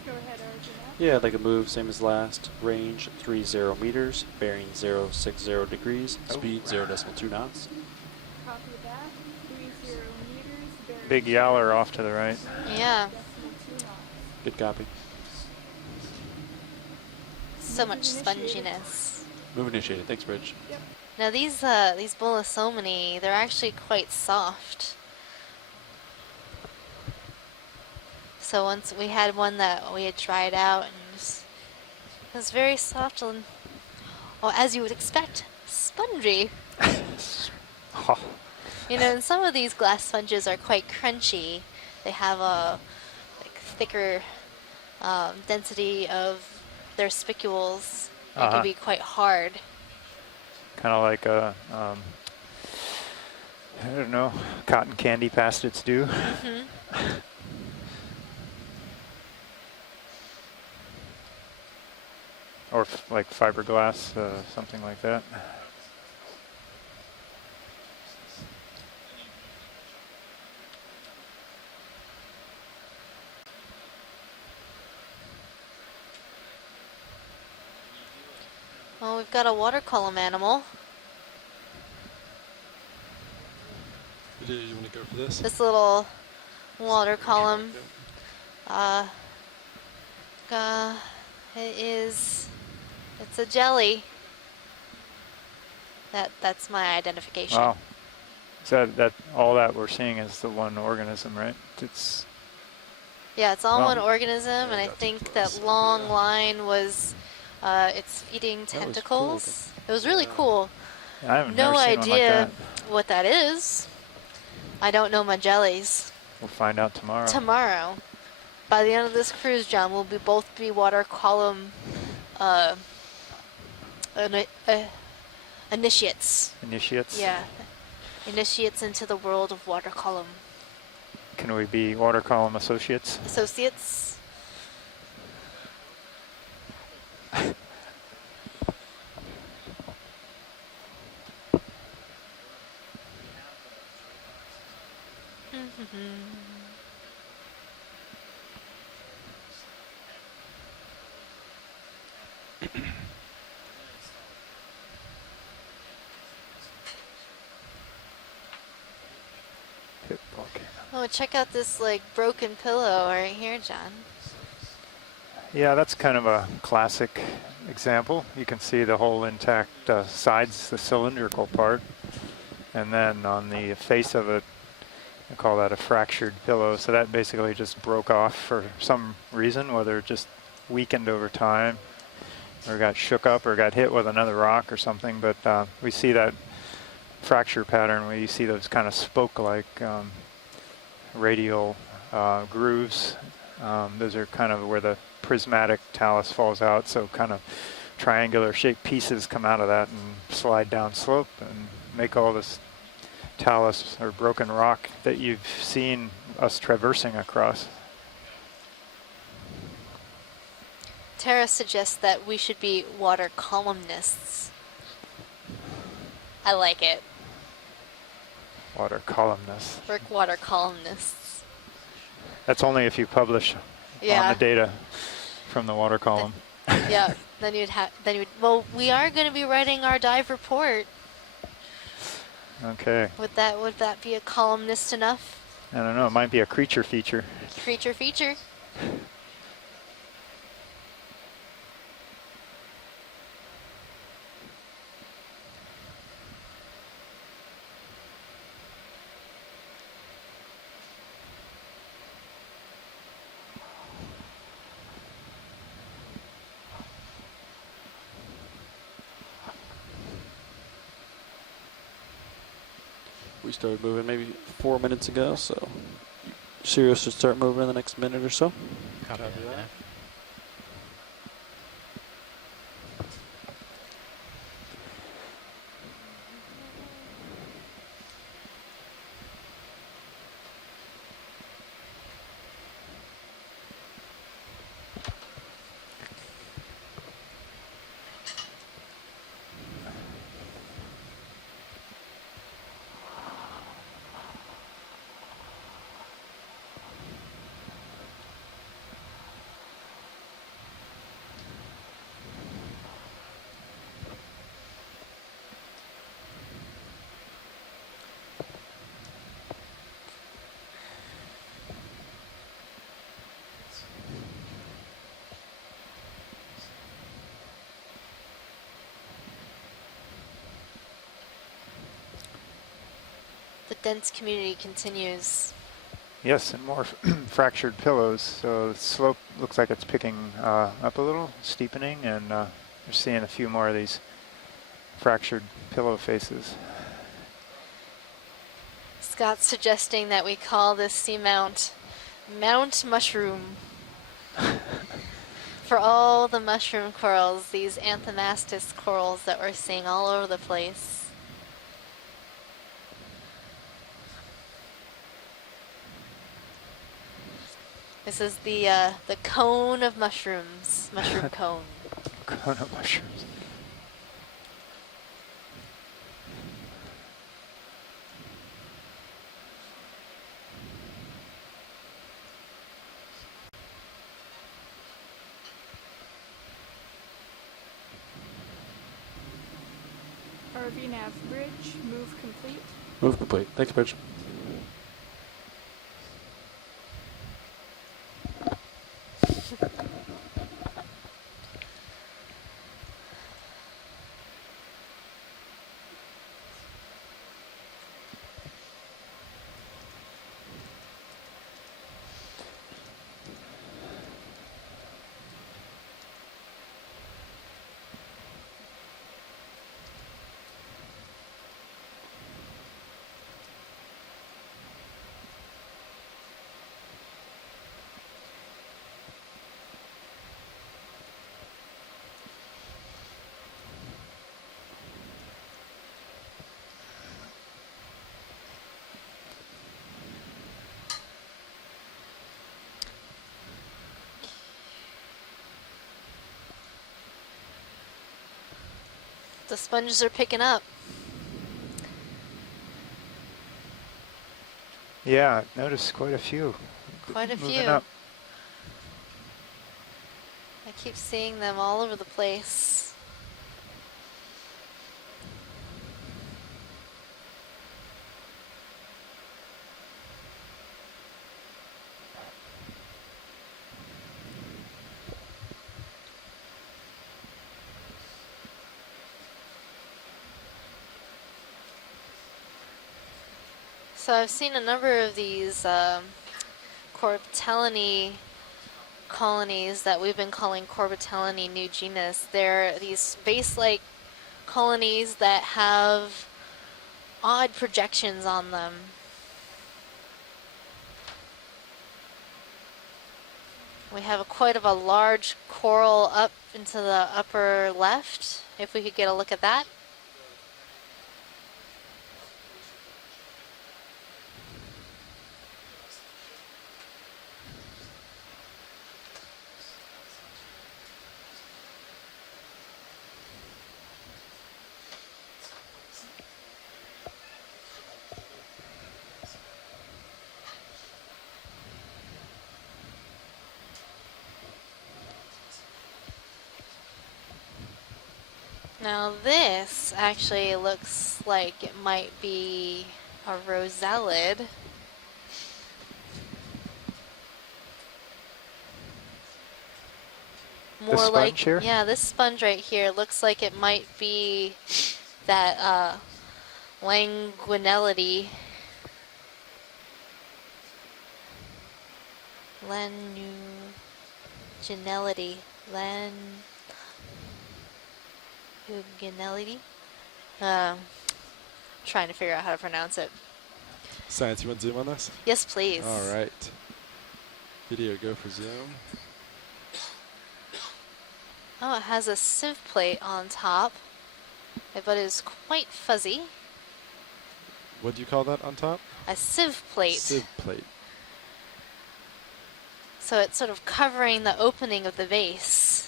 Go ahead, RV. Yeah, I'd like to move, same as last. Range 30 meters, bearing 060 degrees, speed 0.2 knots. Copy that. 30 meters. Big Yowler off to the right. Yeah. Good copy. So much sponginess. Move initiated. Thanks, Bridge. Yep. Now these Bolosomini, they're actually quite soft. So once we had one that we had tried out, and it was very soft and, well, as you would expect, spongy. You know, and some of these glass sponges are quite crunchy. They have a thicker density of their spicules. They can be quite hard. Kind of like a, I don't know, cotton candy past its due. Mm-hmm. Or like fiberglass, something like that. we've got a water column animal. Do you want to go for this? This little water column. It's a jelly. That's my identification. Wow. So that all that we're seeing is the one organism, right? It's Yeah, it's all wow. one organism, and I think that long line was its feeding tentacles. It was really cool. I haven't No never seen one like idea that. what that is. I don't know my jellies. We'll find out tomorrow. Tomorrow. By the end of this cruise, John, we'll both be water column initiates. Initiates? Yeah. Initiates into the world of water column. Can we be water column associates? Associates. Oh, check out this like broken pillow right here, John. Yeah, that's kind of a classic example. You can see the whole intact sides, the cylindrical part. And then on the face of it, I call that a fractured pillow. So that basically just broke off for some reason, whether it just weakened over time or got shook up or got hit with another rock or something. But we see that fracture pattern where you see those kind of spoke-like radial grooves. Those are kind of where the prismatic talus falls out, so kind of triangular shaped pieces come out of that and slide down slope and make all this talus or broken rock that you've seen us traversing across. Tara suggests that we should be water columnists. I like it. Water columnists. We're water columnists. That's only if you publish on the data from the water column. Yeah, well, we are going to be writing our dive report. Okay. Would that be a columnist enough? I don't know, it might be a creature feature. Creature feature. We started moving maybe 4 minutes ago, so Sirius should start moving in the next minute or so. Copy that. The dense community continues. Yes, and more fractured pillows. So the slope looks like it's picking up a little, steepening, and you're seeing a few more of these fractured pillow faces. Scott's suggesting that we call this seamount Mount Mushroom. For all the mushroom corals, these anthomastus corals that we're seeing all over the place. This is the cone of mushrooms, mushroom cone. Cone of mushrooms. ROV nav bridge, move complete. Move complete. Thanks, Bridge. The sponges are picking up. Yeah, noticed quite a few. Quite a moving few. Up. I keep seeing them all over the place. So I've seen a number of these Corbitellinae colonies that we've been calling Corbitellinae new genus. They're these vase-like colonies that have odd projections on them. We have quite of a large coral up into the upper left, if we could get a look at that. Now this actually looks like it might be a rosellid. More sponge like, here? yeah, this sponge right here looks like it might be that Languinellidae. Languinellidae. Languinellidae. Trying to figure out how to pronounce it. Science, you want zoom on this? Yes, please. All right. Video, go for zoom. Oh, it has a sieve plate on top, but it is quite fuzzy. What do you call that on top? A sieve plate. Sieve plate. So it's sort of covering the opening of the vase.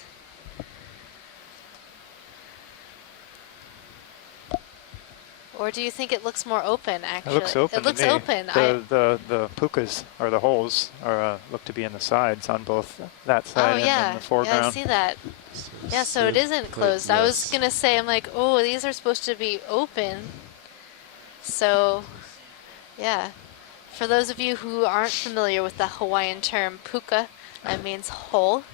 Or do you think it looks more open, actually? It looks open. It looks to me. open. The pukas, or the holes, are look to be in the sides on both that side and then the foreground. Yeah, I see that. Yeah, so it isn't closed. I was gonna say, I'm like, oh, these are supposed to be open. So, yeah. For those of you who aren't familiar with the Hawaiian term puka, that means hole.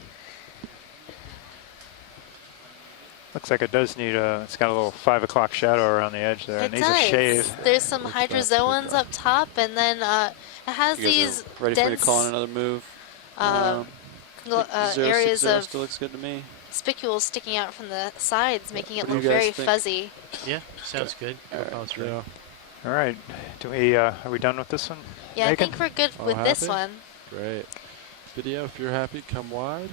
Looks like it does need a, it's got a little 5 o'clock shadow around the edge there. It needs a shave. There's some hydrozoans up top, and then it has these ready dense for you to call in another move? areas of still looks good to me. spicules sticking out from the sides, making it What do look you guys very think? fuzzy. Yeah, sounds good. Yeah. All right. Do we? Are we done with this one? Yeah, Megan? I think we're good All with this happy? one. Great. Video, if you're happy, come wide.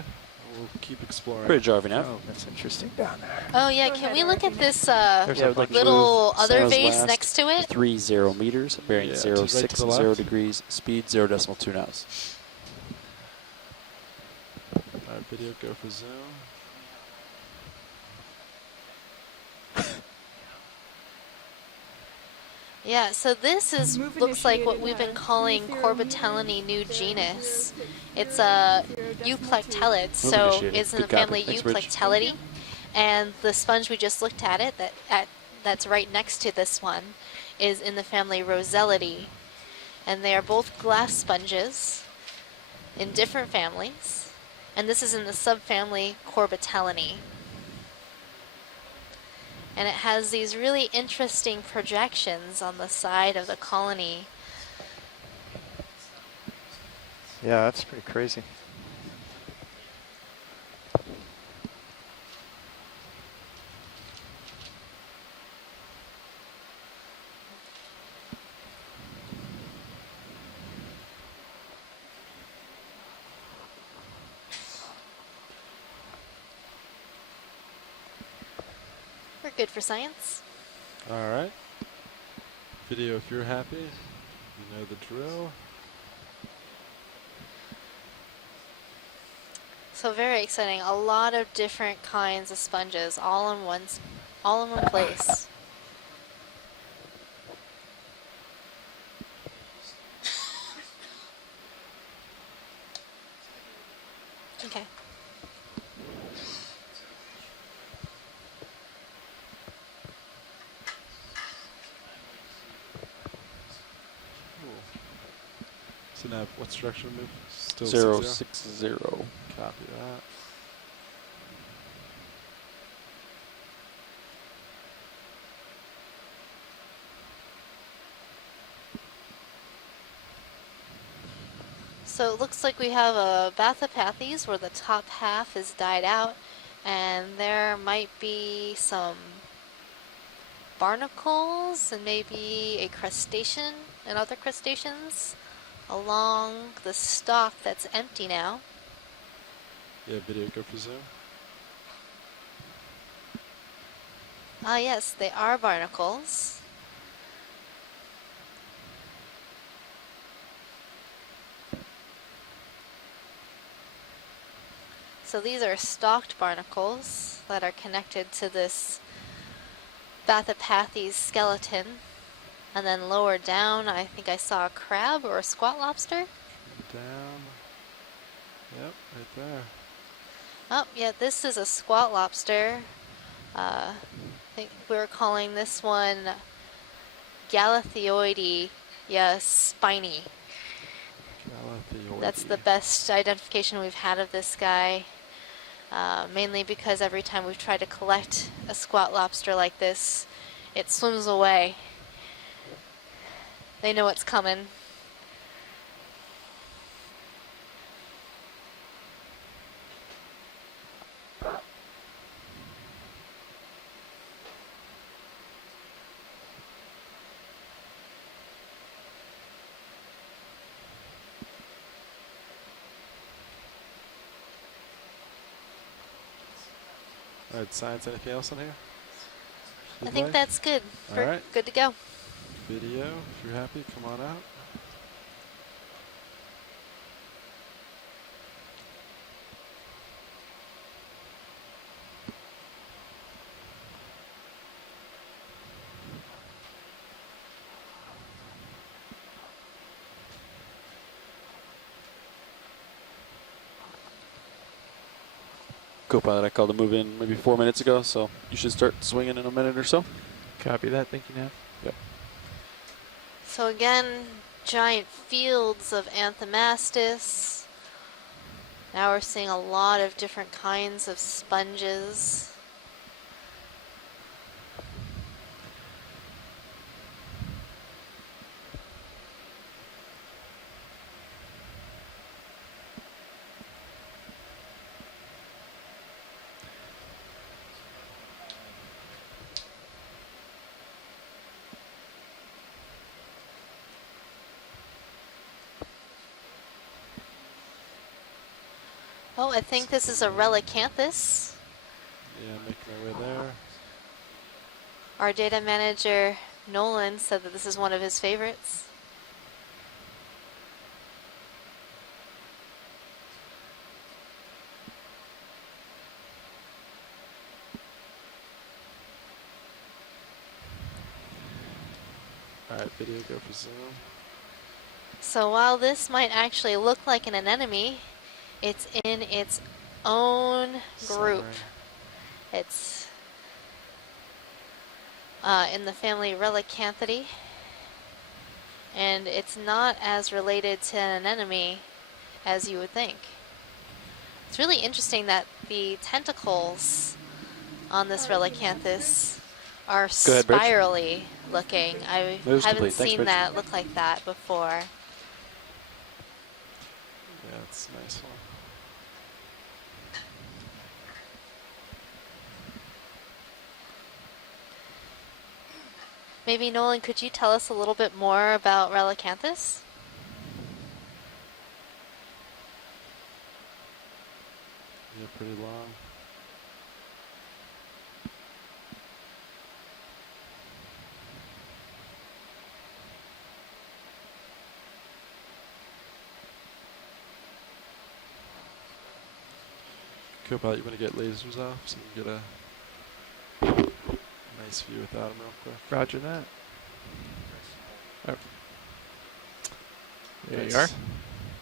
We'll keep exploring. Bridge RV now. Oh, that's interesting down there. Oh yeah, can we look at this There's a little other Sails vase last next to it? 30 meters, bearing Yeah, 0.60 to the 0 left. degrees, speed 0.2 knots. All right, video, go for zoom. Yeah, so this is Move looks like what initiated, we've been uh, calling 30 Corbitellinae new genus. It's a Euplectellids, so initiated. it's in the Good copy. family Thanks, Bridge. Euplectellidae. And the sponge we just looked at it, that that's right next to this one is in the family Rosellidae, and they are both glass sponges in different families, and this is in the subfamily Corbitellinae. And it has these really interesting projections on the side of the colony. Yeah, that's pretty crazy. We're good for science. All right. Video, if you're happy, you know the drill. So very exciting. A lot of different kinds of sponges, all in one place. Okay. So now, what's direction move? Still 060. Copy that. So it looks like we have a Bathopathes where the top half is dyed out, and there might be some barnacles and maybe a crustacean and other crustaceans along the stalk that's empty now. Yeah, video, go for zoom. Ah yes, they are barnacles. So these are stalked barnacles that are connected to this Bathopathes skeleton. And then lower down, I think I saw a crab or a squat lobster. Down. Yep, right there. Oh, yeah, this is a squat lobster. I think we were calling this one Galathioides, yeah, spiny. Galathioides. That's the best identification we've had of this guy. Mainly because every time we've tried to collect a squat lobster like this, it swims away. They know it's coming. All right, science, anything else on here? I think that's good. All We're right. good to go. Video, if you're happy, come on out. Co-pilot, I called the move in maybe 4 minutes ago, so you should start swinging in a minute or so. Copy that. Thank you, Nav. Yep. So again, giant fields of Anthomastus. Now we're seeing a lot of different kinds of sponges. Oh, I think this is a Relicanthus. Yeah, making my way there. Our data manager, Nolan, said that this is one of his favorites. All right, video, go for zoom. So while this might actually look like an anemone, it's in its own group. Sorry. It's in the family Relicanthidae, and it's not as related to an anemone as you would think. It's really interesting that the tentacles on this Relicanthus are Go ahead, Bridge. spirally looking. I Move's haven't complete. Thanks, seen Bridge. that look like that before. Yeah, it's a nice one. Maybe, Nolan, could you tell us a little bit more about Relicanthus? Yeah, pretty long. Copilot, you want to get lasers off so you can get a nice view without them real quick. Roger that. Oh. There Nice. you are.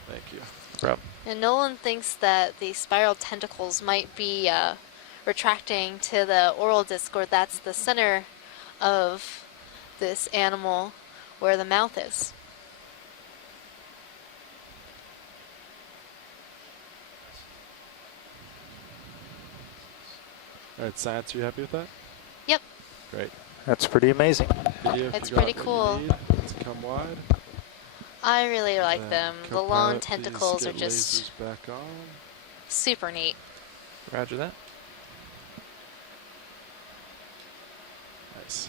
Thank you. Rob. And Nolan thinks that the spiral tentacles might be retracting to the oral disc, or that's the center of this animal where the mouth is. All right, science, you happy with that? Yep. Great. That's pretty amazing. Video, if It's you got pretty what cool. you need, let's come wide. I really like them. The long Copilot, please tentacles are get just lasers back on. super neat. Roger that. Nice.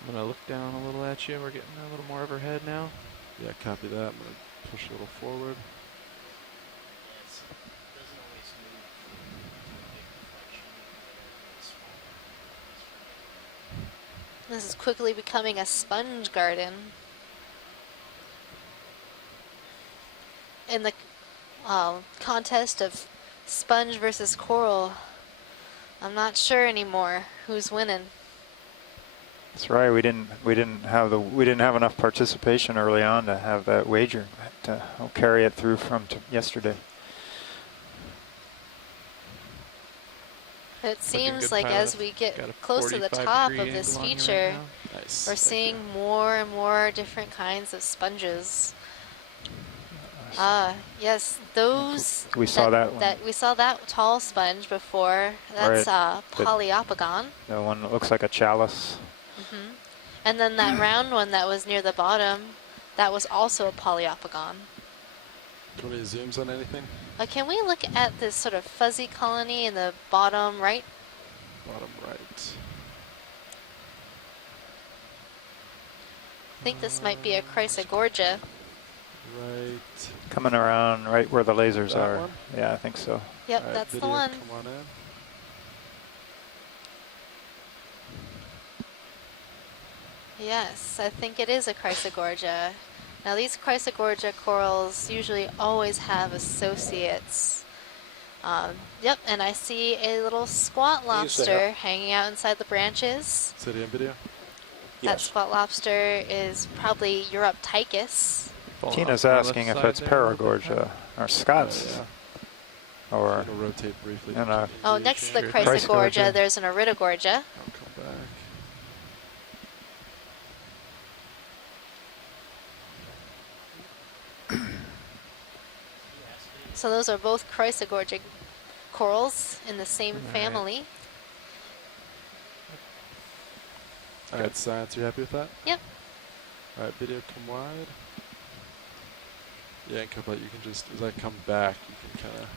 I'm going to look down a little at you. We're getting a little more overhead now. Yeah, copy that. I'm going to push a little forward. This is quickly becoming a sponge garden. In the contest of sponge versus coral, I'm not sure anymore who's winning. That's right. We didn't have enough participation early on to have that wager. But I'll carry it through from yesterday. It Looking seems good, like pilot. as we get Got a close to the 45 top degree of this angle on you right feature, now. Nice. we're seeing more and more different kinds of sponges. Yes, those We saw that one. we saw that tall sponge before. That's Right. Poliopogon. The one that looks like a chalice. And then that round one that was near the bottom, that was also a Poliopogon. Do you want any zooms on anything? Can we look at this sort of fuzzy colony in the bottom right? Bottom right. I think this might be a Chrysogorgia. Right. Coming around right where the lasers That are. one? Yeah, I think so. Yep, All right, that's the video, one. Come on in. Yes, I think it is a Chrysogorgia. Now these Chrysogorgia corals usually always have associates. Yep, and I see a little squat lobster hanging out inside the branches. Is that in video? That squat lobster is probably Europtychus. Tina's asking if it's Paragorgia or Scots. Or It'll rotate briefly. Oh, next to the Chrysogorgia, there's an Aerotogorgia. I'll come back. So those are both Chrysogorgia corals in the same family. All right, science, you happy with that? Yep. All right, video, come wide. Yeah, and Copilot, you can just, as I come back, you can kind of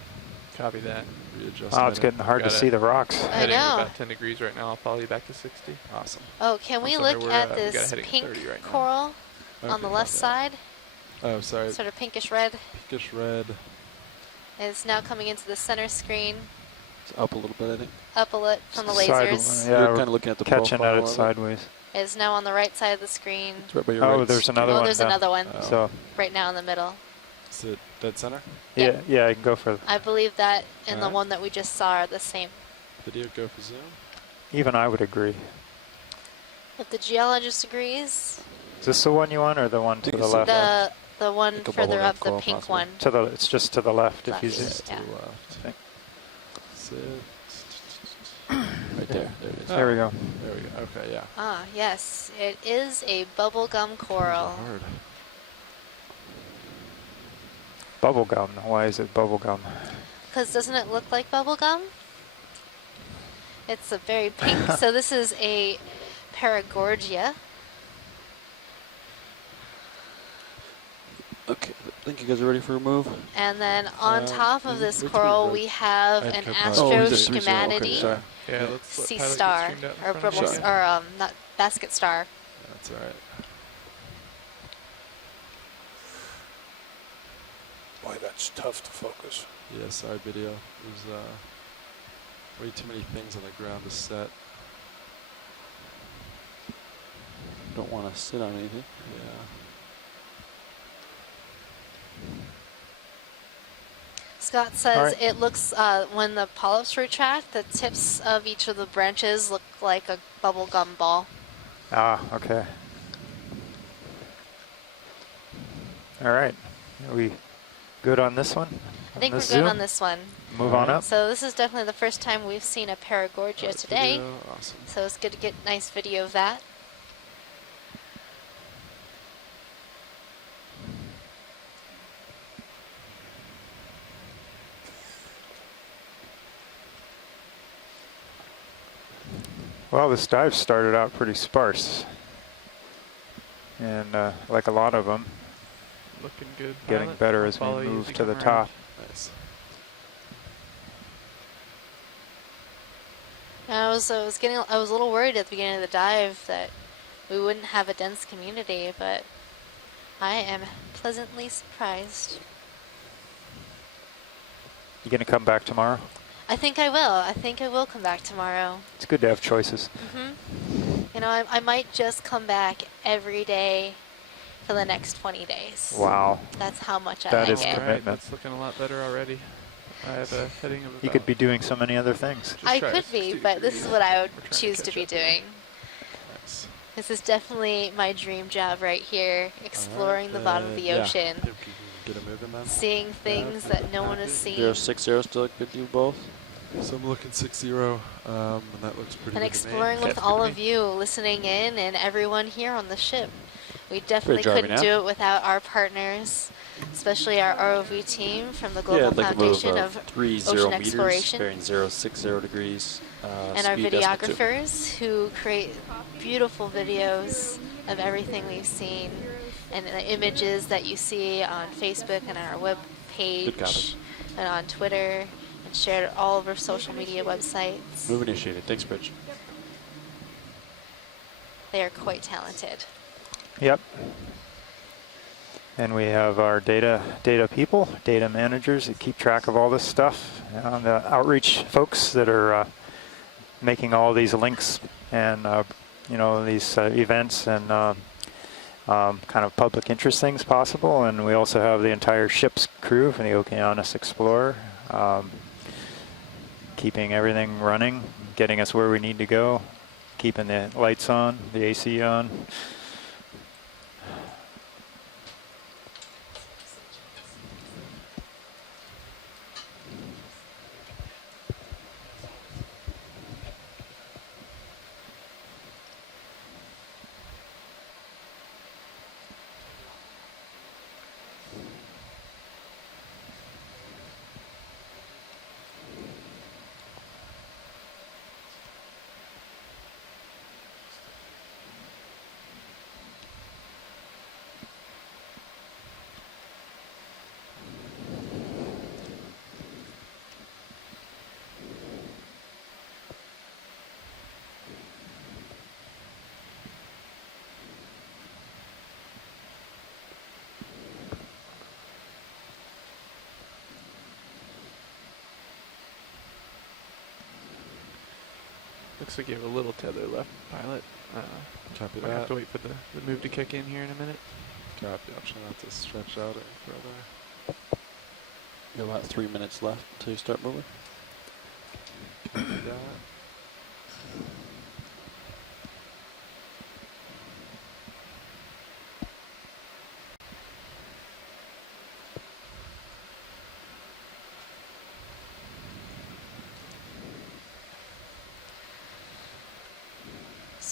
copy that. Readjust. Oh, it's getting hard to see the rocks. I Heading know. about 10 degrees right now. I'll follow you back to 60. Awesome. Oh, can we I'm sorry, look we're, at we got a this heading pink 30 right now. coral on Okay, the left copy side? Oh, sorry. Sort of pinkish red. Pinkish red. It's now coming into the center screen. It's up a little bit, I think. Up a lit from the Side- lasers. yeah, You're we're kinda looking at the catching profile at of it it. sideways. It's now on the right side of the screen. It's right by your Oh, right there's another Oh, one. there's down. another one. So Right now in the middle. Is it dead center? yeah, yeah, I can go for I believe that and the Alright. one that we just saw are the same. Video, go for zoom. even I would agree. If the geologist agrees, Is this the one you want or the one to the left? the one Like a further bubble up, the coral, pink possibly. one. To the it's just to the left if you Left, zoom. yeah. That's it. Right there. There it is. There we go. There we go. Okay, yeah. Ah, yes, it is a bubblegum coral. Hard. Bubblegum. Why is it bubblegum? Because doesn't it look like bubblegum? It's a very pink. So this is a Paragorgia. Okay, I think you guys are ready for a move. And then on top of this which coral, one? we have I had an Copilot. Oh, astro he's at 3-0, okay, schematic sorry. Yeah, let's let sea Pilot get star streamed out in or front of bubble us. or not basket star. That's all right. Boy, that's tough to focus. Yeah, sorry, video. There's way too many things on the ground to set. Don't want to sit on anything. Yeah. Scott says Alright. it looks, when the polyps retract, the tips of each of the branches look like a bubble gum ball. Ah, okay. All right. Are we good on this one? I think we're this good zoom? on this one. Move on up. So this is definitely the first time we've seen a Paragorgia today. Video. Awesome. So it's good to get nice video of that. Well, this dive started out pretty sparse. And like a lot of them, Looking good. getting Pilot. better I'll as we follow you move you to the come top. around. Nice. I was a little worried at the beginning of the dive that we wouldn't have a dense community, but I am pleasantly surprised. You gonna come back tomorrow? I think I will. I think I will come back tomorrow. It's good to have choices. You know, I might just come back every day for the next 20 days. Wow. That's how much I That like is it. All right, commitment. that's looking a lot better already. I have a heading of You could be doing so many other things. I could be, but this is what I would We're trying to choose to catch be up. doing. Nice. This is definitely my dream job right here, exploring the bottom of the yeah. ocean, Think we can get a move in then? seeing things that no one has seen, 060 still look good to you both? So I'm looking 6-0, and that looks pretty and good exploring to me. with all of you listening in and everyone here on the ship. We definitely driving couldn't now. do it without our partners, especially our ROV team from the Yeah, Global I'd like to move Foundation of 30 Ocean meters, Exploration, bearing 060 degrees. and our speed decimal 2. videographers who create beautiful videos of everything we've seen and the images that you see on Facebook and our web Good copy. page and on Twitter and shared all over social media websites. Move initiated. Thanks, Bridge. They are quite talented. Yep. And we have our data people, data managers that keep track of all this stuff. And the outreach folks that are making all these links and you know, these events and kind of public interest things possible. And we also have the entire ship's crew from the Okeanos Explorer, keeping everything running, getting us where we need to go, keeping the lights on, the AC on. Looks like you have a little tether left, Pilot. Copy Might have that. to wait for the move to kick in here in a minute. Copy. I'll try not to stretch out any further. You have about 3 minutes left until you start moving. Copy that.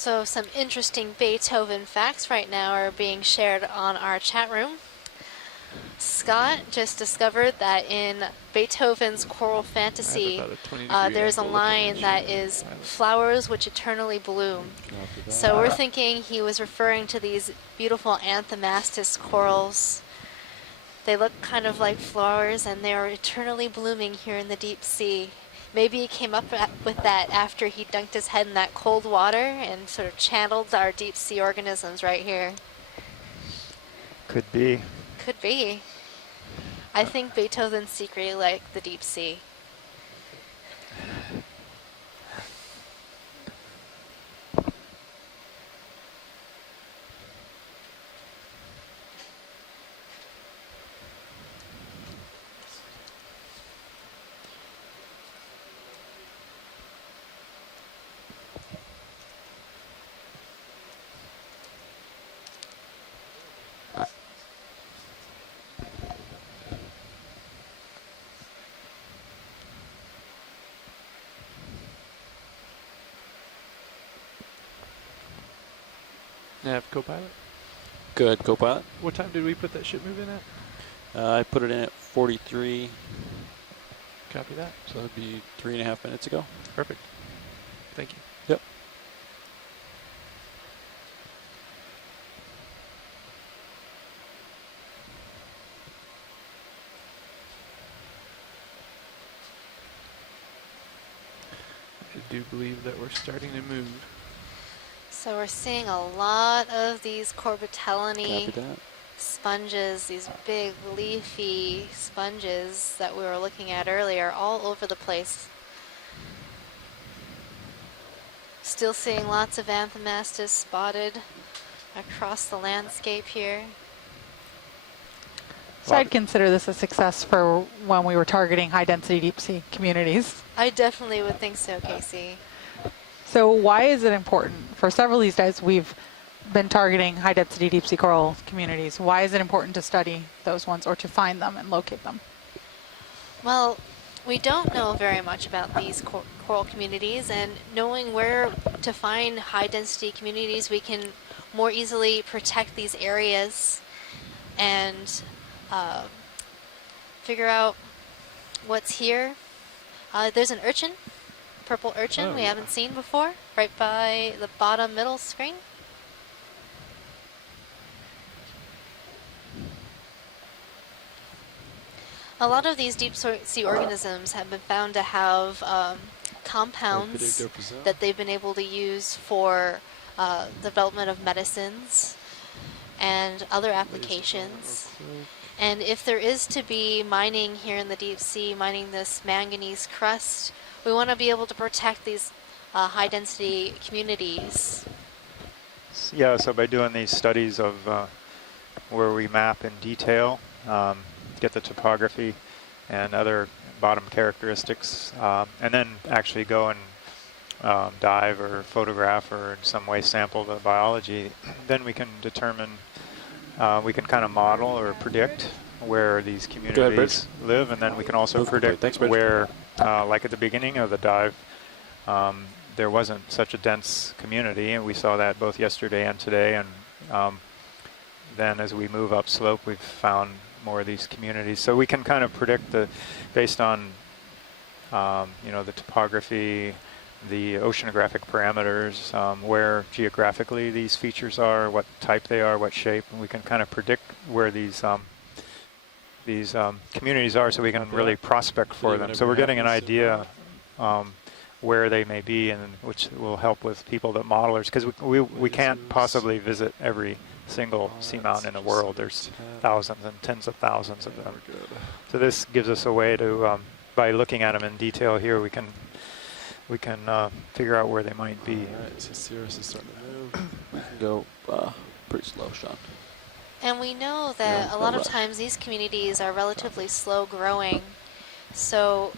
So some interesting Beethoven facts right now are being shared on our chat room. Scott just discovered that in Beethoven's choral fantasy, about a 20-degree there's a angle line looking that at is Violet. flowers which eternally bloom. So we're thinking he was referring to these beautiful anthomastus corals. They look kind of like flowers, and they are eternally blooming here in the deep sea. Maybe he came up with that after he dunked his head in that cold water and sort of channeled our deep sea organisms right here. Could be. Could be. I think Beethoven secretly liked the deep sea. Nav co-pilot. Good, co-pilot. What time did we put that ship move in at? I put it in at 43. Copy that. So that'd be 3.5 minutes ago. Perfect. Thank you. Yep. I do believe that we're starting to move. So we're seeing a lot of these Copy Corbitellini that. sponges, these big leafy sponges that we were looking at earlier, all over the place. Still seeing lots of anthomastus spotted across the landscape here. So I'd consider this a success for when we were targeting high-density deep-sea communities. I definitely would think so, Casey. So why is it important? For several of these days, we've been targeting high-density deep-sea coral communities. Why is it important to study those ones or to find them and locate them? Well, we don't know very much about these coral communities, and knowing where to find high-density communities, we can more easily protect these areas and figure out what's here. There's an urchin, purple urchin we haven't seen before, right by the bottom middle screen. A lot of these deep sea organisms have been found to have compounds that they've been able to use for the development of medicines and other applications. And if there is to be mining here in the deep sea, mining this manganese crust, we want to be able to protect these high-density communities. Yeah, so by doing these studies of where we map in detail, get the topography and other bottom characteristics, and then actually go and dive or photograph or in some way sample the biology, then we can determine, we can kind of model or predict where these communities live, and then we can also predict where, like at the beginning of the dive, there wasn't such a dense community, and we saw that both yesterday and today, and then as we move up slope, we've found more of these communities. So we can kind of predict based on, you know, the topography, the oceanographic parameters, where geographically these features are, what type they are, what shape, and we can kind of predict where these communities are, so we can really prospect for them. So we're getting an idea where they may be, and which will help with people that modelers, because we can't possibly visit every single seamount in the world. There's thousands and tens of thousands of them. So this gives us a way to, by looking at them in detail here, we can figure out where they might be. All right, so Cirrus is starting to move. We can go pretty slow, Sean. And we know that a lot of times these communities are relatively slow growing. So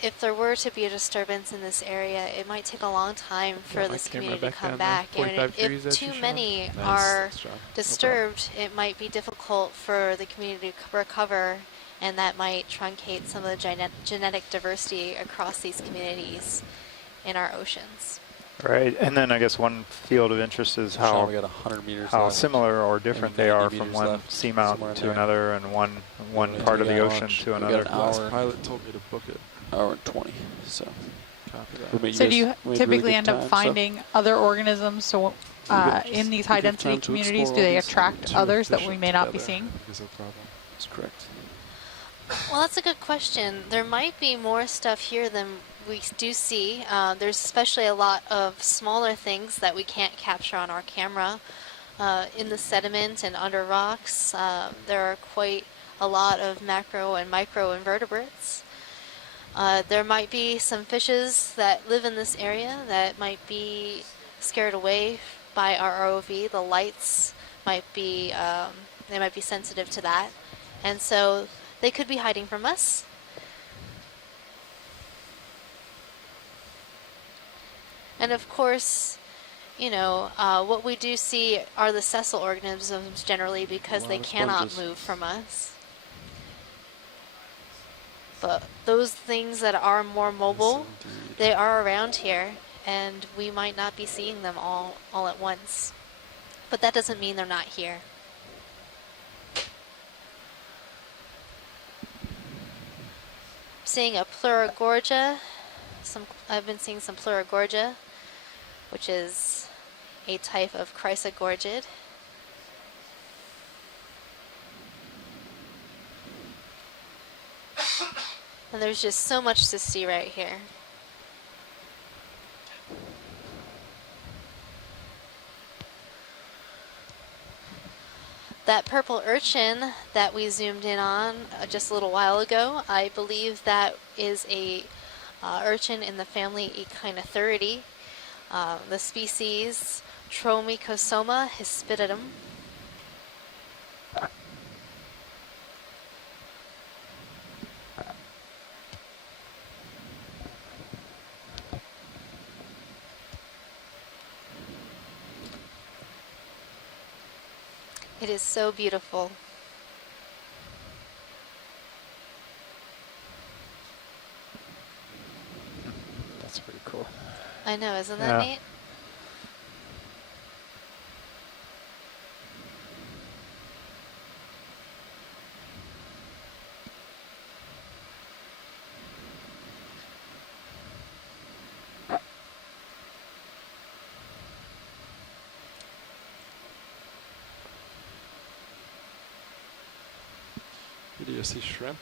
if there were to be a disturbance in this area, it might take a long time for this community to come back. And if too many are disturbed, it might be difficult for the community to recover, and that might truncate some of the genetic diversity across these communities in our oceans. Right, and then I guess one field of interest is Sean, how we got 100 meters how left. similar or different they 90 are from meters one left, seamount somewhere in to there. another, and one Yeah, part of we the got ocean launch. to We got another. an Last hour. pilot told me to book it. Hour and 20. So. Copy that. We made So guys do you made really typically good end up time, so- finding other organisms? So in these high density communities, do they attract others that we may not be seeing? Is no problem. That's correct. Well, that's a good question. There might be more stuff here than we do see. There's especially a lot of smaller things that we can't capture on our camera. In the sediment and under rocks, there are quite a lot of macro and micro invertebrates. There might be some fishes that live in this area that might be scared away by our ROV. The lights might be, they might be sensitive to that. And so they could be hiding from us. And of course, you know, what we do see are the sessile organisms generally because they cannot move from us. But those things that are more mobile, they are around here, and we might not be seeing them all at once. But that doesn't mean they're not here. Seeing a Pleurogorgia. I've been seeing some Pleurogorgia, which is a type of chrysogorgid. And there's just so much to see right here. That purple urchin that we zoomed in on just a little while ago, I believe that is a urchin in the family Echinotheridae. The species Tromicosoma hispidum. It is so beautiful. That's pretty cool. I know, isn't that neat? Do you see shrimp?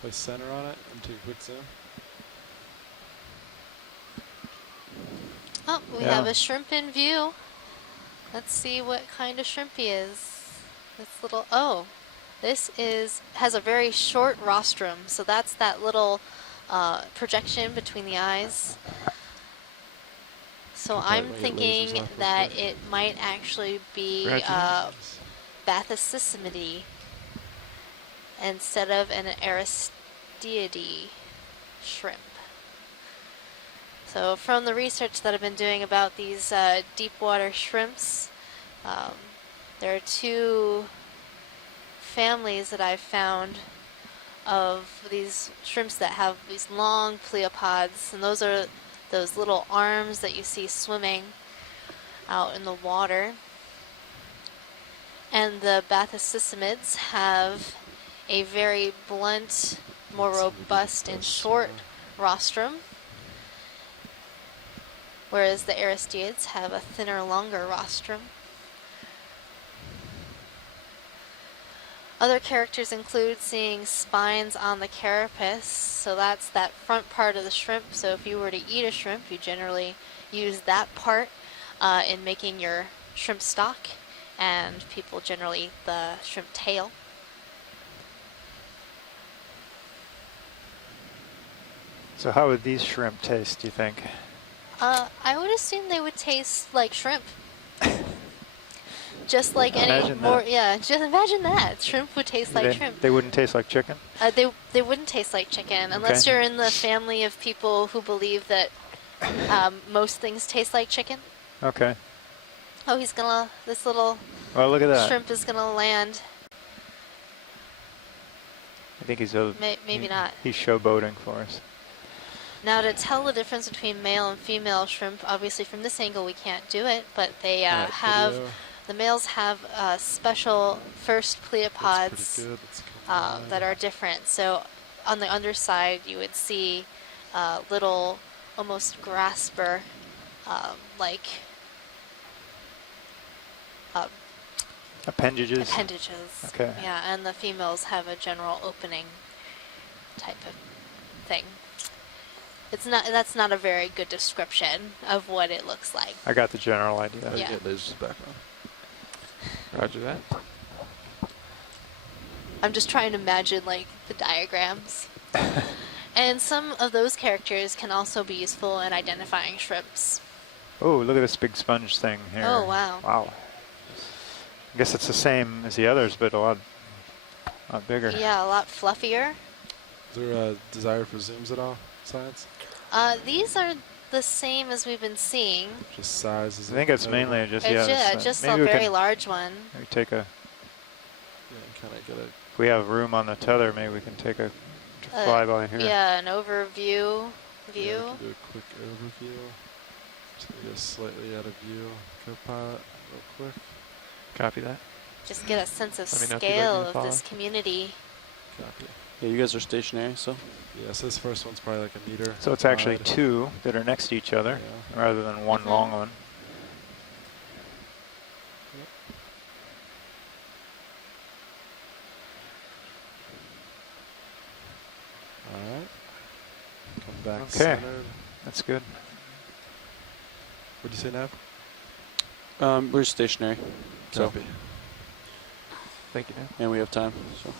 Place center on it and take a quick zoom. Oh, we have a shrimp in view. Let's see what kind of shrimp he is. This little, oh, this has a very short rostrum, so that's that little projection between the eyes. So I'm thinking that it might actually be Bathysismidae instead of an Aristiidae shrimp. So from the research that I've been doing about these deep water shrimps, there are two families that I've found of these shrimps that have these long pleopods, and those are those little arms that you see swimming out in the water. And the Bathysismids have a very blunt, more robust and short rostrum, whereas the Aristiids have a thinner, longer rostrum. Other characters include seeing spines on the carapace, so that's that front part of the shrimp. So if you were to eat a shrimp, you generally use that part in making your shrimp stock, and people generally eat the shrimp tail. So how would these shrimp taste, do you think? I would assume they would taste like shrimp. Just like Imagine just imagine that. Shrimp would taste like shrimp. They wouldn't taste like chicken? They wouldn't taste like chicken unless you're in the family of people who believe that most things taste like chicken. Okay. Oh, this little look at that. shrimp is gonna land. I think he's Maybe not. He's showboating for us. Now to tell the difference between male and female shrimp, obviously from this angle we can't do it, but they Alright, have, video. the males have special first That's pretty pleopods good. Let's come that are different. So on the underside you would see little, almost grasper, like Appendages. appendages. Okay. Yeah, and the females have a general opening type of thing. It's not. That's not a very good description of what it looks like. I got the general idea. Yeah. Lasers back on. Roger that. I'm just trying to imagine like the diagrams. And some of those characters can also be useful in identifying shrimps. Oh, look at this big sponge thing here. Oh, wow. Wow. I guess it's the same as the others, but a lot bigger. Yeah, a lot fluffier. Is there a desire for zooms at all, science? These are the same as we've been seeing. Just size? Is I think it's mainly just, Just a very large one. Maybe take a, Yeah, kind of get a... if we have room on the tether, maybe we can take a flyby here. Yeah, an overview view. Yeah, we can do a quick overview. Just gonna go slightly out of view. Copilot, real quick. Copy that. Just get a sense of Let me know if you'd like me scale to of follow. this community. Copy. Yeah, you guys are stationary, so. Yeah, so this first one's probably like a meter. So it's actually wide. two that are next to each other, rather than one long one. Alright. Come back Okay. centered. That's good. What'd you say, Nav? We're stationary. So. Copy. Thank you, Nav. And we have time, so.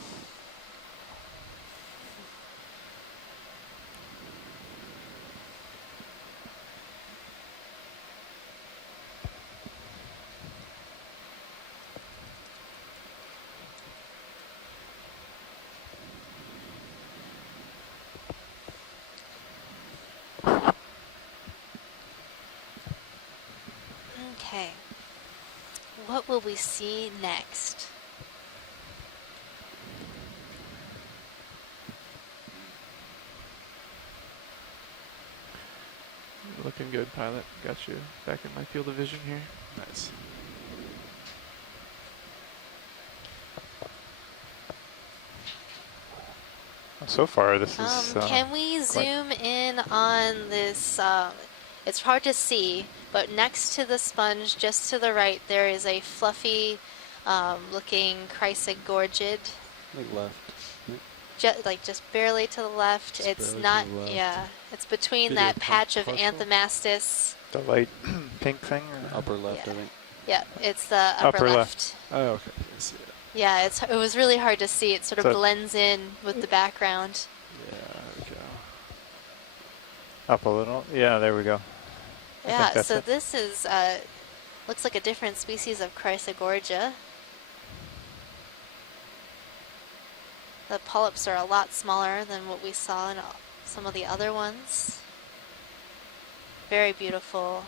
Okay. What will we see next? Looking good, pilot. Got you back in my field of vision here. Nice. So far, this is. Can we zoom in on this? It's hard to see, but next to the sponge, just to the right, there is a fluffy looking chrysogorgid. Like left. Like just barely to the left. Just It's barely not, to the left. yeah. It's between Video that patch of partial? Anthomastus. The light pink thing? Upper left, I think. Yeah, it's the upper left. Oh, okay. I see it. Yeah, it was really hard to see. It sort of So- blends in with the background. Yeah, there we go. Up a little. Yeah, there we go. I think Yeah, that's so it. this is, looks like a different species of chrysogorgia. The polyps are a lot smaller than what we saw in some of the other ones. Very beautiful.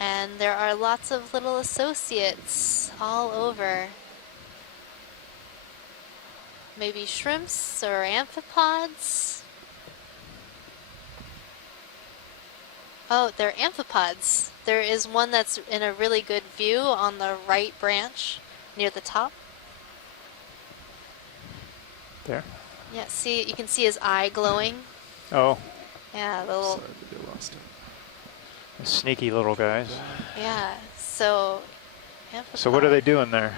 And there are lots of little associates all over. Maybe shrimps or amphipods. Oh, they're amphipods. There is one that's in a really good view on the right branch near the top. There. Yeah, see, you can see his eye glowing. Oh, Yeah, the little, Sorry, video lost it. sneaky little guys. yeah, so So what are they doing there?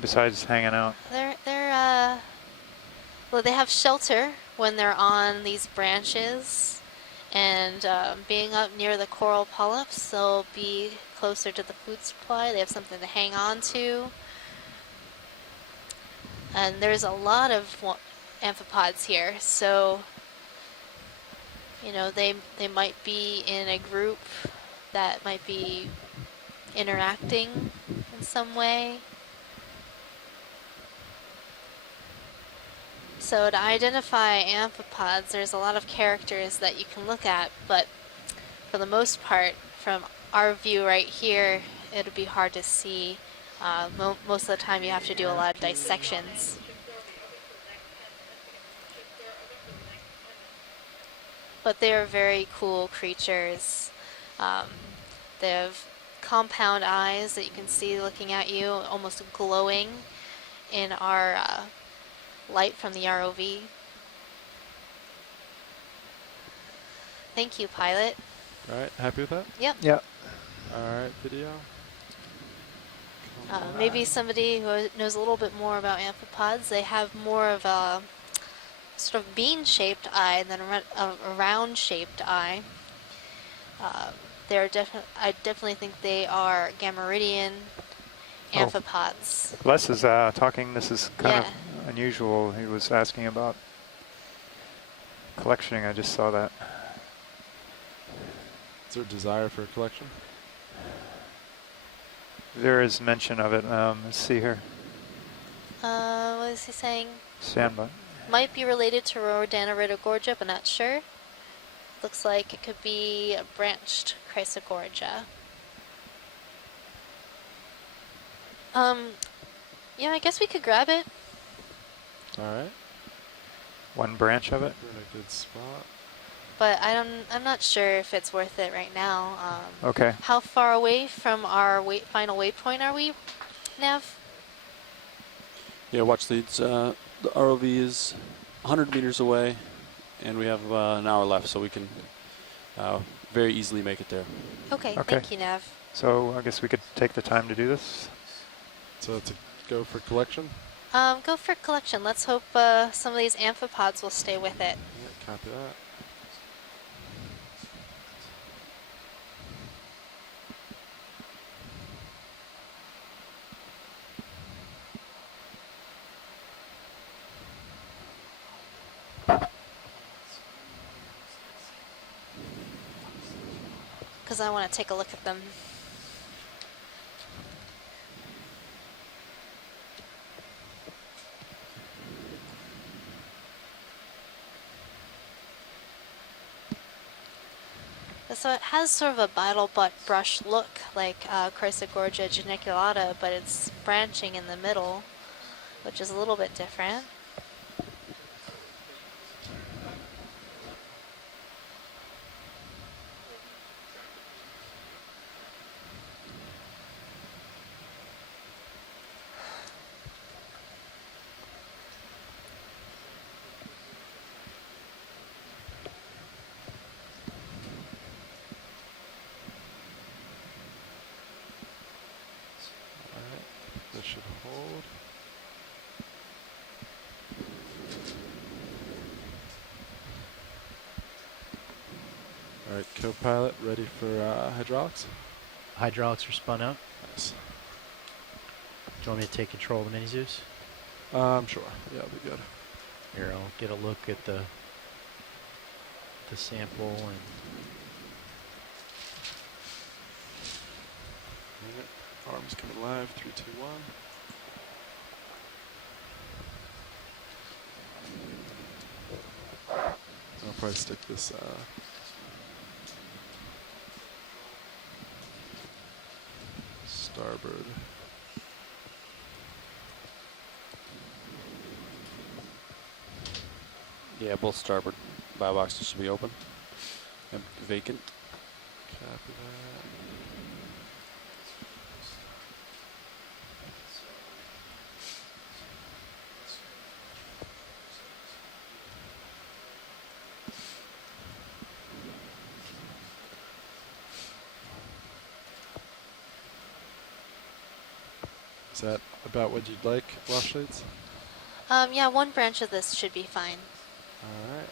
Besides hanging out? well, they have shelter when they're on these branches, and being up near the coral polyps, they'll be closer to the food supply. They have something to hang on to. And there's a lot of amphipods here, so you know, they might be in a group that might be interacting in some way. So to identify amphipods, there's a lot of characters that you can look at, but for the most part, from our view right here, it'll be hard to see. Most of the time you have to do a lot of dissections. but they are very cool creatures. They have compound eyes that you can see looking at you, almost glowing in our light from the ROV. Thank you, pilot. All right, happy with that? Yep. Yep. All right, video. Maybe somebody who knows a little bit more about amphipods, they have more of a sort of bean-shaped eye than a round-shaped eye. I definitely think they are Gamma-Ridian amphipods. Les is talking. This is kind of unusual. He was asking about collectioning. I just saw that. Is there a desire for a collection? There is mention of it. Let's see here. What is he saying? Sandbot. Might be related to Rodaniridogorgia, but not sure. Looks like it could be a branched Chrysogorgia. Yeah, I guess we could grab it. All right. One branch of it. We're in a good spot. But I'm not sure if it's worth it right now. Okay. How far away from our final waypoint are we, Nav? Yeah, watch leads. The ROV is 100 meters away, and we have an hour left, so we can very easily make it there. Okay, thank you, Nav. So I guess we could take the time to do this. So to go for collection? Go for collection. Let's hope some of these amphipods will stay with it. Yeah, copy that. Because I want to take a look at them. So it has sort of a bottle butt brush look like Chrysogorgia geniculata, but it's branching in the middle, which is a little bit different. This should hold. All right, co-pilot ready for hydraulics? Hydraulics are spun up. Nice. Do you want me to take control of the mini Zeus? Sure. Yeah, it'll be good. Here, I'll get a look at the sample and. Arms coming live, 3, 2, 1. I'll probably stick this starboard. Yeah, both starboard bio boxes should be open and vacant. Copy that. Is that about what you'd like, wash leads? Yeah, one branch of this should be fine. All right.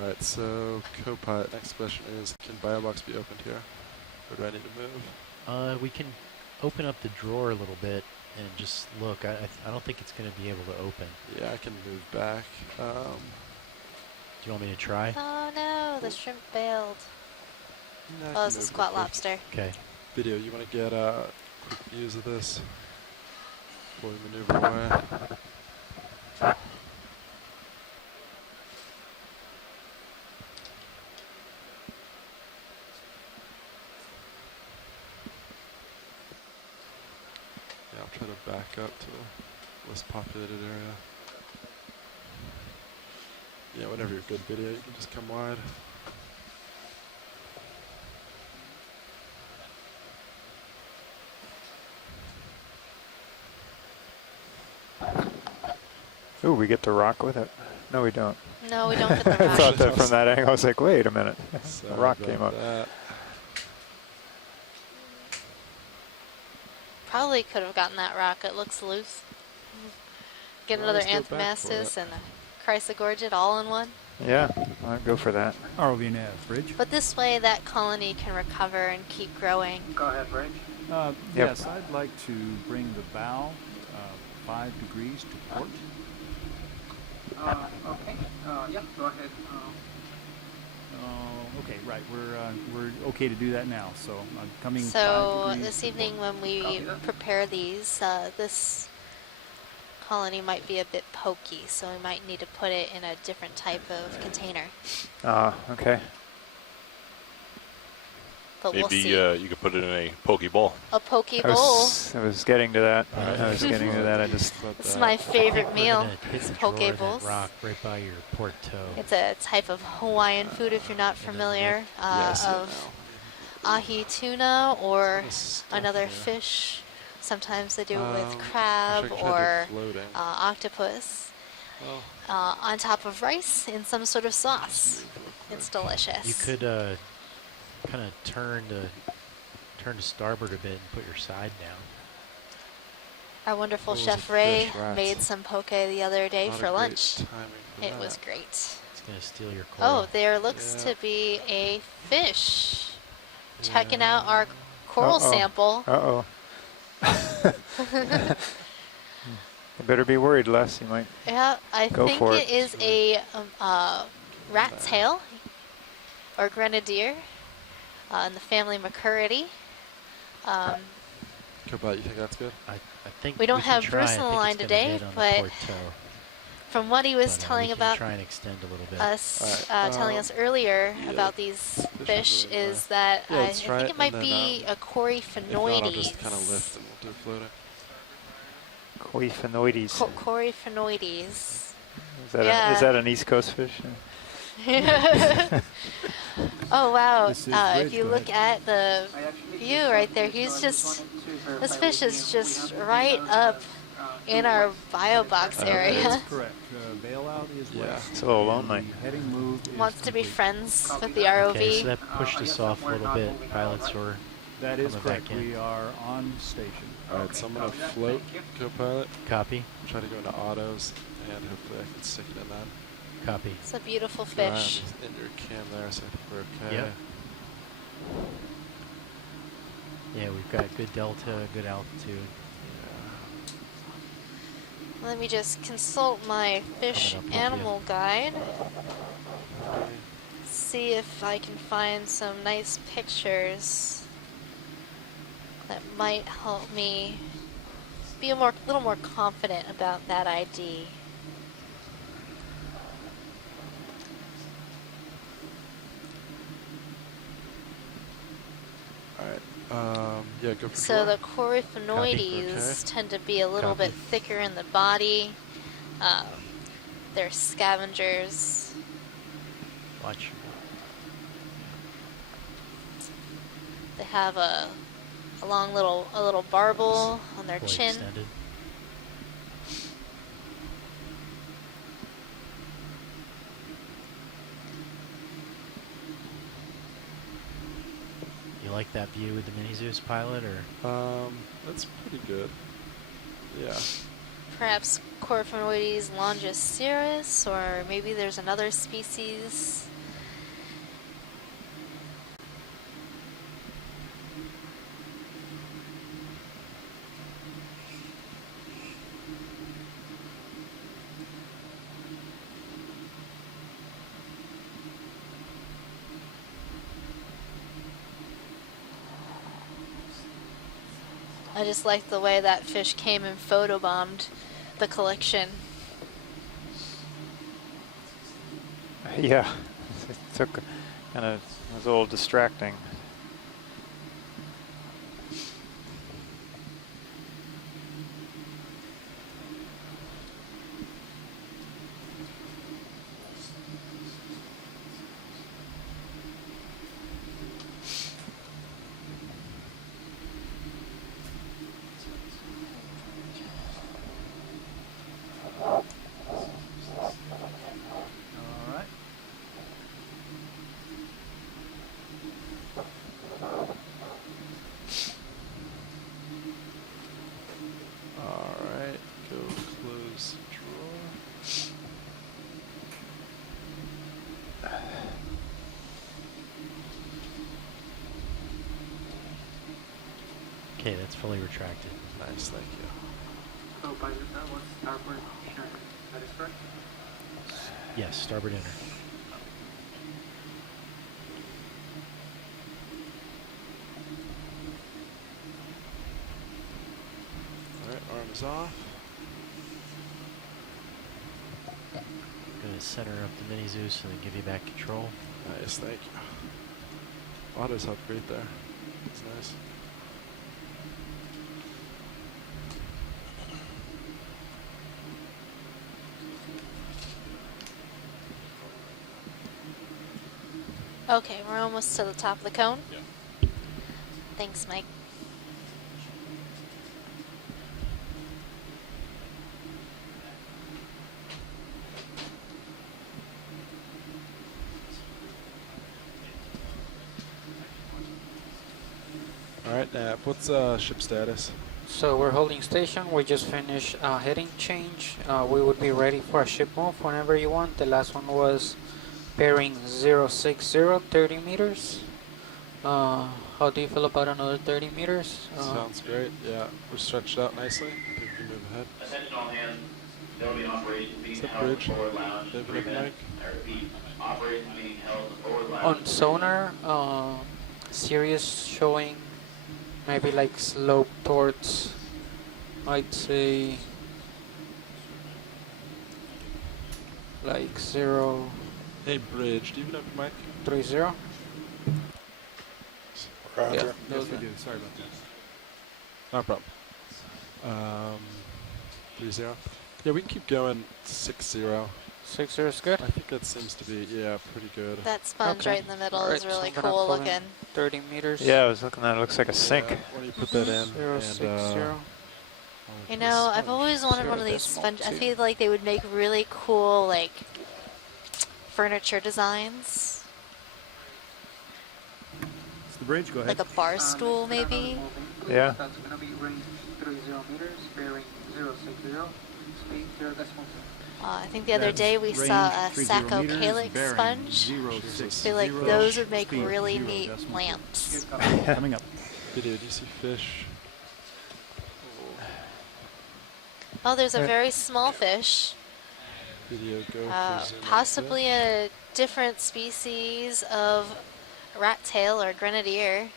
Alright, so co-pilot, next question is, can BioBox be opened here? Or do I need to move? We can open up the drawer a little bit and just look. I don't think it's going to be able to open. Yeah, I can move back. Do you want me to try? Oh no, the shrimp bailed. No, I Oh, can it's a move squat quickly. lobster. Okay. Video, you want to get quick views of this before we maneuver away? Yeah, I'll try to back up to a less populated area. Yeah, whenever you're good video, you can just come wide. Ooh, we get to rock with it. No, we don't. No, we don't get the I rock. thought that from that angle. I was like, wait a minute. The rock Sorry came up. about that. Probably could have gotten that rock. It looks loose. Get Well, another let's go back for Anthromastus it. and a Chrysogorgid all in one. Yeah, I'd go for that. ROV nav, Bridge. But this way, that colony can recover and keep growing. Go ahead, Bridge. Yep. Yes, I'd like to bring the bow 5 degrees to port. Okay. Yep, go ahead. Okay, right. We're okay to do that now. So I'm coming. So 5 degrees this to evening port. when we prepare these, this colony might be a bit pokey, so we might need to put it in a different type of container. Okay. But we'll Maybe see. you could put it in a poke bowl. A poke I bowl. was getting to that. I was getting to that. I just. It's my favorite meal. Hit It's the poke drawer of that bowls. rock right by your port toe. It's a type of Hawaiian food if you're not familiar, of ahi tuna or another fish. Sometimes they do it with crab or octopus on top of rice in some sort of sauce. It's delicious. You could kind of turn to starboard a bit and put your side down. Our wonderful Those Chef are Ray fish rats. made some poke the other day Not a for great lunch. timing for It was that. great. It's going to steal your coral. Oh, there looks to be a fish. Checking out our coral sample. Uh-oh. You better be worried, Les. You might. Yeah, I Go think for it is a rat tail or grenadier in the family Macuridae. Cobalt, you think that's good? I think we don't can have try. Bruce I on the think line it's gonna today, hit on the but port toe. from what he was But, telling we can about try and extend a little bit. us, telling us earlier about these fish is that Yeah, I let's try think it it might and be then, a If not, I'll just kind of Coryphaenoides. lift and we'll do floating. Coryphaenoides. Coryphaenoides. Is that an East Coast fish? Oh wow! This is If Bridge, you go look at the view right there, this fish is just right up in our bio box area. That's correct. Bailout is west. It's a little lonely. Heading move is Wants to be complete. friends with the ROV. Okay, so that pushed us off a little bit. Pilots were That is coming correct. back in. We are on station. Alright, so I'm going to float Copilot. Copy. Try to go into autos, and hopefully I can stick it in that. Copy. It's a beautiful Alright, fish. I'm in your cam there, so I think we're okay. Yep. Yeah, we've got good delta, good altitude. Let me just consult my fish Coming up with animal guide. See if I can find some nice pictures that might help me be a little more confident about that ID. Alright, yeah, go for So draw. the Coryphaenoides tend to be a little bit thicker in the body. They're scavengers. Watch. They have a little barbel on their Fully chin. extended. You like that view with the Mini Zeus pilot, or? That's pretty good. Yeah. Perhaps Coryphaenoides longiceros, or maybe there's another species. I just like the way that fish came and photobombed the collection. Yeah, it took kind of, it was a little distracting. Alright, go close drawer. Okay, that's fully retracted. Nice, thank you. So pilot, that was starboard inner. That is correct? Yes, starboard inner. Alright, arm is off. Gonna center up the mini Zeus and then give you back control. Nice, thank you. Autos helped great there. That's nice. Okay, we're almost to the top of the cone. Yeah. Thanks, Mike. Alright, Nap, what's ship status? So we're holding station. We just finished heading change. We would be ready for a ship move whenever you want. The last one was bearing 060, 30 meters. How do you feel about another 30 meters? Sounds great, yeah. We're stretched out nicely. I think we can move ahead. Attention all hands. There will be operations being Is that held in bridge? the forward lounge. David, to prevent- Mike? I repeat, operations being held in the forward lounge. On sonar, Sirius showing maybe like slope towards, I'd say, like 0. Hey, bridge, do you even have your mic? 30. Roger. Yeah, Yes, those we are- do. Sorry about that. No problem. 30. Yeah, we can keep going 60. 60 is good? I think that seems to be, yeah, pretty good. That sponge right in the middle is really so I'm gonna cool pull in looking. 30 meters. Yeah, I was looking at it. It looks like a sink. Yeah, why don't you put that in? 060. You know, I've always wanted one of these sponge. I feel like they would make really cool, like, furniture designs. It's the bridge. Go ahead. Like a bar stool, maybe. Yeah. That's going to be range 30 meters, bearing 060, speed 0 decimal. I think the other day we Range saw a 30 Sacco meters, Calyx bearing sponge. 060, I feel like those would make speed really 0 neat decimal. lamps. Coming up. Video, do you see fish? Oh, there's a very small fish. Video, go. Possibly a different species of rat tail or grenadier.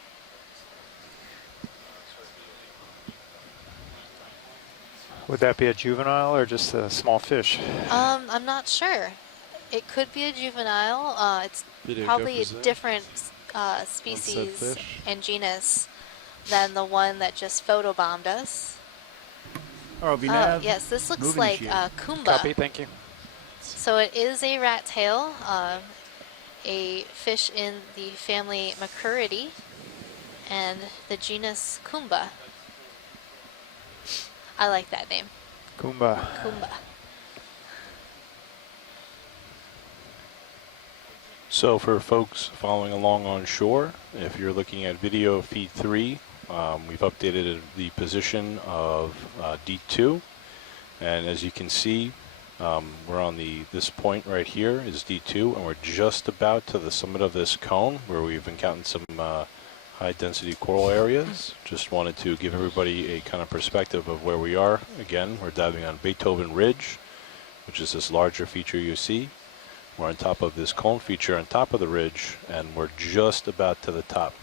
Would that be a juvenile or just a small fish? I'm not sure. It could be a juvenile. It's Video, probably go a for different Unsaid species fish. and genus than the one that just photobombed us. ROV nav. Yes, this looks Moving like initiated. Kumba. Copy, thank you. So it is a rat tail, a fish in the family Macuridae, and the genus Kumba. I like that name. Kumba. Kumba. So for folks following along on shore, if you're looking at video feed 3, we've updated the position of D2, and as you can see, we're on this point right here is D2, and we're just about to the summit of this cone where we've encountered some high density coral areas. Just wanted to give everybody a kind of perspective of where we are. Again, we're diving on Beethoven Ridge, which is this larger feature you see. We're on top of this cone feature on top of the ridge, and we're just about to the top.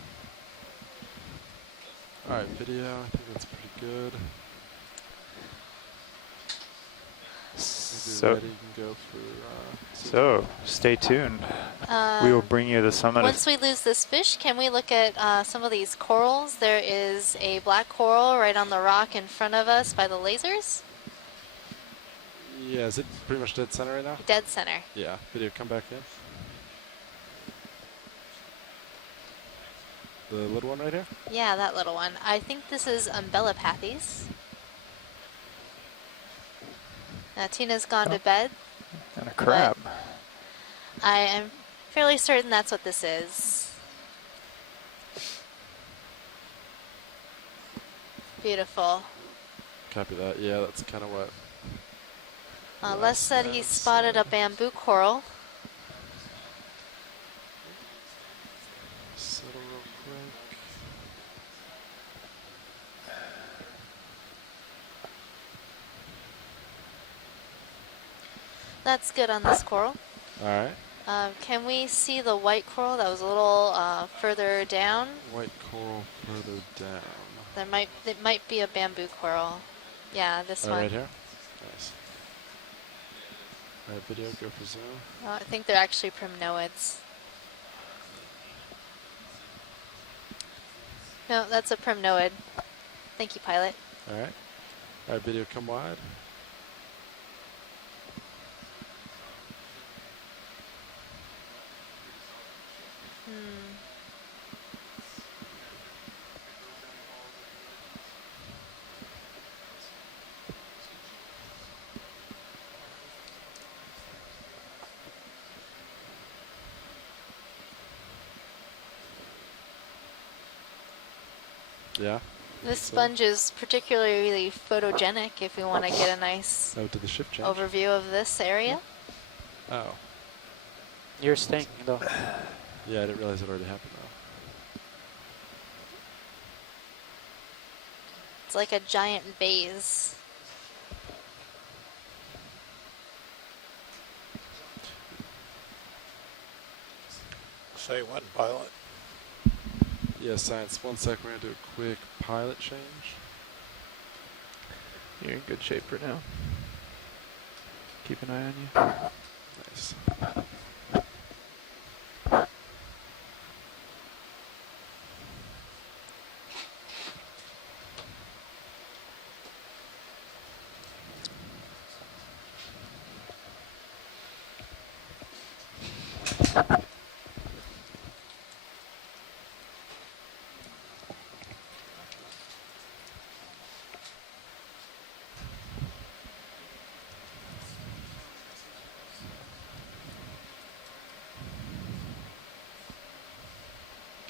Alright, video, I think that's pretty good. So, ready, you can go for, so stay tuned. We will bring you the summit. Once we lose this fish, can we look at some of these corals? There is a black coral right on the rock in front of us by the lasers. yeah, is it pretty much dead center right now? Dead center. Yeah, video, come back in. The little one right here? Yeah, that little one. I think this is Umbellapathes. Now Tina's gone to bed. And a crab. I am fairly certain that's what this is. Beautiful. Copy that. Yeah, that's kind of what. Les said he spotted a bamboo coral. Settle real quick. That's good on this coral. All right. Can we see the white coral that was a little further down? White coral further down. It might be a bamboo coral. Yeah, this one. Right here. Nice. All right, video, go for zoom. I think they're actually primnoids. No, that's a primnoid. Thank you, pilot. All right. All right, video, come wide. Yeah. This sponge is particularly photogenic if we want to get a nice did the shift change? overview of this area. Oh. You're staying though. Yeah, I didn't realize it already happened though. It's like a giant vase. Say when, pilot? Yeah, science. 1 sec, we're going to do a quick pilot change. You're in good shape for now. Keep an eye on you. Nice.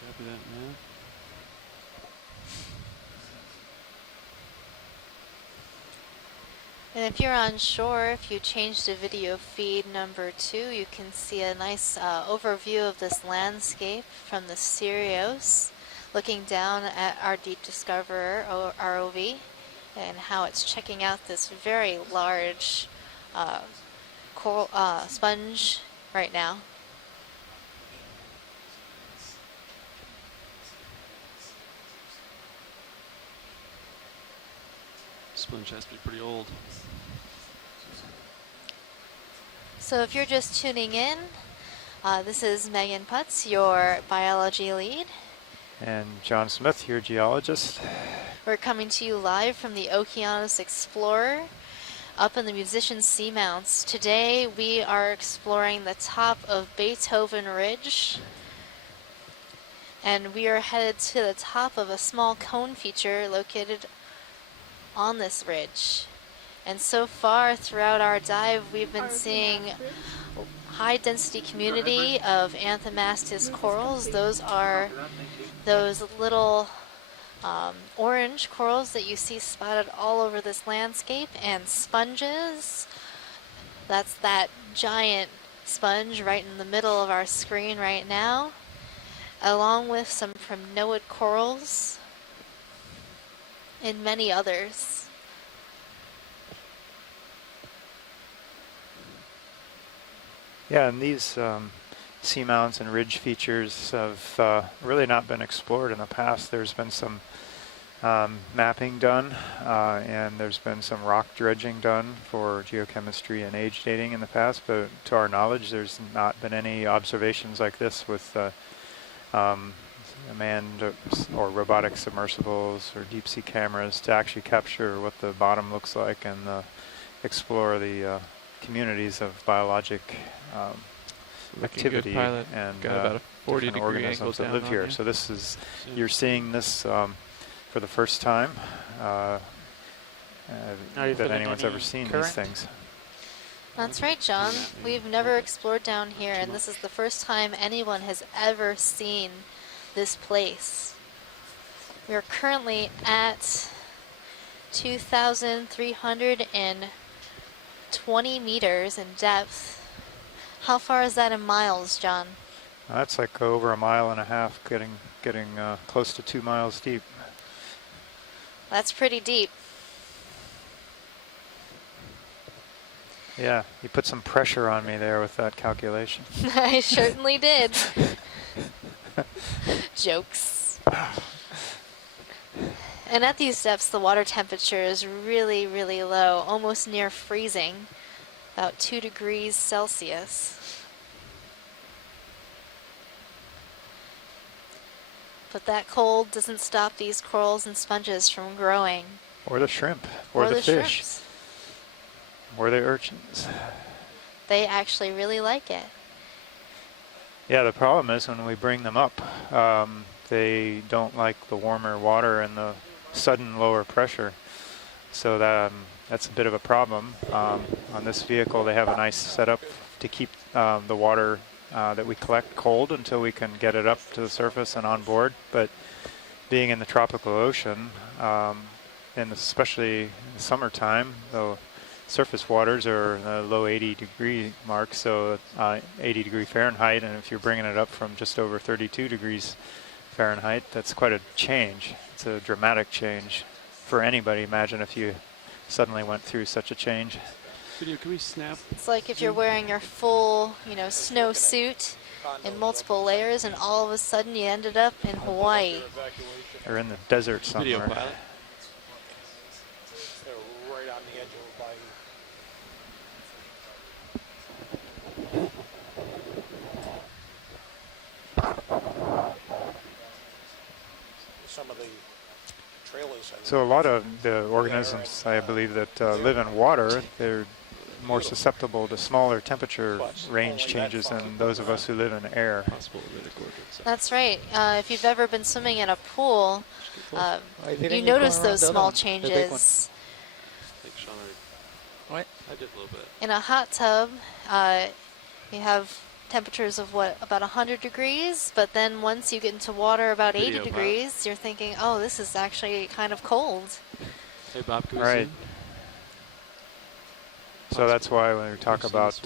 Copy that, man. And if you're on shore, if you change to video feed number 2, you can see a nice overview of this landscape from the Sirius, looking down at our Deep Discoverer ROV and how it's checking out this very large coral, sponge right now. Sponge has to be pretty old. So if you're just tuning in, this is Megan Putz, your biology lead. And John Smith, your geologist. We're coming to you live from the Okeanos Explorer up in the Musician Seamounts. Today we are exploring the top of Beethoven Ridge. And we are headed to the top of a small cone feature located on this ridge. And so far throughout our dive, we've been seeing high density community of Anthomastus corals. Those are those little orange corals that you see spotted all over this landscape, and sponges. That's that giant sponge right in the middle of our screen right now, along with some primnoid corals and many others. Yeah, and these seamounts and ridge features have really not been explored in the past. There's been some mapping done, and there's been some rock dredging done for geochemistry and age dating in the past, but to our knowledge there's not been any observations like this with manned or robotic submersibles or deep sea cameras to actually capture what the bottom looks like and explore the communities of biologic activity and got about a 40 different degree organisms angle that live down here. on you. So this is, you're seeing this for the first time Not even that in anyone's any ever seen current? these things. That's right, John. We've never explored down here, and this is the first time anyone has ever seen this place. We are currently at 2,320 meters in depth. How far is that in miles, John? That's like over 1.5 miles, getting close to 2 miles deep. That's pretty deep. Yeah, you put some pressure on me there with that calculation. I certainly did. Jokes. And at these depths, the water temperature is really, really low, almost near freezing, about 2 degrees Celsius. But that cold doesn't stop these corals and sponges from growing. Or the shrimp, or the fish, shrimps. or the urchins. They actually really like it. Yeah, the problem is when we bring them up, they don't like the warmer water and the sudden lower pressure. So that's a bit of a problem. On this vehicle, they have a nice setup to keep the water that we collect cold until we can get it up to the surface and on board. But being in the tropical ocean, and especially in the summertime, the surface waters are the low 80 degree mark, so 80 degree Fahrenheit, and if you're bringing it up from just over 32 degrees Fahrenheit, that's quite a change. It's a dramatic change for anybody. Imagine if you suddenly went through such a change. Video, can we snap? It's like if you're wearing your full, snow suit in multiple layers, and all of a sudden you ended up in Hawaii. Or in the desert somewhere. Video pilot. They're right on the edge of the bayou. Some of the trailers. So a lot of the organisms, I believe, that live in water, they're more susceptible to smaller temperature range changes than those of us who live in air. That's right. If you've ever been swimming in a pool, you notice those small changes. What? I did a little bit. In a hot tub, you have temperatures of about 100 degrees, but then once you get into water about 80 degrees, you're thinking, oh, this is actually kind of cold. Hey, Bob, can we Right. see? So that's why when we talk about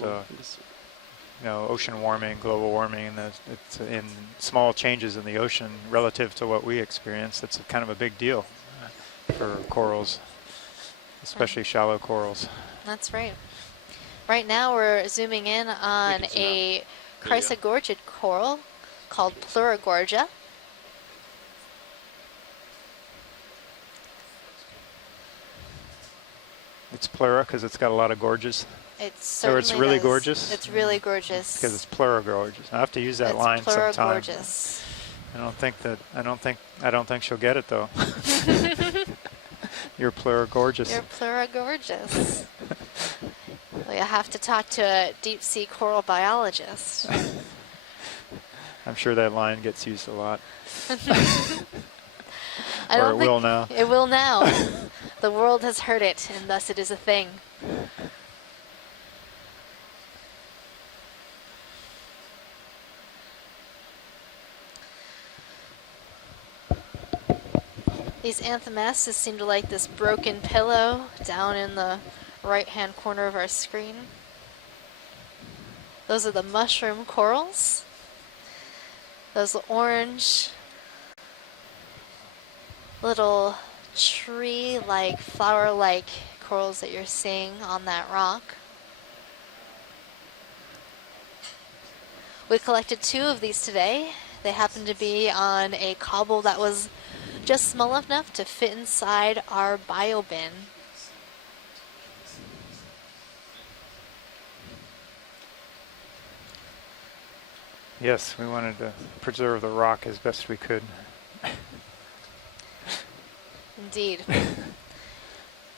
ocean warming, global warming, and it's in small changes in the ocean relative to what we experience, it's kind of a big deal for corals, especially shallow corals. That's right. Right now we're zooming in on a chrysogorgid coral called Pleurogorgia. It's pleura because it's got a lot of gorges. Or it's really gorgeous. It's really gorgeous. Because it's pleurogorgeous. I have to use that It's line sometime. pleurogorgeous. I don't think she'll get it though. You're pleurogorgeous. You're pleurogorgeous. Well, you have to talk to a deep sea coral biologist. I'm sure that line gets used a lot. I don't it think will now. It will now. The world has heard it, and thus it is a thing. These Anthomastus seem to like this broken pillow down in the right-hand corner of our screen. Those are the mushroom corals. Those orange little tree-like, flower-like corals that you're seeing on that rock. We collected 2 of these today. They happen to be on a cobble that was just small enough to fit inside our bio bin. Yes, we wanted to preserve the rock as best we could. Indeed.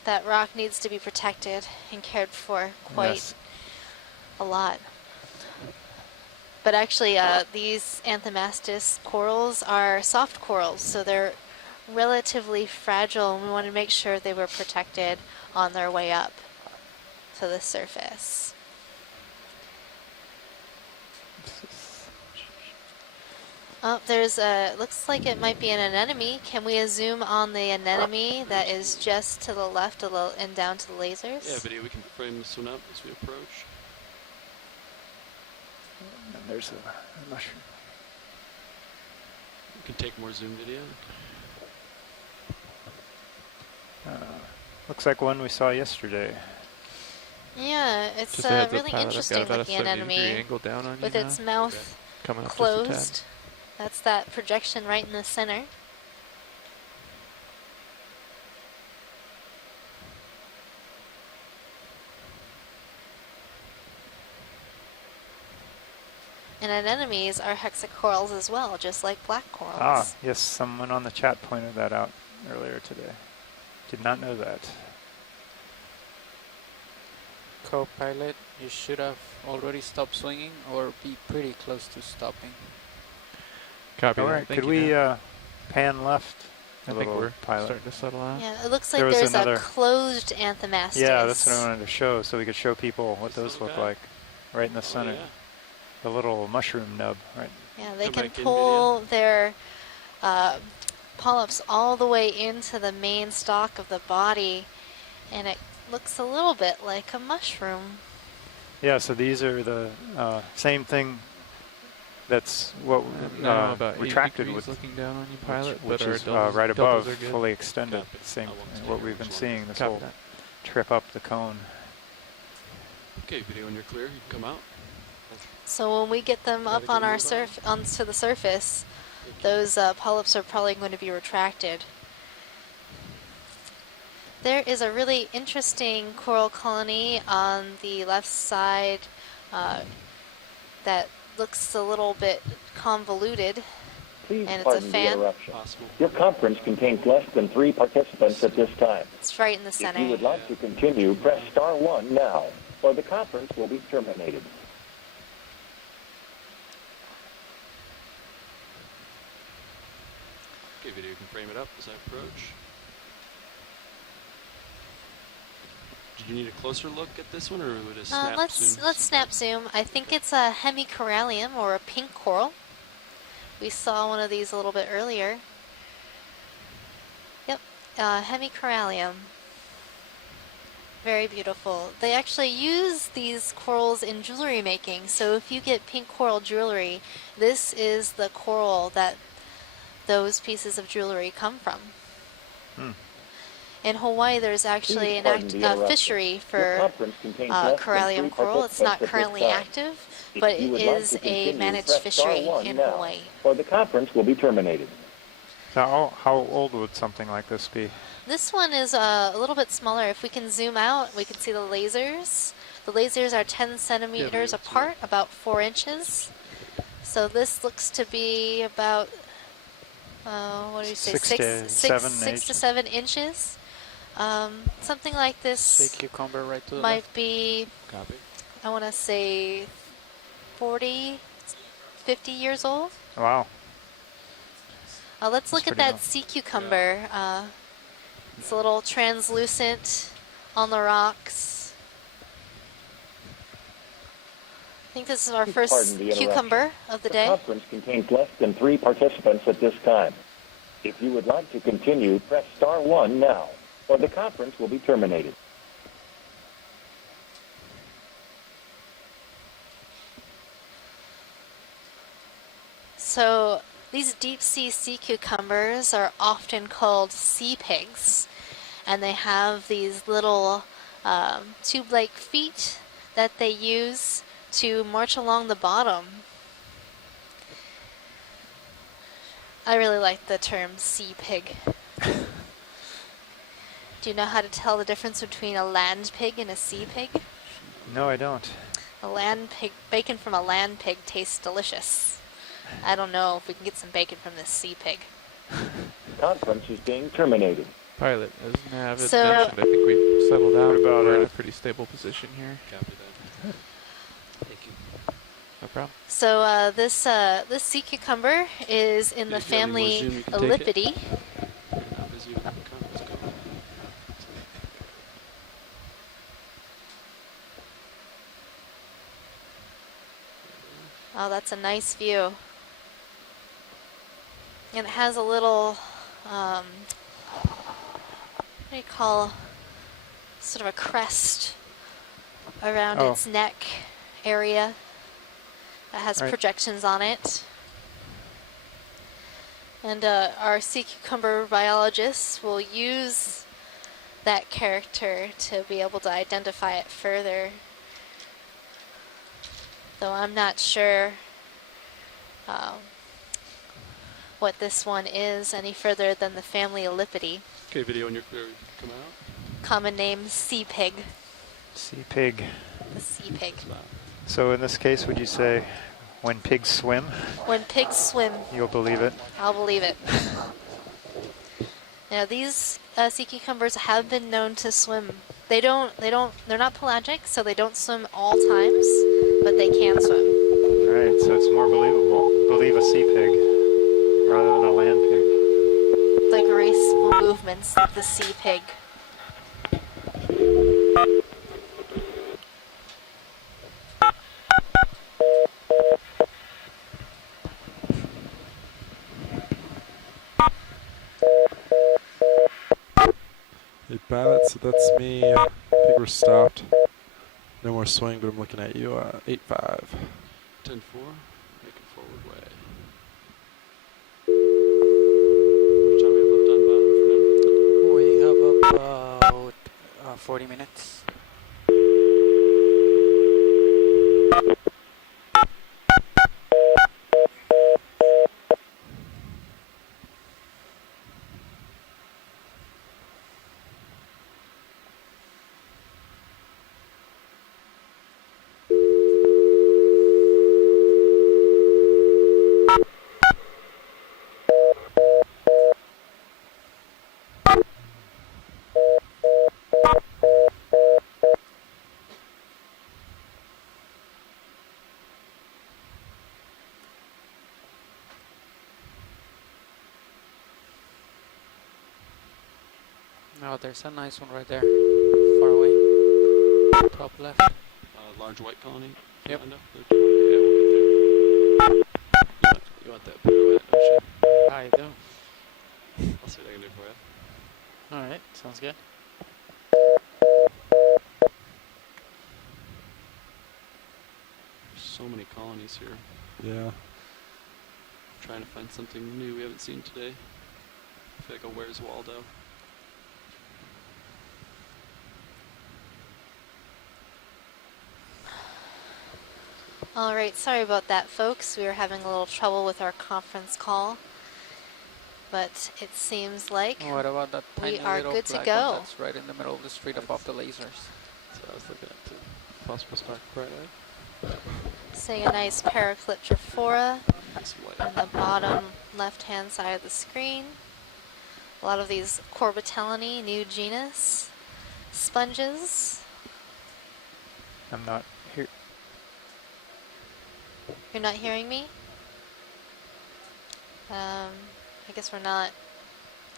That rock needs to be protected and cared for quite a lot. But actually, these Anthomastus corals are soft corals, so they're relatively fragile, and we wanted to make sure they were protected on their way up to the surface. Oh, there's a, looks like it might be an anemone. Can we zoom on the anemone that is just to the left a little and down to the lasers? Yeah, video, we can frame this one up as we approach. And there's a mushroom. We can take more zoom video. Looks like one we saw yesterday. Yeah, it's really interesting looking anemone with its mouth closed. That's that projection right in the center. And anemones are hexacorals as well, just like black corals. Ah, yes, someone on the chat pointed that out earlier today. Did not know that. Co-pilot, you should have already stopped swinging or be pretty close to stopping. Copy. All right, could we pan left a little, we're pilot? starting to settle out. Yeah, it looks like there's a closed Anthomastus. Yeah, that's what I wanted to show, so we could show people what those look like, right in the center. Yeah. The little mushroom nub, right? Yeah, they can pull their polyps all the way into the main stalk of the body, and it looks a little bit like a mushroom. Yeah, so these are the same thing. That's what about retracted with, looking down on you, pilot, which but is doubles, right above, doubles are good. fully extended. Same what we've been seeing this whole trip up the cone. Okay, video when you're clear, you can come out. So when we get them up on our onto the surface, those polyps are probably going to be retracted. There is a really interesting coral colony on the left side that looks a little bit convoluted. Please and it's a pardon the fan. interruption. Your conference contains less than 3 participants at this time. It's right in the center. If you would like to continue, press star 1 now, or the conference will be terminated. Okay, video, you can frame it up as I approach. Did you need a closer look at this one, or would a snap zoom? Let's snap zoom. I think it's a hemicorallium or a pink coral. We saw one of these a little bit earlier. Yep, hemicorallium. Very beautiful. They actually use these corals in jewelry making. So if you get pink coral jewelry, this is the coral that those pieces of jewelry come from. In Hawaii, there's actually a fishery for corallium coral. It's not currently active, but it is a managed fishery in Hawaii. Or the conference will be terminated. So how old would something like this be? This one is a little bit smaller. If we can zoom out, we can see the lasers. The lasers are 10 centimeters apart, about 4 inches. So this looks to be about, what do you say, 6 to 7 inches. Something like this Sea cucumber right to the might left. be, I want to say 40, 50 years old. Wow. Let's look at that sea cucumber. It's a little translucent on the rocks. I think this is our first cucumber of the day. The conference contains less than 3 participants at this time. If you would like to continue, press star 1 now, or the conference will be terminated. So these deep sea cucumbers are often called sea pigs, and they have these little tube-like feet that they use to march along the bottom. I really like the term sea pig. Do you know how to tell the difference between a land pig and a sea pig? No, I don't. A land pig, bacon from a land pig tastes delicious. I don't know if we can get some bacon from this sea pig. Conference is being terminated. Pilot, as Nav had So- mentioned, I think we've settled out. What about We're in it? a pretty stable position here. Copy that. Thank you. No problem. So this sea cucumber is in the If you have any more family Zoom, you can take it. Elliptidae. You're not busy with the conference call. Oh, that's a nice view. And it has a little, what do you call, sort of a crest around Oh. its neck area that has Right. projections on it. And our sea cucumber biologists will use that character to be able to identify it further. Though I'm not sure what this one is any further than the family Elliptidae. Okay, video when you're clear, you can come out. Common name, sea pig. Sea pig. The sea pig. So in this case, would you say when pigs swim, When pigs swim, you'll believe it? I'll believe it. Now these sea cucumbers have been known to swim. They're not pelagic, so they don't swim all times, but they can swim. All right, so it's more believable. Believe a sea pig rather than a land pig. The graceful movements of the sea pig. Hey, pilot, so that's me. I think we're stopped. No more swing, but I'm looking at you. 8-5. 10-4, making forward way. How much time we have left on bottom for now? We have about 40 minutes. Oh, there's a nice one right there. Far away. Top left. Large white colony. Yep. Lined up. Yeah, we'll get there. You want that pirouette, don't you? I do. I'll see what I can do for you. Alright, sounds good. There's so many colonies here. Yeah. Trying to find something new we haven't seen today. I feel like a Where's Waldo. All right, sorry about that, folks. We were having a little trouble with our conference call, but it seems like What about that we tiny are little good to black go. one that's right in the middle of the street above the lasers? So I was looking at too. Possible spark right eye. Seeing a nice Paracliptrophora Nice white. on the bottom left-hand side of the screen. A lot of these Corbitellinae, new genus, sponges. I'm not here. You're not hearing me? I guess we're not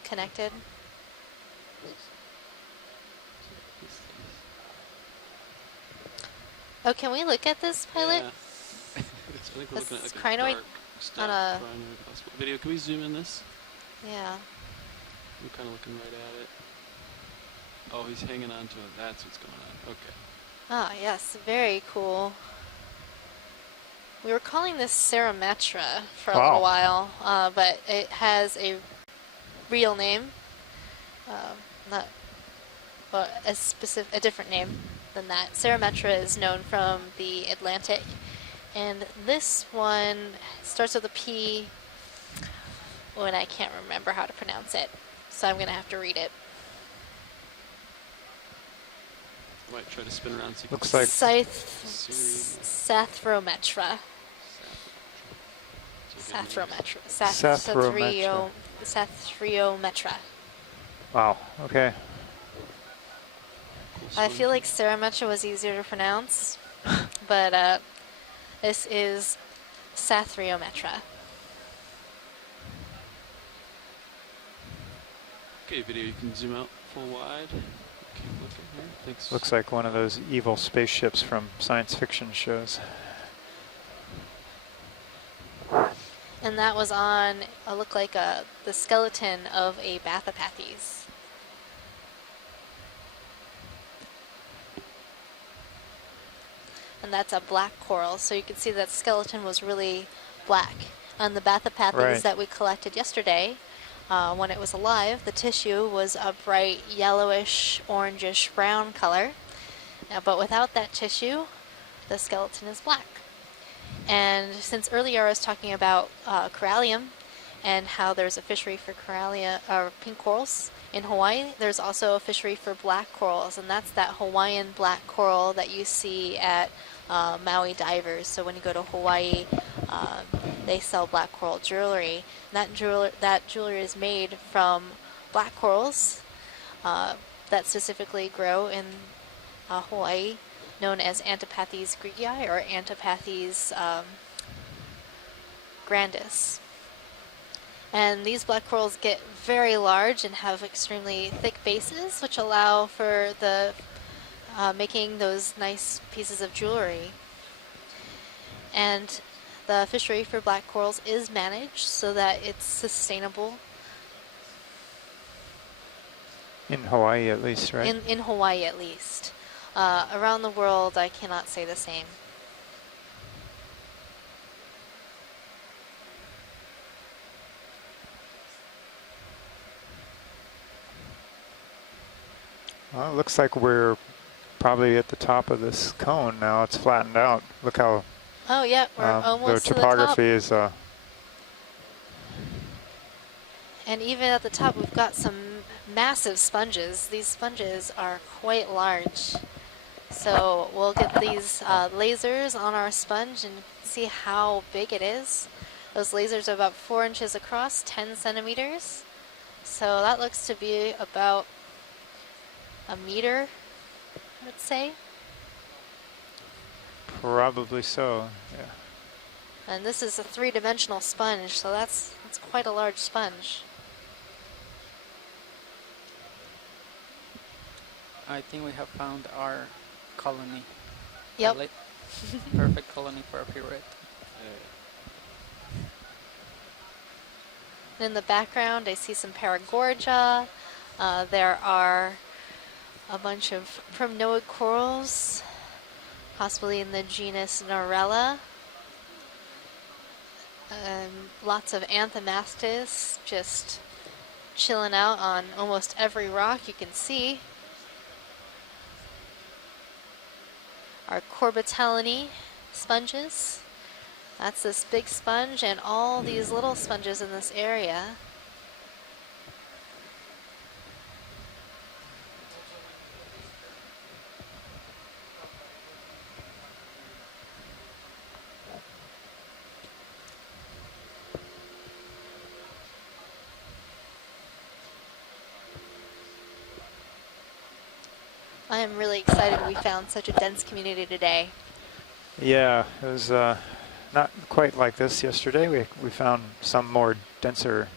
connected. Oh, can we look at this, pilot? Yeah. I think we're This looking at is like crinoid a dark on a- crinoid possible. Video, can we zoom in this? Yeah. I'm kind of looking right at it. Oh, he's hanging on to it. That's what's going on. Okay. Ah, yes, very cool. We were calling this Cerametra for a Wow. little while, but it has a real name, not well, a different name than that. Cerametra is known from the Atlantic, and this one starts with a P. when I can't remember how to pronounce it. So I'm going to have to read it. I might try to spin around. So Looks like Sathrometra. Sathriometra. Wow. Okay. I feel like Cerametra was easier to pronounce, but this is Sathriometra. Okay, video, you can zoom out full wide. Keep looking here. Thanks. Looks like one of those evil spaceships from science fiction shows. And that was on, looked like the skeleton of a Bathypathes. And that's a black coral, so you can see that skeleton was really black. On the Bathypathes that we collected yesterday, when it was alive, the tissue was a bright yellowish, orangish brown color. But without that tissue, the skeleton is black. And since earlier I was talking about corallium and how there's a fishery for corallia or pink corals in Hawaii, there's also a fishery for black corals, and that's that Hawaiian black coral that you see at Maui divers. So when you go to Hawaii, they sell black coral jewelry. And that jewelry is made from black corals that specifically grow in Hawaii, known as Antipathes grigii or Antipathes grandis. And these black corals get very large and have extremely thick bases, which allow for the making those nice pieces of jewelry. And the fishery for black corals is managed so that it's sustainable. In Hawaii at least, right? In Hawaii at least. Around the world, I cannot say the same. Well, it looks like we're probably at the top of this cone now. It's flattened out. Look how Oh yeah, we're almost the to the top. topography is. And even at the top, we've got some massive sponges. These sponges are quite large. So we'll get these lasers on our sponge and see how big it is. Those lasers are about 4 inches across, 10 centimeters. So that looks to be about a meter, I would say. Probably so, yeah. And this is a 3-dimensional sponge, so that's quite a large sponge. I think we have found our colony. Yep. Perfect colony for a pyramid. In the background, I see some Paragorgia. There are a bunch of primnoid corals, possibly in the genus Norella. Lots of Anthomastus just chilling out on almost every rock you can see. Our Corbitellinae sponges. That's this big sponge and all these little sponges in this area. I am really excited we found such a dense community today. Yeah, it was not quite like this yesterday. We found some more denser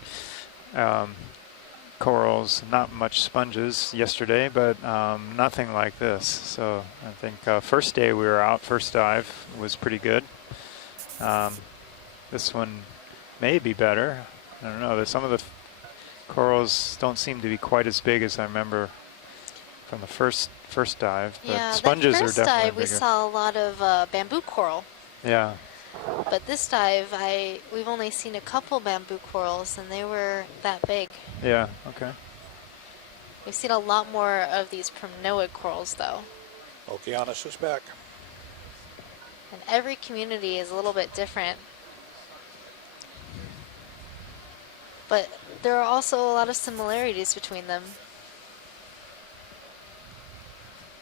corals, not much sponges yesterday, but nothing like this. So I think first day we were out, first dive was pretty good. This one may be better. I don't know. Some of the corals don't seem to be quite as big as I remember from the first dive. Yeah, but sponges that are first definitely dive we bigger. saw a lot of bamboo coral. Yeah. But this dive, we've only seen a couple bamboo corals, and they were that big. Yeah, okay. We've seen a lot more of these primnoid corals, though. Okeanos is back. And every community is a little bit different. but there are also a lot of similarities between them.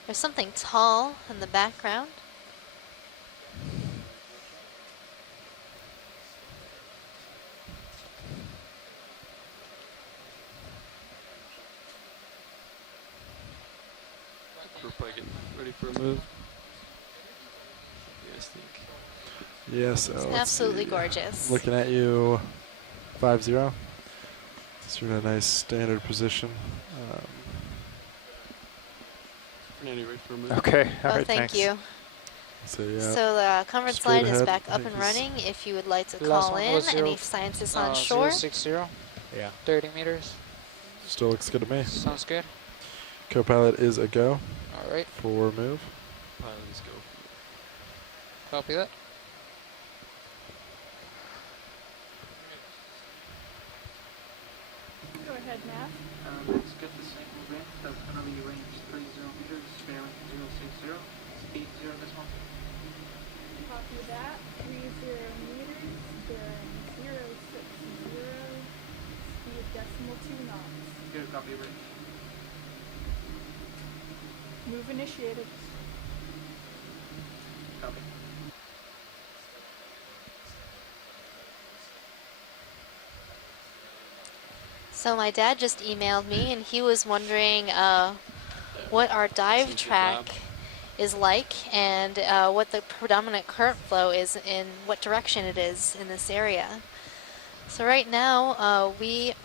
There's something tall in the background. We're probably getting ready for a move. What do you guys think? Yeah, so It's let's absolutely see. gorgeous. Looking at you, 5-0. So you're in a nice standard position. Fernando, ready for a move? Okay, all Oh, right, thank thanks. you. So, yeah. So the conference Straight line is ahead. back I up think and he's- running. If you would like to The last call one in, was any scientists on 060. shore. Yeah. 30 meters. Still looks good to me. Sounds good. Co-pilot is a go. All right. For move. Pilot is go. Copy that. Go ahead, Matt. Let's get the single wind. That's going to be range 30 meters, bearing 060, speed 0 this one. Copy that. 30 meters, bearing 060, speed decimal 2 knots. Here, copy range. Move initiated. Copy. So my dad just emailed me, and he was wondering what our dive track is like, and what the predominant current flow is, in what direction it is in this area. So right now,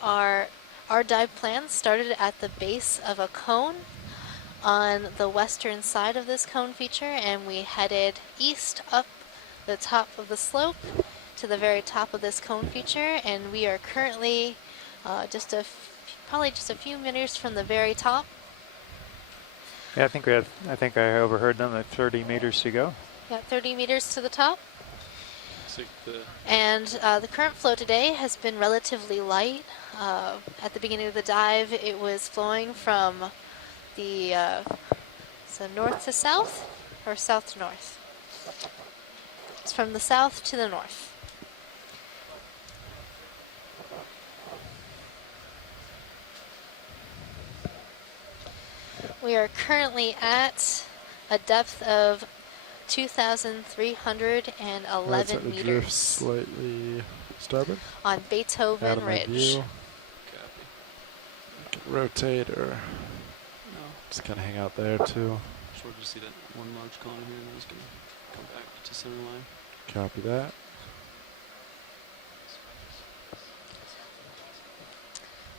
our dive plan started at the base of a cone on the western side of this cone feature, and we headed east up the top of the slope to the very top of this cone feature, and we are currently probably just a few meters from the very top. Yeah, I think I overheard them at 30 meters to go. Yeah, 30 meters to the top. The And the current flow today has been relatively light. At the beginning of the dive, it was flowing from the so north to south, or south to north. It's from the south to the north. We are currently at a depth of 2,311 Right, so the drift meters slightly starboard. on Beethoven Out of my Ridge. view. Can rotate or just kind of hang out there too. Just wanted to see that one large column here, and I was going to come back to center line. Copy that.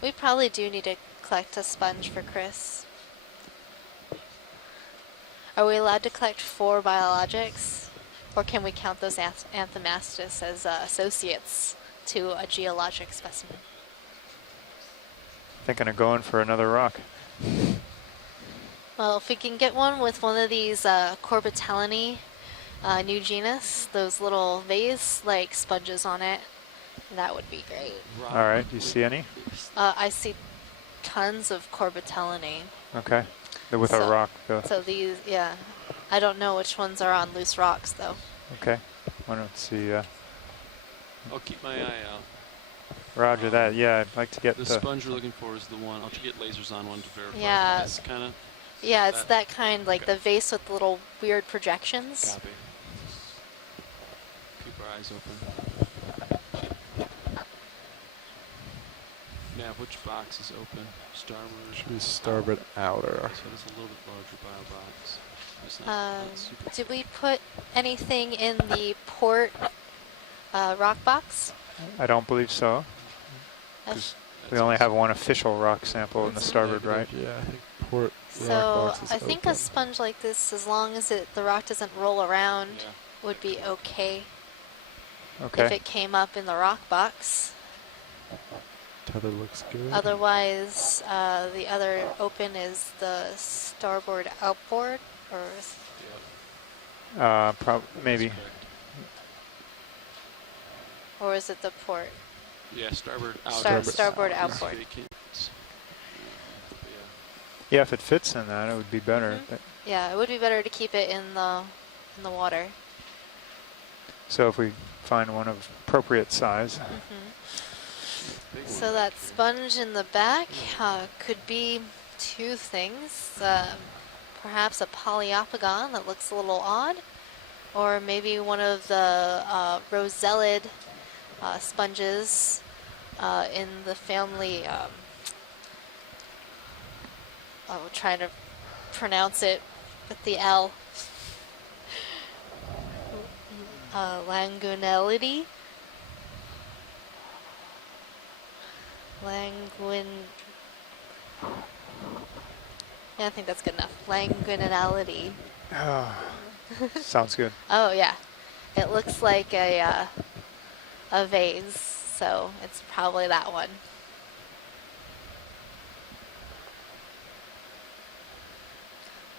We probably do need to collect a sponge for Chris. Are we allowed to collect 4 biologics? Or can we count those Anthomastus as associates to a geologic specimen? Thinking of going for another rock. Well, if we can get one with one of these Corbitellinae, new genus, those little vase-like sponges on it, that would be great. All right, do you see any? I see tons of Corbitellinae. Okay, they're with a rock though. So these, yeah. I don't know which ones are on loose rocks, though. Okay, I don't see. I'll keep my eye out. Roger that. Yeah, I'd like to get The sponge we're looking for is the one. I'll get lasers on one to verify. Yeah. It's kind of. Yeah, it's that kind, like the vase with little weird projections. Copy. Keep our eyes open. Nav, which box is open? Starboard. Should be starboard outer. So it's a little bit larger bio box. It's Did we put anything in the port rock box? I don't believe so. 'Cause we only have one official rock sample in the starboard, right? Yeah, I think port So rock box is I think open. a sponge like this, as long as the rock doesn't roll around, would be okay. Okay. If it came up in the rock box. Tether looks good. Otherwise, the other open is the starboard outboard, or Maybe. or is it the port? Yeah, starboard out. Starboard outboard. Yeah, if it fits in that, it would be better. But Yeah, it would be better to keep it in the water. so if we find one of appropriate size. So that sponge in the back could be two things. Perhaps a polyopogon that looks a little odd, or maybe one of the rosellid sponges in the family. I'm trying to pronounce it with the L. Langunelidae. Yeah, I think that's good enough. Languinality. Oh, sounds good. Oh yeah, it looks like a vase, so it's probably that one.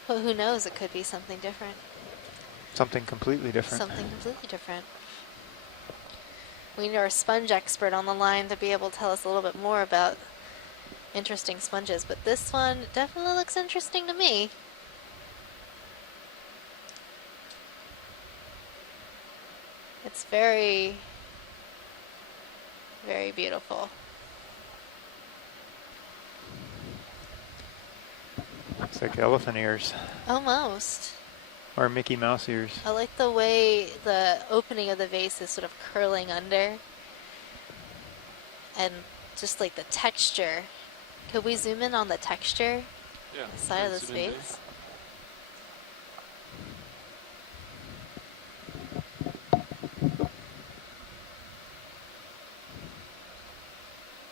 But who knows? It could be something different. Something completely different. Something completely different. We need our sponge expert on the line to be able to tell us a little bit more about interesting sponges, but this one definitely looks interesting to me. It's very, very beautiful. Looks like elephant ears. Almost. Or Mickey Mouse ears. I like the way the opening of the vase is sort of curling under. And just like the texture. Could we zoom in on the texture? Yeah. On the side of this vase?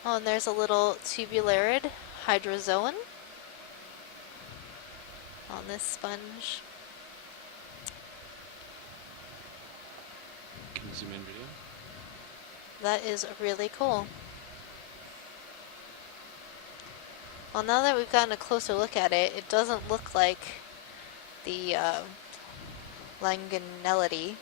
Oh, and there's a little tubularid hydrozoan on this sponge. Can you zoom in video? That is really cool. Well, now that we've gotten a closer look at it, it doesn't look like the Langunelidae.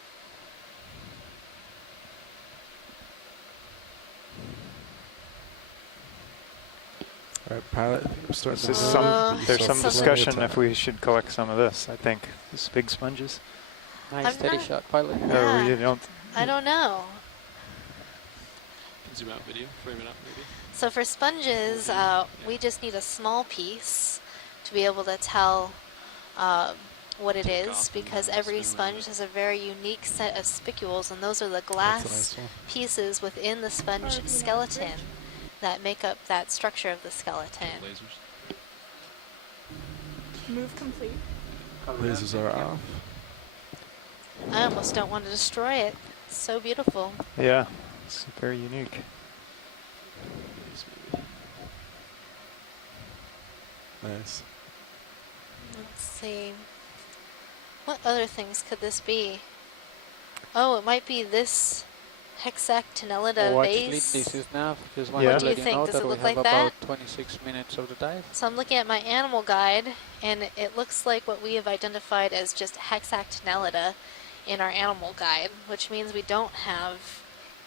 All right, pilot. There's some discussion if we should collect some of this. I think these big sponges. Nice steady shot, pilot. Or we don't. I don't know. Zoom out video, frame it up maybe. So for sponges, we just need a small piece to be able to tell what it is, because every sponge has a very unique set of spicules, and those are the glass pieces within the sponge skeleton that make up that structure of the skeleton. Move complete. Lasers are off. I almost don't want to destroy it. It's so beautiful. Yeah, it's very unique. Nice. Let's see. What other things could this be? Oh, it might be this Hexactinellida Watch vase. lead, this is nav. Just What want do to you let you think? know Does that it we look have like about that? 26 minutes of the dive. So I'm looking at my animal guide, and it looks like what we have identified as just Hexactinellida in our animal guide, which means we don't have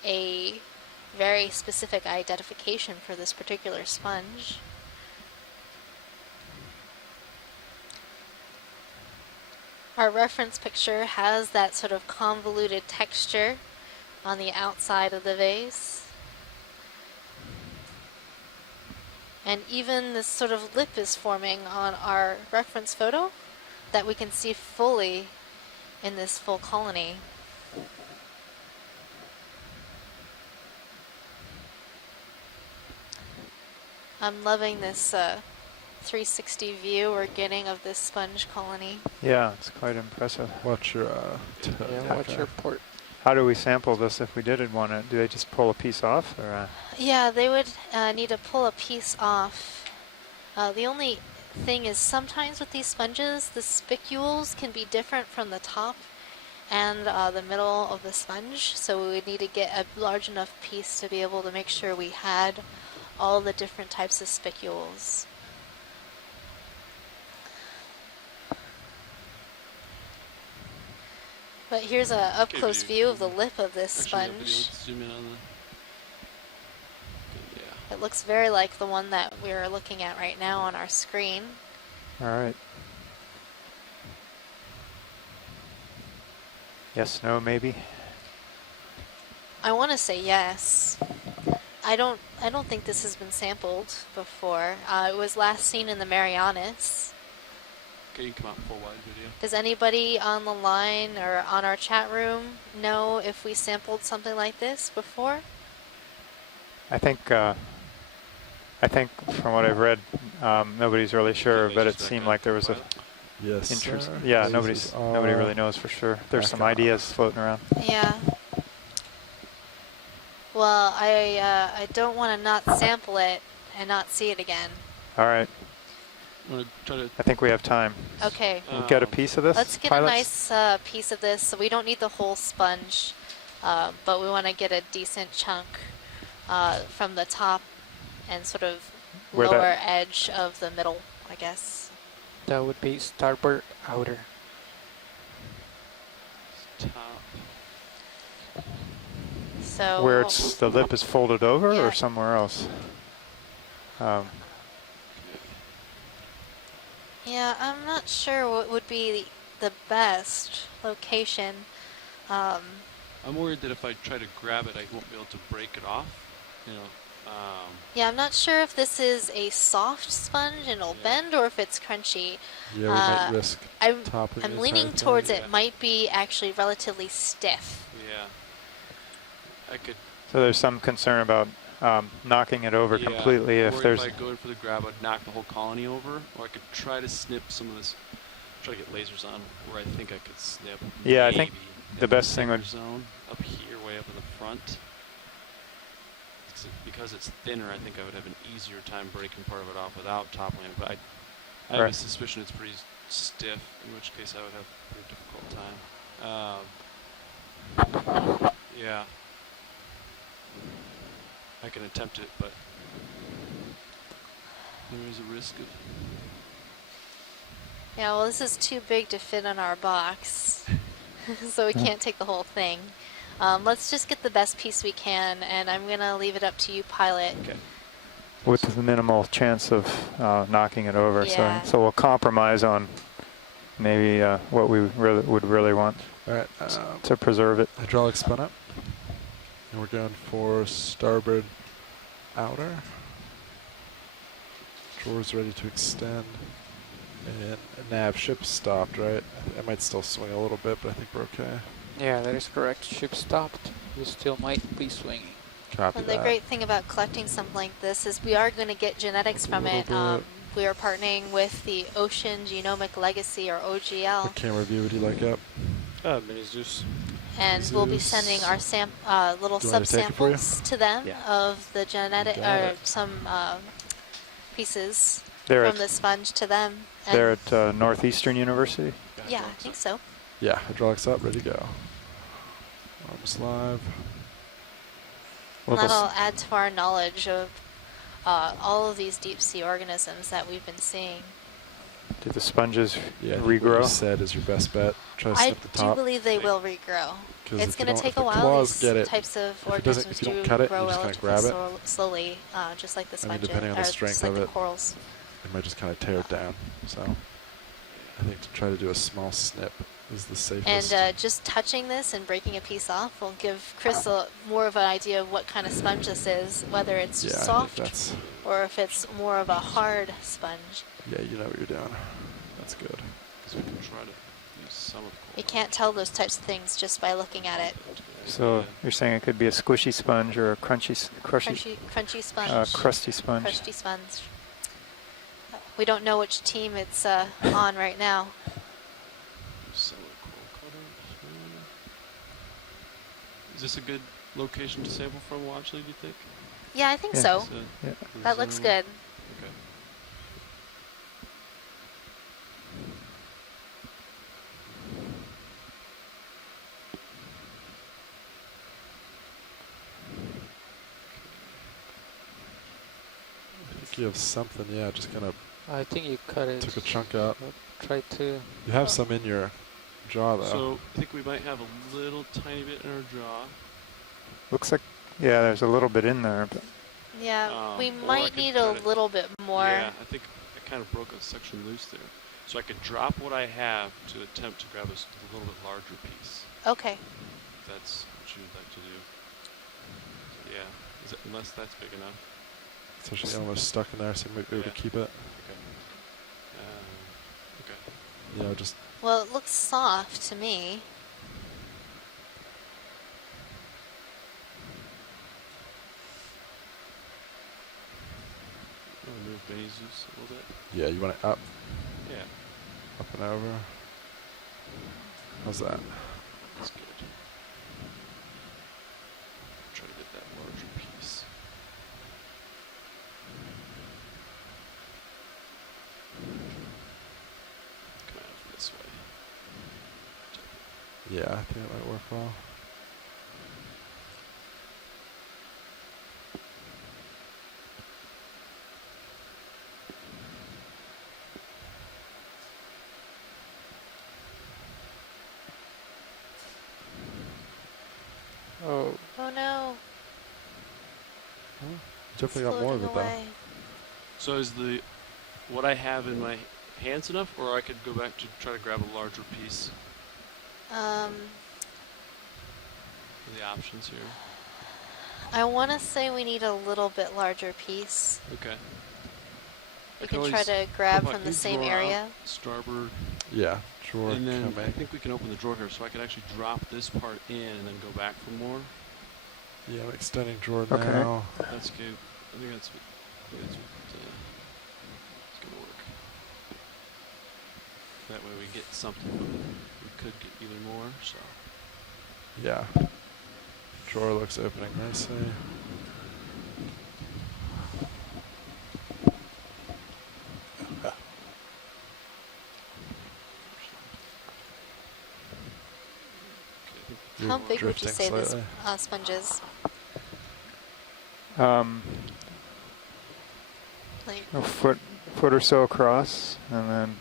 a very specific identification for this particular sponge. Our reference picture has that sort of convoluted texture on the outside of the vase. And even this sort of lip is forming on our reference photo that we can see fully in this full colony. I'm loving this 360 view we're getting of this sponge colony. Yeah, it's quite impressive. Watch your watch your port. How do we sample this if we did want to? Do they just pull a piece off? Or, Yeah, they would need to pull a piece off. The only thing is sometimes with these sponges, the spicules can be different from the top and the middle of the sponge. So we would need to get a large enough piece to be able to make sure we had all the different types of spicules. But here's a up-close view of the lip of this sponge. Zoom in on the. It looks very like the one that we're looking at right now on our screen. all right. Yes, no, maybe. I want to say yes. I don't think this has been sampled before. It was last seen in the Marianas. Okay, you can come out full wide video. Does anybody on the line or on our chat room know if we sampled something like this before? I think from what I've read, nobody's really sure, but it seemed like there was a interest. Yeah, nobody really knows for sure. There's some ideas floating around. Yeah. Well, I don't want to not sample it and not see it again. All right. I think we have time. Okay. We'll get a piece of this. Let's get pilots? a nice piece of this. So we don't need the whole sponge, but we want to get a decent chunk from the top and sort of lower edge of the middle, I guess. That would be starboard outer. Top. So where it's the lip is folded over or somewhere else? Yeah, I'm not sure what would be the best location. I'm worried that if I try to grab it, I won't be able to break it off. You know. Yeah, I'm not sure if this is a soft sponge and it'll bend or if it's crunchy. Yeah, we might risk topping I'm the leaning entire towards thing. it might be actually relatively stiff. Yeah. I could. So there's some concern about knocking it over completely if there's. If I go in for the grab, I'd knock the whole colony over, or I could try to snip some of this. Try to get lasers on where I think I could snip. Yeah, I think maybe the best thing would. Zone up here, way up in the front. Because it's thinner, I think I would have an easier time breaking part of it off without toppling it. But I have a suspicion it's pretty stiff, in which case I would have a pretty difficult time. Yeah. I can attempt it, but there is a risk of... Yeah, well, this is too big to fit in our box, so we can't take the whole thing. Let's just get the best piece we can, and I'm going to leave it up to you, pilot. Okay. With the minimal chance of knocking it over. Yeah. So we'll compromise on maybe what we would really want to preserve it. Hydraulic spun up. And we're going for starboard outer. Drawers ready to extend. And nav ship stopped, right? I might still swing a little bit, but I think we're okay. Yeah, that is correct. Ship stopped. You still might be swinging. Copy And the great thing about collecting something like this is we are going to get genetics from it. We are partnering with the Ocean Genomic Legacy, or OGL. What camera view would you like up? Mini Zeus. And we'll be sending our little sub-samples to them of the genetic, or some pieces from the sponge to them. And They're at Northeastern University? Yeah, I think so. Yeah, hydraulics up, ready to go. Almost live. And that'll add to our knowledge of all of these deep sea organisms that we've been seeing. Do the sponges regrow? What you said is your best bet. Try to I snip the top. do believe they will regrow. It's going to take a while. Claws These get it. types of If organisms you don't do cut it, grow you just kind of relatively grab it. slowly, just like the sponges, depending on the strength like of the it, corals. it might just kind of tear it down. So I think to try to do a small snip is the safest. And just touching this and breaking a piece off will give Chris more of an idea of what kind of sponge this is, whether it's soft or if it's more of a hard sponge. Yeah, you know what you're doing. That's good. Because we can try to use some of You can't tell those types of things just by looking at it. So you're saying it could be a squishy sponge or a crusty sponge? Crusty sponge. Crusty sponge. We don't know which team it's on right now. Is this a good location to sample from, Watchley, do you think? Yeah, I think so. That looks good. Okay. I think you have something, just kind of. I think you cut it. Took a chunk out. Try to. You have some in your jaw, though. So I think we might have a little tiny bit in our jaw. Looks like, there's a little bit in there. But Yeah, we might need a little bit more. Yeah, I think I kind of broke a section loose there. So I could drop what I have to attempt to grab a little bit larger piece. Okay. If that's what you would like to do. Yeah, unless that's big enough. It's actually almost stuck in there, so you might be able to keep it. Okay. Okay. Yeah, just. Well, it looks soft to me. Move Jesus a little bit. Yeah, you want it up. Yeah. Up and over. How's that? That's good. Try to get that larger piece. Come out this way. Yeah, I think it might work well. Oh. Oh no. Definitely got more of it though. So is what I have in my hands enough, or I could go back to try to grab a larger piece? The options here. I want to say we need a little bit larger piece. Okay. You can try to grab from the same area. Starboard. Yeah, drawer. And then I think we can open the drawer here, so I could actually drop this part in and then go back for more. Yeah, I'm extending drawer Okay. now. That's good. I think that's what it's gonna work. That way we get something. We could get even more. So. Yeah. Drawer looks opening nicely. How big would you drifting say this slightly. sponge is? Like A foot or so across, and then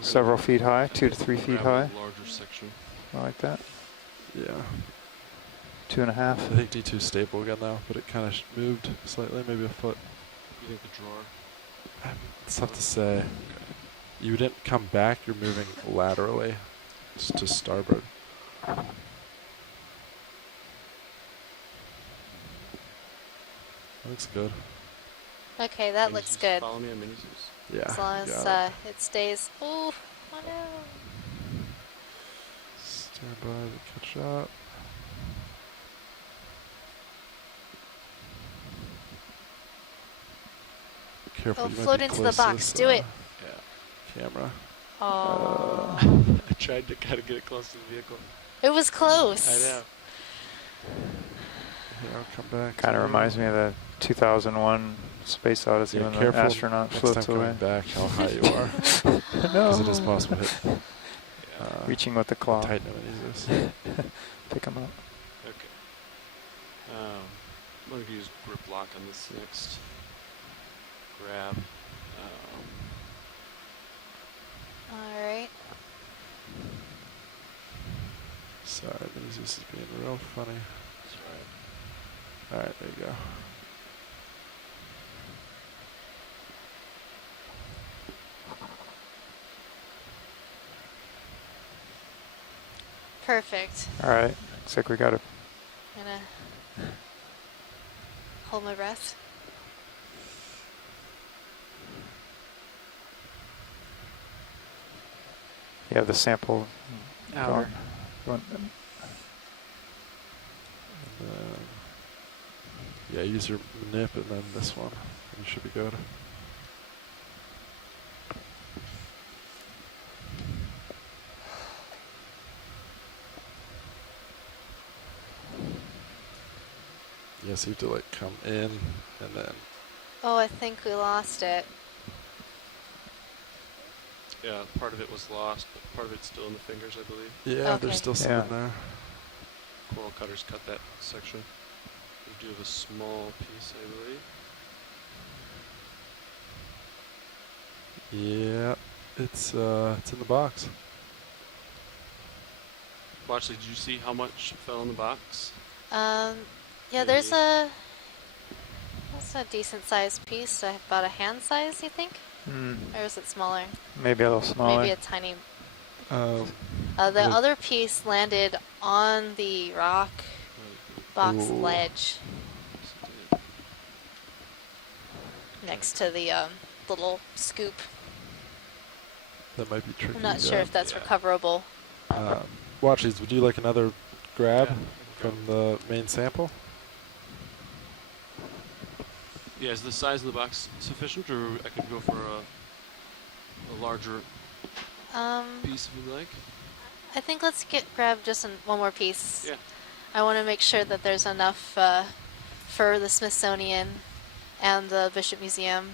several feet high, 2 to 3 feet high. Larger section. Like that. Yeah. 2.5. I think D2's stable again now, but it kind of moved slightly, maybe a foot. You think the drawer? It's tough to say. You didn't come back, you're moving laterally to starboard. Looks good. okay, that looks good. Follow me on mini-Zeus. Yeah. As long as it stays. Oh no. Stand by to catch up. Careful, Oh, you might float be into the close to box. this, Do it. camera. Oh. I tried to kind of get it close to the vehicle. It was close. I know. Here, I'll come back. Kind of reminds me of the 2001 Space Odyssey when the careful astronaut next floats time away. coming back how high you are. No. Because it is possible to hit. Reaching with the claw. Tighten them and use this. Pick them up. Okay. I'm going to use grip lock on this next. Grab. All right. Sorry, this is being real funny. That's right. Alright, there you go. Perfect. All right. Looks like we got it. I'm gonna hold my breath. You have the sample. Hour. Going. And then, yeah, use your nip and then this one. You should be good. Yes, you have to like come in and then. Oh, I think we lost it. Yeah, part of it was lost, but part of it's still in the fingers, I believe. Yeah, Okay. there's still some in there. Coral cutters cut that section. We do have a small piece, I believe. Yeah, it's in the box. Watchley, did you see how much fell in the box? Yeah, that's a decent sized piece. About a hand size, you think? Or is it smaller? Maybe a little smaller. Maybe a tiny. The the- other piece landed on the rock, box Ooh. ledge next to the little scoop. That might be tricky. I'm not sure if that's recoverable. Watch these. Would you like another grab from the main sample? Yeah, is the size of the box sufficient, or I could go for a larger piece if you'd like? I think let's grab just one more piece. Yeah. I want to make sure that there's enough for the Smithsonian and the Bishop Museum.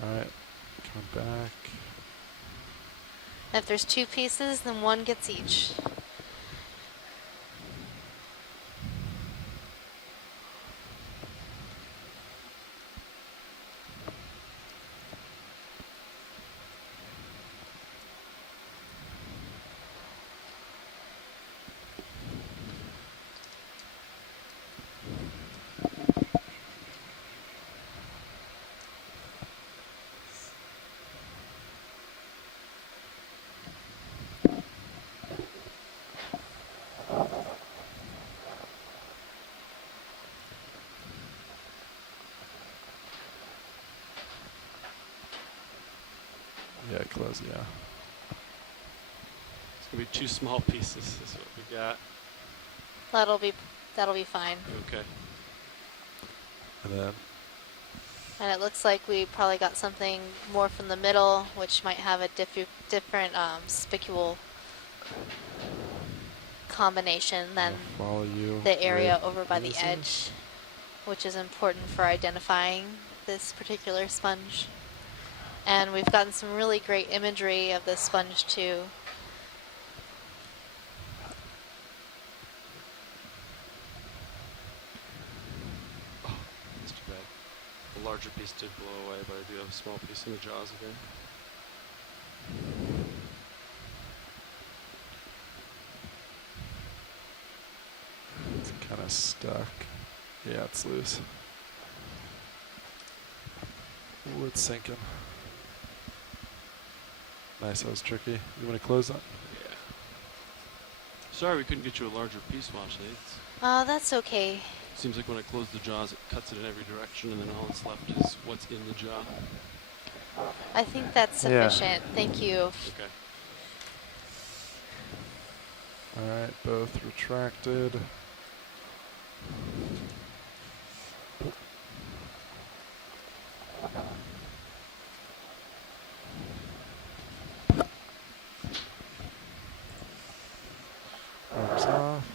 All right, come back. If there's 2 pieces, then 1 gets each. Yeah, close. Yeah. It's gonna be 2 small pieces. Is what we got. That'll be fine. Okay. And then. And it looks like we probably got something more from the middle, which might have a different spicule combination than the area over by the edge, which is important for identifying this particular sponge. And we've gotten some really great imagery of this sponge too. That's too bad. The larger piece did blow away, but I do have a small piece in the jaws again. It's kind of stuck. Yeah, it's loose. Ooh, it's sinking. Nice, that was tricky. You want to close that? Yeah. Sorry we couldn't get you a larger piece, Washley. That's okay. Seems like when I close the jaws, it cuts it in every direction, and then all that's left is what's in the jaw. I think that's sufficient. Thank you. Okay. All right, both retracted. Arms off.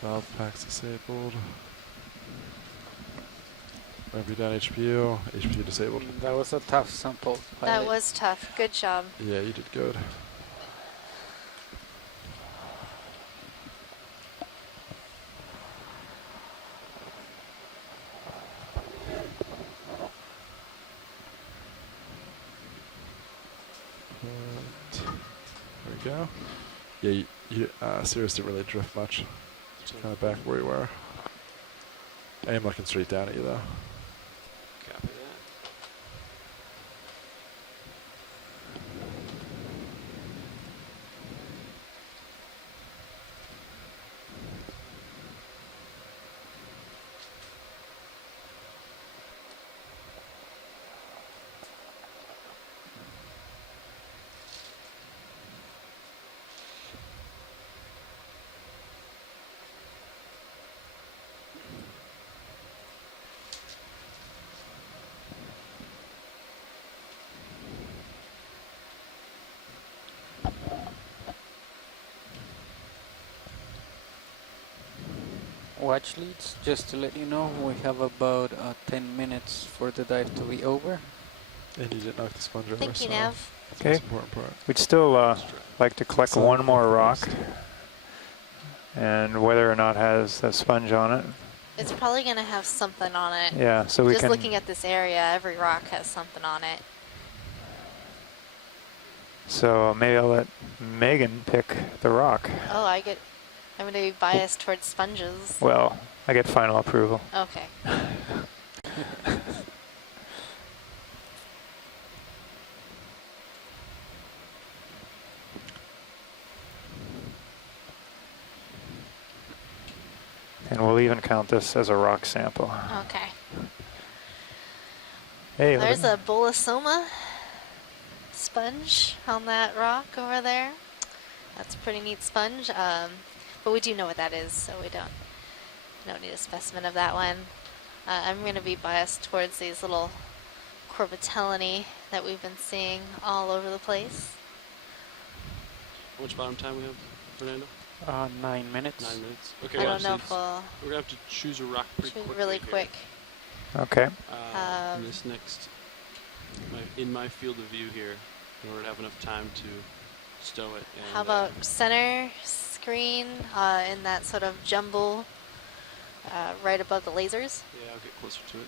Valve packs disabled. Ramp down HPU. HPU disabled. That was a tough sample. That was tough. Good job. Yeah, you did good. There we go. Yeah, Cirrus didn't really drift much. Just kind of back where you were. I am looking straight down at you though. Copy that. Watch leads, just to let you know, we have about 10 minutes for the dive to be over. And you didn't knock the sponge over. Thank you, so Nav. that's the Okay. most important part. We'd still like to collect one more rock, and whether or not it has a sponge on it. It's probably going to have something on it. Yeah, so we Just can. looking at this area, every rock has something on it. So maybe I'll let Megan pick the rock. Oh, I'm going to be biased towards sponges. Well, I get final approval. Okay. And we'll even count this as a rock sample. Okay. Hey, There's a bolosoma sponge on that rock over there. That's a pretty neat sponge. But we do know what that is, so we don't need a specimen of that one. I'm going to be biased towards these little corbitellinae that we've been seeing all over the place. How much bottom time we have, Fernando? 9 minutes. 9 minutes. Okay. I don't know if we're gonna have to choose a rock pretty quickly. Really quick. Okay. In this next, in my field of view here, in order to have enough time to stow it. And, how about center screen in that sort of jumble right above the lasers? Yeah, I'll get closer to it.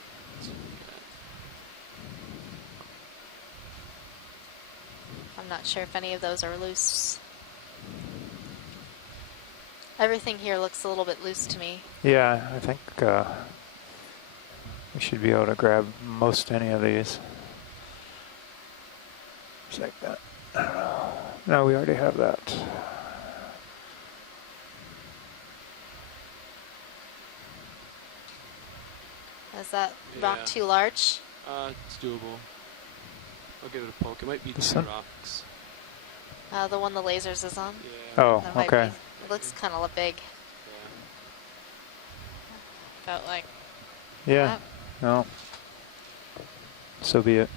I'm not sure if any of those are loose. Everything here looks a little bit loose to me. Yeah, I think we should be able to grab most any of these. Just like that. No, we already have that. Is that rock too large? It's doable. I'll give it a poke. It might be This two one? rocks. The one the lasers is on? Yeah. Oh, That might okay. be- It looks kind of big. Felt like Yeah. No. So be it.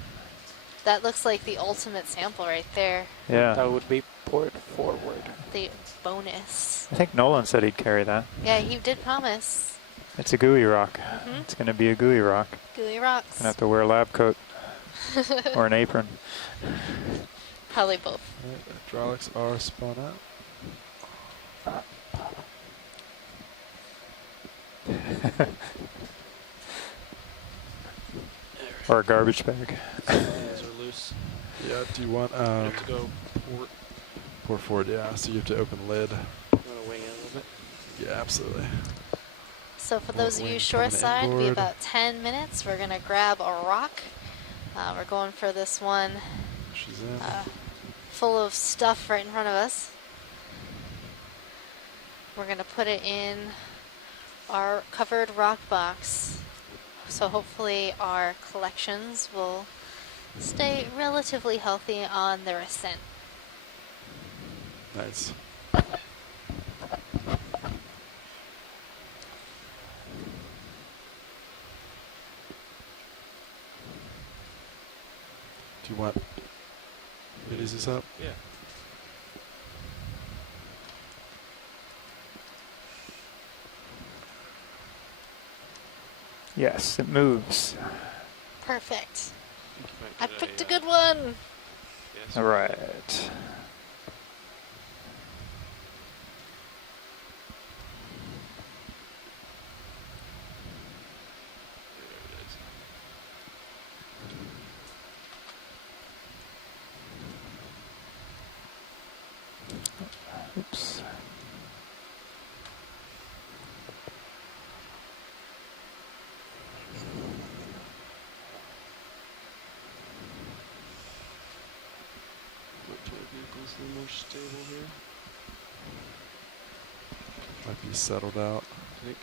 that looks like the ultimate sample right there. Yeah. That would be port forward. The bonus. I think Nolan said he'd carry that. Yeah, he did promise. It's a gooey rock. Mhm. It's going to be a gooey rock. Gooey rocks. Gonna have to wear a lab coat or an apron. Probably both. Right, hydraulics are spun out. Or a garbage bag. These are loose. Yeah, do you want You have to go port. pour forward? Yeah, so you have to open the lid. You want to wing it a little bit? Yeah, absolutely. So for Well, those of you wing short coming side, it'll be inboard. about 10 minutes. We're going to grab a rock. We're going for this one She's in. full of stuff right in front of us. We're going to put it in our covered rock box. So hopefully our collections will stay relatively healthy on their ascent. Nice. Do you want me to ease this up? Yeah. Yes, it moves. Perfect. I I picked a good one. Yes. All right. Oops. Might try vehicles a little more stable here. Might be settled out. I think.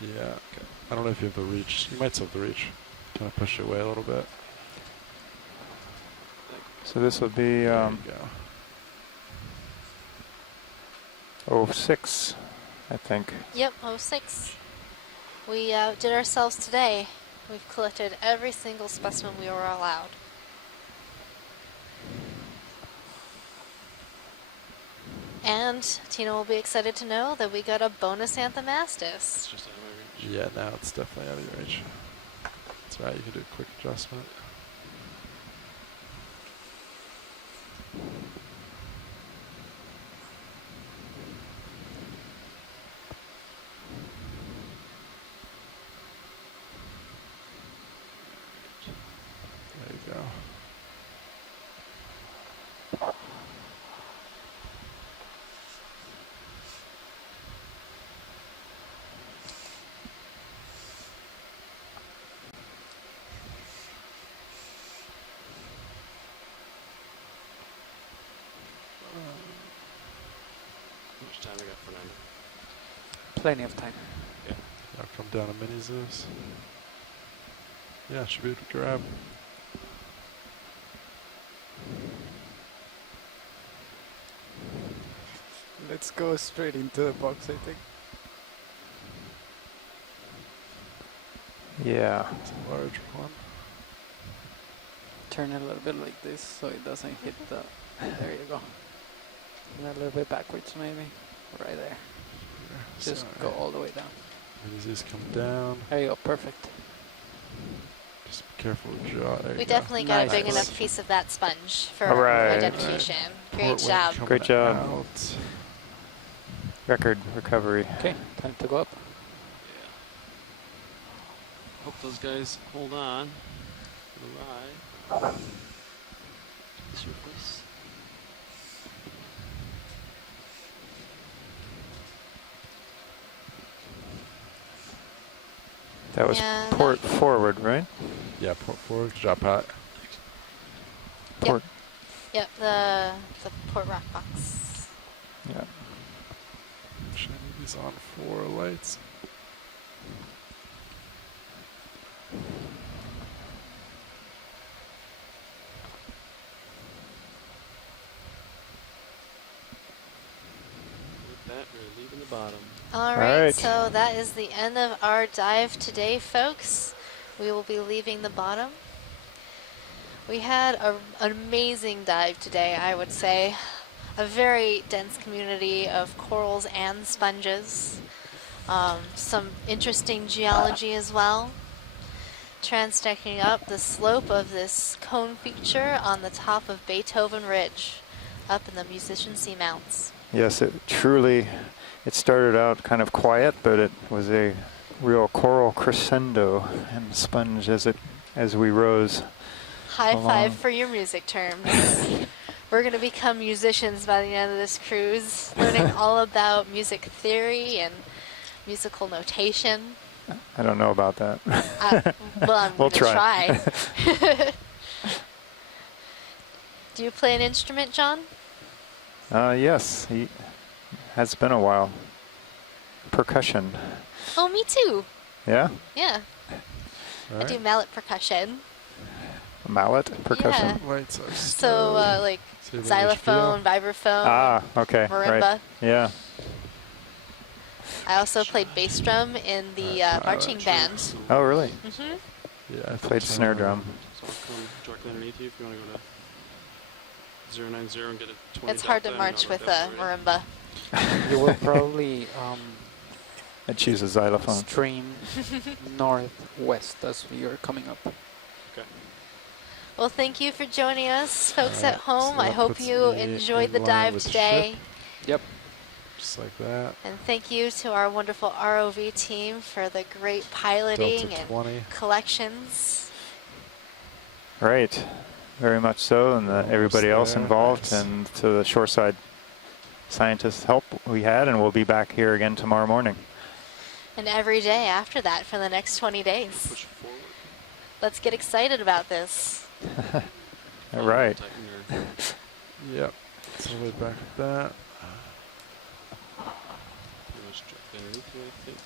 Yeah. Okay. I don't know if you have the reach. You might still have the reach. Kind of push it away a little bit. So this would be There you go. 06, I think. Yep, 06. We did ourselves today. We've collected every single specimen we were allowed. And Tina will be excited to know that we got a bonus Anthomastus. It's just out of my reach. Yeah, now it's definitely out of your reach. That's right, you can do a quick adjustment. There you go. How much time we got, Fernando? Plenty of time. I'll come down a mini Zeus. Yeah, should be able to grab. Let's go straight into the box, I think. Yeah. It's a large one. Turn it a little bit like this so it doesn't hit the... There you go. And a little bit backwards maybe. Right there. Just go all the way down. Mini Zeus come down. There you go, perfect. Just be careful with jaw. There We you definitely go. got a big enough piece of that sponge for All right. identification. Great Port wind job. coming Great job. out. Record recovery. Okay, time to go up. Hope those guys hold on for the ride. Surface. That was Yeah, port forward, right? Yeah, port forward. Good job, Pat. Port. Yep, the port rock box. Yeah. Shiny is on 4 lights. With that, we're leaving the bottom. All right, so that is the end of our dive today, folks. We will be leaving the bottom. We had an amazing dive today, I would say. A very dense community of corals and sponges. Some interesting geology as well. Transecting up the slope of this cone feature on the top of Beethoven Ridge, up in the Musician Seamounts. Yes, it truly, it started out kind of quiet, but it was a real coral crescendo and sponge as we rose. High along. five for your music terms. We're going to become musicians by the end of this cruise, learning all about music theory and musical notation. I don't know about that. Well, I'm We'll going to try. try. Do you play an instrument, John? Yes, he has been a while. Percussion. Oh, me too. Yeah? Yeah. I do mallet percussion. Mallet percussion? Yeah. Lights are So, like See the xylophone, vibraphone, Ah, okay. marimba. Right. Yeah. I also played bass drum in the marching band. Oh, really? Hmm. Yeah, I played snare drum. So I'll come directly underneath you if you want to go to 090 and get a 20. It's hard to delta, and march I'll with go a marimba. You will probably I choose a xylophone. stream northwest as you're coming up. Okay. Well, thank you for joining us, folks Alright, at home. so I that hope puts you me enjoyed in the line dive with the today. ship. Yep. Just like that. And thank you to our wonderful ROV team for the great piloting Delta and 20. collections. Right. Very much so, and everybody else there. involved, Nice. and to the shoreside scientists' help we had, and we'll be back here again tomorrow morning. And every day after that for the next 20 days. Push forward. Let's get excited about this. All right. Tighten your Yep. So we'll be back with that. pretty much directly underneath you, I think.